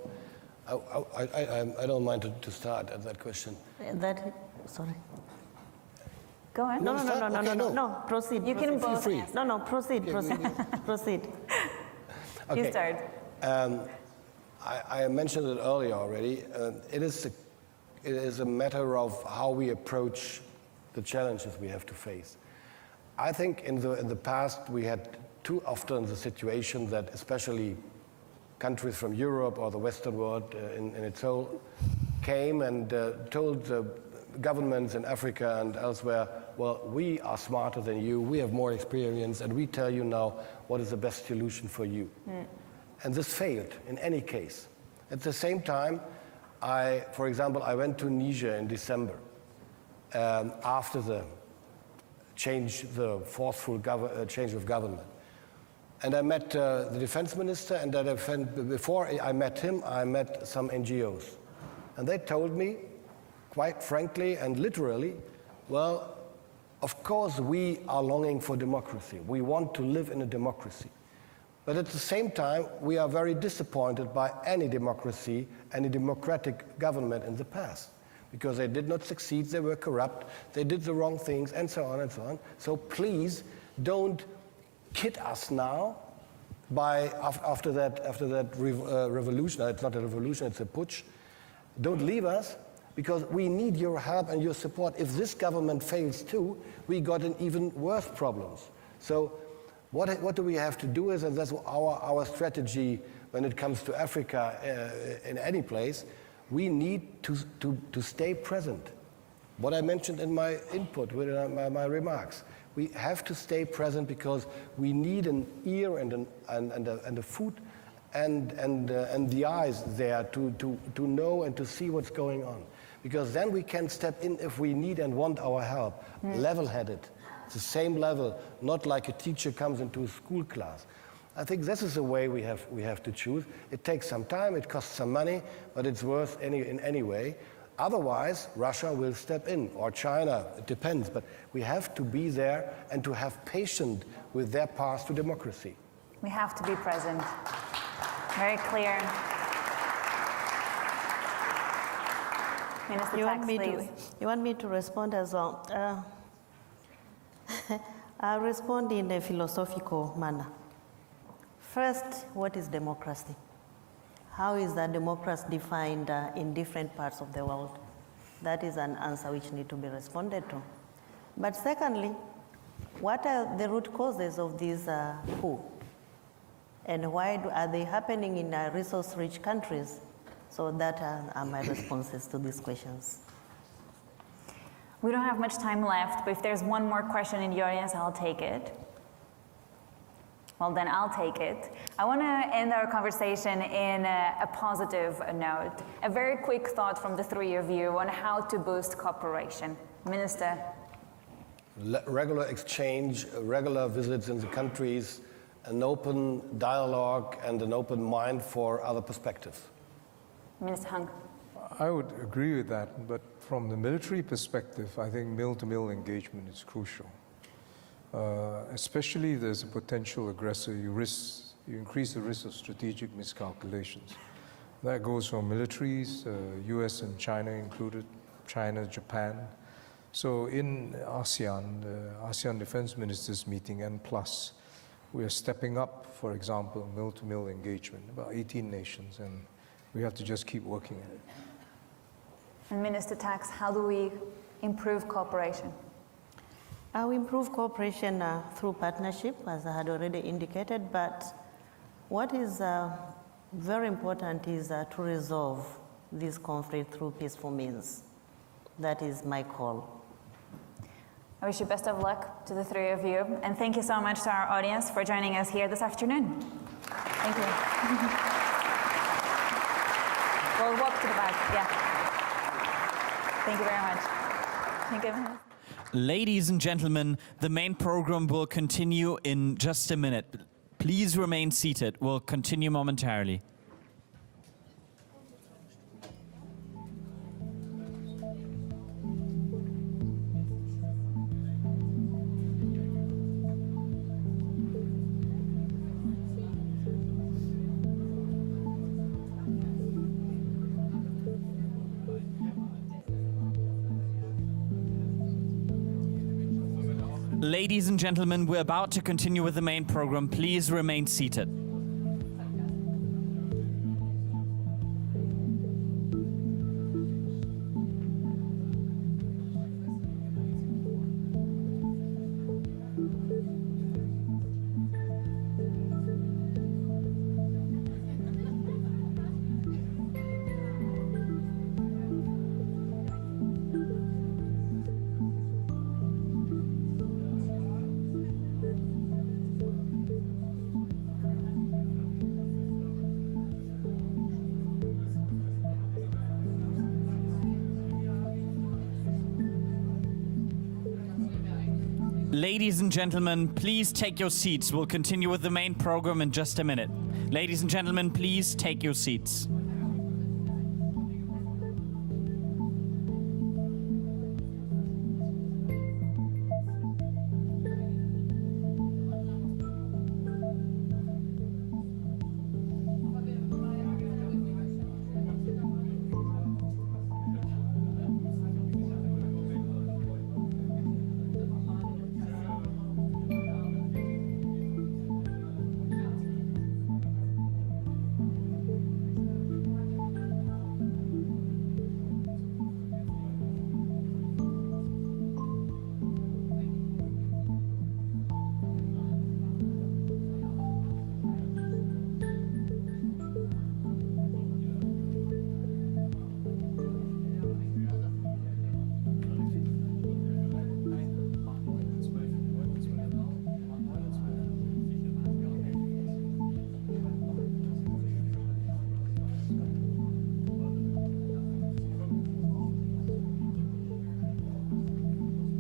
I don't mind to start at that question. Sorry. Go ahead. No, proceed. You can both free. answer. No, proceed. Proceed. Okay. You start. I mentioned it earlier already. It is a matter of how we approach the challenges we have to face. I think in the past we had too often the situation that especially countries from Europe or the Western world in its whole came and told the governments in Africa and elsewhere, well, we are smarter than you, we have more experience, and we tell you now what is the best solution for you. And this failed in any case. At the same time, for example, I went to Niger in December after the forceful change of government. And I met the defense minister, and before I met him, I met some NGOs. And they told me, quite frankly and literally, well, of course we are longing for democracy. We want to live in a democracy. But at the same time, we are very disappointed by any democracy, any democratic government in the past, because they did not succeed, they were corrupt, they did the wrong things, and so on and so on. So please don't kid us now by after that revolution. It's not a revolution, it's a putsch. Don't leave us, because we need your help and your support. If this government fails too, we got an even worse problems. So what do we have to do is, and that's our strategy when it comes to Africa in any place, we need to stay present. What I mentioned in my input, with my remarks, we have to stay present because we need an ear and a foot and the eyes there to know and to see what's going on. Because then we can step in if we need and want our help, level-headed, the same level, not like a teacher comes into a school class. I think this is the way we have to choose. It takes some time, it costs some money, but it's worth in any way. Otherwise, Russia will step in, or China, it depends, but we have to be there and to have patience with their path to democracy. We have to be present. Very clear. Minister Tax, please. You want me to respond as well? I'll respond in a philosophical manner. First, what is democracy? How is that democracy defined in different parts of the world? That is an answer which needs to be responded to. But secondly, what are the root causes of these coups? And why are they happening in resource-rich countries? So that are my responses to these questions. We don't have much time left, but if there's one more question in the audience, I'll take it. Well, then I'll take it. I want to end our conversation in a positive note. A very quick thought from the three of you on how to boost cooperation. Minister. Regular exchange, regular visits in the countries, an open dialogue and an open mind for other perspectives. Minister Hung. I would agree with that, but from the military perspective, I think mill-to-mill engagement is crucial. Especially if there's a potential aggressor, you increase the risk of strategic miscalculations. That goes for militaries, US and China included, China, Japan. So in ASEAN, the ASEAN Defense Ministers meeting and plus, we are stepping up, for example, mill-to-mill engagement, about 18 nations, and we have to just keep working at it. And Minister Tax, how do we improve cooperation? We improve cooperation through partnership, as I had already indicated, but what is very important is to resolve this conflict through peaceful means. That is my call. I wish you best of luck to the three of you, and thank you so much to our audience for joining us here this afternoon. Thank you. We'll walk to the back, yeah. Thank you very much. Thank you. Ladies and gentlemen, the main program will continue in just a minute. Please remain seated. We'll continue momentarily. Ladies and gentlemen, we're about to continue with the main program. Please remain seated. Ladies and gentlemen, please take your seats. We'll continue with the main program in just a minute. Ladies and gentlemen, please take your seats.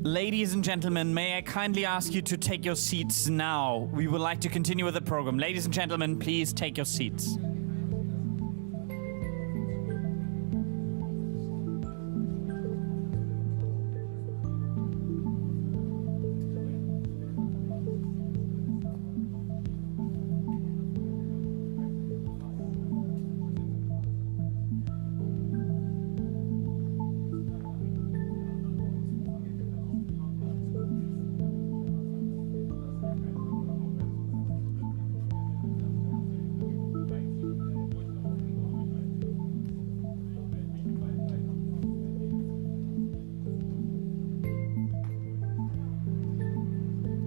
Ladies and gentlemen, may I kindly ask you to take your seats now? We would like to continue with the program. Ladies and gentlemen, please take your seats.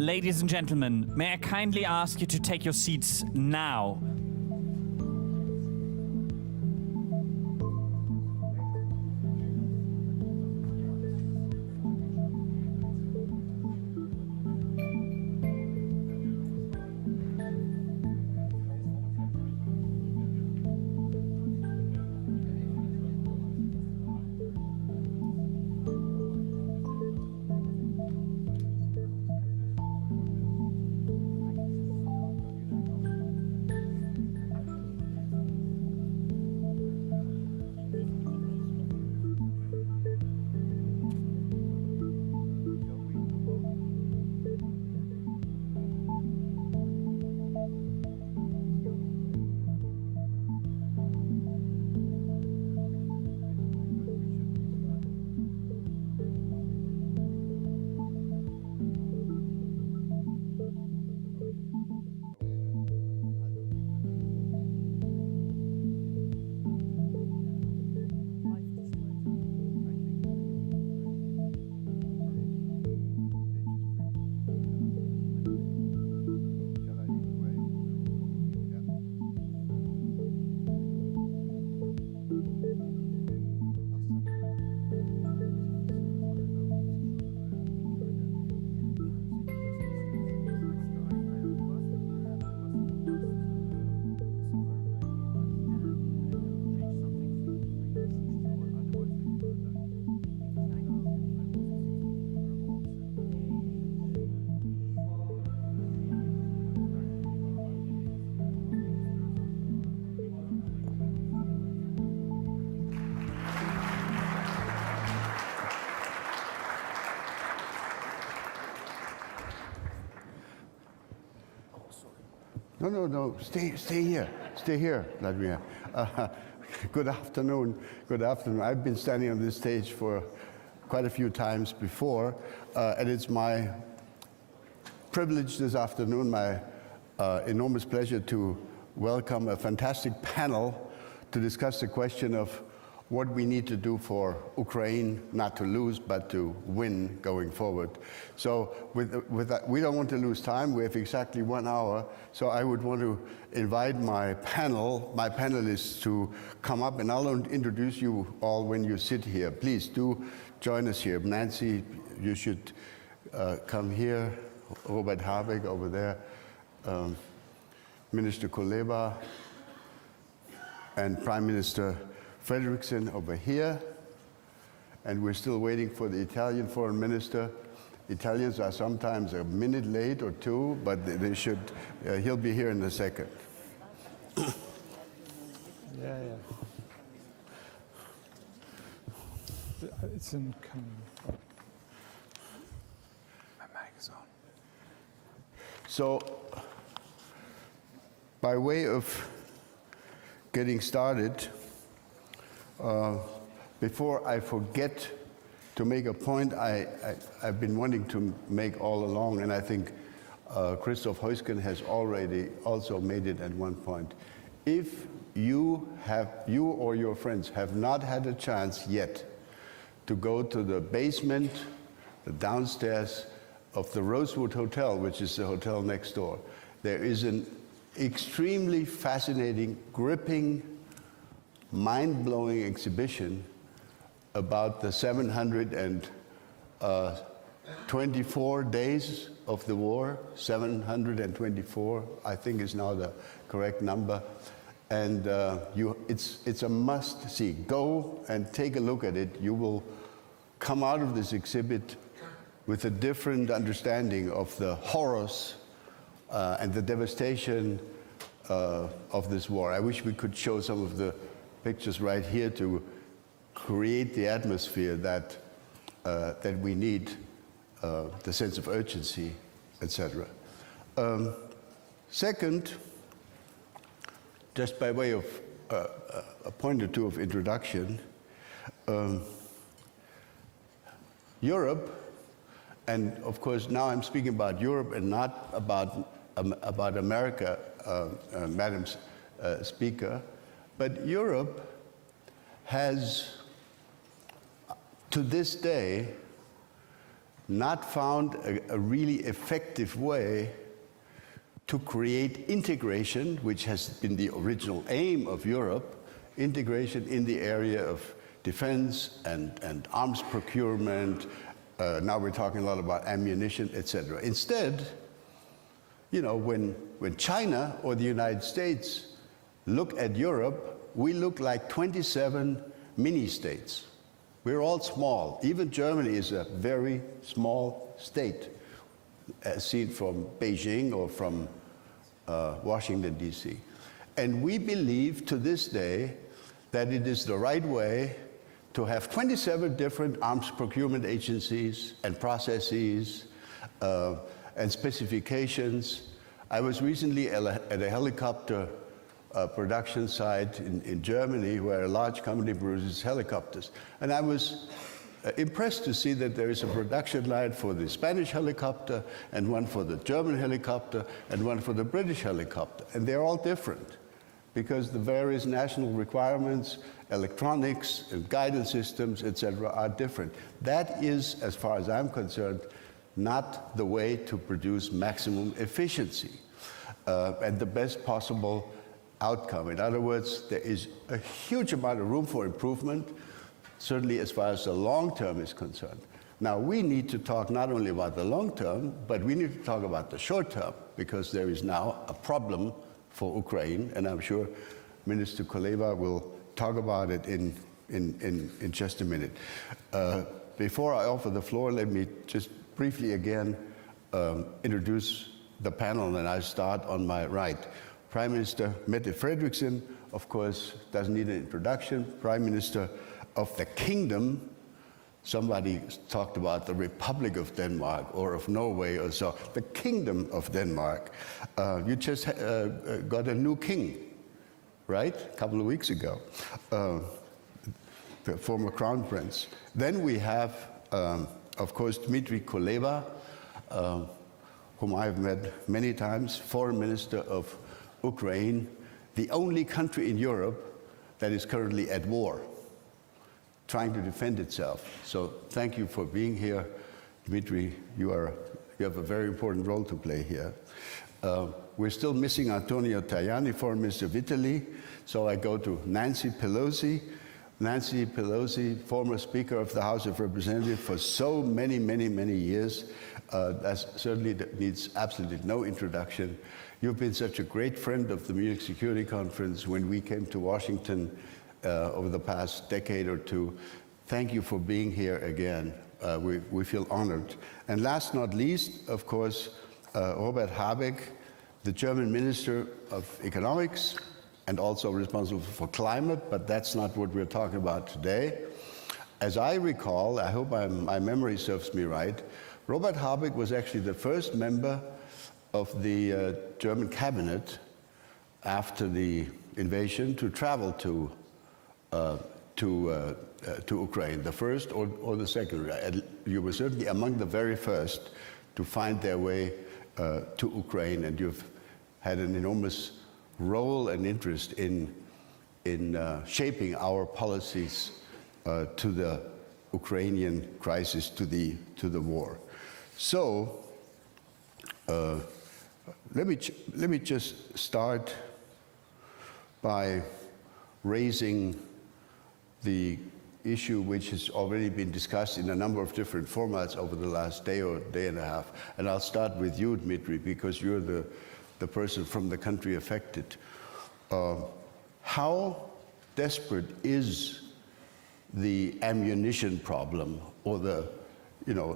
Ladies and gentlemen, may I kindly ask you to take your seats now? No. Stay here. Stay here, Vladimir. Good afternoon. Good afternoon. I've been standing on this stage for quite a few times before, and it's my privilege this afternoon, my enormous pleasure to welcome a fantastic panel to discuss the question of what we need to do for Ukraine, not to lose, but to win going forward. So with that, we don't want to lose time. We have exactly 1 hour. So I would want to invite my panelists to come up, and I'll introduce you all when you sit here. Please do join us here. Nancy, you should come here. Robert Habeck over there. Minister Kuleba and Prime Minister Frederiksen over here, and we're still waiting for the Italian foreign minister. Italians are sometimes a minute late or two, but they should, he'll be here in a second. Yeah. It's incoming. My mic is on. So, by way of getting started, before I forget to make a point I've been wanting to make all along, and I think Christoph Heusgen has already also made it at one point. If you or your friends have not had a chance yet to go to the basement, the downstairs of the Rosewood Hotel, which is the hotel next door, there is an extremely fascinating, gripping, mind-blowing exhibition about the 724 days of the war. 724, I think, is now the correct number. And it's a must-see. Go and take a look at it. You will come out of this exhibit with a different understanding of the horrors and the devastation of this war. I wish we could show some of the pictures right here to create the atmosphere that we need, the sense of urgency, etc. Second, just by way of a point or two of introduction, Europe, and of course now I'm speaking about Europe and not about America, Madam Speaker, but Europe has, to this day, not found a really effective way to create integration, which has been the original aim of Europe, integration in the area of defense and arms procurement. Now we're talking a lot about ammunition, etc. Instead, you know, when China or the United States look at Europe, we look like 27 mini-states. We're all small. Even Germany is a very small state, as seen from Beijing or from Washington, D.C. And we believe to this day that it is the right way to have 27 different arms procurement agencies and processes and specifications. I was recently at a helicopter production site in Germany where a large company produces helicopters. And I was impressed to see that there is a production line for the Spanish helicopter and one for the German helicopter and one for the British helicopter. And they're all different because the various national requirements, electronics and guidance systems, etc., are different. That is, as far as I'm concerned, not the way to produce maximum efficiency and the best possible outcome. In other words, there is a huge amount of room for improvement, certainly as far as the long term is concerned. Now, we need to talk not only about the long term, but we need to talk about the short term, because there is now a problem for Ukraine, and I'm sure Minister Kuleba will talk about it in just a minute. Before I offer the floor, let me just briefly again introduce the panel, and I start on my right. Prime Minister Mette Frederiksen, of course, doesn't need an introduction. Prime Minister of the Kingdom, Somebody talked about the Republic of Denmark or of Norway or so, the Kingdom of Denmark. You just got a new king, right? A couple of weeks ago, the former crown prince. Then we have, of course, Dmitry Kuleba, whom I've met many times, foreign minister of Ukraine, the only country in Europe that is currently at war, trying to defend itself. So thank you for being here. Dmitry, you have a very important role to play here. We're still missing Antonio Tajani, foreign minister of Italy, so I go to Nancy Pelosi. Nancy Pelosi, former Speaker of the House of Representatives for so many, many, many years. That certainly needs absolutely no introduction. You've been such a great friend of the Munich Security Conference when we came to Washington over the past decade or two. Thank you for being here again. We feel honored. And last not least, of course, Robert Habeck, the German Minister of Economics and also responsible for climate, but that's not what we're talking about today. As I recall, I hope my memory serves me right, Robert Habeck was actually the first member of the German cabinet after the invasion to travel to Ukraine, the first or the second. You were certainly among the very first to find their way to Ukraine, and you've had an enormous role and interest in shaping our policies to the Ukrainian crisis, to the war. So let me just start by raising the issue which has already been discussed in a number of different formats over the last day or day and a half. And I'll start with you, Dmitry, because you're the person from the country affected. How desperate is the ammunition problem or the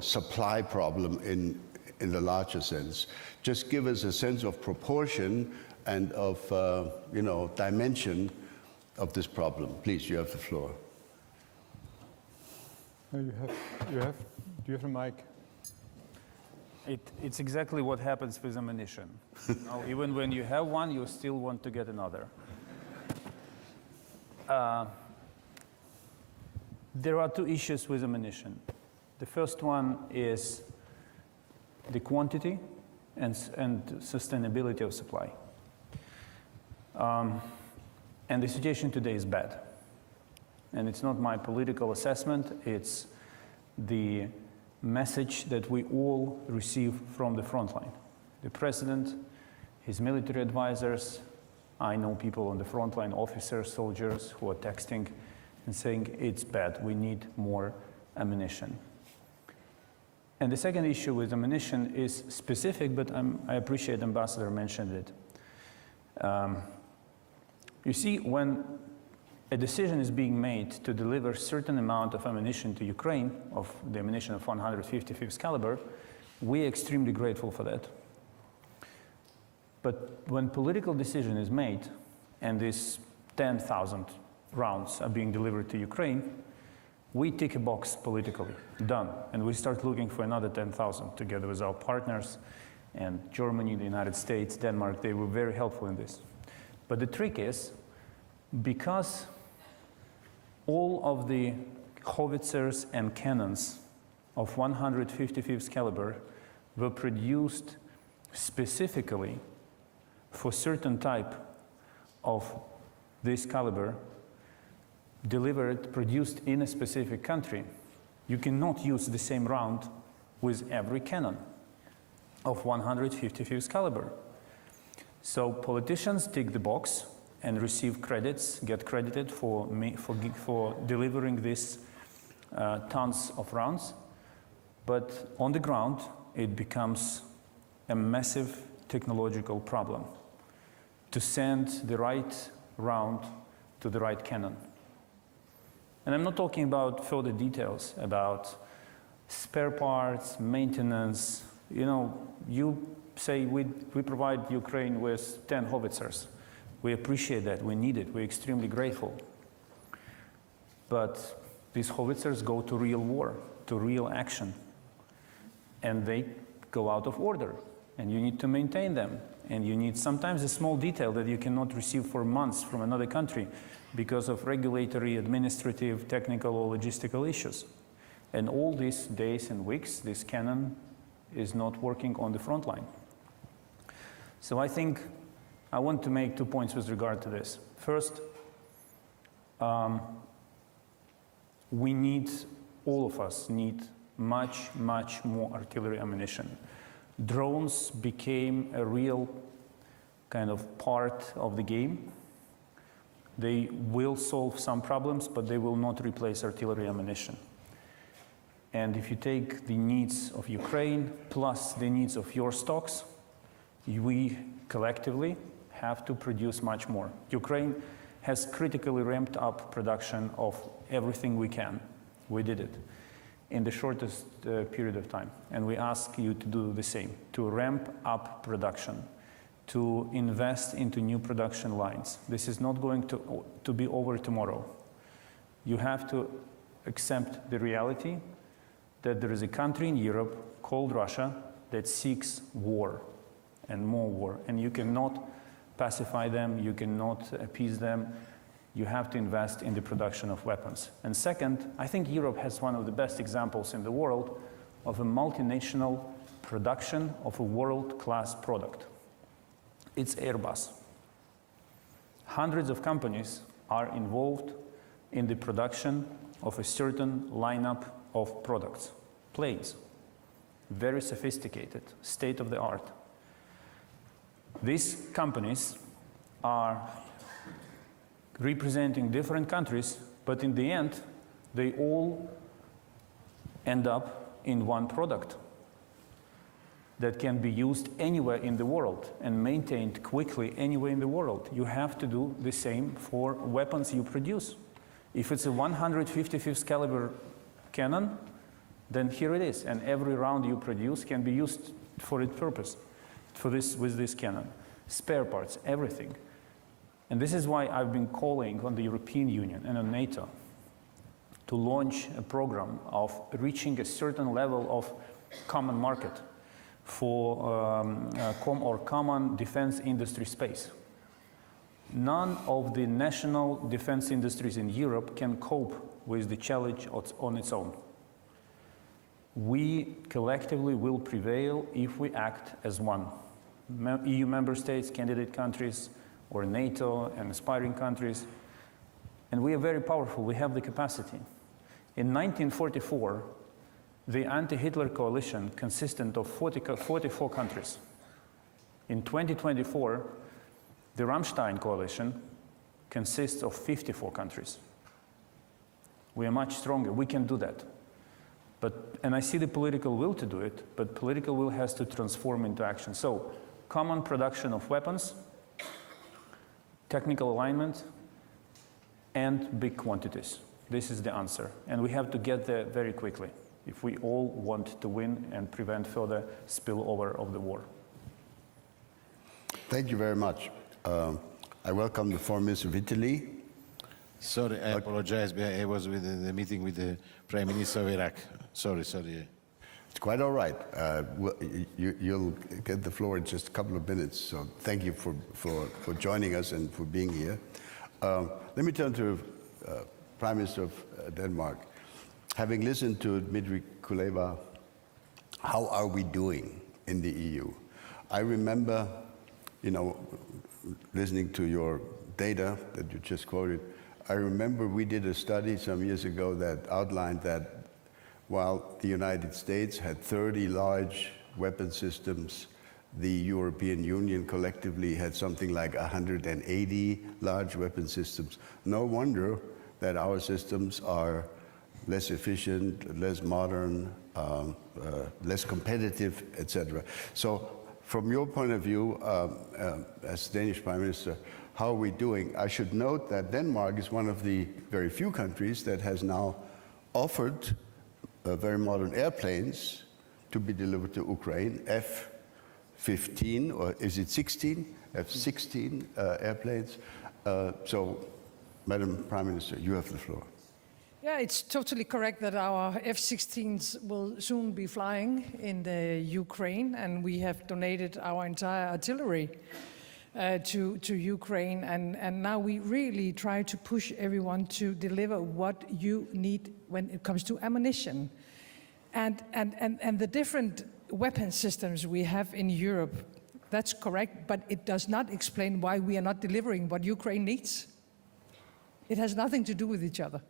supply problem in the larger sense? Just give us a sense of proportion and of dimension of this problem. Please, you have the floor. Do you have the mic? It's exactly what happens with ammunition. Even when you have one, you still want to get another. There are two issues with ammunition. The first one is the quantity and sustainability of supply. And the situation today is bad. And it's not my political assessment, it's the message that we all receive from the front line. The president, his military advisors, I know people on the front line, officers, soldiers, who are texting and saying it's bad, we need more ammunition. And the second issue with ammunition is specific, but I appreciate Ambassador mentioned it. You see, when a decision is being made to deliver a certain amount of ammunition to Ukraine, of the ammunition of 155th caliber, we're extremely grateful for that. But when political decision is made, and these 10,000 rounds are being delivered to Ukraine, we tick a box politically, done. And we start looking for another 10,000 together with our partners, and Germany, the United States, Denmark, they were very helpful in this. But the trick is, because all of the howitzers and cannons of 155th caliber were produced specifically for certain type of this caliber, produced in a specific country, you cannot use the same round with every cannon of 155th caliber. So politicians tick the box and receive credits, get credited for delivering these tons of rounds. But on the ground, it becomes a massive technological problem to send the right round to the right cannon. And I'm not talking about further details about spare parts, maintenance. You say we provide Ukraine with 10 howitzers. We appreciate that, we need it, we're extremely grateful. But These howitzers go to real war, to real action, and they go out of order, and you need to maintain them. And you need sometimes a small detail that you cannot receive for months from another country because of regulatory, administrative, technical, or logistical issues. And all these days and weeks, this cannon is not working on the front line. So I think I want to make 2 points with regard to this. First, we need, all of us need much, much more artillery ammunition. Drones became a real kind of part of the game. They will solve some problems, but they will not replace artillery ammunition. And if you take the needs of Ukraine plus the needs of your stocks, we collectively have to produce much more. Ukraine has critically ramped up production of everything we can. We did it in the shortest period of time. And we ask you to do the same, to ramp up production, to invest into new production lines. This is not going to be over tomorrow. You have to accept the reality that there is a country in Europe called Russia that seeks war and more war. And you cannot pacify them, you cannot appease them. You have to invest in the production of weapons. And second, I think Europe has one of the best examples in the world of a multinational production of a world-class product. It's Airbus. Hundreds of companies are involved in the production of a certain lineup of products. Planes, very sophisticated, state-of-the-art. These companies are representing different countries, but in the end, they all end up in one product that can be used anywhere in the world and maintained quickly anywhere in the world. You have to do the same for weapons you produce. If it's a 155th caliber cannon, then here it is, and every round you produce can be used for its purpose, with this cannon. Spare parts, everything. And this is why I've been calling on the European Union and on NATO to launch a program of reaching a certain level of common market for common defense industry space. None of the national defense industries in Europe can cope with the challenge on its own. We collectively will prevail if we act as one. EU member states, candidate countries, or NATO and aspiring countries. And we are very powerful, we have the capacity. In 1944, the anti-Hitler coalition consisted of 44 countries. In 2024, the Rammstein coalition consists of 54 countries. We are much stronger, we can do that. And I see the political will to do it, but political will has to transform into action. So, common production of weapons, technical alignment, and big quantities. This is the answer. And we have to get there very quickly if we all want to win and prevent further spillover of the war. Thank you very much. I welcome the Foreign Minister of Italy. Sorry, I apologize. I was with the meeting with the Prime Minister of Iraq. Sorry. It's quite all right. You'll get the floor in just a couple of minutes. So thank you for joining us and for being here. Let me turn to Prime Minister of Denmark. Having listened to Dmitry Kuleba, how are we doing in the EU? I remember, listening to your data that you just quoted, I remember we did a study some years ago that outlined that while the United States had 30 large weapon systems, the European Union collectively had something like 180 large weapon systems. No wonder that our systems are less efficient, less modern, less competitive, etc. So from your point of view, as Danish Prime Minister, how are we doing? I should note that Denmark is one of the very few countries that has now offered very modern airplanes to be delivered to Ukraine, F-15, or is it 16? F-16 airplanes. So, Madam Prime Minister, you have the floor. Yeah, it's totally correct that our F-16s will soon be flying in the Ukraine, and we have donated our entire artillery to Ukraine, and now we really try to push everyone to deliver what you need when it comes to ammunition. And the different weapon systems we have in Europe, that's correct, but it does not explain why we are not delivering what Ukraine needs. It has nothing to do with each other.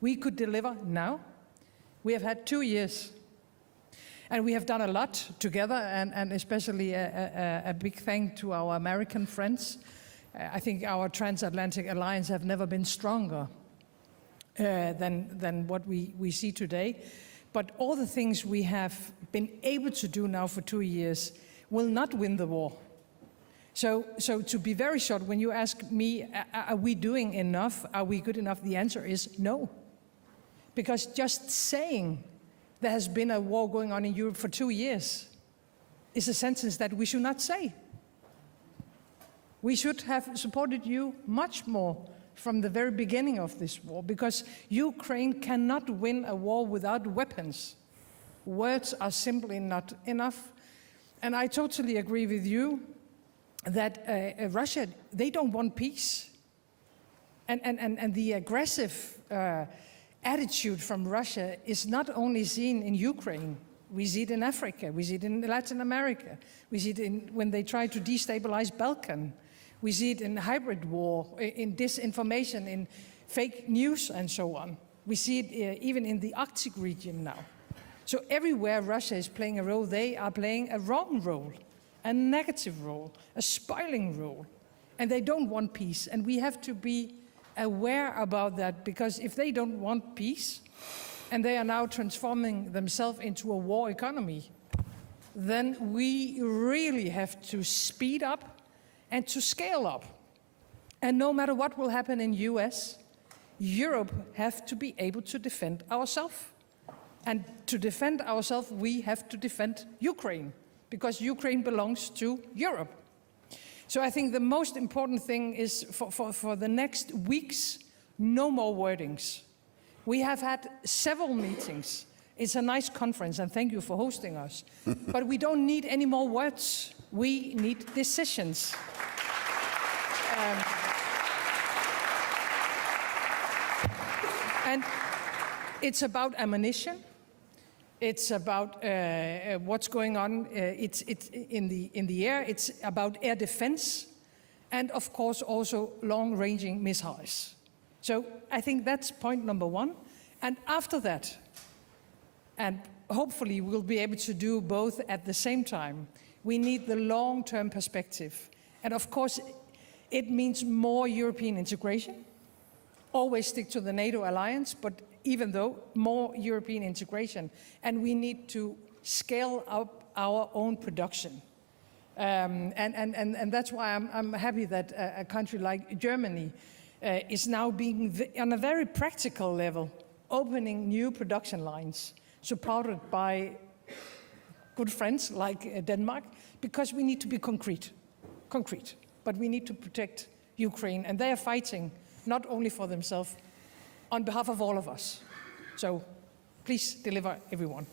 We could deliver now. We have had 2 years. And we have done a lot together, and especially a big thank to our American friends. I think our transatlantic alliance have never been stronger than what we see today. But all the things we have been able to do now for 2 years will not win the war. So to be very short, when you ask me, are we doing enough? Are we good enough? The answer is no. Because just saying there has been a war going on in Europe for 2 years is a sentence that we should not say. We should have supported you much more from the very beginning of this war, because Ukraine cannot win a war without weapons. Words are simply not enough. And I totally agree with you that Russia, they don't want peace. And the aggressive attitude from Russia is not only seen in Ukraine. We see it in Africa, we see it in Latin America, we see it when they try to destabilize Balkan. We see it in hybrid war, in disinformation, in fake news and so on. We see it even in the Arctic region now. So everywhere Russia is playing a role, they are playing a wrong role, a negative role, a spoiling role. And they don't want peace. And we have to be aware about that, because if they don't want peace, and they are now transforming themselves into a war economy, then we really have to speed up and to scale up. And no matter what will happen in US, Europe have to be able to defend ourselves. And to defend ourselves, we have to defend Ukraine, because Ukraine belongs to Europe. So I think the most important thing is for the next weeks, no more wordings. We have had several meetings. It's a nice conference, and thank you for hosting us. But we don't need any more words. We need decisions. And it's about ammunition. It's about what's going on. It's in the air. It's about air defense, and of course also long-ranging missiles. So I think that's point number one. And after that, and hopefully we'll be able to do both at the same time, we need the long-term perspective. And of course, it means more European integration. Always stick to the NATO alliance, but even though more European integration. And we need to scale up our own production. And that's why I'm happy that a country like Germany is now being, on a very practical level, opening new production lines, supported by good friends like Denmark, because we need to be concrete. But we need to protect Ukraine, and they are fighting not only for themselves, on behalf of all of us. So please deliver, everyone.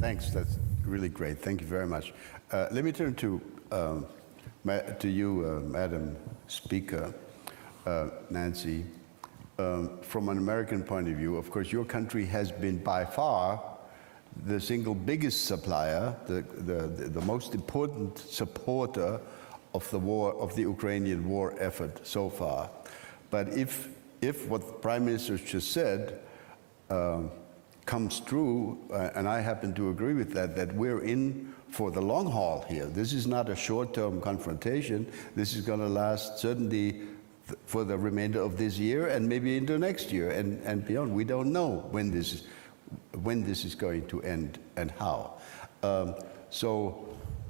Thanks, that's really great. Thank you very much. Let me turn to you, Madam Speaker, Nancy. From an American point of view, of course, your country has been by far the single biggest supplier, the most important supporter of the war, of the Ukrainian war effort so far. But if what the Prime Minister just said comes true, and I happen to agree with that we're in for the long haul here. This is not a short-term confrontation. This is going to last certainly for the remainder of this year and maybe into next year and beyond. We don't know when this is going to end and how. So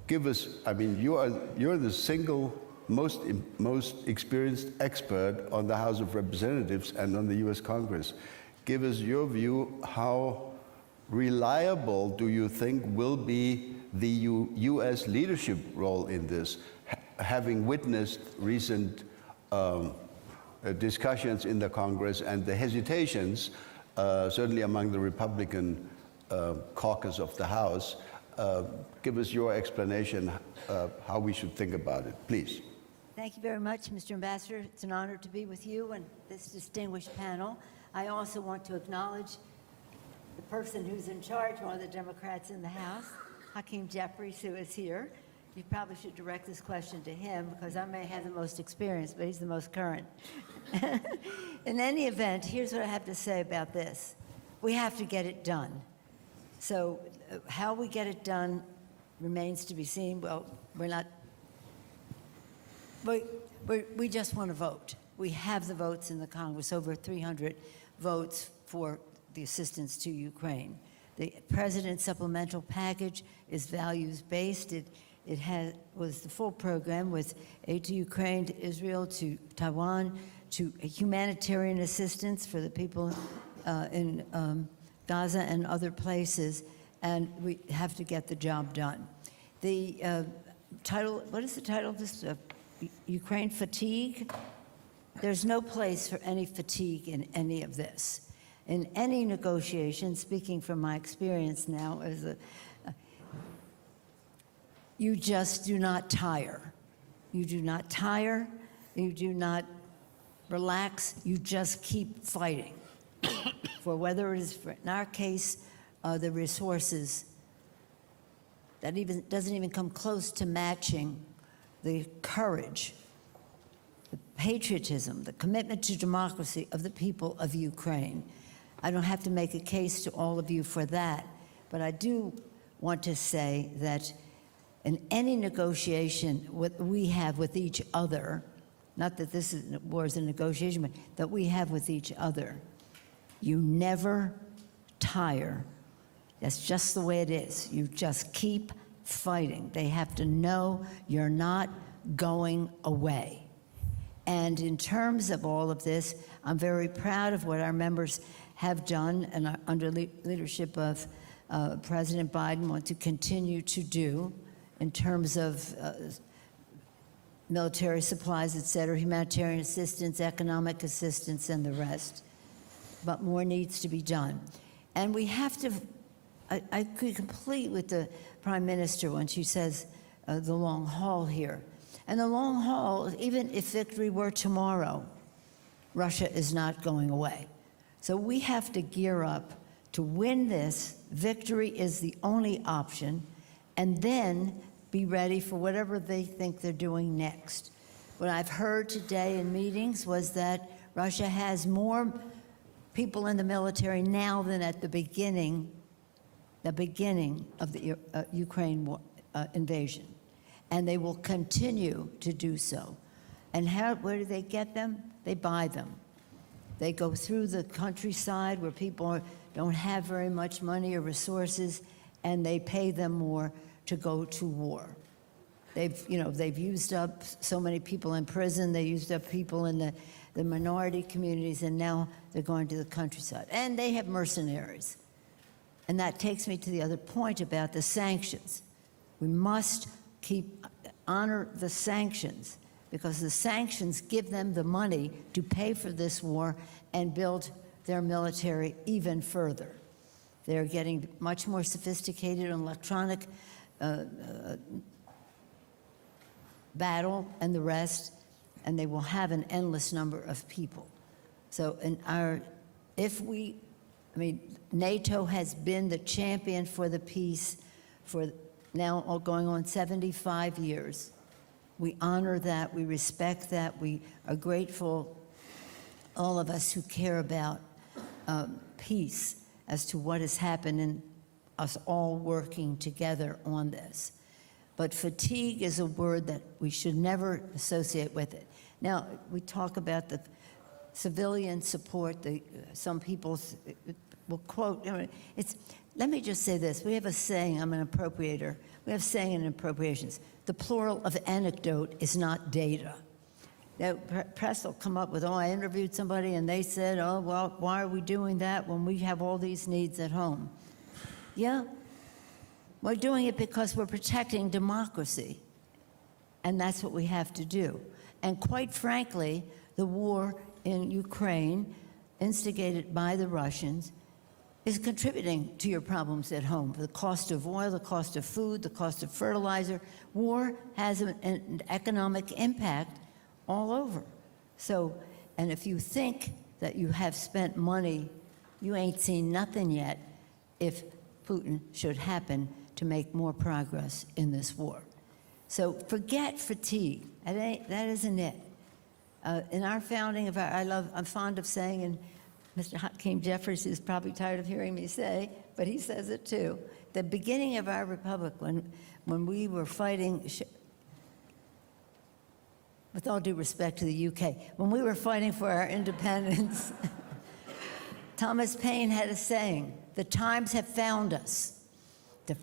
give us, I mean, you're the single most experienced expert on the House of Representatives and on the US Congress. Give us your view. How reliable do you think will be the US leadership role in this, having witnessed recent discussions in the Congress and the hesitations certainly among the Republican caucus of the House. Give us your explanation how we should think about it, please. Thank you very much, Mr. Ambassador. It's an honor to be with you and this distinguished panel. I also want to acknowledge the person who's in charge, one of the Democrats in the House, Hakeem Jeffries, who is here. You probably should direct this question to him because I may have the most experience, but he's the most current. In any event, here's what I have to say about this. We have to get it done. So how we get it done remains to be seen. Well, we just want to vote. We have the votes in the Congress, over 300 votes for the assistance to Ukraine. The President's supplemental package is values-based. It was the full program with aid to Ukraine, to Israel, to Taiwan, to humanitarian assistance for the people in Gaza and other places, and we have to get the job done. The title, what is the title of this? Ukraine fatigue? There's no place for any fatigue in any of this. In any negotiation, speaking from my experience now as you just do not tire. You do not tire, you do not relax, you just keep fighting. For whether it is, in our case, the resources that doesn't even come close to matching the courage, the patriotism, the commitment to democracy of the people of Ukraine. I don't have to make a case to all of you for that, but I do want to say that in any negotiation we have with each other, not that this was a negotiation, but that we have with each other, you never tire. That's just the way it is. You just keep fighting. They have to know you're not going away. And in terms of all of this, I'm very proud of what our members have done and under leadership of President Biden want to continue to do in terms of military supplies, et cetera, humanitarian assistance, economic assistance, and the rest. But more needs to be done. And we have to, I agree completely with the Prime Minister when she says the long haul here. And the long haul, even if victory were tomorrow, Russia is not going away. So we have to gear up to win this. Victory is the only option, and then be ready for whatever they think they're doing next. What I've heard today in meetings was that Russia has more people in the military now than at the beginning of the Ukraine war, invasion. And they will continue to do so. And where do they get them? They buy them. They go through the countryside where people don't have very much money or resources, and they pay them more to go to war. They've used up so many people in prison, they used up people in the minority communities, and now they're going to the countryside. And they have mercenaries. And that takes me to the other point about the sanctions. We must honor the sanctions, because the sanctions give them the money to pay for this war and build their military even further. They're getting much more sophisticated in electronic battle and the rest, and they will have an endless number of people. So NATO has been the champion for the peace for now going on 75 years. We honor that, we respect that, we are grateful, all of us who care about peace, as to what has happened and us all working together on this. But fatigue is a word that we should never associate with it. Now, we talk about the civilian support, some people will quote, let me just say this. We have a saying, I'm an appropriator. We have a saying in appropriations. The plural of anecdote is not data. Now, press will come up with, I interviewed somebody and they said, well, why are we doing that when we have all these needs at home? Yeah, we're doing it because we're protecting democracy. And that's what we have to do. And quite frankly, the war in Ukraine instigated by the Russians, is contributing to your problems at home. The cost of oil, the cost of food, the cost of fertilizer. War has an economic impact all over. So, and if you think that you have spent money, you ain't seen nothing yet if Putin should happen to make more progress in this war. So forget fatigue. That isn't it. In our founding, I'm fond of saying, and Mr. Hakeem Jeffries is probably tired of hearing me say, but he says it too. The beginning of our republic, when we were fighting, with all due respect to the UK, when we were fighting for our independence, Thomas Paine had a saying: "The times have found us to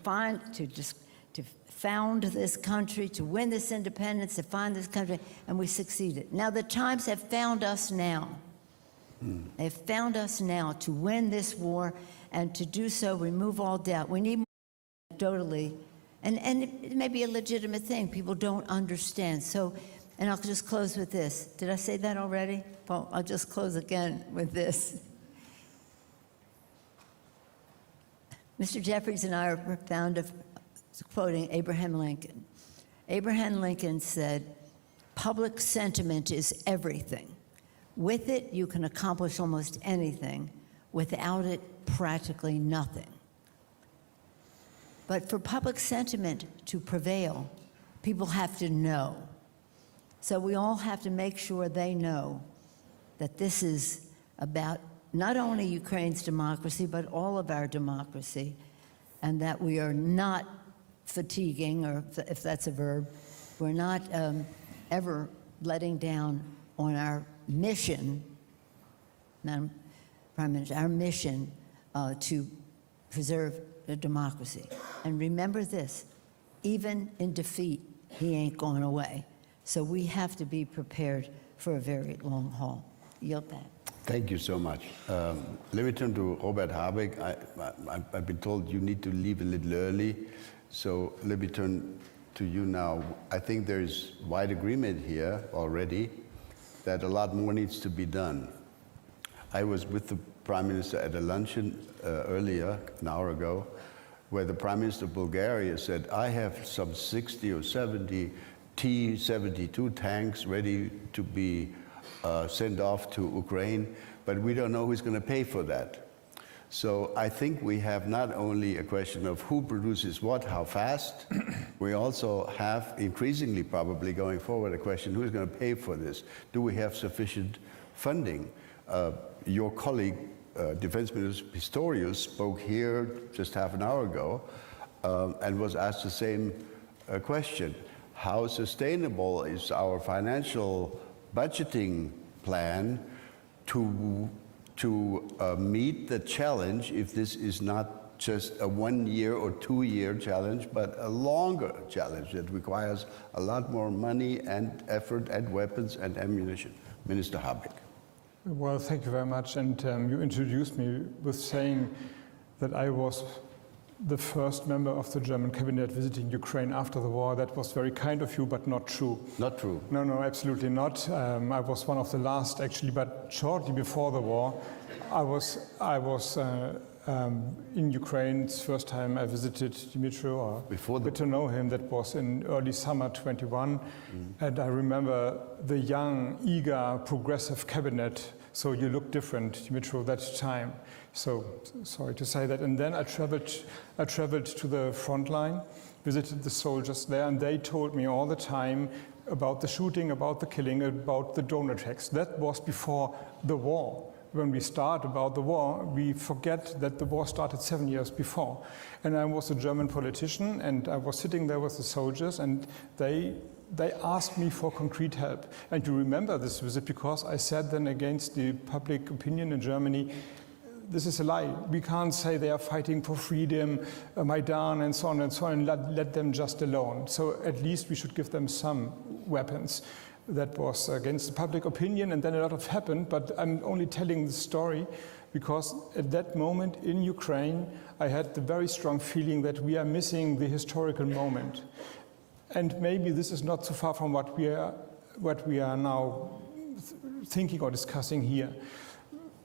found this country, to win this independence, to find this country," and we succeeded. Now the times have found us now. They've found us now to win this war, and to do so, remove all doubt. We need more anecdotally, and it may be a legitimate thing. People don't understand. So, and I'll just close with this. Did I say that already? Well, I'll just close again with this. Mr. Jeffries and I are fond of quoting Abraham Lincoln. Abraham Lincoln said, "Public sentiment is everything. With it, you can accomplish almost anything. Without it, practically nothing." But for public sentiment to prevail, people have to know. So we all have to make sure they know that this is about not only Ukraine's democracy, but all of our democracy, and that we are not fatiguing, or if that's a verb, we're not ever letting down on our mission, Madam Prime Minister, our mission to preserve the democracy. And remember this, even in defeat, he ain't going away. So we have to be prepared for a very long haul. Yield back. Thank you so much. Let me turn to Robert Habeck. I've been told you need to leave a little early, so let me turn to you now. I think there's wide agreement here already that a lot more needs to be done. I was with the Prime Minister at a luncheon earlier, an hour ago, where the Prime Minister of Bulgaria said, "I have some 60 or 70 T-72 tanks ready to be sent off to Ukraine, but we don't know who's going to pay for that." So I think we have not only a question of who produces what, how fast, we also have, increasingly probably going forward, a question who's going to pay for this. Do we have sufficient funding? Your colleague, Defense Minister Pistorius, spoke here just half an hour ago and was asked the same question. How sustainable is our financial budgeting plan to meet the challenge, if this is not just a 1 year or 2 year challenge, but a longer challenge that requires a lot more money and effort and weapons and ammunition? Minister Habeck. Well, thank you very much. And you introduced me with saying that I was the first member of the German cabinet visiting Ukraine after the war. That was very kind of you, but not true. Not true? No, absolutely not. I was one of the last, actually, but shortly before the war, I was in Ukraine. It's the first time I visited Dmitry, or get to know him. That was in early summer 21. And I remember the young, eager, progressive cabinet. So you look different, Dmitry, that time. So sorry to say that. And then I traveled to the front line, visited the soldiers there, and they told me all the time about the shooting, about the killing, about the drone attacks. That was before the war. When we start about the war, we forget that the war started 7 years before. And I was a German politician, and I was sitting there with the soldiers, and they asked me for concrete help. And you remember this visit because I said then against the public opinion in Germany, this is a lie. We can't say they are fighting for freedom, Maidan, and so on, and let them just alone. So at least we should give them some weapons. That was against the public opinion, and then a lot happened, but I'm only telling the story because at that moment in Ukraine, I had the very strong feeling that we are missing the historical moment. And maybe this is not so far from what we are now thinking or discussing here.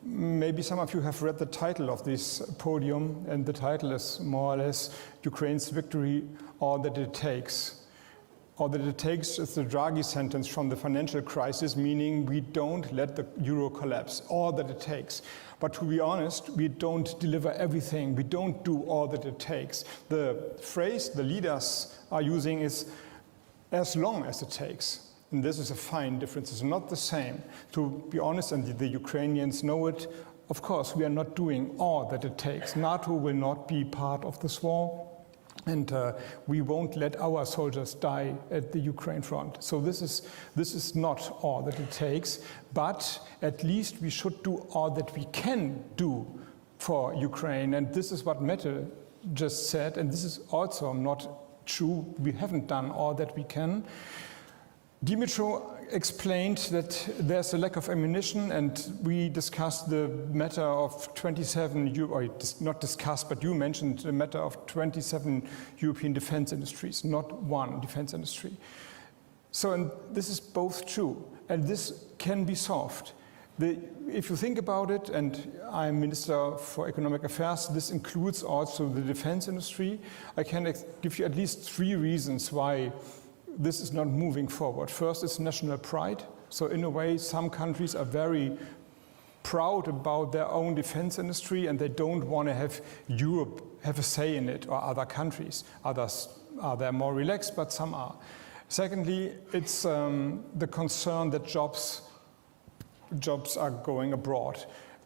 maybe some of you have read the title of this podium, and the title is more or less Ukraine's victory, all that it takes. All that it takes is the Draghi sentence from the financial crisis, meaning we don't let the euro collapse, all that it takes. But to be honest, we don't deliver everything. We don't do all that it takes. The phrase the leaders are using is as long as it takes. And this is a fine difference. It's not the same. To be honest, and the Ukrainians know it, of course, we are not doing all that it takes. NATO will not be part of this war. And we won't let our soldiers die at the Ukraine front. So this is not all that it takes, but at least we should do all that we can do for Ukraine. And this is what Mette just said, and this is also not true. We haven't done all that we can. Dimitro explained that there's a lack of ammunition, and we discussed the matter of 27, or not discussed, but you mentioned the matter of 27 European defense industries, not one defense industry. So, and this is both true, and this can be solved. If you think about it, and I'm Minister for Economic Affairs, this includes also the defense industry. I can give you at least 3 reasons why this is not moving forward. First, it's national pride. So in a way, some countries are very proud about their own defense industry, and they don't want to have Europe have a say in it, or other countries. Others are there more relaxed, but some are. Secondly, it's the concern that jobs are going abroad.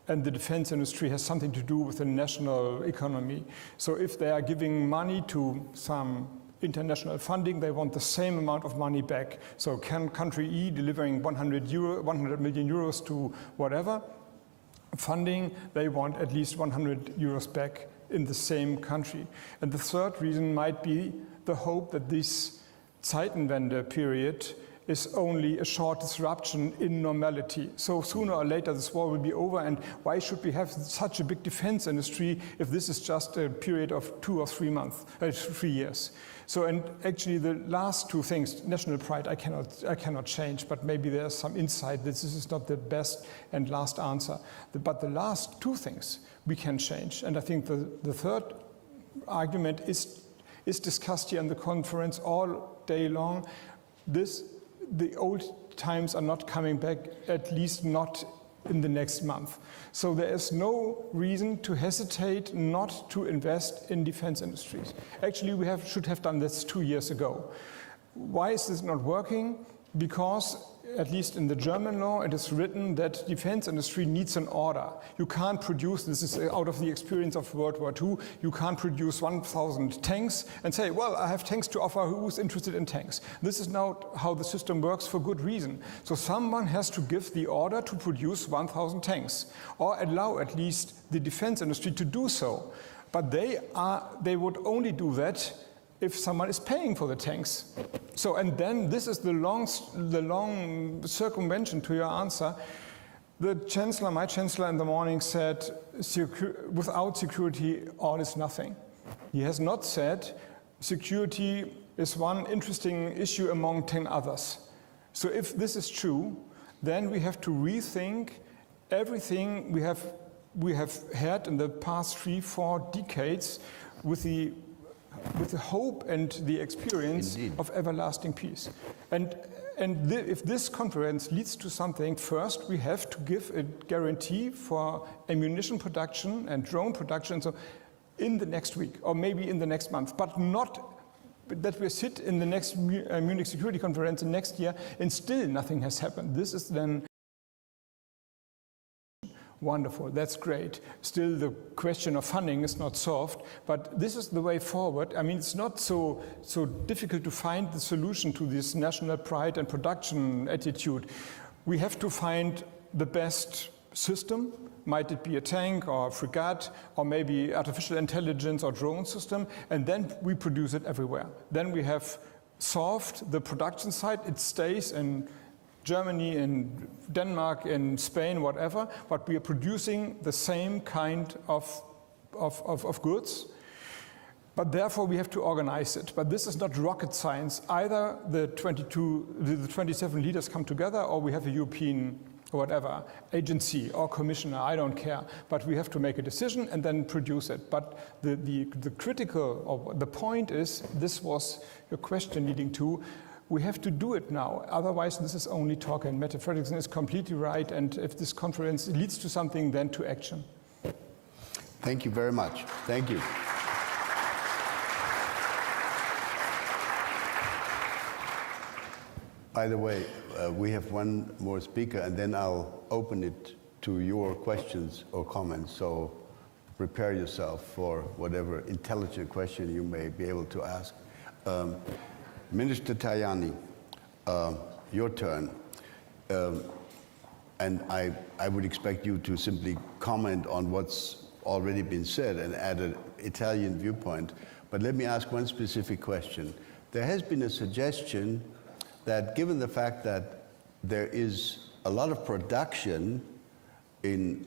And the defense industry has something to do with the national economy. So if they are giving money to some international funding, they want the same amount of money back. So can country E delivering 100 million euros to whatever funding, they want at least 100 euros back in the same country. And the third reason might be the hope that this Zeitenwende period is only a short disruption in normality. So sooner or later this war will be over, and why should we have such a big defense industry if this is just a period of 2 or 3 years? So, and actually the last 2 things, national pride, I cannot change, but maybe there's some insight that this is not the best and last answer. But the last 2 things we can change. And I think the third argument is discussed here in the conference all day long. The old times are not coming back, at least not in the next month. So there is no reason to hesitate not to invest in defense industries. Actually, we should have done this 2 years ago. Why is this not working? Because, at least in the German law, it is written that defense industry needs an order. You can't produce, this is out of the experience of World War II, you can't produce 1,000 tanks and say, well, I have tanks to offer, who's interested in tanks? This is not how the system works for good reason. So someone has to give the order to produce 1,000 tanks, or allow at least the defense industry to do so. But they would only do that if someone is paying for the tanks. So, and then this is the long circumvention to your answer. The chancellor, my chancellor in the morning said, without security, all is nothing. He has not said security is one interesting issue among 10 others. So if this is true, then we have to rethink everything we have had in the past 3-4 decades with the hope and the experience of everlasting peace. And if this conference leads to something, first we have to give a guarantee for ammunition production and drone production, so in the next week or maybe in the next month, but not that we sit in the next Munich Security Conference next year and still nothing has happened. This is then wonderful, that's great. Still the question of funding is not solved, but this is the way forward. I mean, it's not so difficult to find the solution to this national pride and production attitude. We have to find the best system. Might it be a tank or a frigate or maybe artificial intelligence or drone system, and then we produce it everywhere. Then we have solved the production side. It stays in Germany, in Denmark, in Spain, whatever, but we are producing the same kind of goods. But therefore we have to organize it. But this is not rocket science. Either the 27 leaders come together, or we have a European, whatever, agency or commissioner, I don't care, but we have to make a decision and then produce it. But the critical, or the point is, this was your question leading to, we have to do it now, otherwise this is only talk, and Mette Frederiksen is completely right, and if this conference leads to something, then to action. Thank you very much. Thank you. By the way, we have one more speaker, and then I'll open it to your questions or comments, so prepare yourself for whatever intelligent question you may be able to ask. Minister Tajani, your turn. And I would expect you to simply comment on what's already been said and add an Italian viewpoint. But let me ask one specific question. There has been a suggestion that given the fact that there is a lot of production in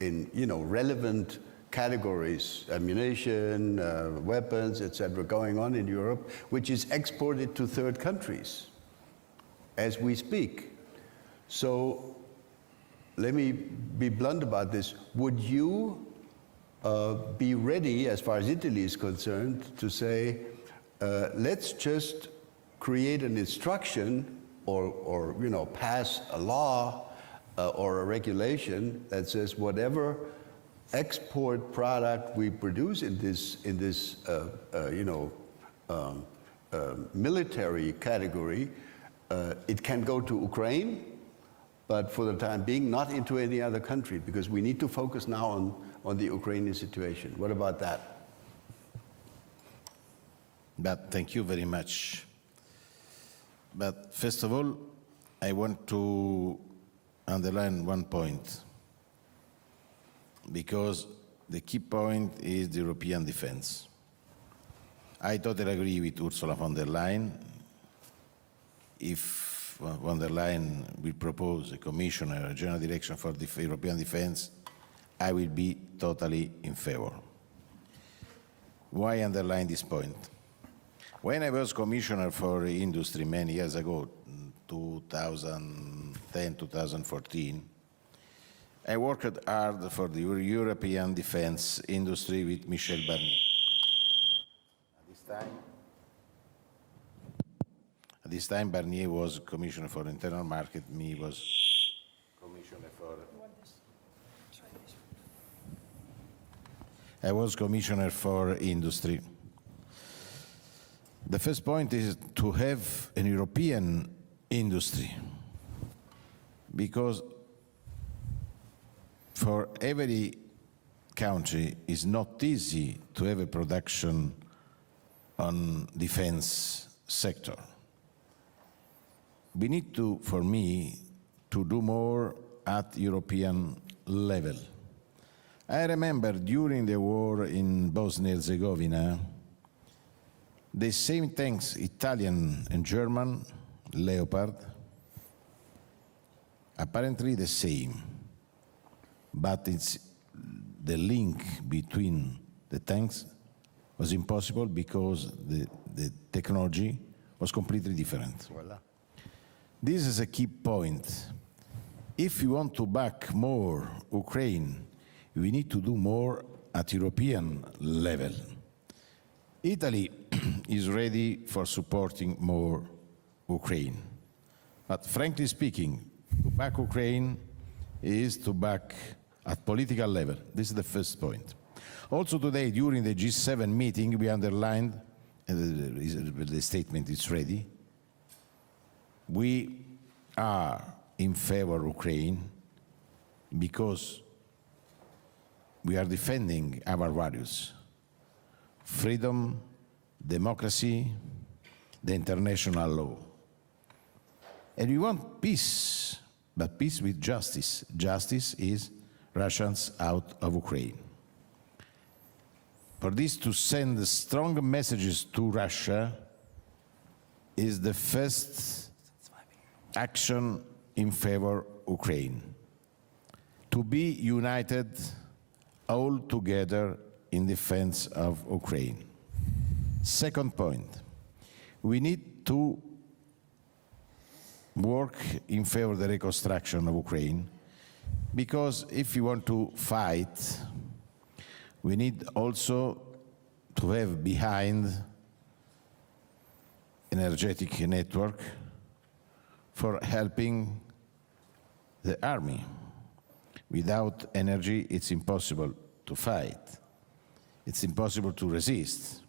relevant categories, ammunition, weapons, etc., going on in Europe, which is exported to third countries as we speak. So let me be blunt about this. Would you be ready, as far as Italy is concerned, to say, let's just create an instruction or pass a law or a regulation that says whatever export product we produce in this military category, it can go to Ukraine, but for the time being not into any other country, because we need to focus now on the Ukrainian situation. What about that? But thank you very much. But first of all, I want to underline one point, because the key point is the European defense. I totally agree with Ursula von der Leyen. If von der Leyen will propose a commissioner, a general direction for the European defense, I will be totally in favor. Why underline this point? When I was commissioner for industry many years ago, 2010, 2014, I worked hard for the European defense industry with Michel Barnier. At this time, Barnier was commissioner for internal market, me was commissioner for... I was commissioner for industry. The first point is to have an European industry, because for every country it's not easy to have a production on defense sector. We need to, for me, to do more at European level. I remember during the war in Bosnia-Herzegovina, the same tanks, Italian and German, Leopard, apparently the same, but it's the link between the tanks was impossible because the technology was completely different. Voila. This is a key point. If you want to back more Ukraine, we need to do more at European level. Italy is ready for supporting more Ukraine. But frankly speaking, to back Ukraine is to back at political level. This is the first point. Also today, during the G7 meeting, we underlined, the statement is ready, we are in favor of Ukraine because we are defending our values: freedom, democracy, the international law. And we want peace, but peace with justice. Justice is Russians out of Ukraine. For this to send strong messages to Russia is the first action in favor of Ukraine. To be united all together in defense of Ukraine. Second point, we need to work in favor of the reconstruction of Ukraine, because if we want to fight, we need also to have behind an energetic network for helping the army. Without energy, it's impossible to fight. It's impossible to resist.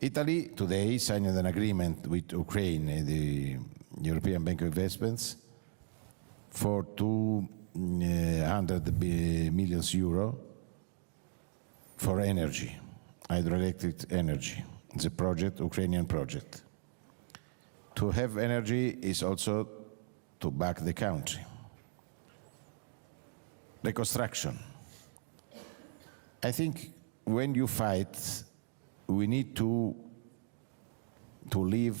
Italy today signed an agreement with Ukraine and the European Bank of Investments for 200 million euro for energy, hydroelectric energy. It's a project, Ukrainian project. To have energy is also to back the country. Reconstruction. I think when you fight, we need to live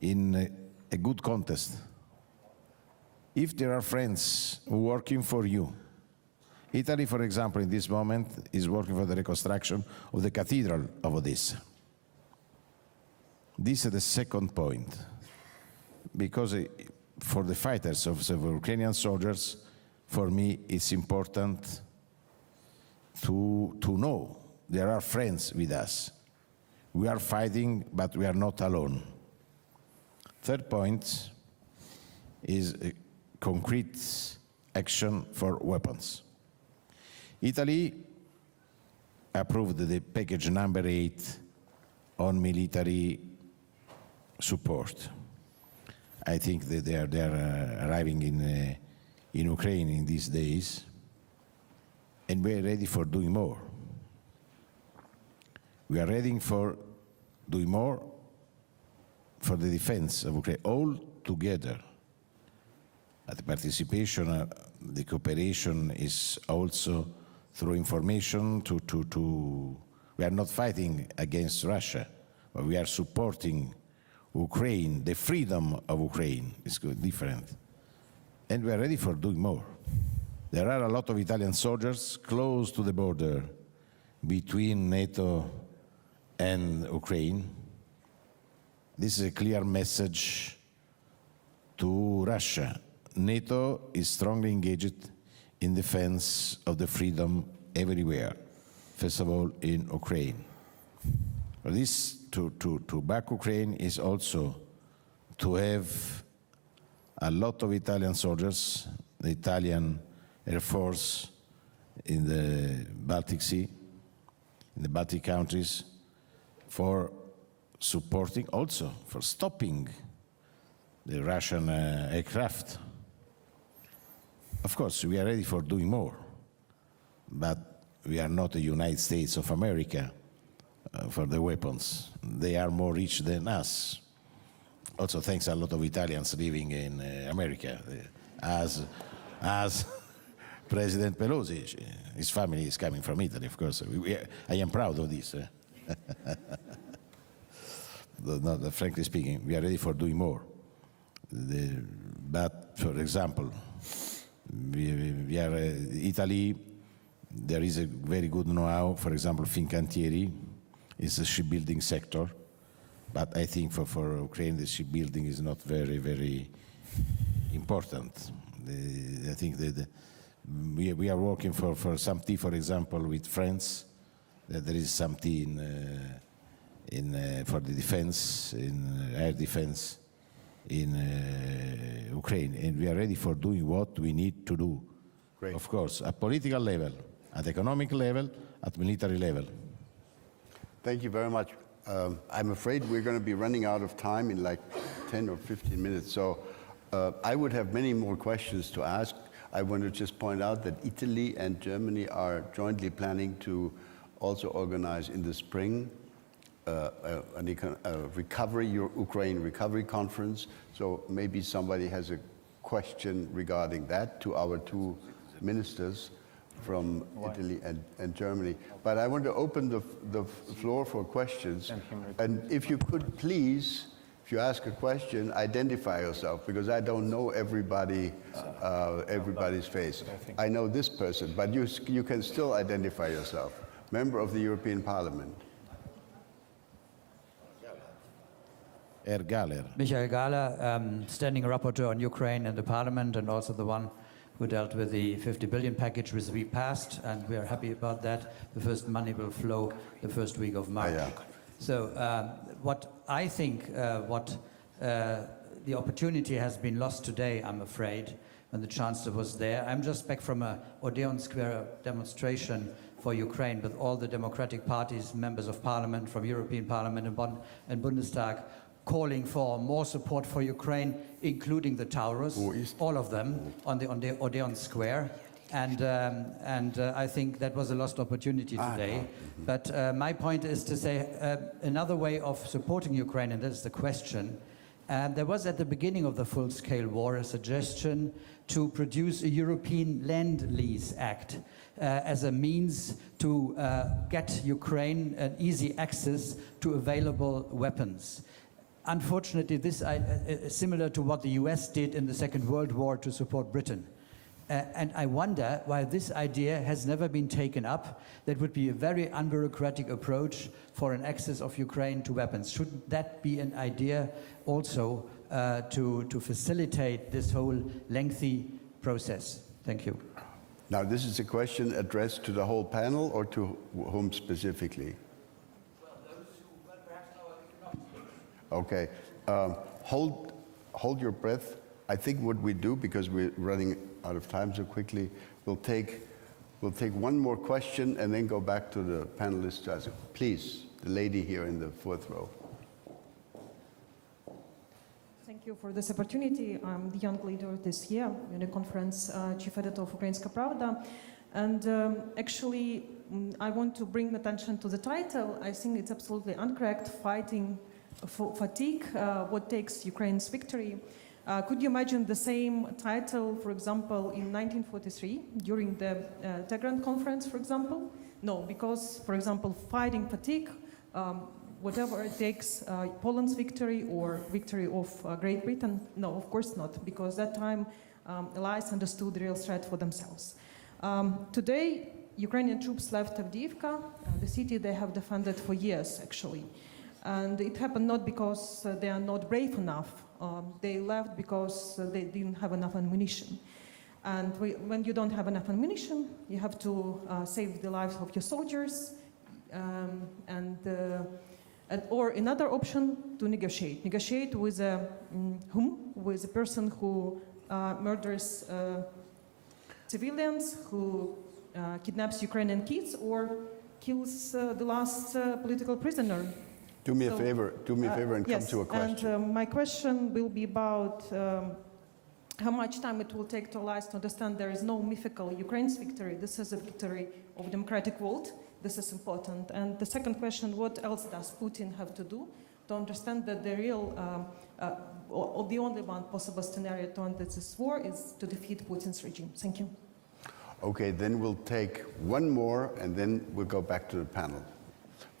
in a good context. If there are friends working for you, Italy, for example, in this moment is working for the reconstruction of the Cathedral of Odessa. This is the second point, because for the fighters of the Ukrainian soldiers, for me, it's important to know there are friends with us. We are fighting, but we are not alone. Third point is a concrete action for weapons. Italy approved the package number 8 on military support. I think that they are arriving in Ukraine in these days, and we are ready for doing more. We are ready for doing more for the defense of Ukraine, all together. The participation, the cooperation is also through information we are not fighting against Russia, but we are supporting Ukraine, the freedom of Ukraine is different. And we are ready for doing more. There are a lot of Italian soldiers close to the border between NATO and Ukraine. This is a clear message to Russia. NATO is strongly engaged in defense of the freedom everywhere, first of all in Ukraine. But this, to back Ukraine, is also to have a lot of Italian soldiers, the Italian Air Force in the Baltic Sea, in the Baltic countries, for supporting, also for stopping the Russian aircraft. Of course, we are ready for doing more, but we are not the United States of America for the weapons. They are more rich than us. Also, thanks a lot of Italians living in America, as President Pelosi. His family is coming from Italy, of course. I am proud of this. Frankly speaking, we are ready for doing more. But, for example, we are Italy. There is a very good know-how. For example, Fincantieri is a shipbuilding sector. But I think for Ukraine, the shipbuilding is not very, very important. I think that we are working for SAMT, for example, with France. There is SAMT for the defense, in air defense in Ukraine. And we are ready for doing what we need to do. Great. Of course, at political level, at economic level, at military level. Thank you very much. I'm afraid we're going to be running out of time in like 10 or 15 minutes. So I would have many more questions to ask. I want to just point out that Italy and Germany are jointly planning to also organize in the spring a Ukraine recovery conference. So maybe somebody has a question regarding that to our two ministers from Italy and Germany. But I want to open the floor for questions. And if you could please, if you ask a question, identify yourself, because I don't know everybody's face. I know this person, but you can still identify yourself. Member of the European Parliament. Herr Galler. Michael Gahler, standing rapporteur on Ukraine in the parliament, and also the one who dealt with the 50 billion package which we passed, and we are happy about that. The first money will flow the first week of March. So what I think, the opportunity has been lost today, I'm afraid, when the Chancellor was there. I'm just back from a Odeon Square demonstration for Ukraine with all the democratic parties, members of parliament from European Parliament and Bundestag, calling for more support for Ukraine, including the Taurus, all of them on the Odeon Square. And I think that was a lost opportunity today. But my point is to say another way of supporting Ukraine, and that is the question. There was at the beginning of the full-scale war a suggestion to produce a European Land-Lease Act as a means to get Ukraine an easy access to available weapons. Unfortunately, this is similar to what the US did in the Second World War to support Britain. And I wonder why this idea has never been taken up. That would be a very unbureaucratic approach for an access of Ukraine to weapons. Shouldn't that be an idea also to facilitate this whole lengthy process? Thank you. Now, this is a question addressed to the whole panel or to whom specifically? Okay. Hold your breath. I think what we do, because we're running out of time so quickly, we'll take one more question and then go back to the panelists. Please, the lady here in the fourth row. Thank you for this opportunity. I'm the young leader this year, Munich Conference chief editor of Ukrainska Pravda. And actually, I want to bring attention to the title. I think it's absolutely incorrect, fighting for fatigue, what takes Ukraine's victory. Could you imagine the same title, for example, in 1943, during the Tehran Conference, for example? No, because, for example, fighting fatigue, whatever it takes, Poland's victory or victory of Great Britain, no, of course not, because that time allies understood the real threat for themselves. Today, Ukrainian troops left Avdiivka, the city they have defended for years, actually. And it happened not because they are not brave enough. They left because they didn't have enough ammunition. And when you don't have enough ammunition, you have to save the lives of your soldiers, or another option, to negotiate. Negotiate with with a person who murders civilians, who kidnaps Ukrainian kids, or kills the last political prisoner. Do me a favor and yes, come to a question. And my question will be about how much time it will take to allies to understand there is no mythical Ukraine's victory. This is a victory of democratic world. This is important. And the second question, what else does Putin have to do to understand that the real, or the only one possible scenario to end this war is to defeat Putin's regime? Thank you. Okay, then we'll take one more and then we'll go back to the panel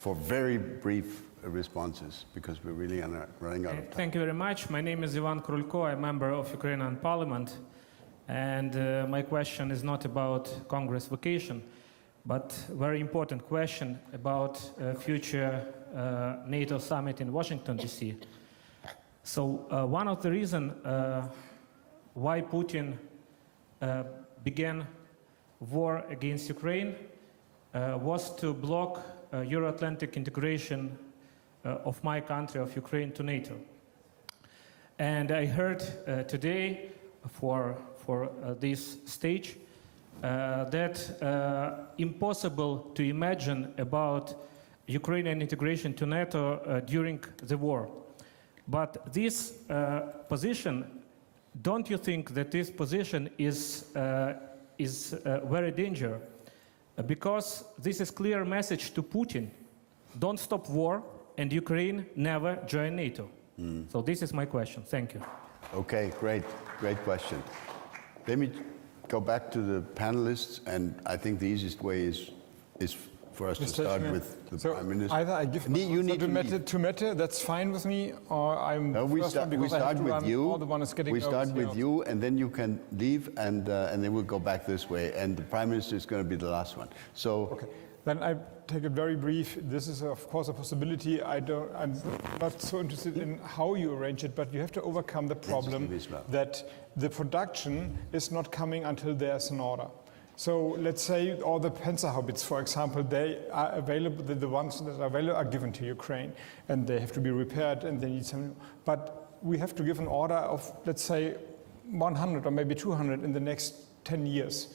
for very brief responses, because we're really running out of time. Thank you very much. My name is Ivan Krulko. I'm a member of Ukrainian Parliament. And my question is not about Congress vacation, but a very important question about future NATO summit in Washington, D.C. So one of the reasons why Putin began war against Ukraine was to block Euro-Atlantic integration of my country, of Ukraine, to NATO. And I heard today for this stage that impossible to imagine about Ukrainian integration to NATO during the war. But this position, don't you think that this position is very dangerous? Because this is clear message to Putin: don't stop war, and Ukraine never join NATO. So this is my question. Thank you. Okay, great question. Let me go back to the panelists, and I think the easiest way is for us to start with the Prime Minister. Either I give to Mette, that's fine with me, or I'm we start with you. We start with you, and then you can leave, and then we'll go back this way. And the Prime Minister is going to be the last one. So, Then I take it very brief. This is, of course, a possibility. I'm not so interested in how you arrange it, but you have to overcome the problem that the production is not coming until there's an order. So let's say all the Panzerhaubitz, for example, they are available, the ones that are available are given to Ukraine, and they have to be repaired, and they need some. But we have to give an order of, let's say, 100 or maybe 200 in the next 10 years.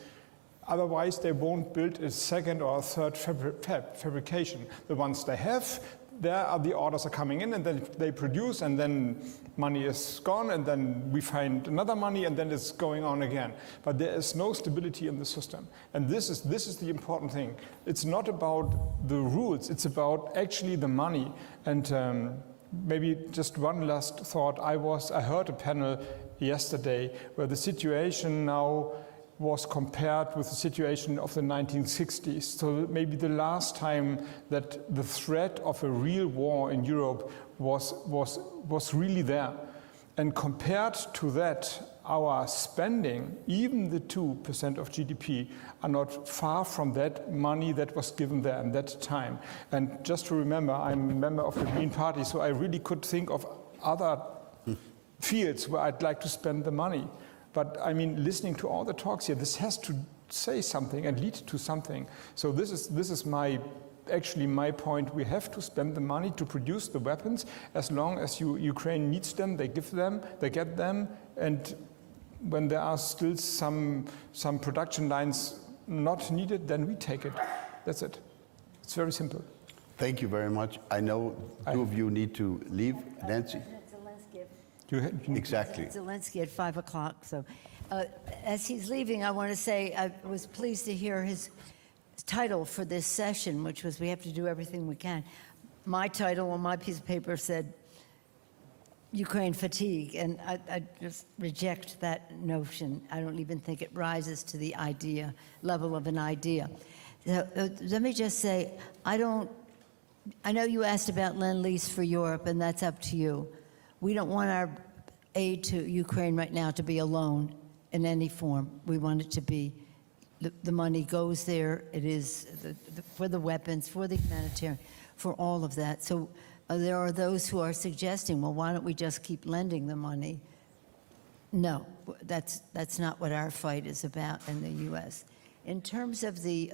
Otherwise, they won't build a second or a third fabrication. The ones they have, there are the orders are coming in, and then they produce, and then money is gone, and then we find another money, and then it's going on again. But there is no stability in the system. And this is the important thing. It's not about the rules, it's about actually the money. And maybe just one last thought. I heard a panel yesterday where the situation now was compared with the situation of the 1960s. So maybe the last time that the threat of a real war in Europe was really there. And compared to that, our spending, even the 2% of GDP, are not far from that money that was given there in that time. And just to remember, I'm a member of the Green Party, so I really could think of other fields where I'd like to spend the money. But I mean, listening to all the talks here, this has to say something and lead to something. So this is actually my point. We have to spend the money to produce the weapons. As long as Ukraine needs them, they get them. And when there are still some production lines not needed, then we take it. That's it. It's very simple. Thank you very much. I know two of you need to leave. Nancy? Exactly. Zelenskyy at 5 o'clock. So, as he's leaving, I want to say I was pleased to hear his title for this session, which was "We have to do everything we can." My title on my piece of paper said "Ukraine fatigue," and I just reject that notion. I don't even think it rises to the level of an idea. Let me just say, I know you asked about Lend-Lease for Europe, and that's up to you. We don't want our aid to Ukraine right now to be a loan in any form. We want it to be, the money goes there. It is for the weapons, for the humanitarian, for all of that. So there are those who are suggesting, well, why don't we just keep lending the money? No, that's not what our fight is about in the U.S. In terms of the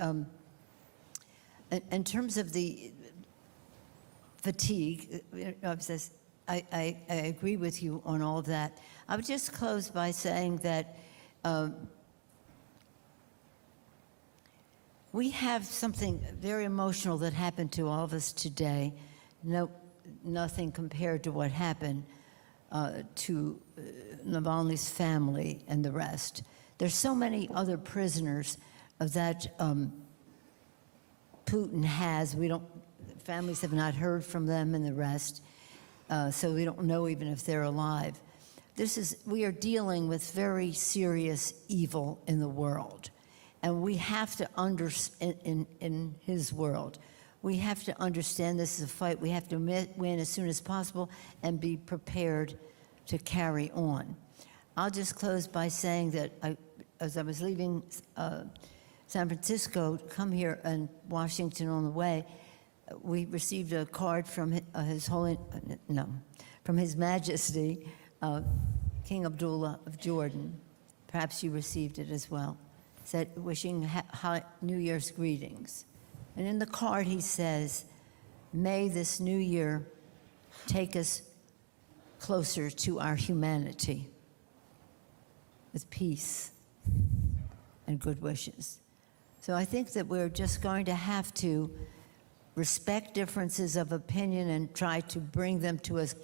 fatigue, I agree with you on all of that. I would just close by saying that we have something very emotional that happened to all of us today. Nothing compared to what happened to Navalny's family and the rest. There's so many other prisoners that Putin has. Families have not heard from them and the rest. So we don't know even if they're alive. We are dealing with very serious evil in the world. And we have to in his world, we have to understand this is a fight we have to win as soon as possible and be prepared to carry on. I'll just close by saying that as I was leaving San Francisco to come here and Washington on the way, we received a card from from His Majesty, King Abdullah of Jordan. Perhaps you received it as well. Said, wishing New Year's greetings. And in the card he says, may this new year take us closer to our humanity with peace and good wishes. So I think that we're just going to have to respect differences of opinion and try to bring them to as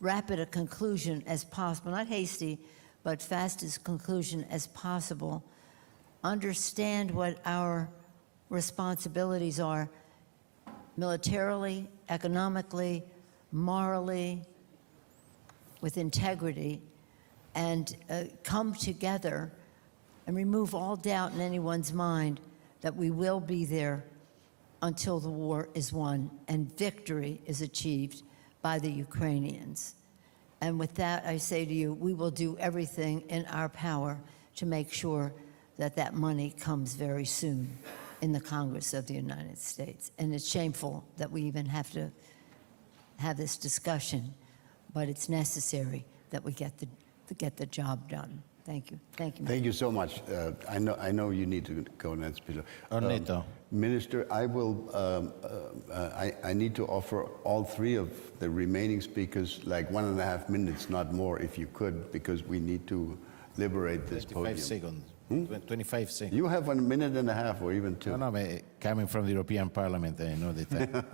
rapid a conclusion as possible, not hasty, but fastest conclusion as possible. Understand what our responsibilities are militarily, economically, morally, with integrity, and come together and remove all doubt in anyone's mind that we will be there until the war is won and victory is achieved by the Ukrainians. And with that, I say to you, we will do everything in our power to make sure that that money comes very soon. in the Congress of the United States. And it's shameful that we even have to have this discussion, but it's necessary that we get the job done. Thank you. Thank you. Thank you so much. I know you need to go next. On NATO. Minister, I will. I need to offer all three of the remaining speakers like 1.5 minutes, not more, if you could, because we need to liberate this 25 podium. seconds. 25 seconds. You have 1.5 minutes or even 2. No, but coming from the European Parliament, I know that.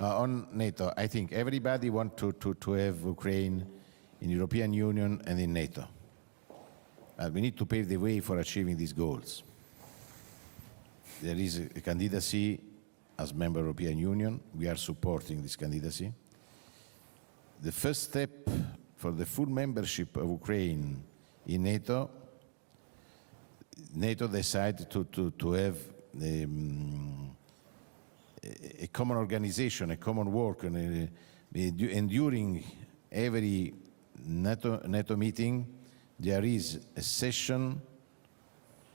On NATO, I think everybody wants to have Ukraine in the European Union and in NATO. We need to pave the way for achieving these goals. There is a candidacy as member of the European Union. We are supporting this candidacy. The first step for the full membership of Ukraine in NATO, NATO decided to have a common organization, a common work, and during every NATO meeting, there is a session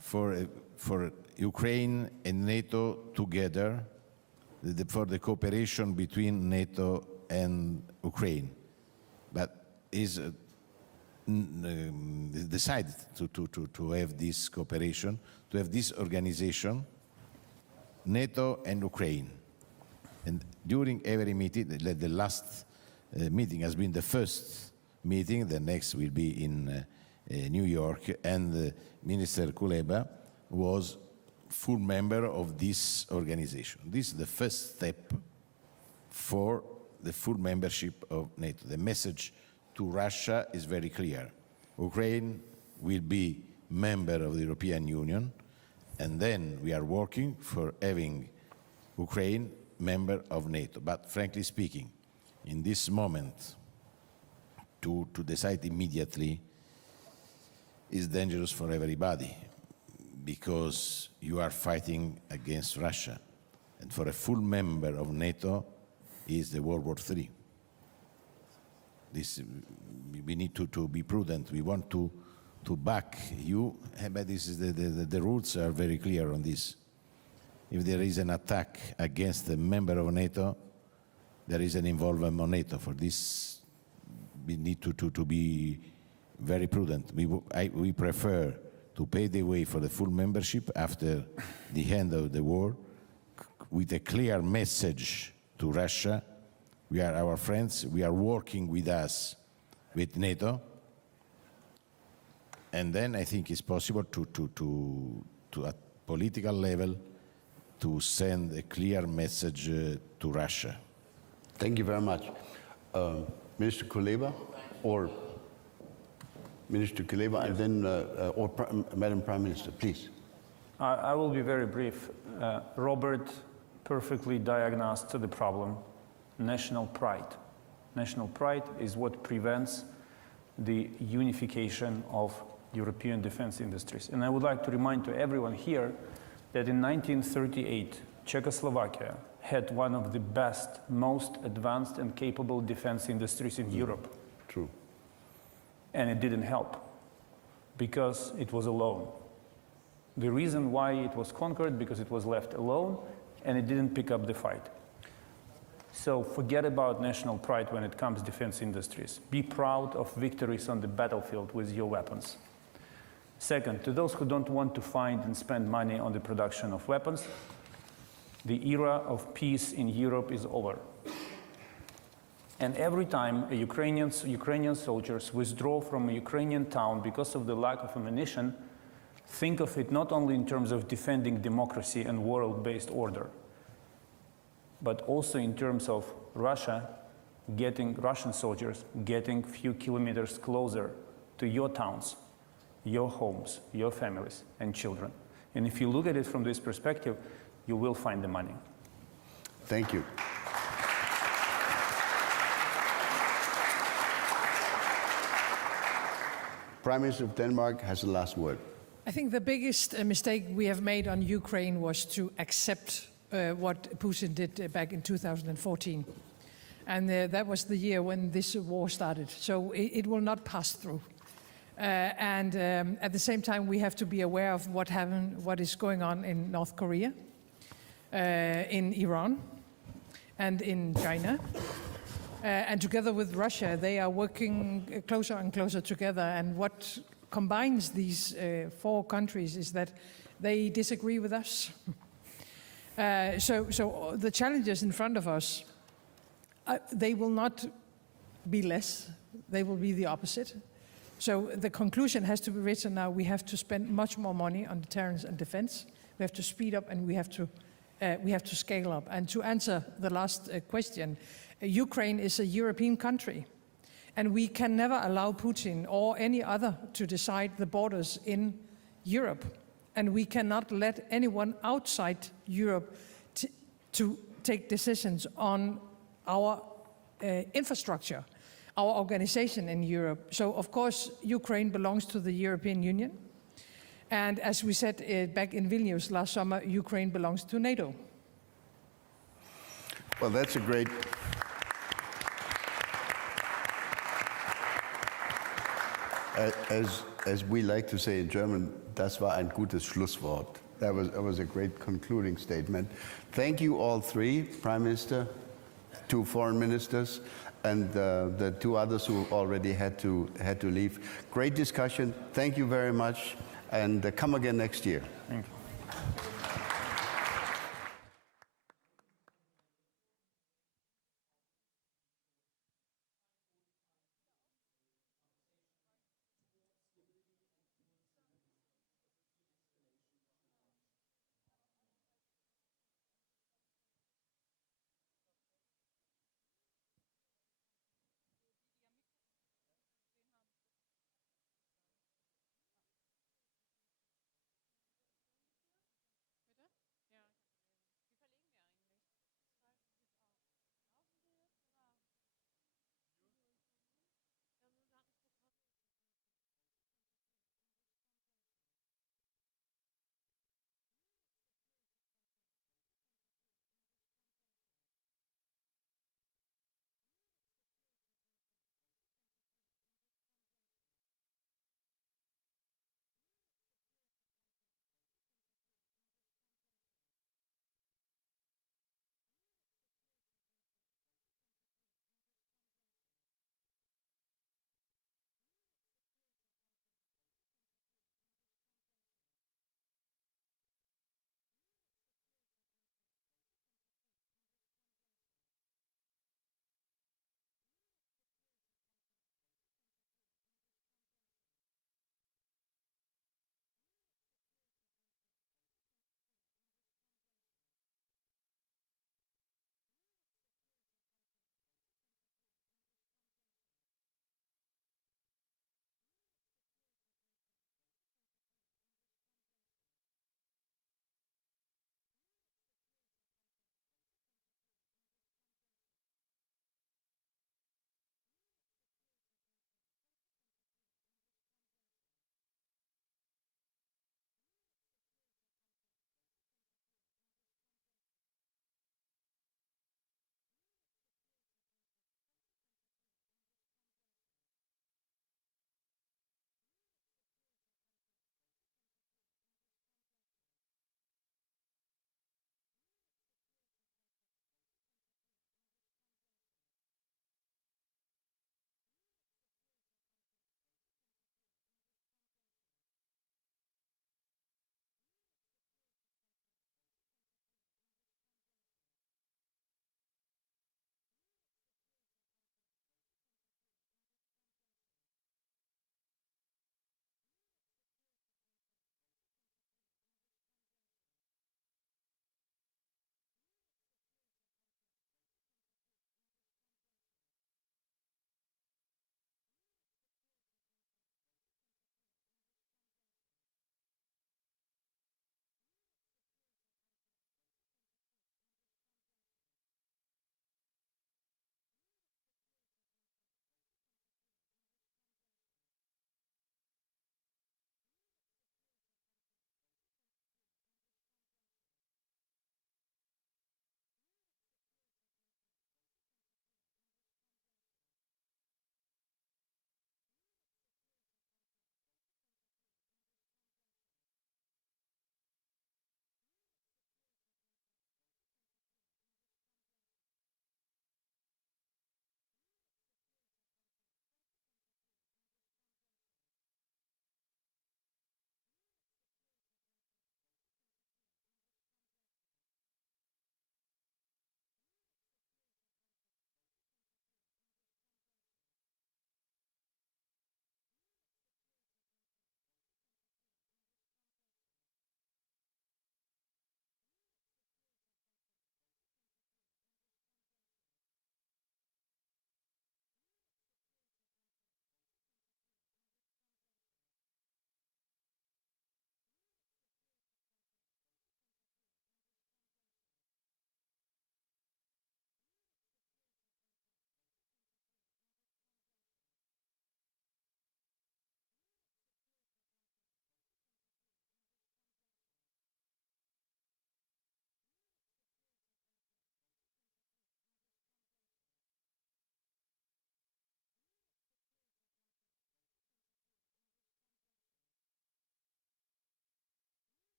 for Ukraine and NATO together for the cooperation between NATO and Ukraine. But is decided to have this cooperation, to have this organization, NATO and Ukraine. And during every meeting, the last meeting has been the first meeting, the next will be in New York, and Minister Kuleba was full member of this organization. This is the first step for the full membership of NATO. The message to Russia is very clear. Ukraine will be member of the European Union, and then we are working for having Ukraine member of NATO. But frankly speaking, in this moment, to decide immediately is dangerous for everybody, because you are fighting against Russia. And for a full member of NATO is the World War III. We need to be prudent. We want to back you, but this is the rules are very clear on this. If there is an attack against a member of NATO, there is an involvement on NATO. For this, we need to be very prudent. We prefer to pave the way for the full membership after the end of the war, with a clear message to Russia. We are our friends. We are working with us, with NATO. And then I think it's possible to at political level, to send a clear message to Russia. Thank you very much. Minister Kuleba, or Minister Kuleba, and then, Madam Prime Minister, please. I will be very brief. Robert perfectly diagnosed the problem: national pride. National pride is what prevents the unification of European defense industries. And I would like to remind to everyone here that in 1938, Czechoslovakia had one of the best, most advanced and capable defense industries in Europe. True. And it didn't help, because it was alone. The reason why it was conquered, because it was left alone, and it didn't pick up the fight. So forget about national pride when it comes to defense industries. Be proud of victories on the battlefield with your weapons. Second, to those who don't want to find and spend money on the production of weapons, the era of peace in Europe is over. And every time Ukrainian soldiers withdraw from a Ukrainian town because of the lack of ammunition, think of it not only in terms of defending democracy and world-based order, but also in terms of Russian soldiers getting few kilometers closer to your towns, your homes, your families and children. And if you look at it from this perspective, you will find the money. Thank you. Prime Minister of Denmark has the last word. I think the biggest mistake we have made on Ukraine was to accept what Putin did back in 2014. And that was the year when this war started. So it will not pass through. At the same time, we have to be aware of what is going on in North Korea, in Iran, and in China. And together with Russia, they are working closer and closer together. And what combines these 4 countries is that they disagree with us. So the challenges in front of us, they will not be less, they will be the opposite. So the conclusion has to be written now. We have to spend much more money on deterrence and defense. We have to speed up, and we have to scale up. And to answer the last question, Ukraine is a European country, and we can never allow Putin or any other to decide the borders in Europe. And we cannot let anyone outside Europe to take decisions on our infrastructure, our organization in Europe. So, of course, Ukraine belongs to the European Union. And as we said back in Vilnius last summer, Ukraine belongs to NATO. Well, that's a great... As we like to say in German, das war ein gutes Schlusswort. That was a great concluding statement. Thank you all 3, Prime Minister, 2 foreign ministers, and the 2 others who already had to leave. Great discussion. Thank you very much, and come again next year. Thank you.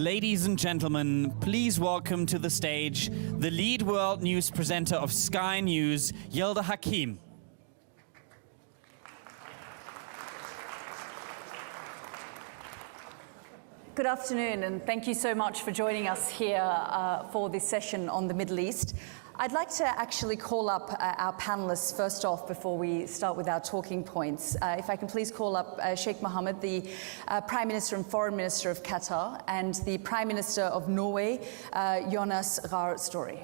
Ladies and gentlemen, please welcome to the stage the lead world news presenter of Sky News, Yilda Hakim. Good afternoon, and thank you so much for joining us here for this session on the Middle East. I'd like to actually call up our panelists first off before we start with our talking points. If I can please call up Sheikh Mohammed, the Prime Minister and Foreign Minister of Qatar, and the Prime Minister of Norway, Jonas Gahr Støre.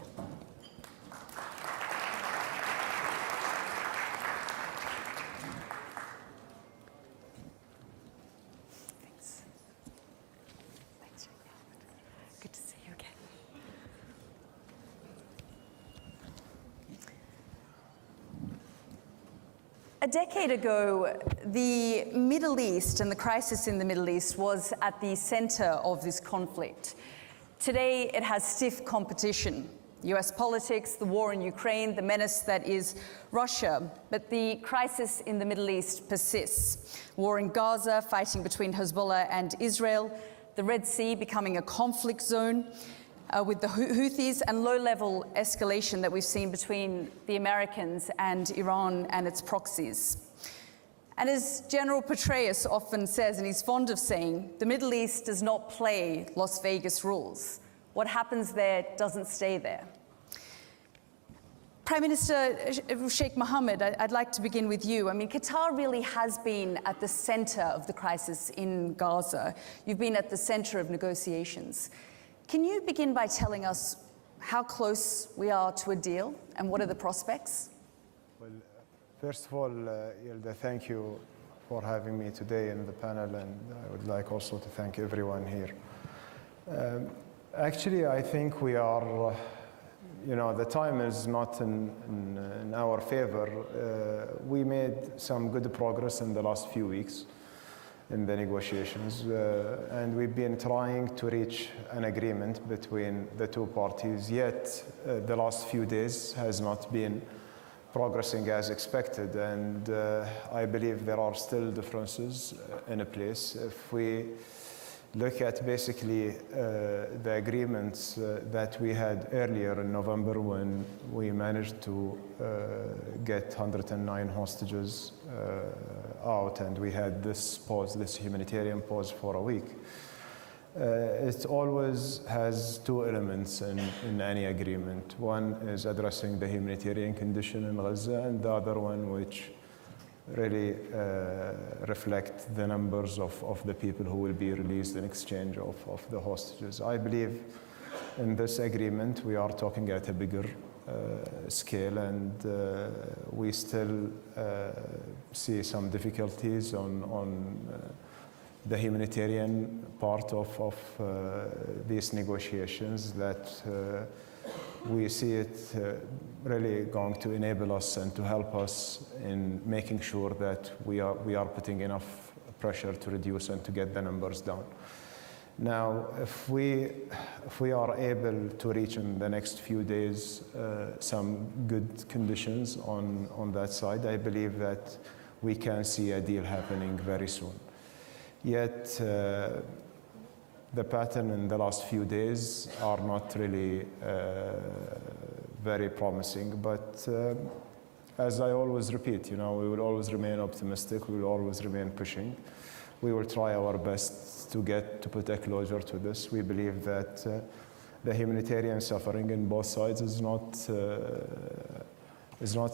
A decade ago, the Middle East and the crisis in the Middle East was at the center of this conflict. Today, it has stiff competition. US politics, the war in Ukraine, the menace that is Russia. But the crisis in the Middle East persists. War in Gaza, fighting between Hezbollah and Israel, the Red Sea becoming a conflict zone, with the Houthis, and low-level escalation that we've seen between the Americans and Iran and its proxies. And as General Petraeus often says, and he's fond of saying, the Middle East does not play Las Vegas rules. What happens there doesn't stay there. Prime Minister Sheikh Mohammed, I'd like to begin with you. I mean, Qatar really has been at the center of the crisis in Gaza. You've been at the center of negotiations. Can you begin by telling us how close we are to a deal and what are the prospects? Well, first of all, Yilda, thank you for having me today in the panel, and I would like also to thank everyone here. Actually, I think we are, the time is not in our favor. We made some good progress in the last few weeks in the negotiations, and we've been trying to reach an agreement between the two parties, yet the last few days has not been progressing as expected, and I believe there are still differences in place. If we look at basically the agreements that we had earlier in November, when we managed to get 109 hostages out, and we had this pause, this humanitarian pause for a week. It always has two elements in any agreement. One is addressing the humanitarian condition in Gaza, and the other one which really reflect the numbers of the people who will be released in exchange of the hostages. I believe in this agreement we are talking at a bigger scale, and we still see some difficulties on the humanitarian part of these negotiations, that we see it really going to enable us and to help us in making sure that we are putting enough pressure to reduce and to get the numbers down. Now, if we are able to reach in the next few days some good conditions on that side, I believe that we can see a deal happening very soon. Yet, the pattern in the last few days are not really very promising, but as I always repeat, we will always remain optimistic, we will always remain pushing. We will try our best to put a closure to this. We believe that the humanitarian suffering in both sides is not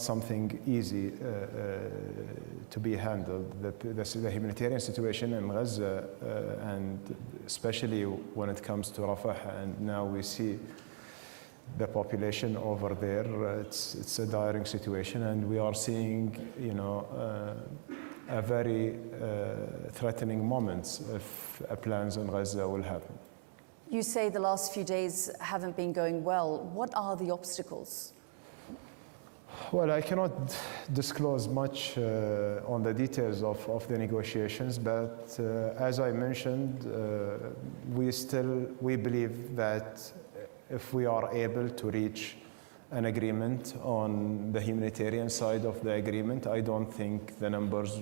something easy to be handled. The humanitarian situation in Gaza, and especially when it comes to Rafah, and now we see the population over there, it's a dire situation, and we are seeing, a very threatening moments if plans in Gaza will happen. You say the last few days haven't been going well. What are the obstacles? Well, I cannot disclose much on the details of the negotiations, but as I mentioned, we believe that if we are able to reach an agreement on the humanitarian side of the agreement, I don't think the numbers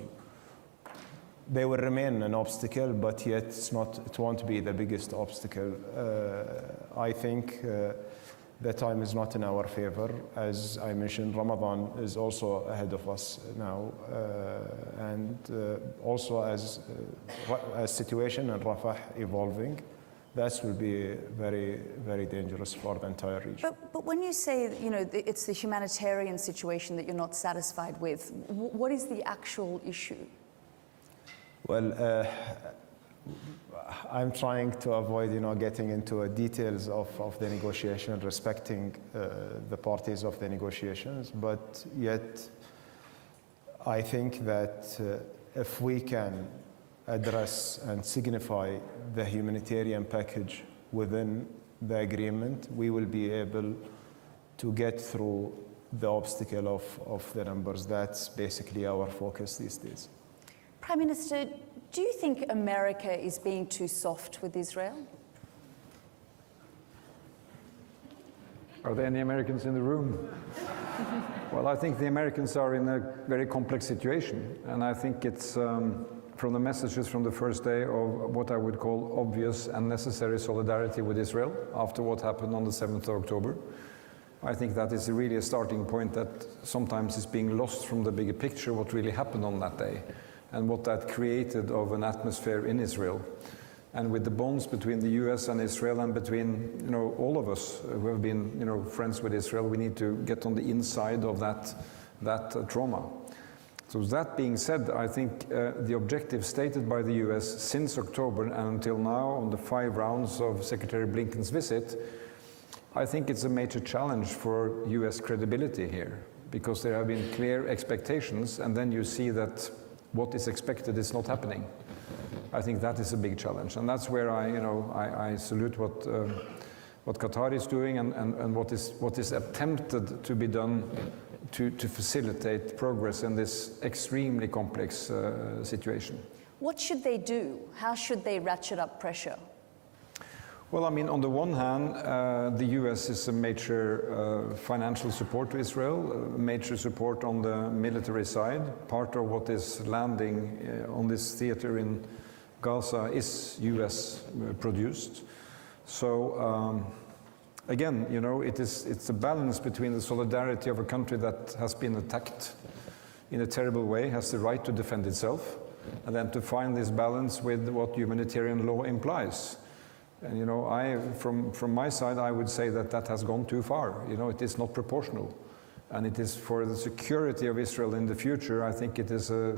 they will remain an obstacle, but yet it won't be the biggest obstacle. I think the time is not in our favor. As I mentioned, Ramadan is also ahead of us now, and also as situation in Rafah evolving, that will be very, very dangerous for the entire region. But when you say, it's the humanitarian situation that you're not satisfied with, what is the actual issue? Well, I'm trying to avoid, getting into details of the negotiation, respecting the parties of the negotiations, but yet I think that if we can address and signify the humanitarian package within the agreement, we will be able to get through the obstacle of the numbers. That's basically our focus these days. Prime Minister, do you think America is being too soft with Israel? Are there any Americans in the room? Well, I think the Americans are in a very complex situation, and I think it's from the messages from the first day of what I would call obvious and necessary solidarity with Israel after what happened on the 7th of October. I think that is really a starting point that sometimes is being lost from the bigger picture, what really happened on that day and what that created of an atmosphere in Israel. And with the bonds between the US and Israel and between all of us who have been friends with Israel, we need to get on the inside of that trauma. So that being said, I think the objective stated by the US since October and until now on the 5 rounds of Secretary Blinken's visit, I think it's a major challenge for US credibility here, because there have been clear expectations and then you see that what is expected is not happening. I think that is a big challenge, and that's where I salute what Qatar is doing and what is attempted to be done to facilitate progress in this extremely complex situation. What should they do? How should they ratchet up pressure? Well, I mean, on the one hand, the US is a major financial support to Israel, major support on the military side. Part of what is landing on this theater in Gaza is US produced. So again, it's a balance between the solidarity of a country that has been attacked in a terrible way, has the right to defend itself, and then to find this balance with what humanitarian law implies. And from my side, I would say that has gone too far. It is not proportional. And it is for the security of Israel in the future, I think it is a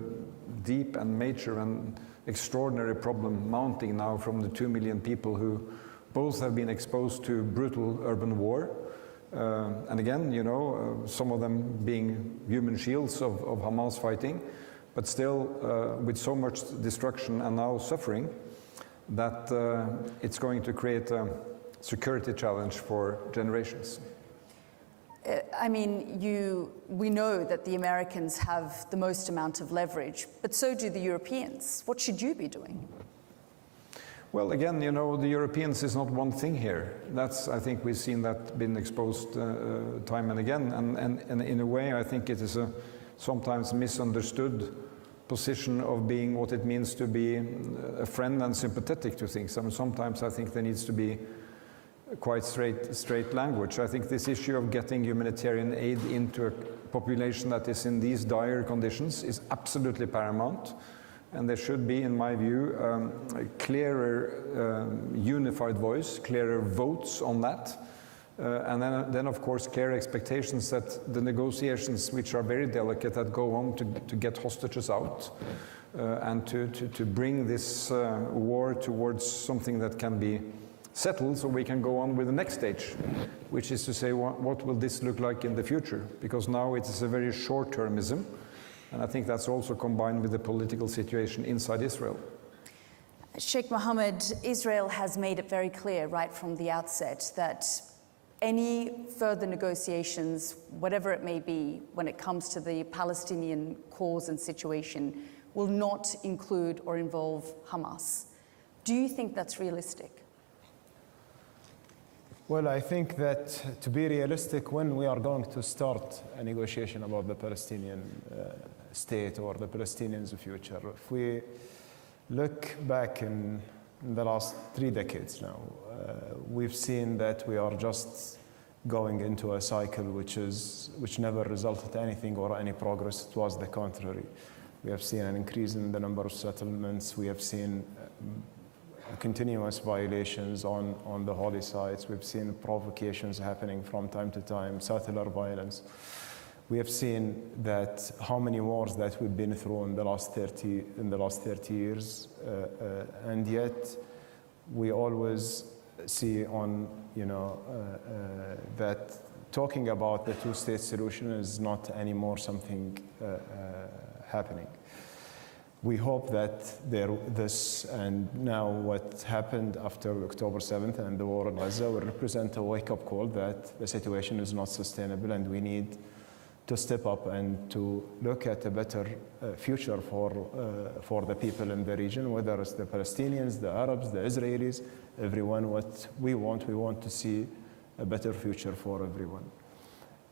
deep and major and extraordinary problem mounting now from the 2 million people who both have been exposed to brutal urban war. And again, some of them being human shields of Hamas fighting, but still with so much destruction and now suffering, that it's going to create a security challenge for generations. I mean, we know that the Americans have the most amount of leverage, but so do the Europeans. What should you be doing? Well, again, the Europeans is not one thing here. I think we've seen that been exposed time and again, and in a way, I think it is a sometimes misunderstood position of being what it means to be a friend and sympathetic to things. I mean, sometimes I think there needs to be quite straight language. I think this issue of getting humanitarian aid into a population that is in these dire conditions is absolutely paramount, and there should be, in my view, a clearer unified voice, clearer votes on that. And then, of course, clear expectations that the negotiations, which are very delicate, that go on to get hostages out and to bring this war towards something that can be settled, so we can go on with the next stage, which is to say, what will this look like in the future? Because now it is a very short-termism, and I think that's also combined with the political situation inside Israel. Sheikh Mohammed, Israel has made it very clear right from the outset that any further negotiations, whatever it may be, when it comes to the Palestinian cause and situation, will not include or involve Hamas. Do you think that's realistic? Well, I think that to be realistic, when we are going to start a negotiation about the Palestinian state or the Palestinians' future, if we look back in the last 3 decades now, we've seen that we are just going into a cycle which never resulted in anything or any progress. It was the contrary. We have seen an increase in the number of settlements. We have seen continuous violations on the holy sites. We've seen provocations happening from time to time, settler violence. We have seen that how many wars that we've been through in the last 30 years, and yet we always see on that talking about the two-state solution is not anymore something happening. We hope that this and now what happened after October 7th and the war in Gaza will represent a wake-up call that the situation is not sustainable and we need to step up and to look at a better future for the people in the region, whether it's the Palestinians, the Arabs, the Israelis, everyone. What we want to see a better future for everyone.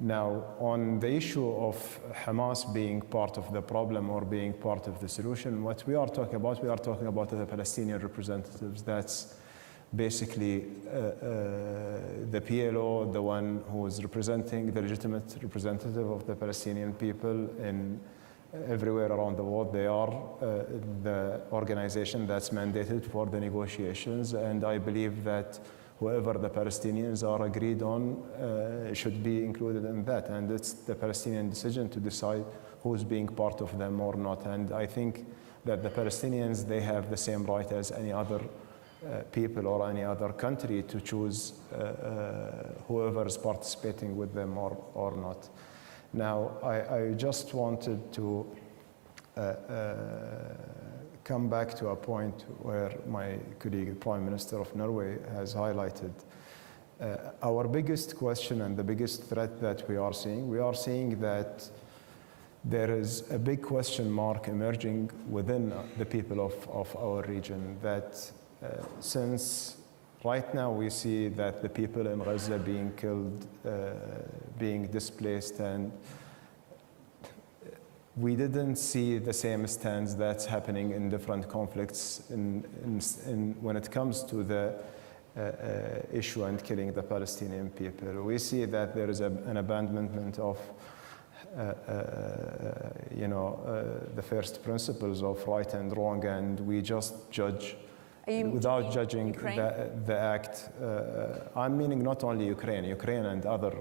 Now, on the issue of Hamas being part of the problem or being part of the solution, what we are talking about the Palestinian representatives. That's basically the PLO, the one who is representing the legitimate representative of the Palestinian people in everywhere around the world. They are the organization that's mandated for the negotiations, and I believe that whoever the Palestinians are agreed on should be included in that, and it's the Palestinian decision to decide who's being part of them or not. And I think that the Palestinians, they have the same right as any other people or any other country to choose whoever is participating with them or not. Now, I just wanted to come back to a point where my colleague, the Prime Minister of Norway, has highlighted. Our biggest question and the biggest threat that we are seeing that there is a big question mark emerging within the people of our region, that since right now we see that the people in Gaza being killed, being displaced, and we didn't see the same stance that's happening in different conflicts when it comes to the issue and killing the Palestinian people. We see that there is an abandonment of the first principles of right and wrong, and we just judge without judging the act. I'm meaning not only Ukraine and other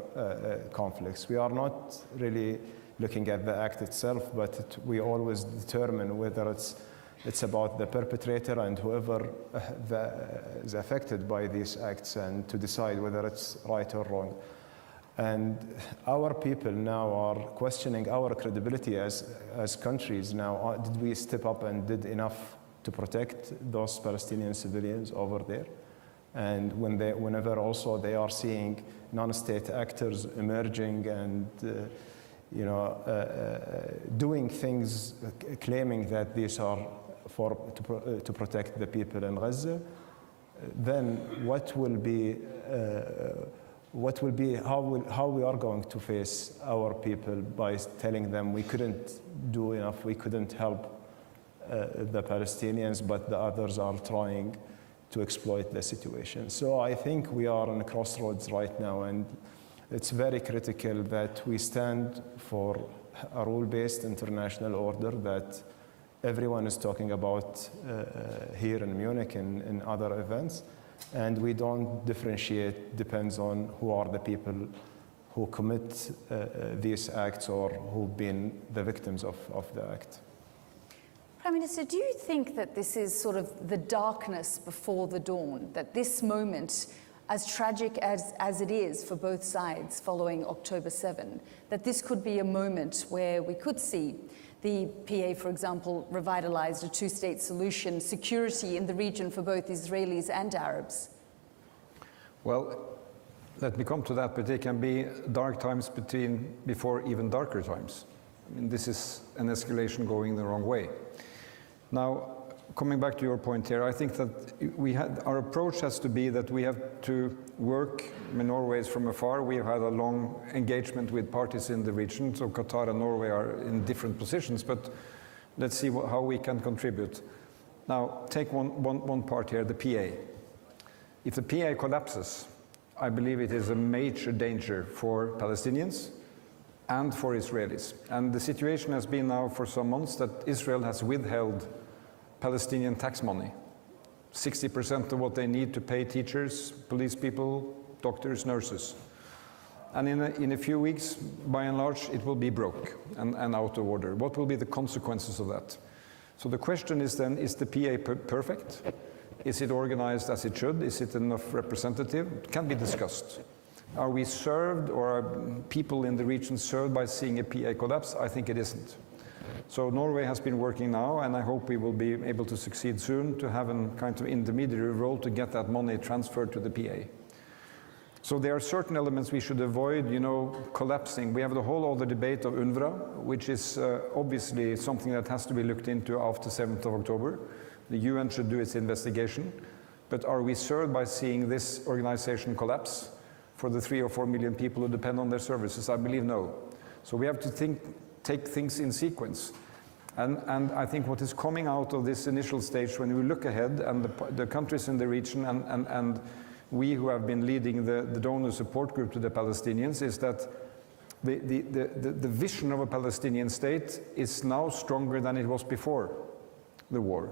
conflicts. We are not really looking at the act itself, but we always determine whether it's about the perpetrator and whoever is affected by these acts, and to decide whether it's right or wrong. And our people now are questioning our credibility as countries now. Did we step up and did enough to protect those Palestinian civilians over there? And whenever also they are seeing non-state actors emerging and doing things, claiming that these are to protect the people in Gaza, then how we are going to face our people by telling them we couldn't do enough, we couldn't help the Palestinians, but the others are trying to exploit the situation. So I think we are on a crossroads right now, and it's very critical that we stand for a rule-based international order that everyone is talking about here in Munich and in other events, and we don't differentiate, depends on who are the people who commit these acts or who've been the victims of the act. Prime Minister, do you think that this is sort of the darkness before the dawn, that this moment, as tragic as it is for both sides following October 7, that this could be a moment where we could see the PA, for example, revitalized a two-state solution, security in the region for both Israelis and Arabs? Well, let me come to that, but there can be dark times before even darker times. I mean, this is an escalation going the wrong way. Now, coming back to your point here, I think that our approach has to be that we have to work. I mean, Norway is from afar. We have had a long engagement with parties in the region, so Qatar and Norway are in different positions, but let's see how we can contribute. Now, take one part here, the PA. If the PA collapses, I believe it is a major danger for Palestinians and for Israelis. And the situation has been now for some months that Israel has withheld Palestinian tax money, 60% of what they need to pay teachers, police people, doctors, nurses. And in a few weeks, by and large, it will be broke and out of order. What will be the consequences of that? So the question is then, is the PA perfect? Is it organized as it should? Is it enough representative? It can be discussed. Are we served, or are people in the region served by seeing a PA collapse? I think it isn't. So Norway has been working now, and I hope we will be able to succeed soon to have a kind of intermediary role to get that money transferred to the PA. So there are certain elements we should avoid, collapsing. We have the whole other debate of UNRWA, which is obviously something that has to be looked into after 7th of October. The UN should do its investigation. But are we served by seeing this organization collapse for the 3 or 4 million people who depend on their services? I believe no. So we have to take things in sequence. And I think what is coming out of this initial stage, when we look ahead, and the countries in the region and we who have been leading the donor support group to the Palestinians, is that the vision of a Palestinian state is now stronger than it was before the war.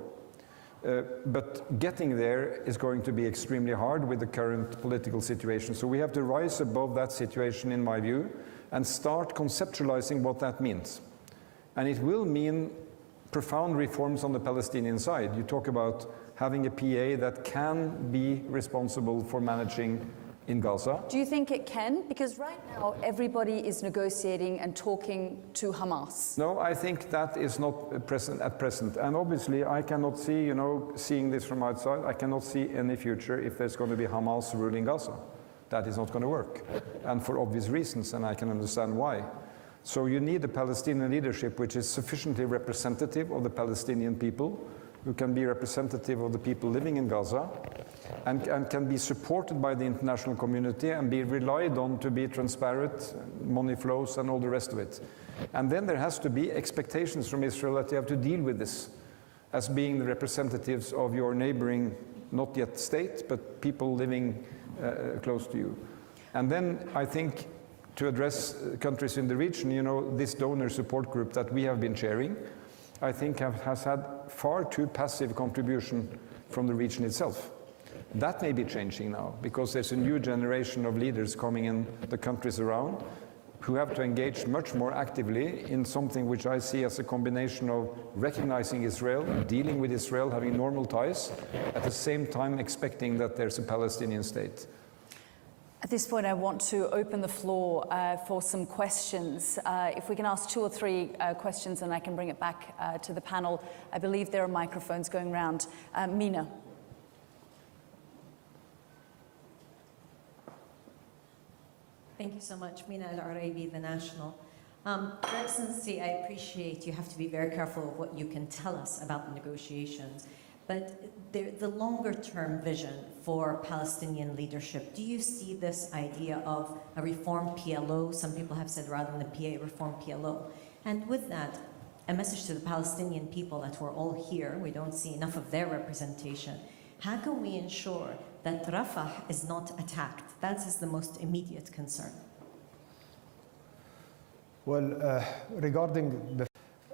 But getting there is going to be extremely hard with the current political situation. So we have to rise above that situation, in my view, and start conceptualizing what that means. And it will mean profound reforms on the Palestinian side. You talk about having a PA that can be responsible for managing in Gaza. Do you think it can? Because right now everybody is negotiating and talking to Hamas. No, I think that is not present at present. And obviously I cannot see, seeing this from outside, I cannot see any future if there's going to be Hamas ruling Gaza. That is not going to work. And for obvious reasons, and I can understand why. So you need a Palestinian leadership which is sufficiently representative of the Palestinian people, who can be representative of the people living in Gaza, and can be supported by the international community and be relied on to be transparent, money flows and all the rest of it. And then there has to be expectations from Israel that you have to deal with this as being the representatives of your neighboring, not yet state, but people living close to you. And then I think to address countries in the region, this donor support group that we have been chairing, I think has had far too passive contribution from the region itself. That may be changing now, because there's a new generation of leaders coming in the countries around who have to engage much more actively in something which I see as a combination of recognizing Israel, dealing with Israel, having normal ties, at the same time expecting that there's a Palestinian state. At this point, I want to open the floor for some questions. If we can ask 2 or 3 questions, and I can bring it back to the panel. I believe there are microphones going around. Mina. Thank you so much. Mina Al-Arabi, The National. Your Excellency, I appreciate you have to be very careful of what you can tell us about the negotiations. But the longer-term vision for Palestinian leadership, do you see this idea of a reformed PLO? Some people have said rather than the PA, reformed PLO. And with that, a message to the Palestinian people that we're all here, we don't see enough of their representation. How can we ensure that Rafah is not attacked? That is the most immediate concern. Well, regarding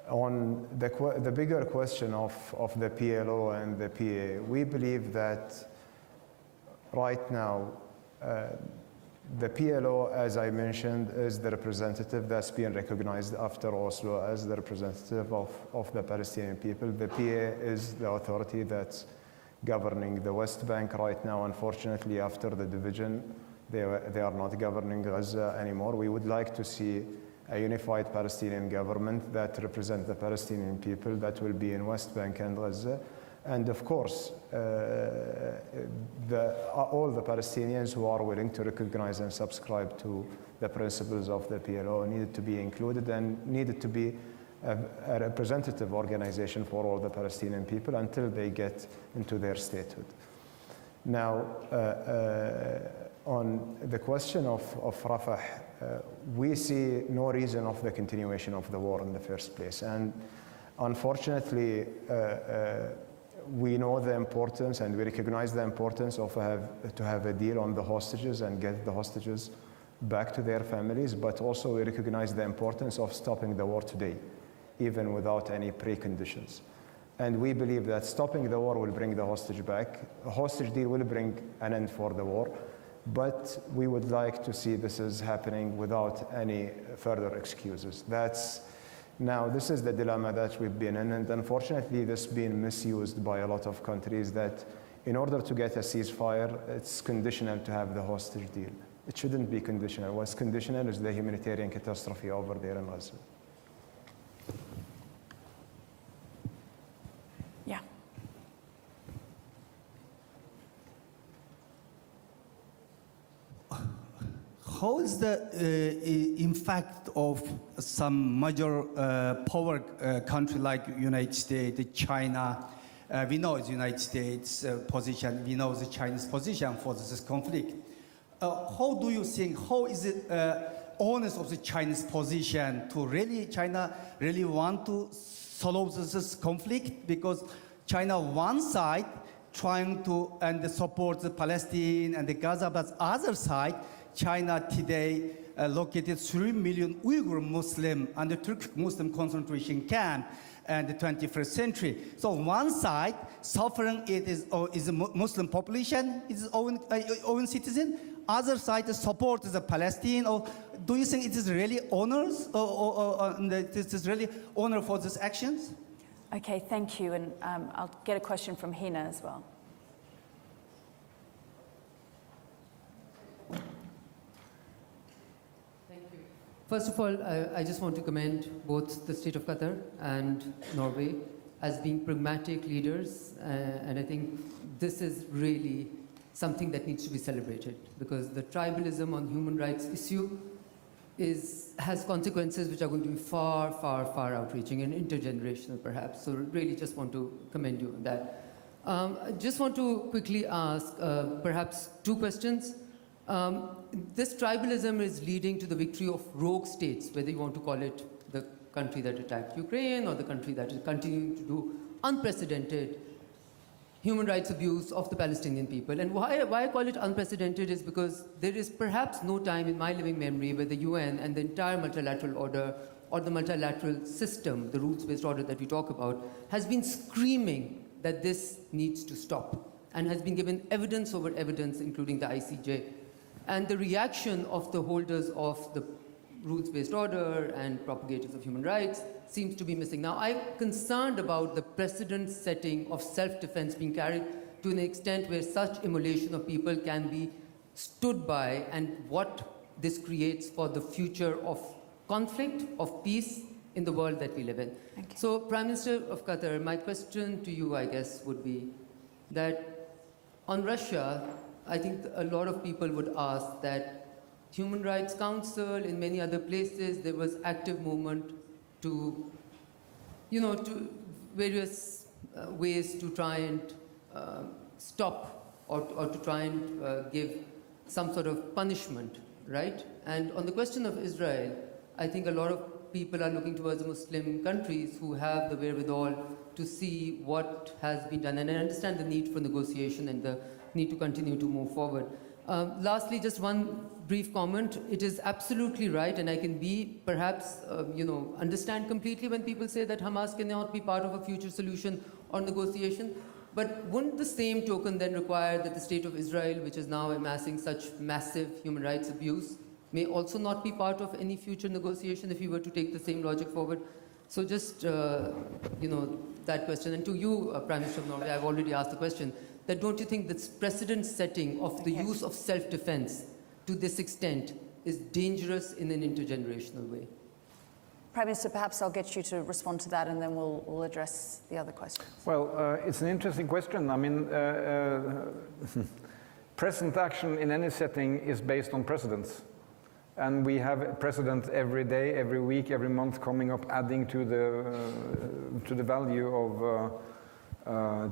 the bigger question of the PLO and the PA, we believe that right now the PLO, as I mentioned, is the representative that's been recognized after Oslo as the representative of the Palestinian people. The PA is the authority that's governing the West Bank right now. Unfortunately, after the division, they are not governing Gaza anymore. We would like to see a unified Palestinian government that represents the Palestinian people, that will be in West Bank and Gaza. And of course, all the Palestinians who are willing to recognize and subscribe to the principles of the PLO needed to be included and needed to be a representative organization for all the Palestinian people until they get into their statehood. Now, on the question of Rafah, we see no reason of the continuation of the war in the first place. And unfortunately, we know the importance and we recognize the importance of to have a deal on the hostages and get the hostages back to their families, but also we recognize the importance of stopping the war today, even without any preconditions. And we believe that stopping the war will bring the hostage back. A hostage deal will bring an end for the war, but we would like to see this is happening without any further excuses. Now, this is the dilemma that we've been in, and unfortunately, this is being misused by a lot of countries that in order to get a ceasefire, it's conditional to have the hostage deal. It shouldn't be conditional. What's conditional is the humanitarian catastrophe over there in Gaza. Yeah. How is the impact of some major power country like United States, China? We know the United States position, we know the Chinese position for this conflict. How do you think, how is it honest of the Chinese position to China really want to solve this conflict? Because China one side trying to support the Palestine and the Gaza, but other side, China today located 3 million Uyghur Muslim under Turkic Muslim concentration camp in the 21st century. So one side suffering is a Muslim population, is own citizen. Other side support the Palestine. Or do you think it is really honors or this is really honor for these actions? Okay, thank you, and I'll get a question from Hina as well. First of all, I just want to commend both the state of Qatar and Norway as being pragmatic leaders, and I think this is really something that needs to be celebrated, because the tribalism on human rights issue has consequences which are going to be far, far, far outreaching and intergenerational perhaps. So really just want to commend you on that. I just want to quickly ask perhaps two questions. This tribalism is leading to the victory of rogue states, whether you want to call it the country that attacked Ukraine or the country that is continuing to do unprecedented human rights abuse of the Palestinian people. And why I call it unprecedented is because there is perhaps no time in my living memory where the UN and the entire multilateral order or the multilateral system, the rules-based order that we talk about, has been screaming that this needs to stop and has been given evidence over evidence, including the ICJ. And the reaction of the holders of the rules-based order and propagators of human rights seems to be missing. Now, I'm concerned about the precedent setting of self-defense being carried to an extent where such immolation of people can be stood by, and what this creates for the future of conflict, of peace in the world that we live in. So, Prime Minister of Qatar, my question to you, I guess, would be that on Russia, I think a lot of people would ask that Human Rights Council, in many other places, there was active movement to, to various ways to try and stop or to try and give some sort of punishment, right? And on the question of Israel, I think a lot of people are looking towards Muslim countries who have the wherewithal to see what has been done. And I understand the need for negotiation and the need to continue to move forward. Lastly, just one brief comment. It is absolutely right, and I can be perhaps, understand completely when people say that Hamas cannot be part of a future solution or negotiation. But wouldn't the same token then require that the state of Israel, which is now amassing such massive human rights abuse, may also not be part of any future negotiation if you were to take the same logic forward? So just, that question. And to you, Prime Minister of Norway, I've already asked the question, that don't you think that precedent setting of the use of self-defense to this extent is dangerous in an intergenerational way? Prime Minister, perhaps I'll get you to respond to that, and then we'll address the other questions. Well, it's an interesting question. I mean, present action in any setting is based on precedents. And we have precedent every day, every week, every month coming up, adding to the value of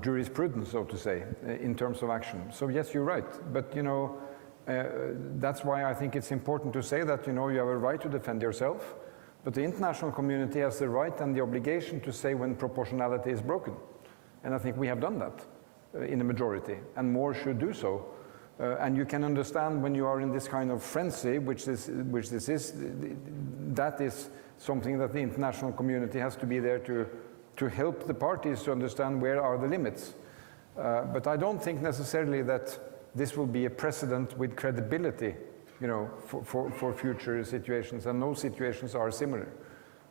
jurisprudence, so to say, in terms of action. So yes, you're right. But that's why I think it's important to say that you have a right to defend yourself, but the international community has the right and the obligation to say when proportionality is broken. And I think we have done that in the majority, and more should do so. And you can understand when you are in this kind of frenzy, which this is, that is something that the international community has to be there to help the parties to understand where are the limits. But I don't think necessarily that this will be a precedent with credibility, you know, for future situations, and no situations are similar.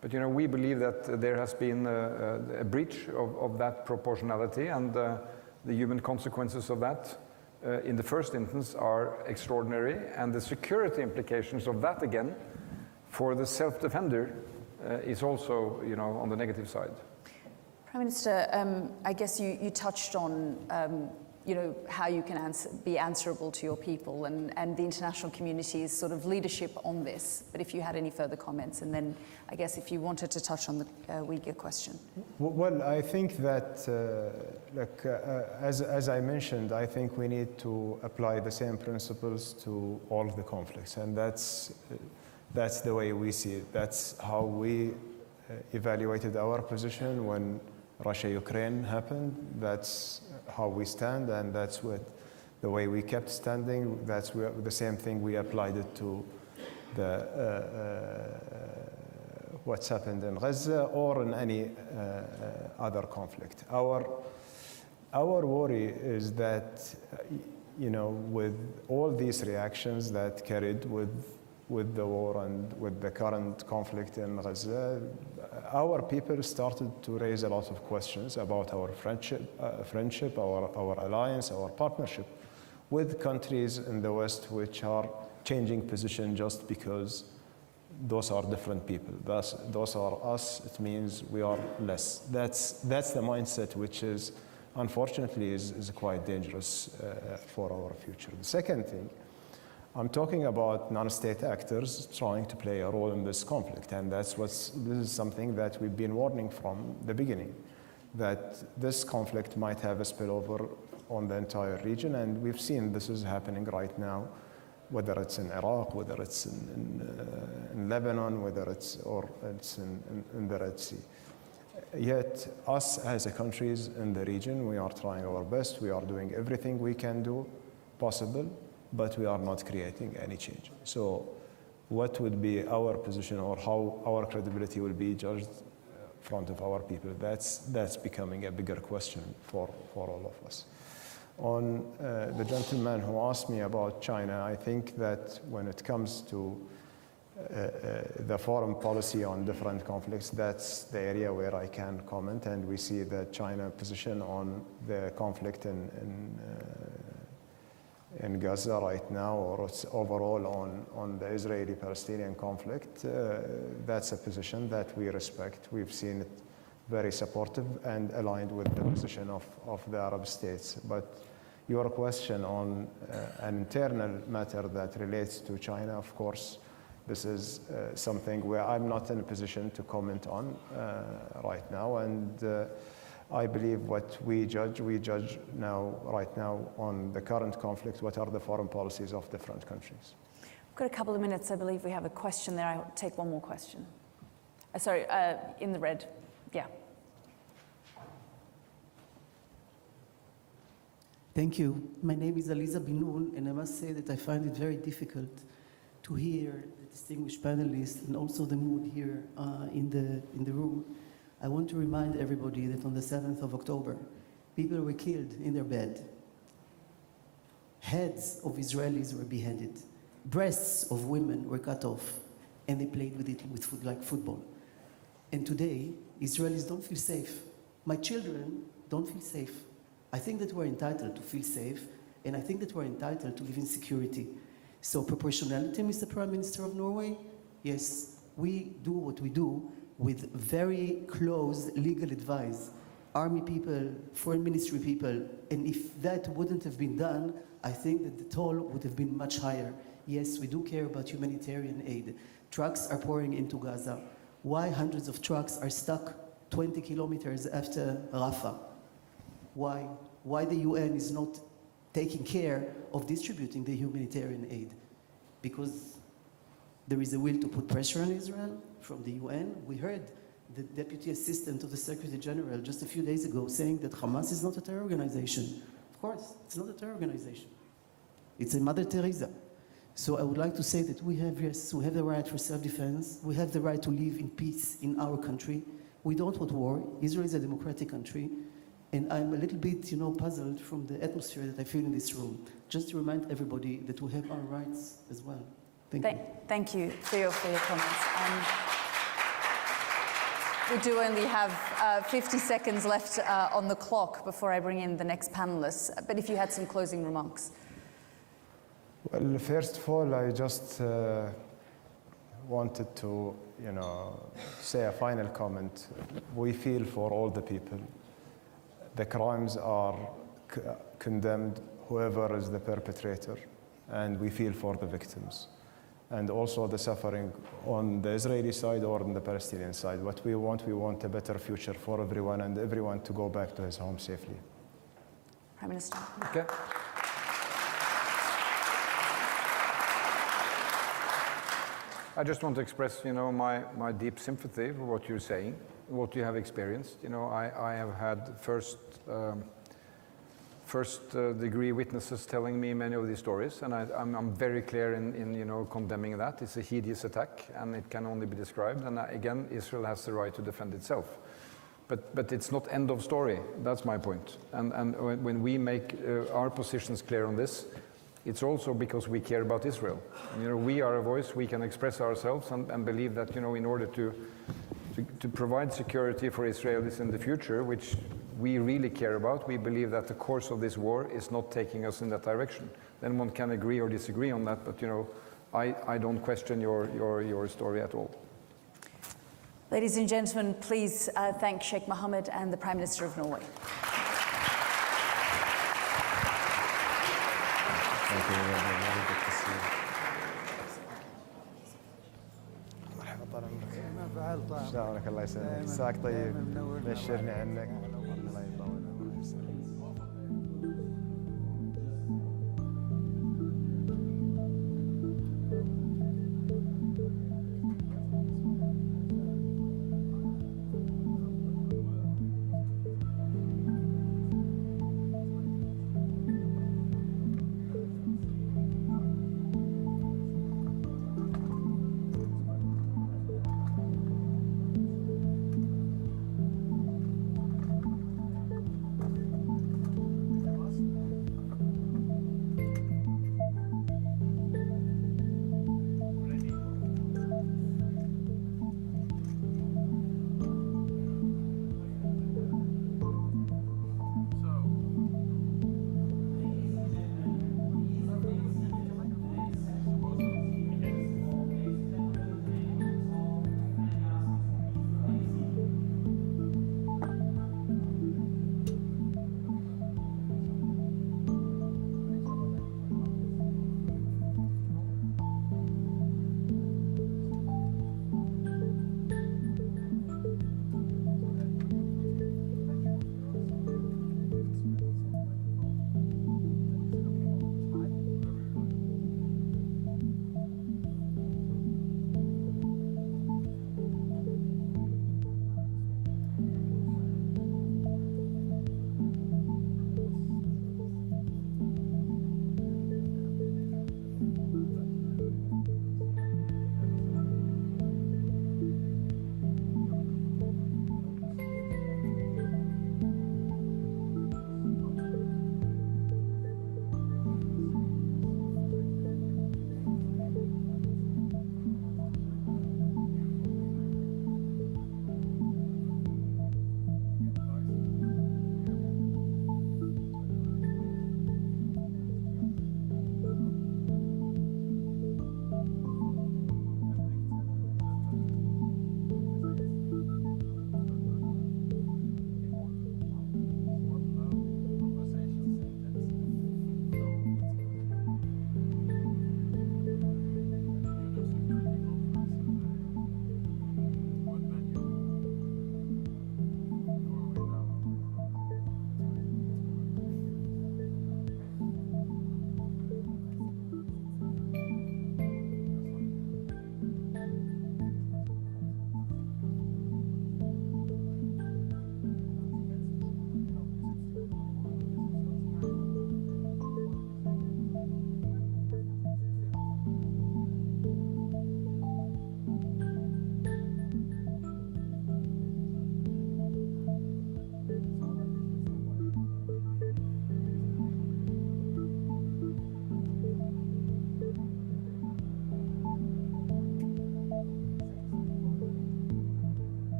But you know, we believe that there has been a breach of that proportionality, and the human consequences of that in the first instance are extraordinary, and the security implications of that again for the self-defender is also, you know, on the negative side. Prime Minister, I guess you touched on you know, how you can be answerable to your people and the international community's sort of leadership on this. But if you had any further comments, and then I guess if you wanted to touch on the Uyghur question. Well, I think that, as I mentioned, I think we need to apply the same principles to all of the conflicts, and that's the way we see it. That's how we evaluated our position when Russia-Ukraine happened. That's how we stand, and that's the way we kept standing. That's the same thing we applied it to the what's happened in Gaza or in any other conflict. Our worry is that, you know, with all these reactions that carried with the war and with the current conflict in Gaza, our people started to raise a lot of questions about our friendship, our alliance, our partnership with countries in the West which are changing position just because those are different people. Those are us. It means we are less. That's the mindset which is, unfortunately, is quite dangerous for our future. The second thing, I'm talking about non-state actors trying to play a role in this conflict, and this is something that we've been warning from the beginning, that this conflict might have a spillover on the entire region, and we've seen this is happening right now, whether it's in Iraq, whether it's in Lebanon, whether it's in the Red Sea. Yet, us as a countries in the region, we are trying our best. We are doing everything we can do possible, but we are not creating any change. So what would be our position, or how our credibility will be judged in front of our people? That's becoming a bigger question for all of us. On the gentleman who asked me about China, I think that when it comes to the foreign policy on different conflicts, that's the area where I can comment, and we see the China position on the conflict in Gaza right now, or it's overall on the Israeli-Palestinian conflict. That's a position that we respect. We've seen it very supportive and aligned with the position of the Arab states. But your question on an internal matter that relates to China, of course, this is something where I'm not in a position to comment on right now. And I believe what we judge right now on the current conflict, what are the foreign policies of different countries. We've got a couple of minutes. I believe we have a question there. I'll take one more question. Sorry, in the red. Yeah. Thank you. My name is Aliza Binoun, and I must say that I find it very difficult to hear the distinguished panelists and also the mood here in the room. I want to remind everybody that on the 7th of October, people were killed in their bed. Heads of Israelis were beheaded. Breasts of women were cut off, and they played with it like football. And today, Israelis don't feel safe. My children don't feel safe. I think that we're entitled to feel safe, and I think that we're entitled to live in security. So proportionality, Mr. Prime Minister of Norway, yes, we do what we do with very close legal advice, army people, foreign ministry people, and if that wouldn't have been done, I think that the toll would have been much higher. Yes, we do care about humanitarian aid. Trucks are pouring into Gaza. Why hundreds of trucks are stuck 20 kilometers after Rafah? Why the UN is not taking care of distributing the humanitarian aid? Because there is a will to put pressure on Israel from the UN. We heard the Deputy Assistant of the Secretary General just a few days ago saying that Hamas is not a terror organization. Of course, it's not a terror organization. It's a Mother Teresa. So I would like to say that we have the right for self-defense. We have the right to live in peace in our country. We don't want war. Israel is a democratic country. And I'm a little bit, puzzled from the atmosphere that I feel in this room. Just to remind everybody that we have our rights as well. Thank you. Thank you for your comments. We do only have 50 seconds left on the clock before I bring in the next panelists. But if you had some closing remarks. Well, first of all, I just wanted to, say a final comment. We feel for all the people. The crimes are condemned, whoever is the perpetrator, and we feel for the victims. And also the suffering on the Israeli side or on the Palestinian side. What we want a better future for everyone and everyone to go back to his home safely. Prime Minister. Okay. I just want to express, my deep sympathy for what you're saying, what you have experienced. I have had first degree witnesses telling me many of these stories, and I'm very clear in condemning that. It's a hideous attack, and it can only be described. And again, Israel has the right to defend itself. But it's not end of story. That's my point. And when we make our positions clear on this, it's also because we care about Israel. And, we are a voice. We can express ourselves and believe that in order to provide security for Israelis in the future, which we really care about, we believe that the course of this war is not taking us in that direction. Then one can agree or disagree on that, but I don't question your story at all. Ladies and gentlemen, please thank Sheikh Mohammed and the Prime Minister of Norway. Thank you. Very good to see you. شكرا الله يسلمك. مساك طيب. بشرني عنك. الله يطول عمرك.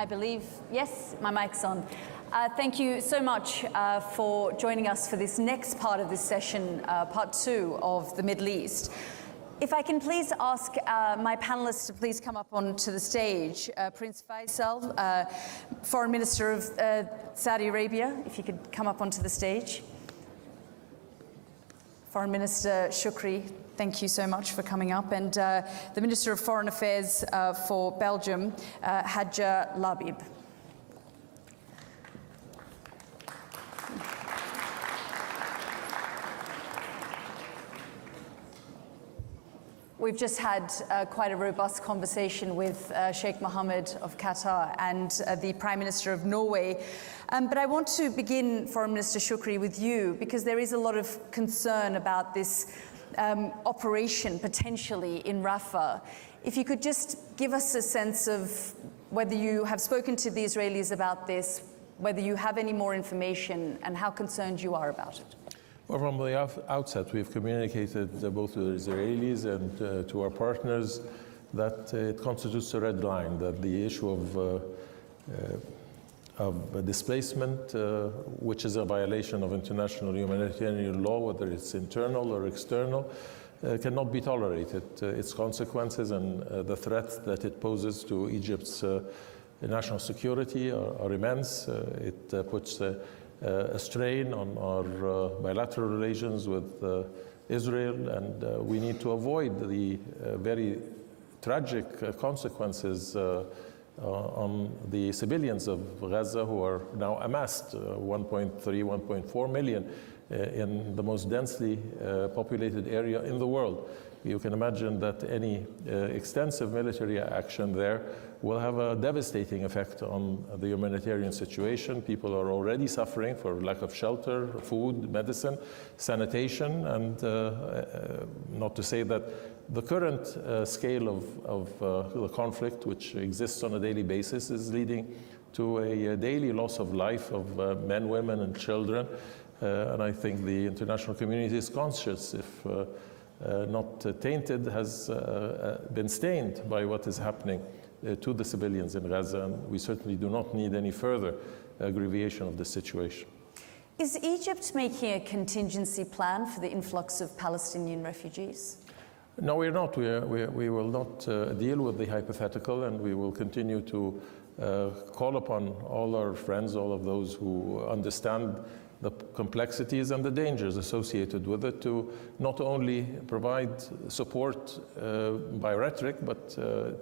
I believe, yes, my mic's on. Thank you so much for joining us for this next part of this session, part 2 of the Middle East. If I can please ask my panelists to please come up onto the stage. Prince Faisal, Foreign Minister of Saudi Arabia, if you could come up onto the stage. Foreign Minister Shukri, thank you so much for coming up. And the Minister of Foreign Affairs for Belgium, Hadja Labib. We've just had quite a robust conversation with Sheikh Mohammed of Qatar and the Prime Minister of Norway. But I want to begin, Foreign Minister Shukri, with you, because there is a lot of concern about this operation potentially in Rafah. If you could just give us a sense of whether you have spoken to the Israelis about this, whether you have any more information, and how concerned you are about it. Well, from the outset, we've communicated both to the Israelis and to our partners that it constitutes a red line, that the issue of displacement, which is a violation of international humanitarian law, whether it's internal or external, cannot be tolerated. Its consequences and the threats that it poses to Egypt's national security are immense. It puts a strain on our bilateral relations with Israel, and we need to avoid the very tragic consequences on the civilians of Gaza, who are now amassed 1.3, 1.4 million in the most densely populated area in the world. You can imagine that any extensive military action there will have a devastating effect on the humanitarian situation. People are already suffering for lack of shelter, food, medicine, sanitation, and not to say that the current scale of the conflict, which exists on a daily basis, is leading to a daily loss of life of men, women, and children. And I think the international community is conscious, if not tainted, has been stained by what is happening to the civilians in Gaza, and we certainly do not need any further aggravation of the situation. Is Egypt making a contingency plan for the influx of Palestinian refugees? No, we're not. We will not deal with the hypothetical, and we will continue to call upon all our friends, all of those who understand the complexities and the dangers associated with it, to not only provide support by rhetoric, but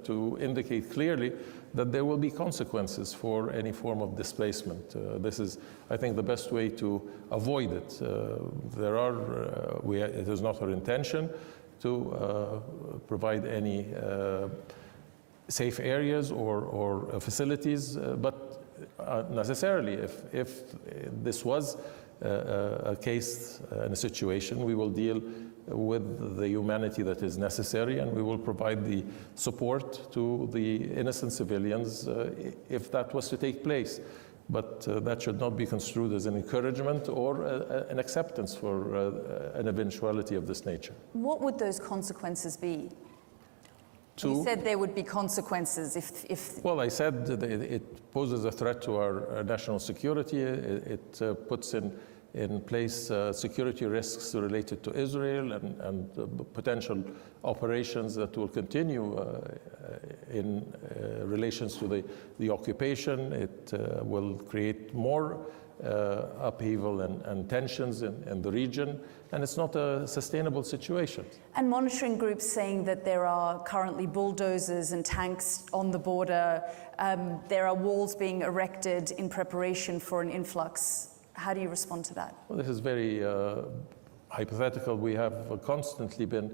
to indicate clearly that there will be consequences for any form of displacement. This is, I think, the best way to avoid it. It is not our intention to provide any safe areas or facilities, but necessarily, if this was a case and a situation, we will deal with the humanity that is necessary, and we will provide the support to the innocent civilians if that was to take place. But that should not be construed as an encouragement or an acceptance for an eventuality of this nature. What would those consequences be? You said there would be consequences if... Well, I said that it poses a threat to our national security. It puts in place security risks related to Israel and potential operations that will continue in relations to the occupation. It will create more upheaval and tensions in the region, and it's not a sustainable situation. And monitoring groups saying that there are currently bulldozers and tanks on the border. There are walls being erected in preparation for an influx. How do you respond to that? Well, this is very hypothetical. We have constantly been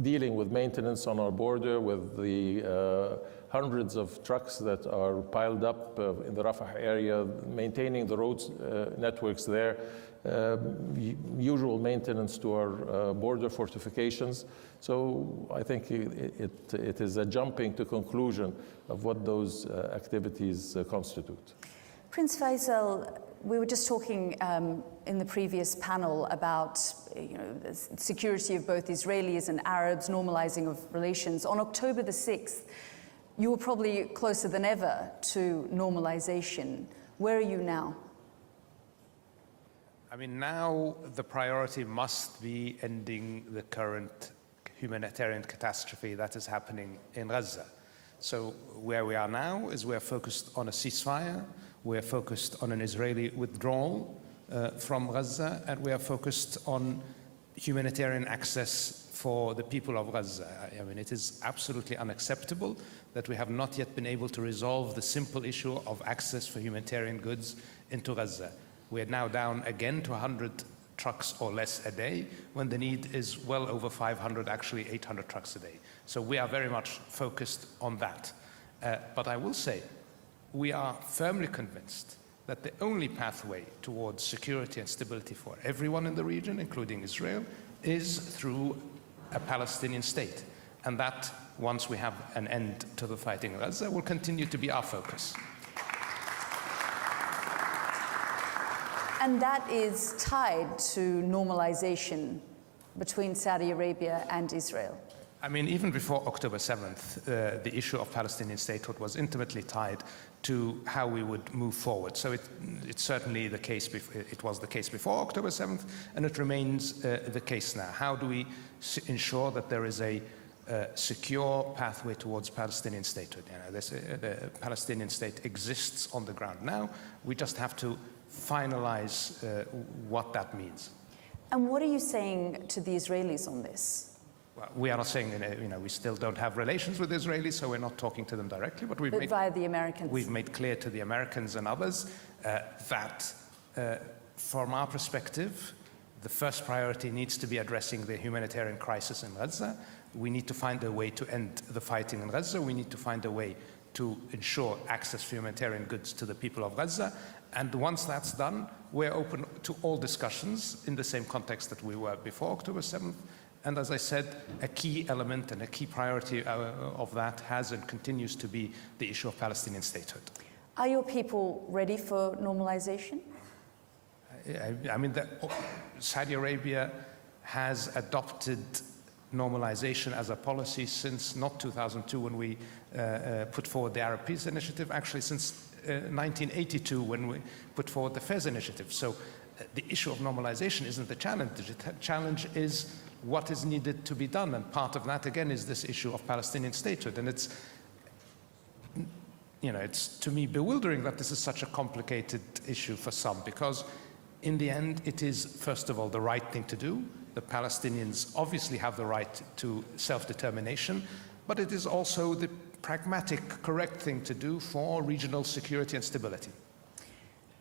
dealing with maintenance on our border, with the hundreds of trucks that are piled up in the Rafah area, maintaining the roads networks there, usual maintenance to our border fortifications. So I think it is a jumping to conclusion of what those activities constitute. Prince Faisal, we were just talking in the previous panel about the security of both Israelis and Arabs, normalizing of relations. On October the 6th, you were probably closer than ever to normalization. Where are you now? I mean, now the priority must be ending the current humanitarian catastrophe that is happening in Gaza. So where we are now is we're focused on a ceasefire, we're focused on an Israeli withdrawal from Gaza, and we are focused on humanitarian access for the people of Gaza. I mean, it is absolutely unacceptable that we have not yet been able to resolve the simple issue of access for humanitarian goods into Gaza. We are now down again to 100 trucks or less a day, when the need is well over 500, actually 800 trucks a day. So we are very much focused on that. But I will say, we are firmly convinced that the only pathway towards security and stability for everyone in the region, including Israel, is through a Palestinian state. And that, once we have an end to the fighting in Gaza, will continue to be our focus. And that is tied to normalization between Saudi Arabia and Israel. I mean, even before October 7th, the issue of Palestinian statehood was intimately tied to how we would move forward. So it's certainly the case, it was the case before October 7th, and it remains the case now. How do we ensure that there is a secure pathway towards Palestinian statehood? You know, the Palestinian state exists on the ground now. We just have to finalize what that means. And what are you saying to the Israelis on this? Well, we are not saying, you know, we still don't have relations with the Israelis, so we're not talking to them directly, but via the Americans. We've made clear to the Americans and others that from our perspective, the first priority needs to be addressing the humanitarian crisis in Gaza. We need to find a way to end the fighting in Gaza. We need to find a way to ensure access to humanitarian goods to the people of Gaza. And once that's done, we're open to all discussions in the same context that we were before October 7th. And as I said, a key element and a key priority of that has and continues to be the issue of Palestinian statehood. Are your people ready for normalization? I mean, Saudi Arabia has adopted normalization as a policy since not 2002 when we put forward the Arab Peace Initiative, actually since 1982 when we put forward the Fez Initiative. So the issue of normalization isn't the challenge. The challenge is what is needed to be done, and part of that again is this issue of Palestinian statehood. And it's, you know, it's to me bewildering that this is such a complicated issue for some, because in the end it is first of all the right thing to do. The Palestinians obviously have the right to self-determination, but it is also the pragmatic, correct thing to do for regional security and stability.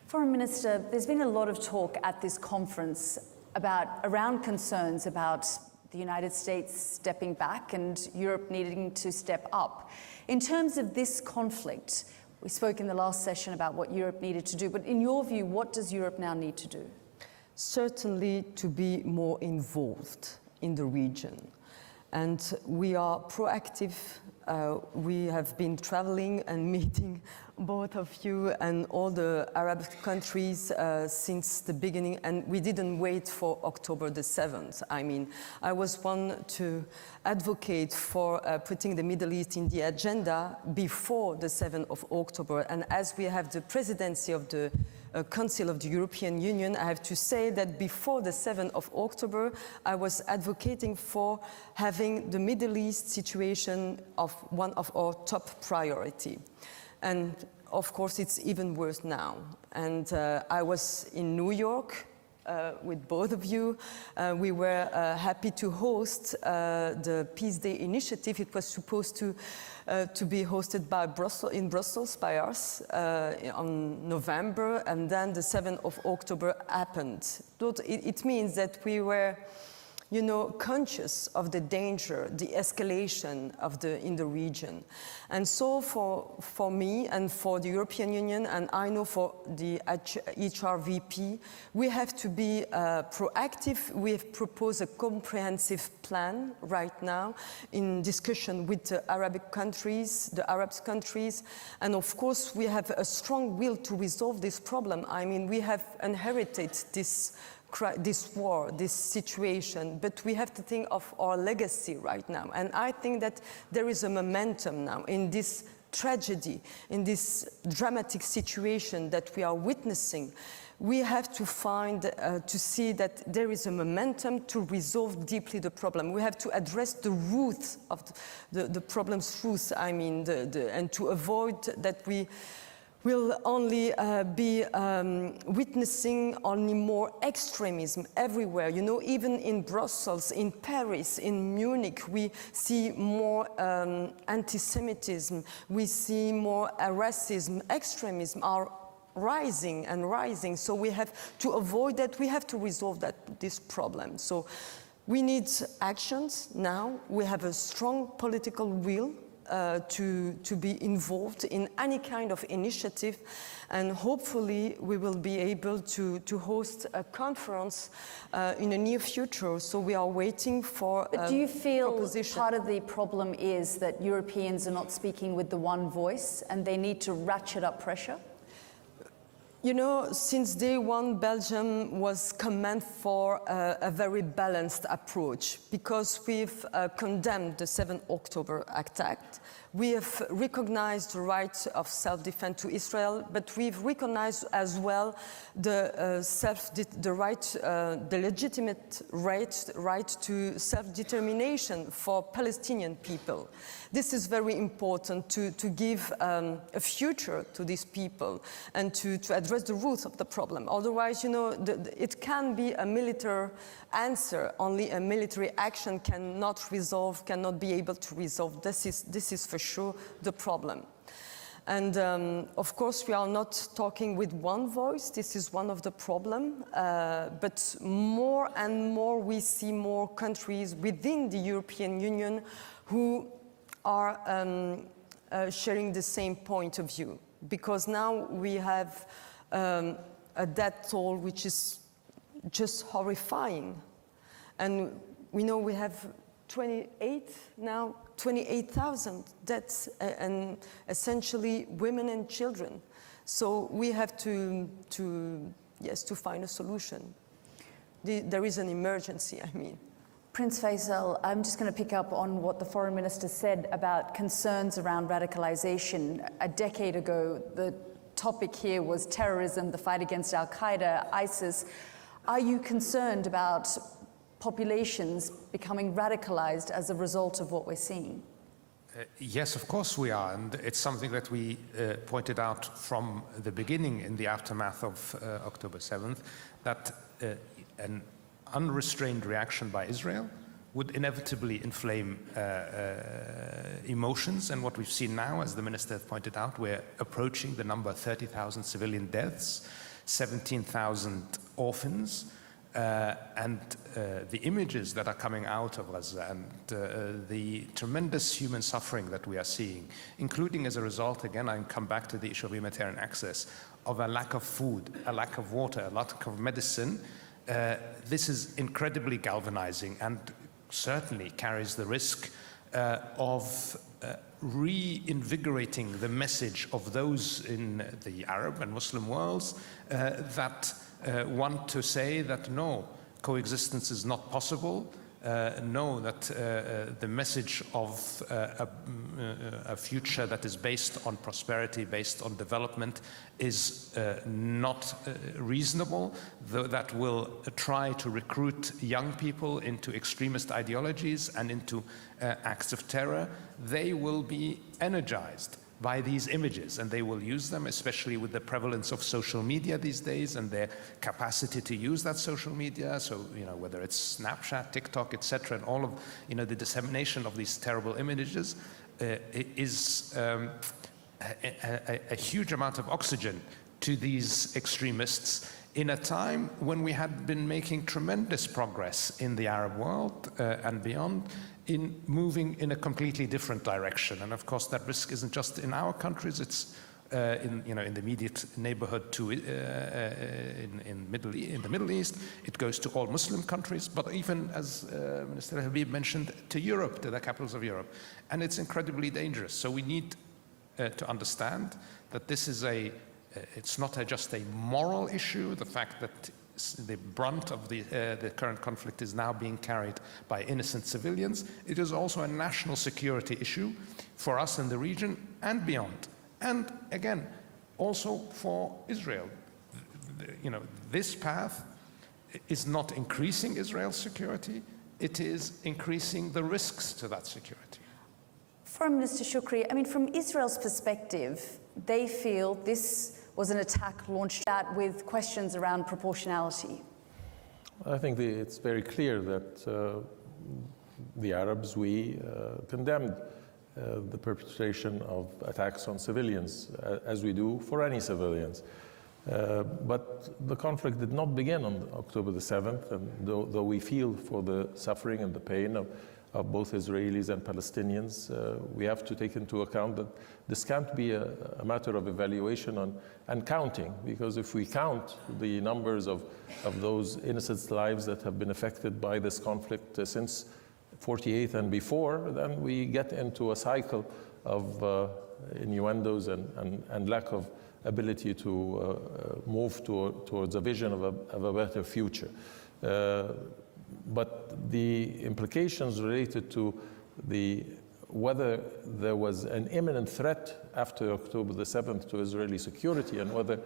Foreign Minister, there's been a lot of talk at this conference around concerns about the United States stepping back and Europe needing to step up. In terms of this conflict, we spoke in the last session about what Europe needed to do, but in your view, what does Europe now need to do? Certainly to be more involved in the region. And we are proactive. We have been traveling and meeting both of you and all the Arab countries since the beginning, and we didn't wait for October the 7th. I mean, I was one to advocate for putting the Middle East in the agenda before the 7th of October, and as we have the presidency of the Council of the European Union, I have to say that before the 7th of October, I was advocating for having the Middle East situation of one of our top priority. And of course, it's even worse now. And I was in New York with both of you. We were happy to host the Peace Day initiative. It was supposed to be hosted in Brussels by us on November, and then the 7th of October happened. It means that we were, you know, conscious of the danger, the escalation in the region. And so for me and for the European Union, and I know for the HRVP, we have to be proactive. We have proposed a comprehensive plan right now in discussion with the Arab countries, and of course we have a strong will to resolve this problem. I mean, we have inherited this this war, this situation, but we have to think of our legacy right now. And I think that there is a momentum now in this tragedy, in this dramatic situation that we are witnessing. We have to find, to see that there is a momentum to resolve deeply the problem. We have to address the roots of the problem's roots, I mean, and to avoid that we will only be witnessing only more extremism everywhere. You know, even in Brussels, in Paris, in Munich, we see more anti-Semitism, we see more racism, extremism are rising and rising. So we have to avoid that, we have to resolve this problem. So we need actions now, we have a strong political will to be involved in any kind of initiative, and hopefully we will be able to host a conference in the near future. So we are waiting for But do you feel part of the problem is that Europeans are not speaking with the one voice and they need to ratchet up pressure? You know, since day one, Belgium was commended for a very balanced approach, because we've condemned the 7th October attack. We have recognized the right of self-defense to Israel, but we've recognized as well the legitimate right to self-determination for Palestinian people. This is very important to give a future to these people and to address the roots of the problem. Otherwise, you know, it can be a military answer. Only a military action cannot be able to resolve. This is for sure the problem. And of course, we are not talking with one voice. This is one of the problems. But more and more, we see more countries within the European Union who are sharing the same point of view. Because now we have a death toll which is just horrifying. And we know we have 28,000 deaths, and essentially women and children. So we have to find a solution. There is an emergency, I mean. Prince Faisal, I'm just going to pick up on what the foreign minister said about concerns around radicalization. A decade ago, the topic here was terrorism, the fight against Al-Qaeda, ISIS. Are you concerned about populations becoming radicalized as a result of what we're seeing? Yes, of course we are, and it's something that we pointed out from the beginning in the aftermath of October 7th, that an unrestrained reaction by Israel would inevitably inflame emotions. And what we've seen now, as the minister has pointed out, we're approaching the number 30,000 civilian deaths, 17,000 orphans, and the images that are coming out of Gaza and the tremendous human suffering that we are seeing, including as a result, again, I come back to the issue of humanitarian access, of a lack of food, a lack of water, a lack of medicine. This is incredibly galvanizing and certainly carries the risk of reinvigorating the message of those in the Arab and Muslim worlds that want to say that no, coexistence is not possible, no, that the message of a future that is based on prosperity, based on development, is not reasonable, that will try to recruit young people into extremist ideologies and into acts of terror. They will be energized by these images, and they will use them, especially with the prevalence of social media these days and their capacity to use that social media. So, you know, whether it's Snapchat, TikTok, etc., and all of, you know, the dissemination of these terrible images is a huge amount of oxygen to these extremists in a time when we had been making tremendous progress in the Arab world and beyond, in moving in a completely different direction. And of course, that risk isn't just in our countries, it's in the immediate neighborhood to in the Middle East. It goes to all Muslim countries, but even, as Minister Habib mentioned, to Europe, to the capitals of Europe. And it's incredibly dangerous. So we need to understand that this is it's not just a moral issue, the fact that the brunt of the current conflict is now being carried by innocent civilians. It is also a national security issue for us in the region and beyond. And again, also for Israel. You know, this path is not increasing Israel's security, it is increasing the risks to that security. Foreign Minister Shukri, I mean, from Israel's perspective, they feel this was an attack launched at with questions around proportionality. I think it's very clear that the Arabs, we condemned the perpetration of attacks on civilians, as we do for any civilians. But the conflict did not begin on October the 7th, and though we feel for the suffering and the pain of both Israelis and Palestinians, we have to take into account that this can't be a matter of evaluation and counting, because if we count the numbers of those innocent lives that have been affected by this conflict since 48 and before, then we get into a cycle of innuendos and lack of ability to move towards a vision of a better future. But the implications related to whether there was an imminent threat after October the 7th to Israeli security, and whether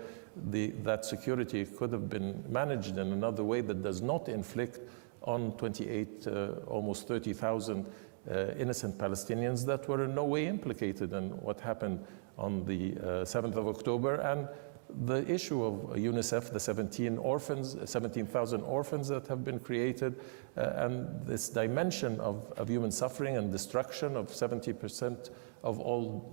that security could have been managed in another way that does not inflict on 28, almost 30,000 innocent Palestinians that were in no way implicated in what happened on the 7th of October, and the issue of UNICEF, the 17,000 orphans that have been created, and this dimension of human suffering and destruction of 70% of all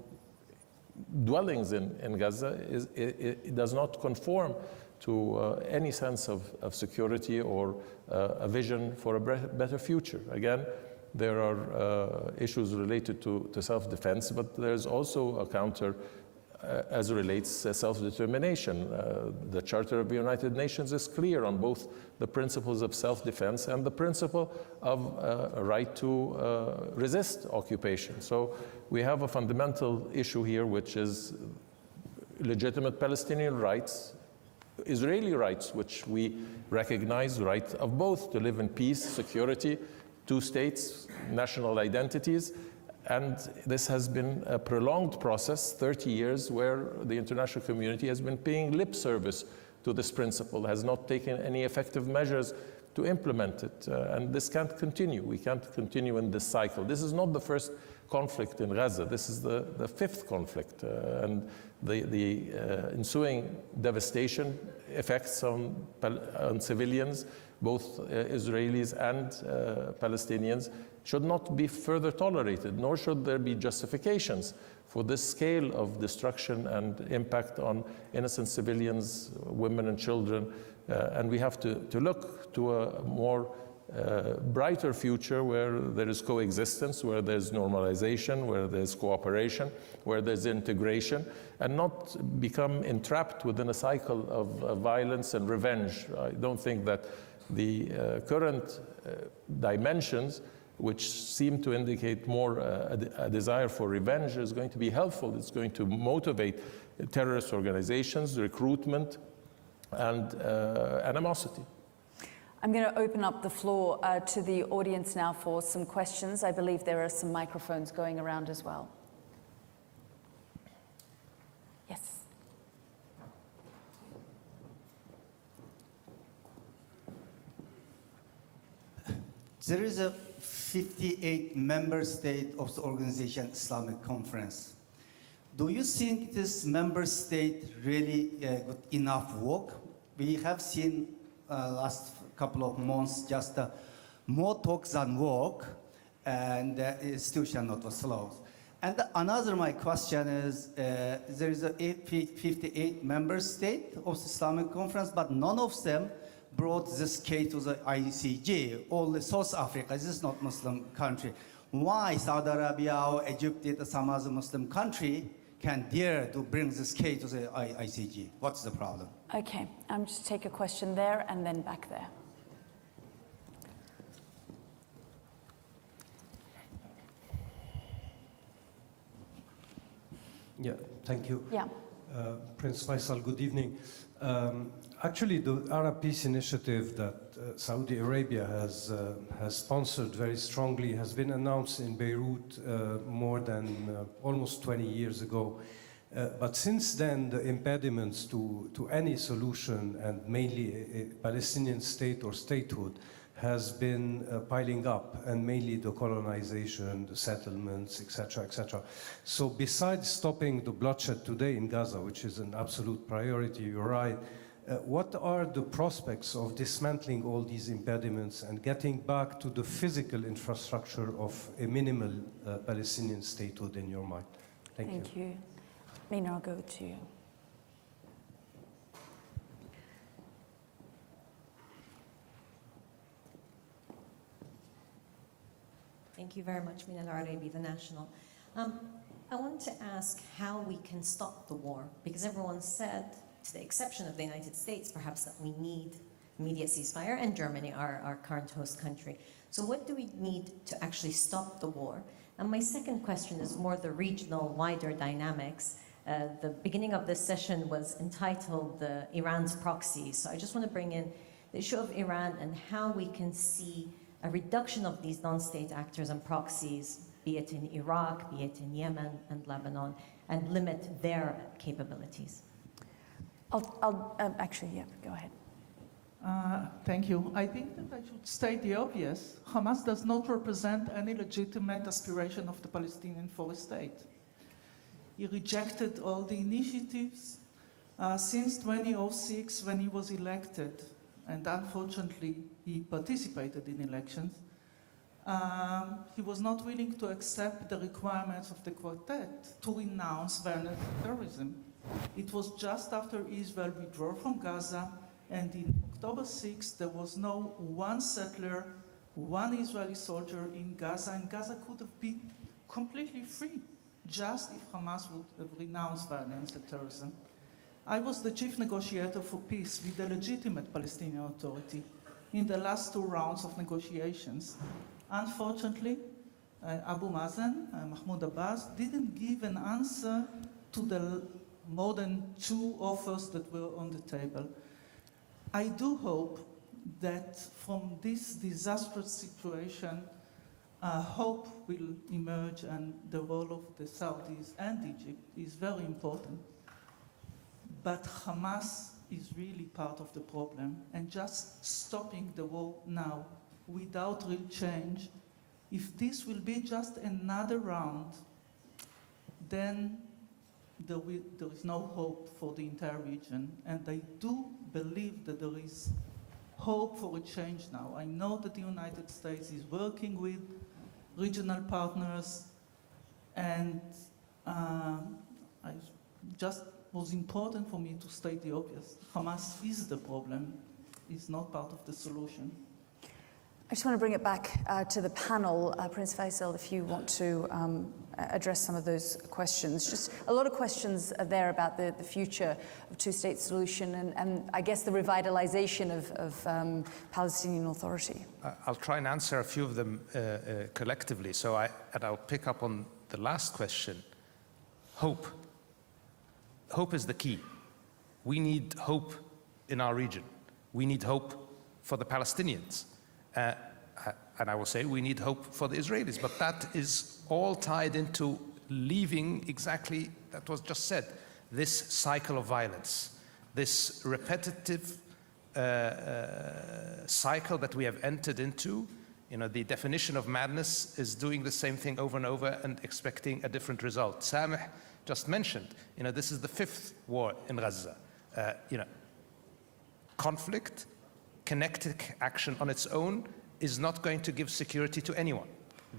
dwellings in Gaza, it does not conform to any sense of security or a vision for a better future. Again, there are issues related to self-defense, but there's also a counter as relates self-determination. The Charter of the United Nations is clear on both the principles of self-defense and the principle of a right to resist occupation. So we have a fundamental issue here, which is legitimate Palestinian rights, Israeli rights, which we recognize, right of both to live in peace, security, two states, national identities. And this has been a prolonged process, 30 years, where the international community has been paying lip service to this principle, has not taken any effective measures to implement it. And this can't continue. We can't continue in this cycle. This is not the first conflict in Gaza. This is the fifth conflict. And the ensuing devastation effects on civilians, both Israelis and Palestinians, should not be further tolerated, nor should there be justifications for this scale of destruction and impact on innocent civilians, women and children. And we have to look to a more brighter future where there is coexistence, where there's normalization, where there's cooperation, where there's integration, and not become entrapped within a cycle of violence and revenge. I don't think that the current dimensions, which seem to indicate more a desire for revenge, is going to be helpful. It's going to motivate terrorist organizations, recruitment, and animosity. I'm going to open up the floor to the audience now for some questions. I believe there are some microphones going around as well. Yes. There is a 58 member state of the organization Islamic Conference. Do you think this member state really got enough work? We have seen last couple of months just more talk than work, and the institution not was slow. And another my question is, there is a 58 member state of the Islamic Conference, but none of them brought this case to the ICJ. Only South Africa, this is not Muslim country. Why Saudi Arabia or Egypt, some other Muslim country, can dare to bring this case to the ICJ? What's the problem? Okay, I'm just take a question there and then back there. Yeah, thank you. Yeah. Prince Faisal, good evening. Actually, the Arab Peace Initiative that Saudi Arabia has sponsored very strongly has been announced in Beirut more than almost 20 years ago. But since then, the impediments to any solution, and mainly a Palestinian state or statehood, has been piling up, and mainly the colonization, the settlements, etc., etc. So besides stopping the bloodshed today in Gaza, which is an absolute priority, you're right, what are the prospects of dismantling all these impediments and getting back to the physical infrastructure of a minimal Palestinian statehood in your mind? Thank you. Mina, I'll go to you. Thank you very much, Mina Al-Arabi, the National. I want to ask how we can stop the war, because everyone said, to the exception of the United States, perhaps, that we need immediate ceasefire, and Germany, our current host country. So what do we need to actually stop the war? And my second question is more the regional, wider dynamics. The beginning of this session was entitled Iran's proxy. So I just want to bring in the issue of Iran and how we can see a reduction of these non-state actors and proxies, be it in Iraq, be it in Yemen and Lebanon, and limit their capabilities. I'll actually, yeah, go ahead. Thank you. I think that I should state the obvious. Hamas does not represent any legitimate aspiration of the Palestinian for a state. He rejected all the initiatives since 2006 when he was elected, and unfortunately he participated in elections. He was not willing to accept the requirements of the quartet to renounce violent terrorism. It was just after Israel withdrew from Gaza, and in October 6th, there was no one settler, one Israeli soldier in Gaza, and Gaza could have been completely free, just if Hamas would have renounced violence and terrorism. I was the chief negotiator for peace with the legitimate Palestinian Authority in the last 2 rounds of negotiations. Unfortunately, Abu Mazen, Mahmoud Abbas, didn't give an answer to the more than 2 offers that were on the table. I do hope that from this disastrous situation, hope will emerge, and the role of the Saudis and Egypt is very important. But Hamas is really part of the problem, and just stopping the war now without real change, if this will be just another round, then there is no hope for the entire region. And I do believe that there is hope for a change now. I know that the United States is working with regional partners, and just was important for me to state the obvious. Hamas is the problem, is not part of the solution. I just want to bring it back to the panel. Prince Faisal, if you want to address some of those questions. Just a lot of questions are there about the future of two-state solution and I guess the revitalization of Palestinian Authority. I'll try and answer a few of them collectively. I'll pick up on the last question. Hope. Hope is the key. We need hope in our region. We need hope for the Palestinians. And I will say we need hope for the Israelis, but that is all tied into leaving exactly, that was just said, this cycle of violence, this repetitive cycle that we have entered into. You know, the definition of madness is doing the same thing over and over and expecting a different result. Sameh just mentioned, you know, this is the 5th war in Gaza. Conflict, kinetic action on its own is not going to give security to anyone.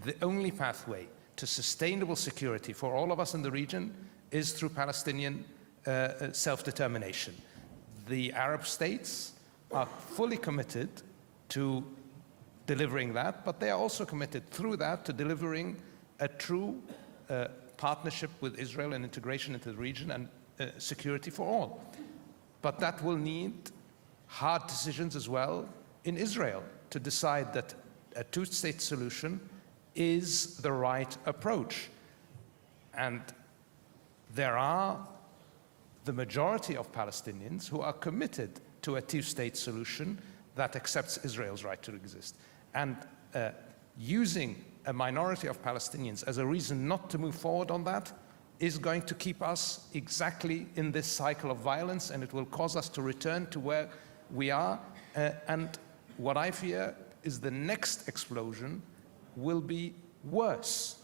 The only pathway to sustainable security for all of us in the region is through Palestinian self-determination. The Arab states are fully committed to delivering that, but they are also committed through that to delivering a true partnership with Israel and integration into the region and security for all. But that will need hard decisions as well in Israel to decide that a two-state solution is the right approach. And there are the majority of Palestinians who are committed to a two-state solution that accepts Israel's right to exist. And using a minority of Palestinians as a reason not to move forward on that is going to keep us exactly in this cycle of violence, and it will cause us to return to where we are. And what I fear is the next explosion will be worse,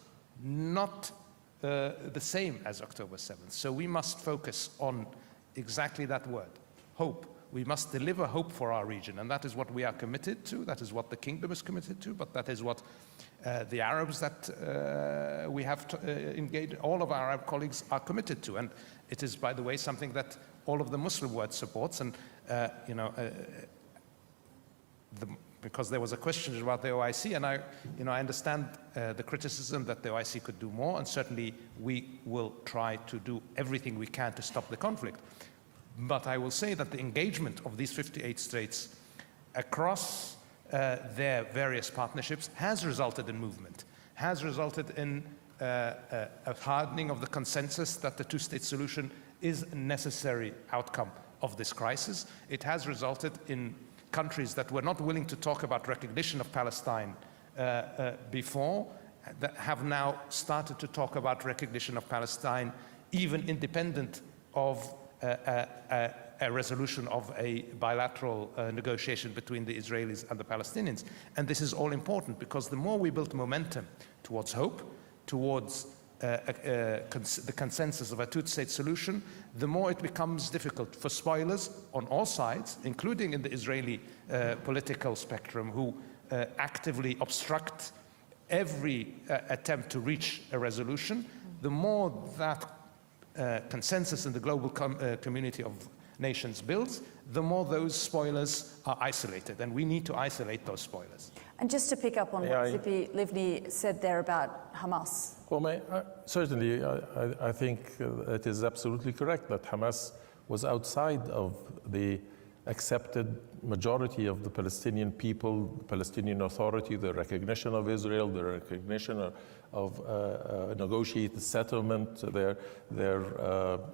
not the same as October 7th. So we must focus on exactly that word, hope. We must deliver hope for our region, and that is what we are committed to, that is what the kingdom is committed to, but that is what the Arabs that we have engaged, all of our Arab colleagues are committed to. And it is, by the way, something that all of the Muslim world supports. And, because there was a question about the OIC, and I understand the criticism that the OIC could do more, and certainly we will try to do everything we can to stop the conflict. But I will say that the engagement of these 58 states across their various partnerships has resulted in movement, has resulted in a hardening of the consensus that the two-state solution is a necessary outcome of this crisis. It has resulted in countries that were not willing to talk about recognition of Palestine before, that have now started to talk about recognition of Palestine, even independent of a resolution of a bilateral negotiation between the Israelis and the Palestinians. And this is all important, because the more we build momentum towards hope, towards the consensus of a two-state solution, the more it becomes difficult for spoilers on all sides, including in the Israeli political spectrum, who actively obstruct every attempt to reach a resolution. The more that consensus in the global community of nations builds, the more those spoilers are isolated, and we need to isolate those spoilers. And just to pick up on what Zippy Livni said there about Hamas. Well, certainly, I think it is absolutely correct that Hamas was outside of the accepted majority of the Palestinian people, the Palestinian Authority, the recognition of Israel, the recognition of negotiated settlement, their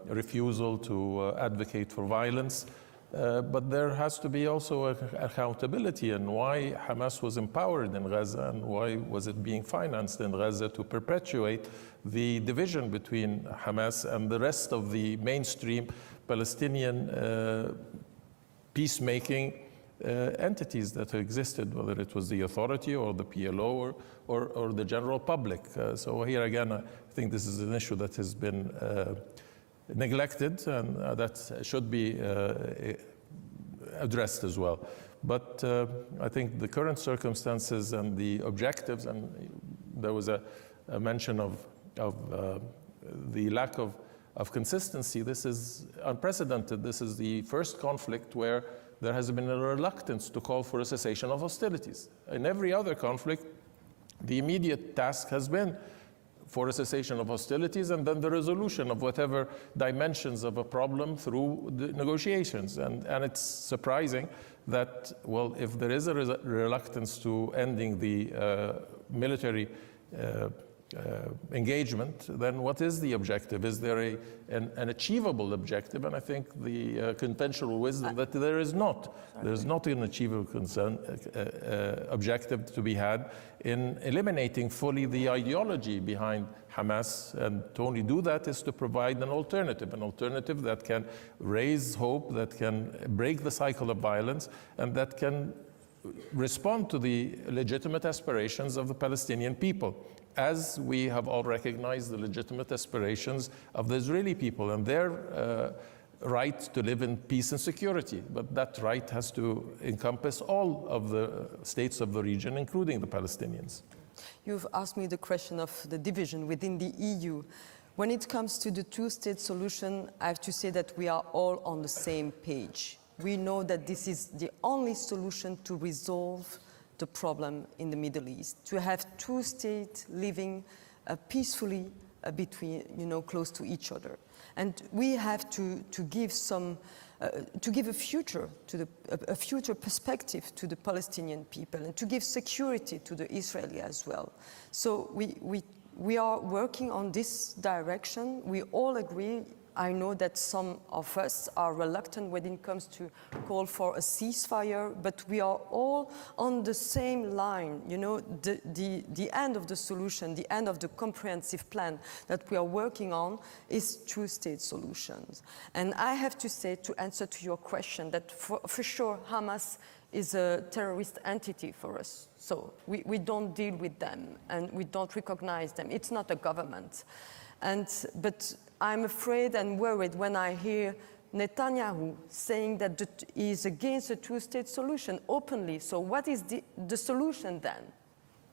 refusal to advocate for violence. But there has to be also accountability, and why Hamas was empowered in Gaza, and why was it being financed in Gaza to perpetuate the division between Hamas and the rest of the mainstream Palestinian peacemaking entities that existed, whether it was the authority or the PLO or the general public. So here again, I think this is an issue that has been neglected, and that should be addressed as well. But I think the current circumstances and the objectives, and there was a mention of the lack of consistency. This is unprecedented. This is the first conflict where there has been a reluctance to call for a cessation of hostilities. In every other conflict, the immediate task has been for a cessation of hostilities, and then the resolution of whatever dimensions of a problem through the negotiations. And it's surprising that, well, if there is a reluctance to ending the military engagement, then what is the objective? Is there an achievable objective? And I think the conventional wisdom that there is not. There's not an achievable objective to be had in eliminating fully the ideology behind Hamas, and to only do that is to provide an alternative that can raise hope, that can break the cycle of violence, and that can respond to the legitimate aspirations of the Palestinian people, as we have all recognized the legitimate aspirations of the Israeli people and their right to live in peace and security. But that right has to encompass all of the states of the region, including the Palestinians. You've asked me the question of the division within the EU. When it comes to the two-state solution, I have to say that we are all on the same page. We know that this is the only solution to resolve the problem in the Middle East, to have two states living peacefully between, close to each other. And we have to give a future a future perspective to the Palestinian people, and to give security to the Israeli as well. So we are working on this direction. We all agree I know that some of us are reluctant when it comes to call for a ceasefire, but we are all on the same line. You know, the end of the solution, the end of the comprehensive plan that we are working on is two-state solutions. And I have to say, to answer to your question, that for sure Hamas is a terrorist entity for us. So we don't deal with them and we don't recognize them. It's not a government. But I'm afraid and worried when I hear Netanyahu saying that he is against a two-state solution openly. So what is the solution then?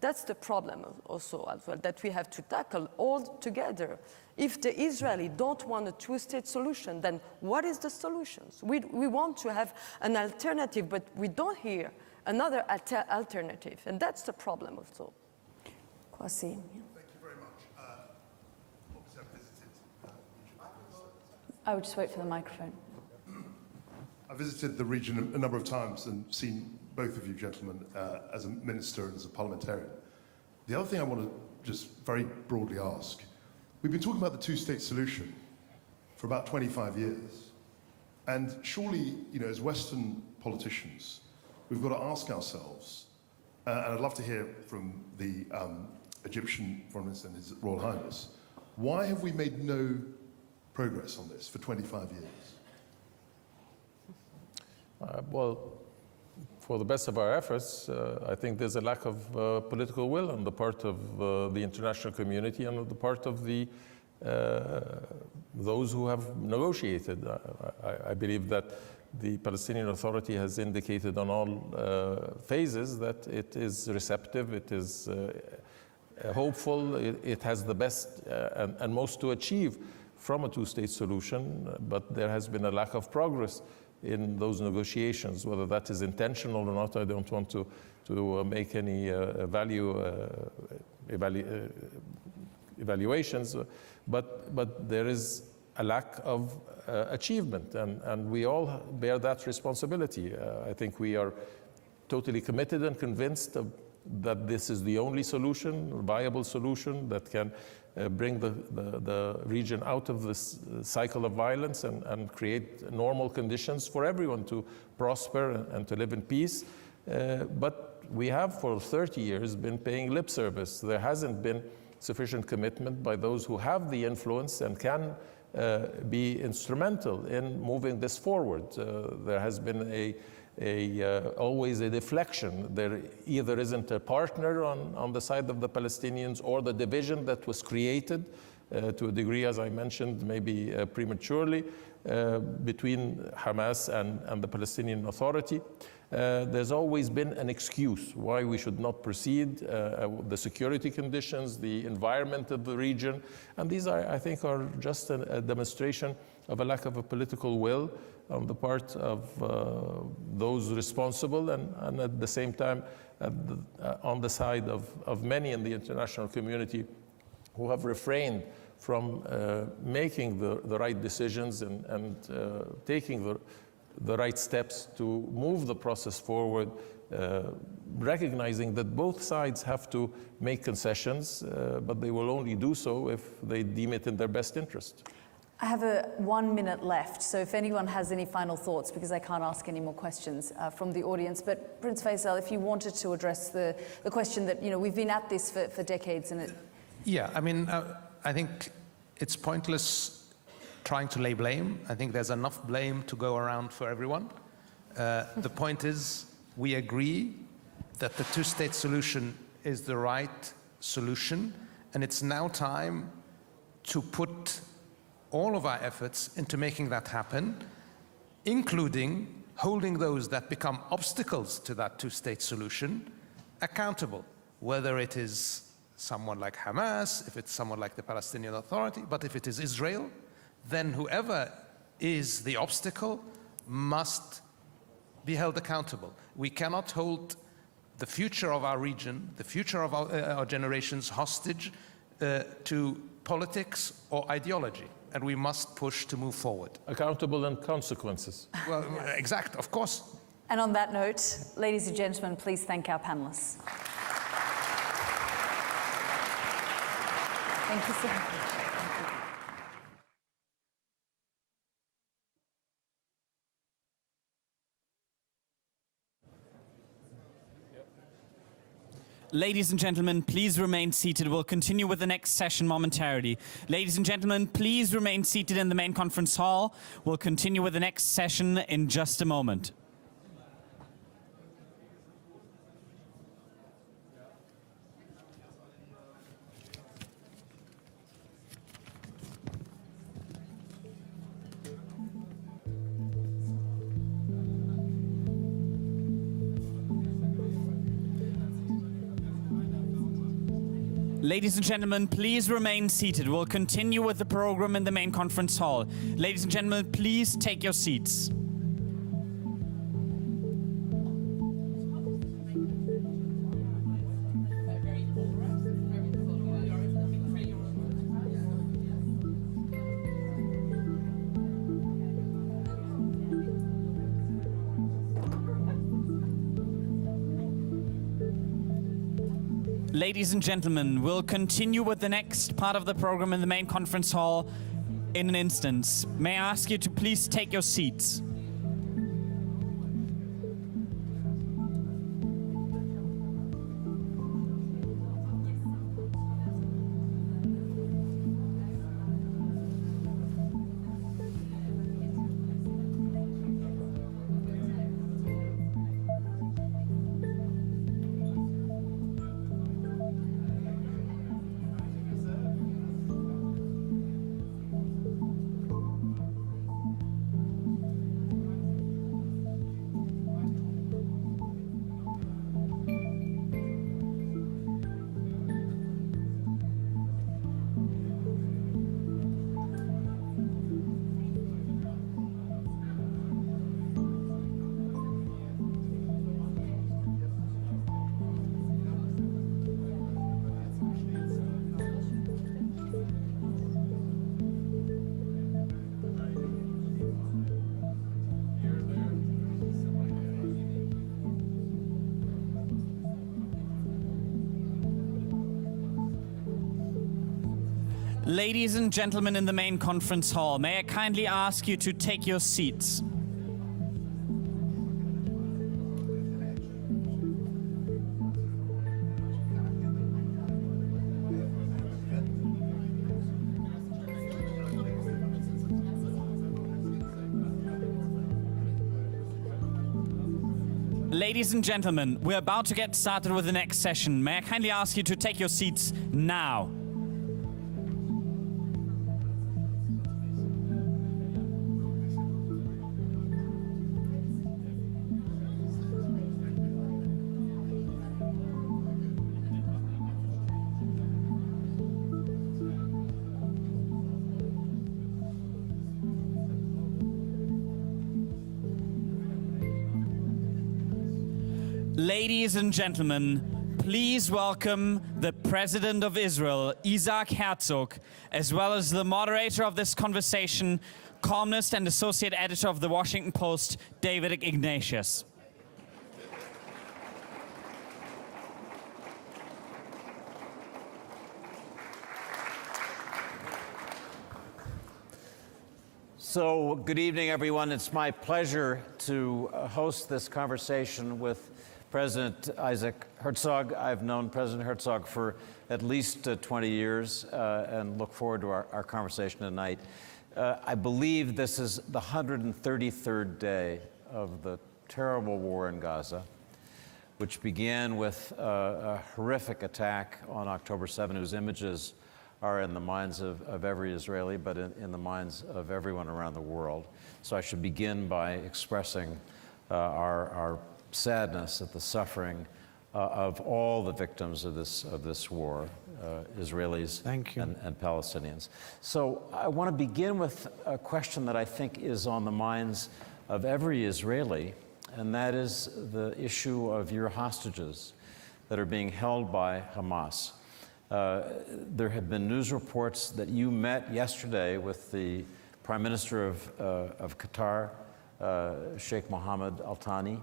That's the problem also as well, that we have to tackle all together. If the Israelis don't want a two-state solution, then what is the solution? We want to have an alternative, but we don't hear another alternative, and that's the problem also. Kwasi. I would just wait for the microphone. I visited the region a number of times and seen both of you gentlemen as a minister and as a parliamentarian. The other thing I want to just very broadly ask, we've been talking about the two-state solution for about 25 years. And surely, you know, as Western politicians, we've got to ask ourselves, and I'd love to hear from the Egyptian Foreign Minister and His Royal Highness, why have we made no progress on this for 25 years? Well, for the best of our efforts, I think there's a lack of political will on the part of the international community and on the part of those who have negotiated. I believe that the Palestinian Authority has indicated on all phases that it is receptive, it is hopeful, it has the best and most to achieve from a two-state solution, but there has been a lack of progress in those negotiations. Whether that is intentional or not, I don't want to make any evaluations, but there is a lack of achievement, and we all bear that responsibility. I think we are totally committed and convinced that this is the only solution, viable solution, that can bring the region out of this cycle of violence and create normal conditions for everyone to prosper and to live in peace. But we have for 30 years been paying lip service. There hasn't been sufficient commitment by those who have the influence and can be instrumental in moving this forward. There has been always a deflection. There either isn't a partner on the side of the Palestinians, or the division that was created to a degree, as I mentioned, maybe prematurely, between Hamas and the Palestinian Authority. There's always been an excuse why we should not proceed, the security conditions, the environment of the region, and these, I think, are just a demonstration of a lack of a political will on the part of those responsible, and at the same time on the side of many in the international community who have refrained from making the right decisions and taking the right steps to move the process forward, recognizing that both sides have to make concessions, but they will only do so if they deem it in their best interest. I have 1 minute left, so if anyone has any final thoughts, because I can't ask any more questions from the audience, but Prince Faisal, if you wanted to address the question that, you know, we've been at this for decades and it... Yeah, I mean, I think it's pointless trying to lay blame. I think there's enough blame to go around for everyone. The point is, we agree that the two-state solution is the right solution, and it's now time to put all of our efforts into making that happen, including holding those that become obstacles to that two-state solution accountable, whether it is someone like Hamas, if it's someone like the Palestinian Authority, but if it is Israel, then whoever is the obstacle must be held accountable. We cannot hold the future of our region, the future of our generations hostage to politics or ideology. And we must push to move forward. Accountable and consequences. Well, exact, of course. And on that note, ladies and gentlemen, please thank our panelists. Thank you so much. Ladies and gentlemen, please remain seated. We'll continue with the next session momentarily. Ladies and gentlemen, please remain seated in the main conference hall. We'll continue with the next session in just a moment. Ladies and gentlemen, please remain seated. We'll continue with the program in the main conference hall. Ladies and gentlemen, please take your seats. Ladies and gentlemen, we'll continue with the next part of the program in the main conference hall in an instant. May I ask you to please take your seats? Ladies and gentlemen in the main conference hall, may I kindly ask you to take your seats? Ladies and gentlemen, we're about to get started with the next session. May I kindly ask you to take your seats now? Ladies and gentlemen, please welcome the President of Israel, Isaac Herzog, as well as the moderator of this conversation, columnist and associate editor of The Washington Post, David Ignatius. So, good evening, everyone. It's my pleasure to host this conversation with President Isaac Herzog. I've known President Herzog for at least 20 years and look forward to our conversation tonight. I believe this is the 133rd day of the terrible war in Gaza, which began with a horrific attack on October 7, whose images are in the minds of every Israeli, but in the minds of everyone around the world. So I should begin by expressing our sadness at the suffering of all the victims of this war, Israelis and Palestinians. So I want to begin with a question that I think is on the minds of every Israeli, and that is the issue of your hostages that are being held by Hamas. There have been news reports that you met yesterday with the Prime Minister of Qatar, Sheikh Mohammed Al Thani,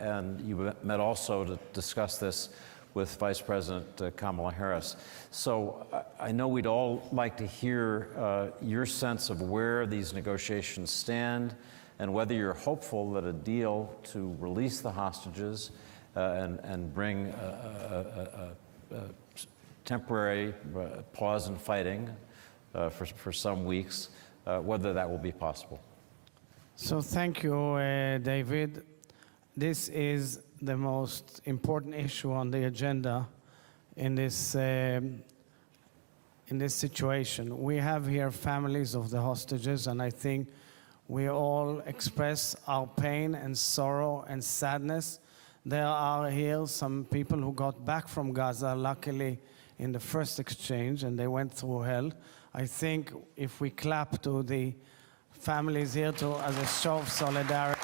and you met also to discuss this with Vice President Kamala Harris. So I know we'd all like to hear your sense of where these negotiations stand and whether you're hopeful that a deal to release the hostages and bring a temporary pause in fighting for some weeks, whether that will be possible. So thank you, David. This is the most important issue on the agenda in this situation. We have here families of the hostages, and I think we all express our pain and sorrow and sadness. There are here some people who got back from Gaza, luckily, in the first exchange, and they went through hell. I think if we clap to the families here as a show of solidarity.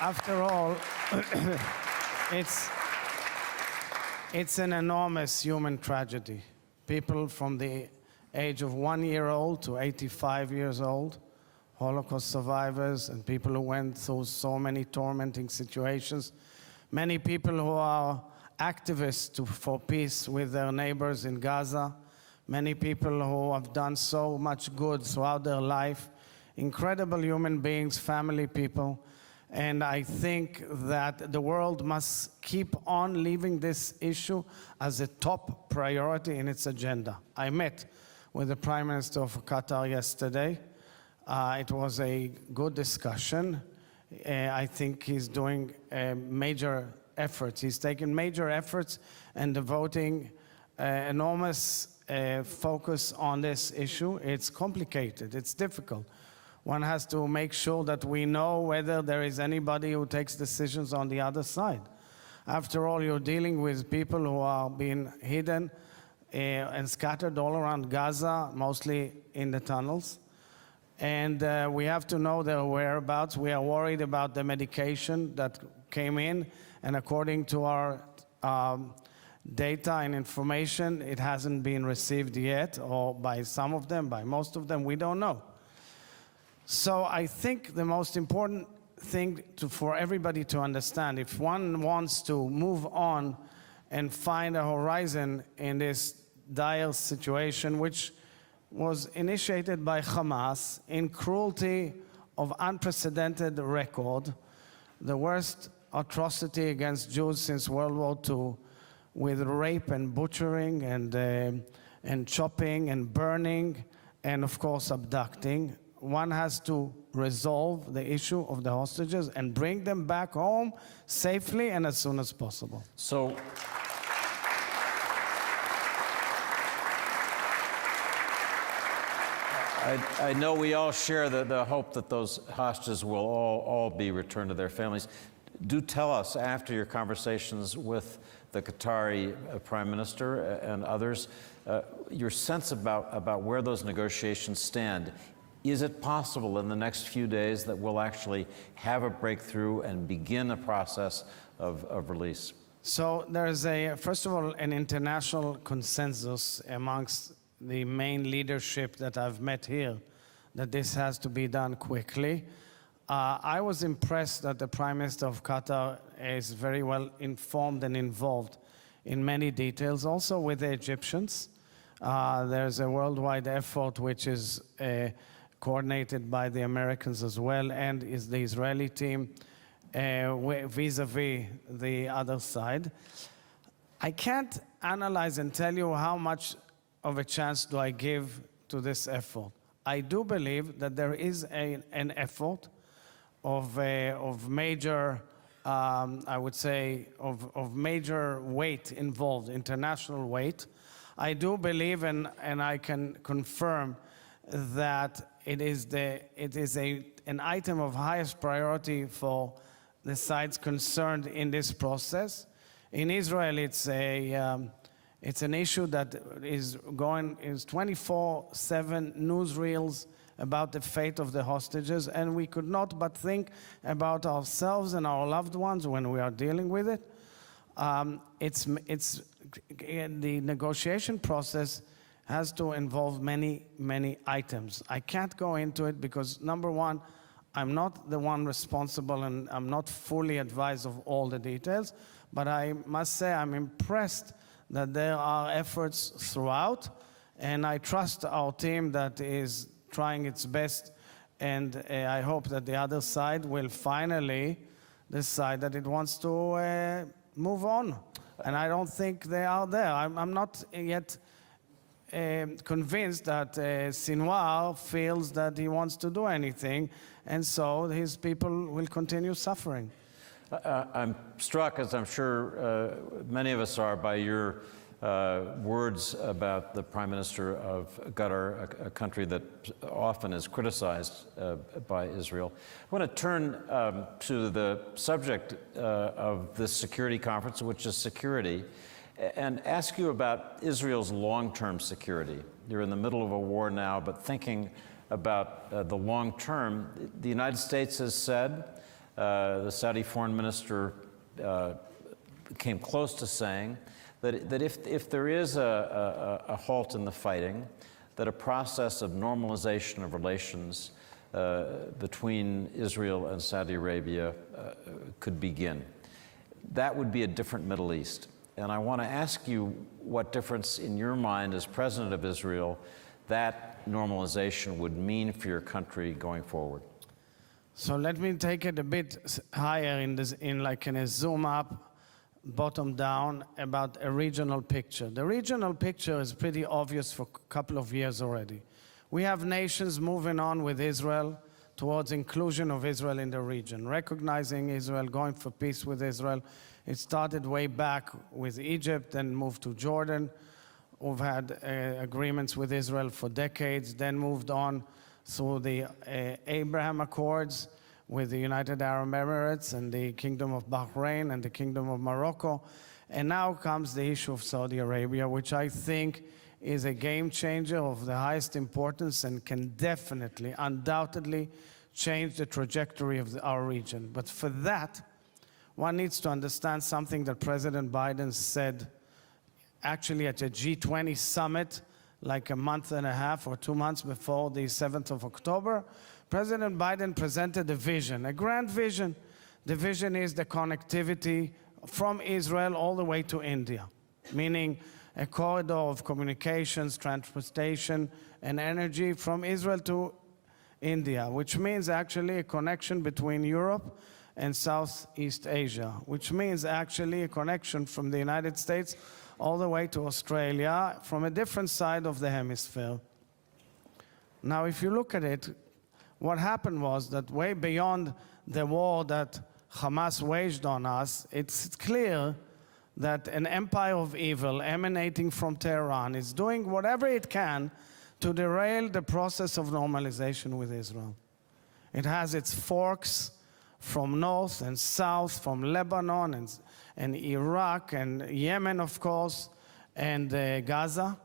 After all, it's an enormous human tragedy. People from the age of 1 year old to 85 years old, Holocaust survivors and people who went through so many tormenting situations, many people who are activists for peace with their neighbors in Gaza, many people who have done so much good throughout their life, incredible human beings, family people. And I think that the world must keep on leaving this issue as a top priority in its agenda. I met with the Prime Minister of Qatar yesterday. It was a good discussion. I think he's doing major efforts. He's taken major efforts and devoting enormous focus on this issue. It's complicated, it's difficult. One has to make sure that we know whether there is anybody who takes decisions on the other side. After all, you're dealing with people who are being hidden and scattered all around Gaza, mostly in the tunnels. And we have to know their whereabouts. We are worried about the medication that came in, and according to our data and information, it hasn't been received yet, or by some of them, by most of them, we don't know. So I think the most important thing for everybody to understand, if one wants to move on and find a horizon in this dire situation, which was initiated by Hamas in cruelty of unprecedented record, the worst atrocity against Jews since World War II, with rape and butchering and chopping and burning and, of course, abducting. One has to resolve the issue of the hostages and bring them back home safely and as soon as possible. So, I know we all share the hope that those hostages will all be returned to their families. Do tell us, after your conversations with the Qatari Prime Minister and others, your sense about where those negotiations stand. Is it possible in the next few days that we'll actually have a breakthrough and begin a process of release? So there's first of all, an international consensus amongst the main leadership that I've met here that this has to be done quickly. I was impressed that the Prime Minister of Qatar is very well informed and involved in many details, also with the Egyptians. There's a worldwide effort which is coordinated by the Americans as well, and is the Israeli team vis-a-vis the other side. I can't analyze and tell you how much of a chance do I give to this effort. I do believe that there is an effort of major, I would say, of major weight involved, international weight. I do believe, and I can confirm, that it is an item of highest priority for the sides concerned in this process. In Israel, it's an issue that is 24/7 newsreels about the fate of the hostages, and we could not but think about ourselves and our loved ones when we are dealing with it. The negotiation process has to involve many, many items. I can't go into it because, number one, I'm not the one responsible and I'm not fully advised of all the details, but I must say I'm impressed that there are efforts throughout, And I trust our team that is trying its best, and I hope that the other side will finally decide that it wants to move on. And I don't think they are there. I'm not yet convinced that Sinwar feels that he wants to do anything, and so his people will continue suffering. I'm struck, as I'm sure many of us are, by your words about the Prime Minister of Qatar, a country that often is criticized by Israel. I want to turn to the subject of this security conference, which is security, and ask you about Israel's long-term security. You're in the middle of a war now, but thinking about the long term, the United States has said, the Saudi foreign minister came close to saying that if there is a halt in the fighting, that a process of normalization of relations between Israel and Saudi Arabia could begin. That would be a different Middle East. And I want to ask you what difference in your mind as president of Israel that normalization would mean for your country going forward. So let me take it a bit higher in a zoom up, bottom down about a regional picture. The regional picture is pretty obvious for a couple of years already. We have nations moving on with Israel towards inclusion of Israel in the region, recognizing Israel, going for peace with Israel. It started way back with Egypt and moved to Jordan. We've had agreements with Israel for decades, then moved on through the Abraham Accords with the United Arab Emirates and the Kingdom of Bahrain and the Kingdom of Morocco. And now comes the issue of Saudi Arabia, which I think is a game changer of the highest importance and can definitely, undoubtedly, change the trajectory of our region. But for that, one needs to understand something that President Biden said actually at a G20 summit like a month and a half or 2 months before the 7th of October. President Biden presented a vision, a grand vision. The vision is the connectivity from Israel all the way to India, meaning a corridor of communications, transportation, and energy from Israel to India, which means actually a connection between Europe and Southeast Asia, which means actually a connection from the United States all the way to Australia from a different side of the hemisphere. Now, if you look at it, what happened was that way beyond the war that Hamas waged on us, it's clear that an empire of evil emanating from Tehran is doing whatever it can to derail the process of normalization with Israel. It has its forks from north and south, from Lebanon and Iraq and Yemen, of course, and Gaza.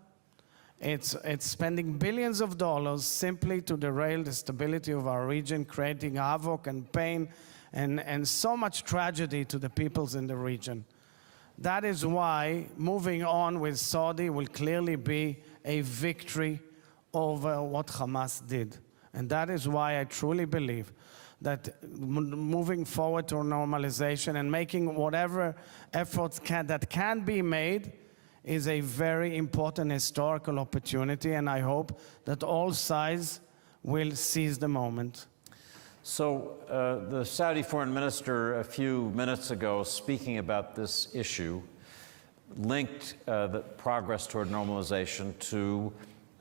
It's spending billions of dollars simply to derail the stability of our region, creating havoc and pain and so much tragedy to the peoples in the region. That is why moving on with Saudi will clearly be a victory over what Hamas did. And that is why I truly believe that moving forward to normalization and making whatever efforts that can be made is a very important historical opportunity, and I hope that all sides will seize the moment. So the Saudi foreign minister a few minutes ago, speaking about this issue, linked the progress toward normalization to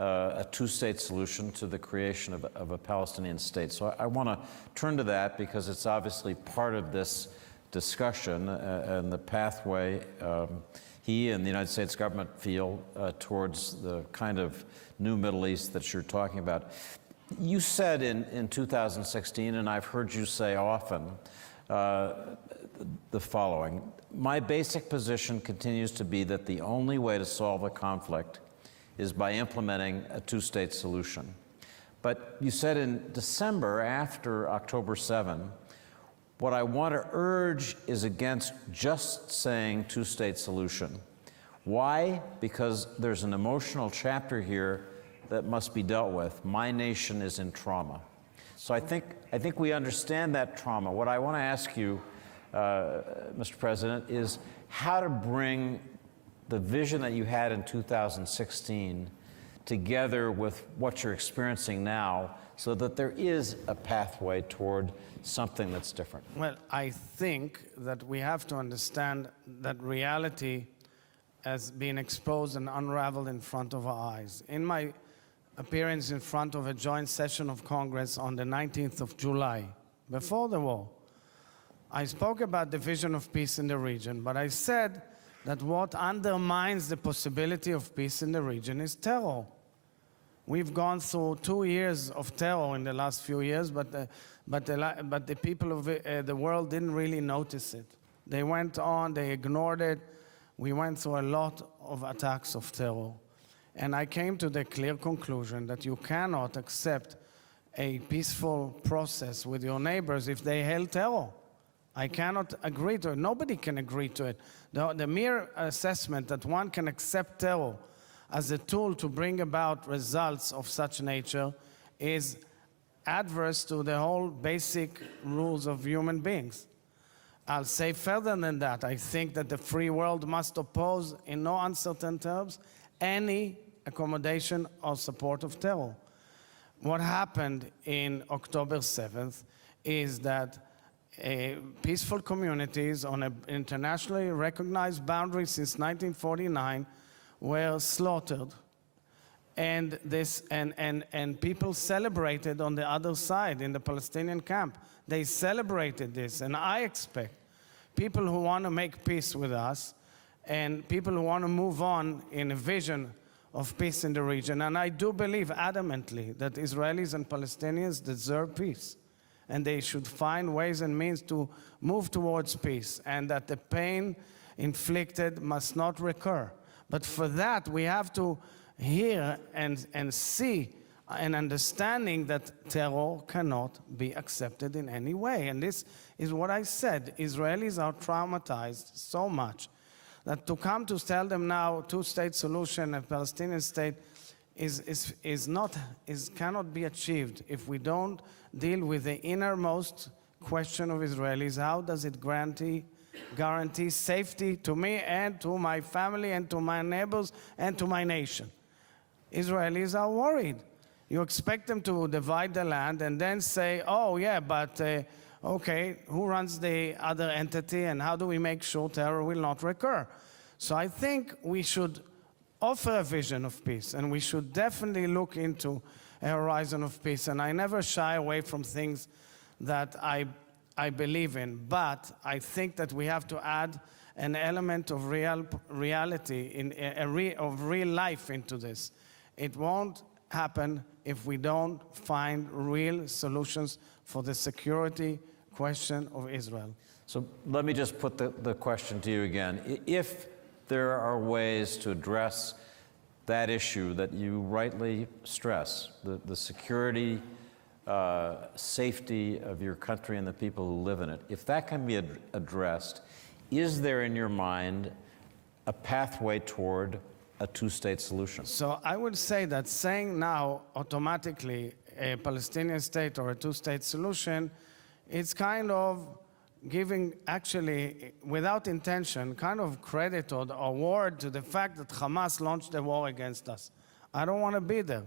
a two-state solution, to the creation of a Palestinian state. So I want to turn to that because it's obviously part of this discussion and the pathway he and the United States government feel towards the kind of new Middle East that you're talking about. You said in 2016, and I've heard you say often, the following: my basic position continues to be that the only way to solve the conflict is by implementing a two-state solution. But you said in December, after October 7, what I want to urge is against just saying two-state solution. Why? Because there's an emotional chapter here that must be dealt with. My nation is in trauma. So I think we understand that trauma. What I want to ask you, Mr. President, is how to bring the vision that you had in 2016 together with what you're experiencing now so that there is a pathway toward something that's different? Well, I think that we have to understand that reality has been exposed and unraveled in front of our eyes. In my appearance in front of a joint session of Congress on the 19th of July, before the war, I spoke about the vision of peace in the region, but I said that what undermines the possibility of peace in the region is terror. We've gone through 2 years of terror in the last few years, but the people of the world didn't really notice it. They went on, they ignored it. We went through a lot of attacks of terror. And I came to the clear conclusion that you cannot accept a peaceful process with your neighbors if they hail terror. I cannot agree to it. Nobody can agree to it. The mere assessment that one can accept terror as a tool to bring about results of such nature is adverse to the whole basic rules of human beings. I'll say further than that. I think that the free world must oppose, in no uncertain terms, any accommodation or support of terror. What happened in October 7th is that peaceful communities on an internationally recognized boundary since 1949 were slaughtered. And people celebrated on the other side in the Palestinian camp. They celebrated this, and I expect people who want to make peace with us and people who want to move on in a vision of peace in the region, and I do believe adamantly that Israelis and Palestinians deserve peace, and they should find ways and means to move towards peace, and that the pain inflicted must not recur. But for that, we have to hear and see an understanding that terror cannot be accepted in any way. And this is what I said. Israelis are traumatized so much that to come to tell them now two-state solution, a Palestinian state, cannot be achieved if we don't deal with the innermost question of Israelis. How does it guarantee safety to me and to my family and to my neighbors and to my nation? Israelis are worried. You expect them to divide the land and then say, oh yeah, but okay, who runs the other entity and how do we make sure terror will not recur? So I think we should offer a vision of peace, and we should definitely look into a horizon of peace. And I never shy away from things that I believe in, but I think that we have to add an element of reality, of real life into this. It won't happen if we don't find real solutions for the security question of Israel. So let me just put the question to you again. If there are ways to address that issue that you rightly stress, the security, safety of your country and the people who live in it, if that can be addressed, is there in your mind a pathway toward a two-state solution? So I would say that saying now automatically a Palestinian state or a two-state solution, it's kind of giving, actually, without intention, kind of credit or award to the fact that Hamas launched a war against us. I don't want to be there.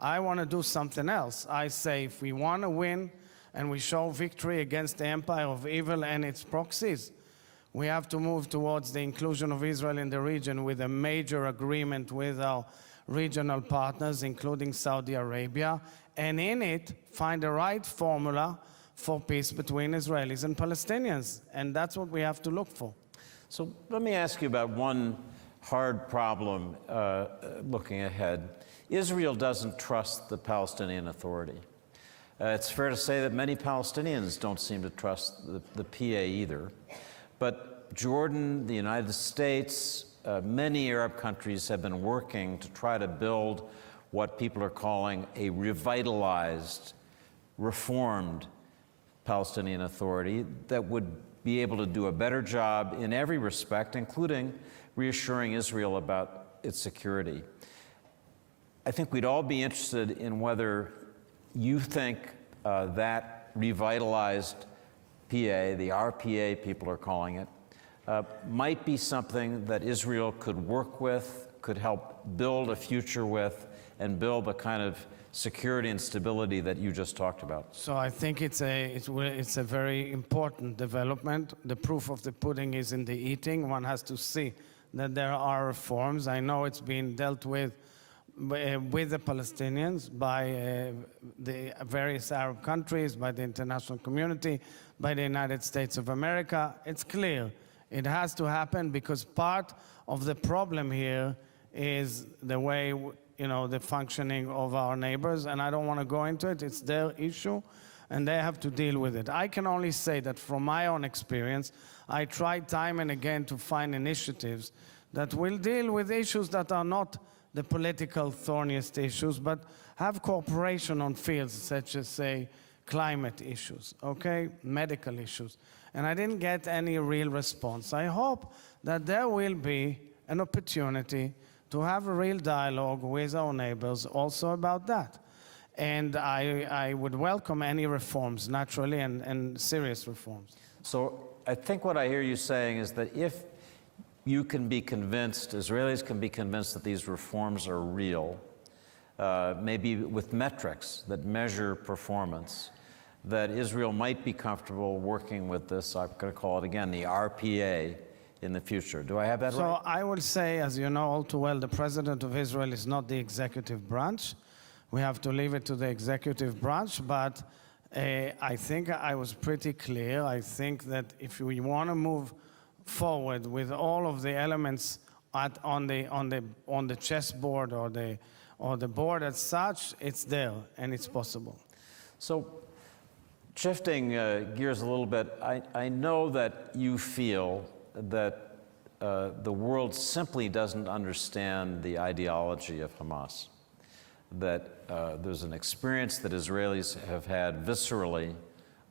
I want to do something else. I say if we want to win and we show victory against the empire of evil and its proxies, we have to move towards the inclusion of Israel in the region with a major agreement with our regional partners, including Saudi Arabia, and in it find the right formula for peace between Israelis and Palestinians. And that's what we have to look for. So let me ask you about one hard problem looking ahead. Israel doesn't trust the Palestinian Authority. It's fair to say that many Palestinians don't seem to trust the PA either. But Jordan, the United States, many Arab countries have been working to try to build what people are calling a revitalized, reformed Palestinian Authority that would be able to do a better job in every respect, including reassuring Israel about its security. I think we'd all be interested in whether you think that revitalized PA, the RPA people are calling it, might be something that Israel could work with, could help build a future with, and build the kind of security and stability that you just talked about? So I think it's a very important development. The proof of the pudding is in the eating. One has to see that there are reforms. I know it's being dealt with the Palestinians by the various Arab countries, by the international community, by the United States of America. It's clear it has to happen because part of the problem here is the way, the functioning of our neighbors, and I don't want to go into it. It's their issue, and they have to deal with it. I can only say that from my own experience, I tried time and again to find initiatives that will deal with issues that are not the political thorniest issues, but have cooperation on fields such as, say, climate issues, okay, medical issues. And I didn't get any real response. I hope that there will be an opportunity to have a real dialogue with our neighbors also about that. And I would welcome any reforms, naturally, and serious reforms. So I think what I hear you saying is that if you can be convinced, Israelis can be convinced that these reforms are real, maybe with metrics that measure performance, that Israel might be comfortable working with this, I'm going to call it again, the RPA, in the future. Do I have that right? So I will say, as you know all too well, the President of Israel is not the executive branch. We have to leave it to the executive branch, but I think I was pretty clear. I think that if we want to move forward with all of the elements on the chessboard or the board as such, it's there and it's possible. So shifting gears a little bit, I know that you feel that the world simply doesn't understand the ideology of Hamas, that there's an experience that Israelis have had viscerally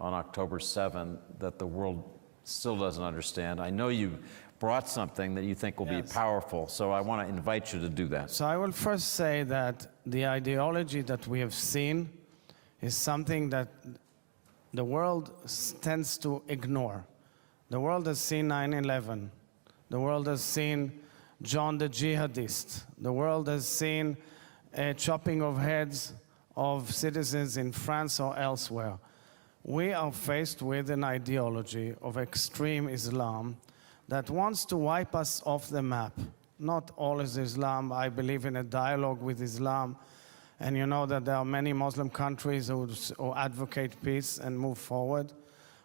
on October 7 that the world still doesn't understand. I know you brought something that you think will be powerful, so I want to invite you to do that. So I will first say that the ideology that we have seen is something that the world tends to ignore. The world has seen 9/11. The world has seen John the Jihadist. The world has seen a chopping of heads of citizens in France or elsewhere. We are faced with an ideology of extreme Islam that wants to wipe us off the map. Not all is Islam. I believe in a dialogue with Islam. And you know that there are many Muslim countries who advocate peace and move forward.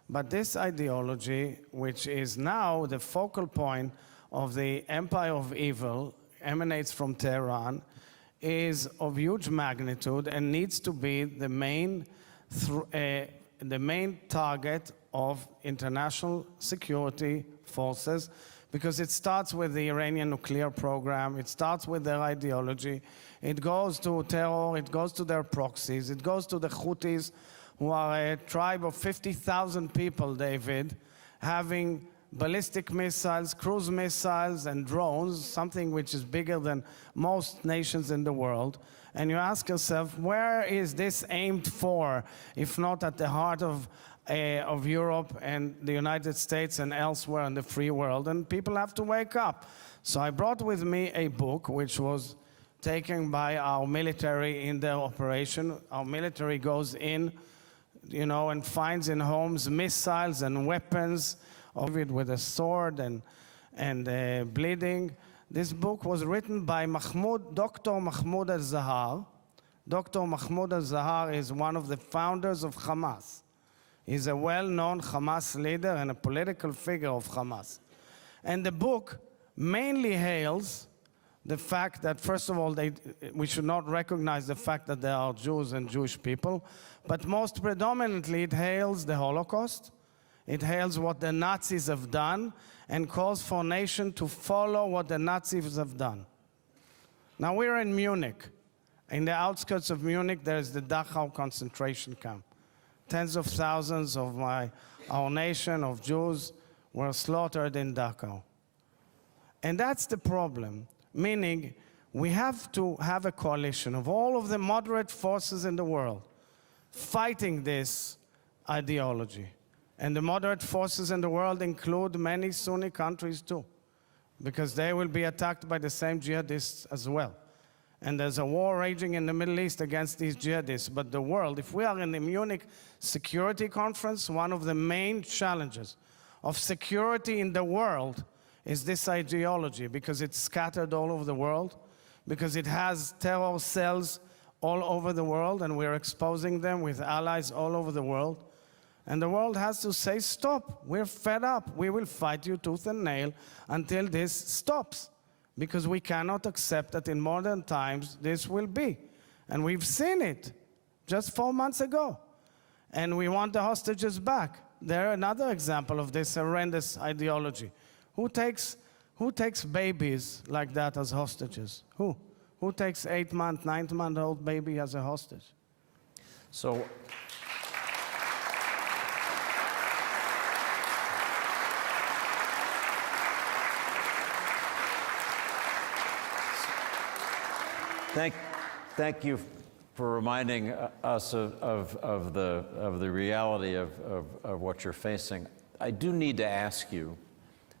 But this ideology, which is now the focal point of the empire of evil, emanates from Tehran, is of huge magnitude and needs to be the main target of international security forces, because it starts with the Iranian nuclear program, it starts with their ideology, it goes to terror, it goes to their proxies, it goes to the Houthis, who are a tribe of 50,000 people, David, having ballistic missiles, cruise missiles, and drones, something which is bigger than most nations in the world. And you ask yourself, where is this aimed for, if not at the heart of Europe and the United States and elsewhere in the free world? And people have to wake up. So I brought with me a book which was taken by our military in their operation. Our military goes in, and finds in homes missiles and weapons of it with a sword and bleeding. This book was written by Dr. Mahmoud al-Zahar. Dr. Mahmoud al-Zahar is one of the founders of Hamas. He's a well-known Hamas leader and a political figure of Hamas. And the book mainly hails the fact that, first of all, we should not recognize the fact that there are Jews and Jewish people, but most predominantly it hails the Holocaust. It hails what the Nazis have done and calls for a nation to follow what the Nazis have done. Now we're in Munich. In the outskirts of Munich, there's the Dachau concentration camp. Tens of thousands of our nation, of Jews, were slaughtered in Dachau. And that's the problem, meaning we have to have a coalition of all of the moderate forces in the world fighting this ideology. And the moderate forces in the world include many Sunni countries too, because they will be attacked by the same jihadists as well. and there's a war raging in the Middle East against these jihadists. But the world, if we are in the Munich Security Conference, one of the main challenges of security in the world is this ideology, because it's scattered all over the world, because it has terror cells all over the world, and we're exposing them with allies all over the world. And the world has to say, stop, we're fed up. We will fight you tooth and nail until this stops, because we cannot accept that in modern times this will be. And we've seen it just 4 months ago. And we want the hostages back. They're another example of this horrendous ideology. Who takes babies like that as hostages? Who? Who takes 8-month, 9-month-old baby as a hostage? So, thank you for reminding us of the reality of what you're facing. I do need to ask you,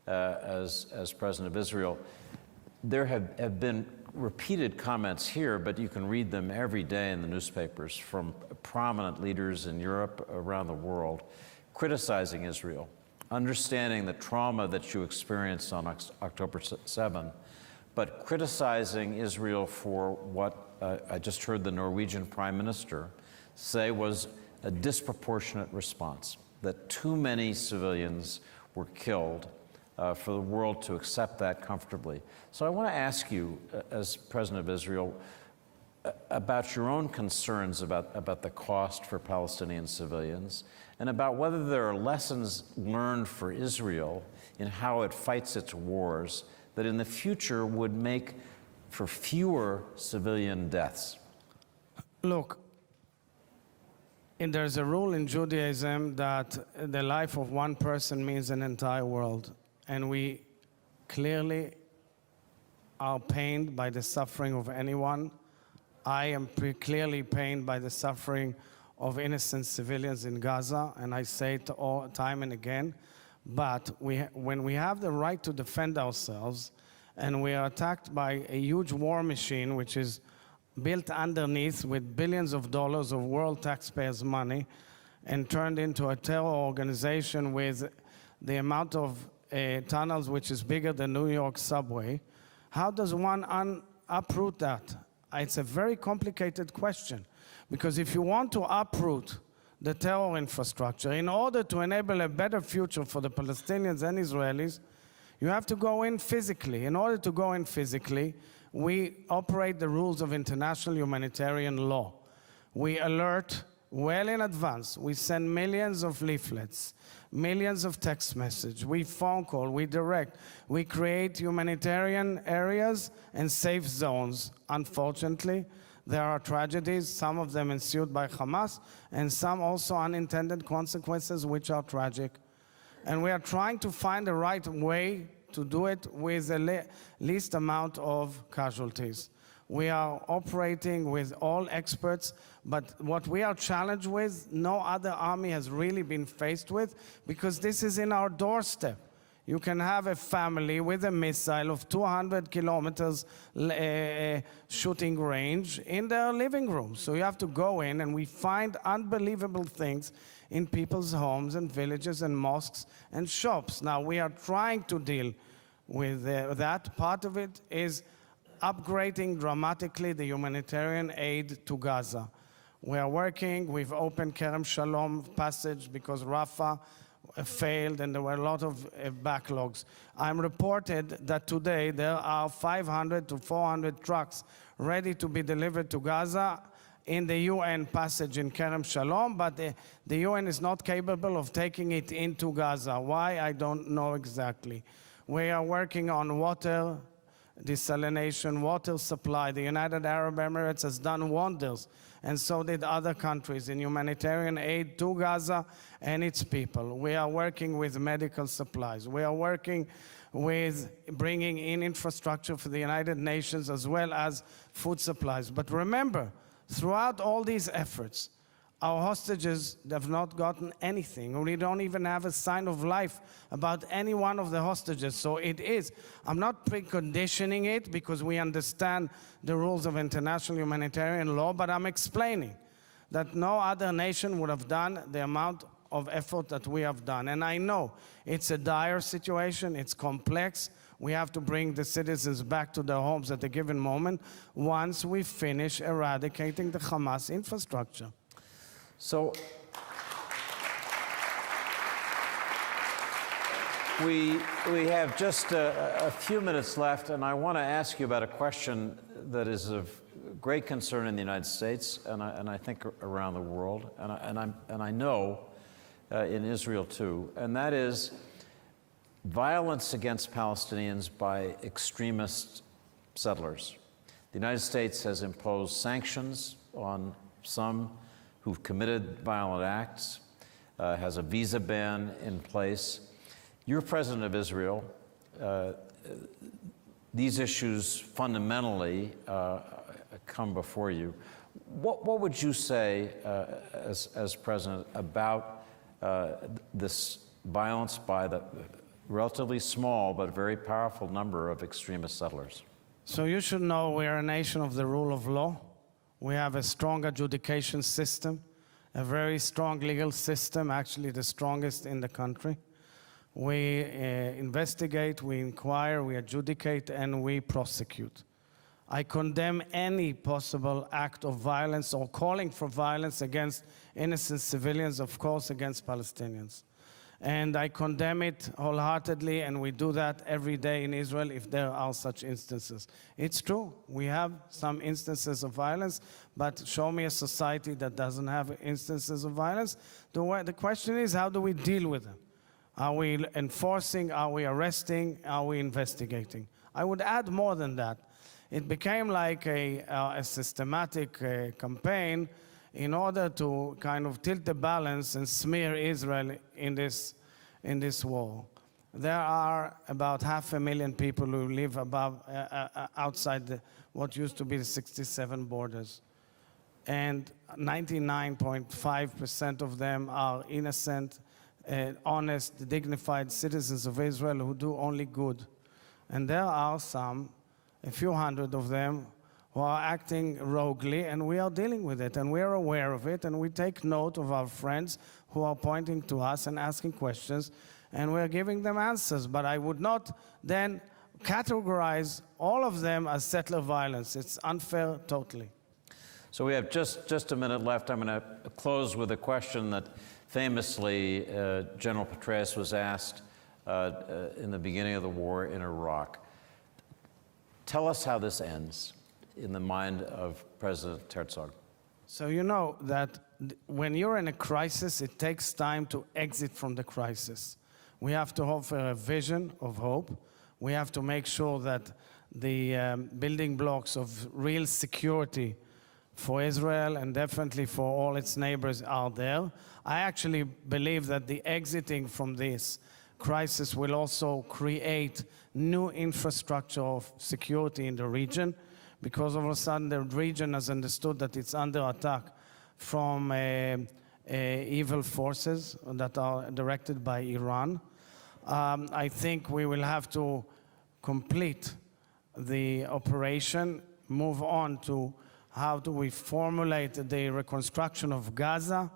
as President of Israel, there have been repeated comments here, but you can read them every day in the newspapers from prominent leaders in Europe, around the world, criticizing Israel, understanding the trauma that you experienced on October 7, but criticizing Israel for what I just heard the Norwegian Prime Minister say was a disproportionate response, that too many civilians were killed for the world to accept that comfortably. So I want to ask you, as President of Israel, about your own concerns about the cost for Palestinian civilians, and about whether there are lessons learned for Israel in how it fights its wars that in the future would make for fewer civilian deaths. Look, there's a rule in Judaism that the life of one person means an entire world. And we clearly are pained by the suffering of anyone. I am clearly pained by the suffering of innocent civilians in Gaza, and I say it all time and again. But when we have the right to defend ourselves, and we are attacked by a huge war machine, which is built underneath with billions of dollars of world taxpayers' money, and turned into a terror organization with the amount of tunnels which is bigger than New York subway, how does one uproot that? It's a very complicated question, because if you want to uproot the terror infrastructure in order to enable a better future for the Palestinians and Israelis, you have to go in physically. In order to go in physically, we operate the rules of international humanitarian law. We alert well in advance. We send millions of leaflets, millions of text messages. We phone call, we direct. We create humanitarian areas and safe zones. Unfortunately, there are tragedies, some of them ensued by Hamas, and some also unintended consequences which are tragic. And we are trying to find the right way to do it with the least amount of casualties. We are operating with all experts, but what we are challenged with, no other army has really been faced with, because this is in our doorstep. You can have a family with a missile of 200 kilometers shooting range in their living room. So you have to go in, and we find unbelievable things in people's homes and villages and mosques and shops. Now, we are trying to deal with that. Part of it is upgrading dramatically the humanitarian aid to Gaza. We are working, we've opened Kerem Shalom passage because Rafah failed and there were a lot of backlogs. I'm reported that today there are 500 to 400 trucks ready to be delivered to Gaza in the UN passage in Kerem Shalom, but the UN is not capable of taking it into Gaza. Why? I don't know exactly. We are working on water desalination, water supply. The United Arab Emirates has done wonders, and so did other countries in humanitarian aid to Gaza and its people. We are working with medical supplies. We are working with bringing in infrastructure for the United Nations as well as food supplies. But remember, throughout all these efforts, Our hostages have not gotten anything. We don't even have a sign of life about any one of the hostages. So it is. I'm not preconditioning it because we understand the rules of international humanitarian law, but I'm explaining that no other nation would have done the amount of effort that we have done. And I know it's a dire situation, it's complex. We have to bring the citizens back to their homes at a given moment once we finish eradicating the Hamas infrastructure. So we have just a few minutes left, and I want to ask you about a question that is of great concern in the United States and I think around the world, and I know in Israel too, and that is violence against Palestinians by extremist settlers. The United States has imposed sanctions on some who've committed violent acts, has a visa ban in place. You're president of Israel. These issues fundamentally come before you. What would you say as president about this violence by the relatively small but very powerful number of extremist settlers? So you should know we're a nation of the rule of law. We have a strong adjudication system, a very strong legal system, actually the strongest in the country. We investigate, we inquire, we adjudicate, and we prosecute. I condemn any possible act of violence or calling for violence against innocent civilians, of course, against Palestinians. And I condemn it wholeheartedly, and we do that every day in Israel if there are such instances. It's true, we have some instances of violence, but show me a society that doesn't have instances of violence. The question is, how do we deal with them? Are we enforcing, are we arresting, are we investigating? I would add more than that. It became like a systematic campaign in order to kind of tilt the balance and smear Israel in this war. There are about 500,000 people who live outside what used to be the 67 borders. And 99.5% of them are innocent, honest, dignified citizens of Israel who do only good. And there are a few hundred of them who are acting roguely, and we are dealing with it, and we are aware of it, and we take note of our friends who are pointing to us and asking questions, and we're giving them answers. But I would not then categorize all of them as settler violence. It's unfair totally. So we have just a minute left. I'm going to close with a question that famously General Petraeus was asked in the beginning of the war in Iraq. Tell us how this ends in the mind of President Herzog. So you know that when you're in a crisis, it takes time to exit from the crisis. We have to offer a vision of hope. We have to make sure that the building blocks of real security for Israel and definitely for all its neighbors are there. I actually believe that the exiting from this crisis will also create new infrastructure of security in the region, because all of a sudden the region has understood that it's under attack from evil forces that are directed by Iran. I think we will have to complete the operation, move on to how do we formulate the reconstruction of Gaza,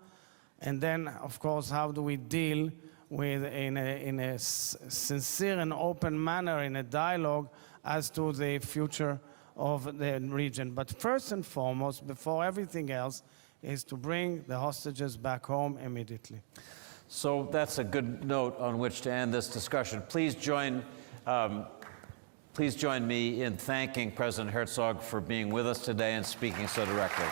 and then, of course, how do we deal with, in a sincere and open manner, in a dialogue, as to the future of the region. But first and foremost, before everything else, is to bring the hostages back home immediately. So that's a good note on which to end this discussion. Please join me in thanking President Herzog for being with us today and speaking so directly.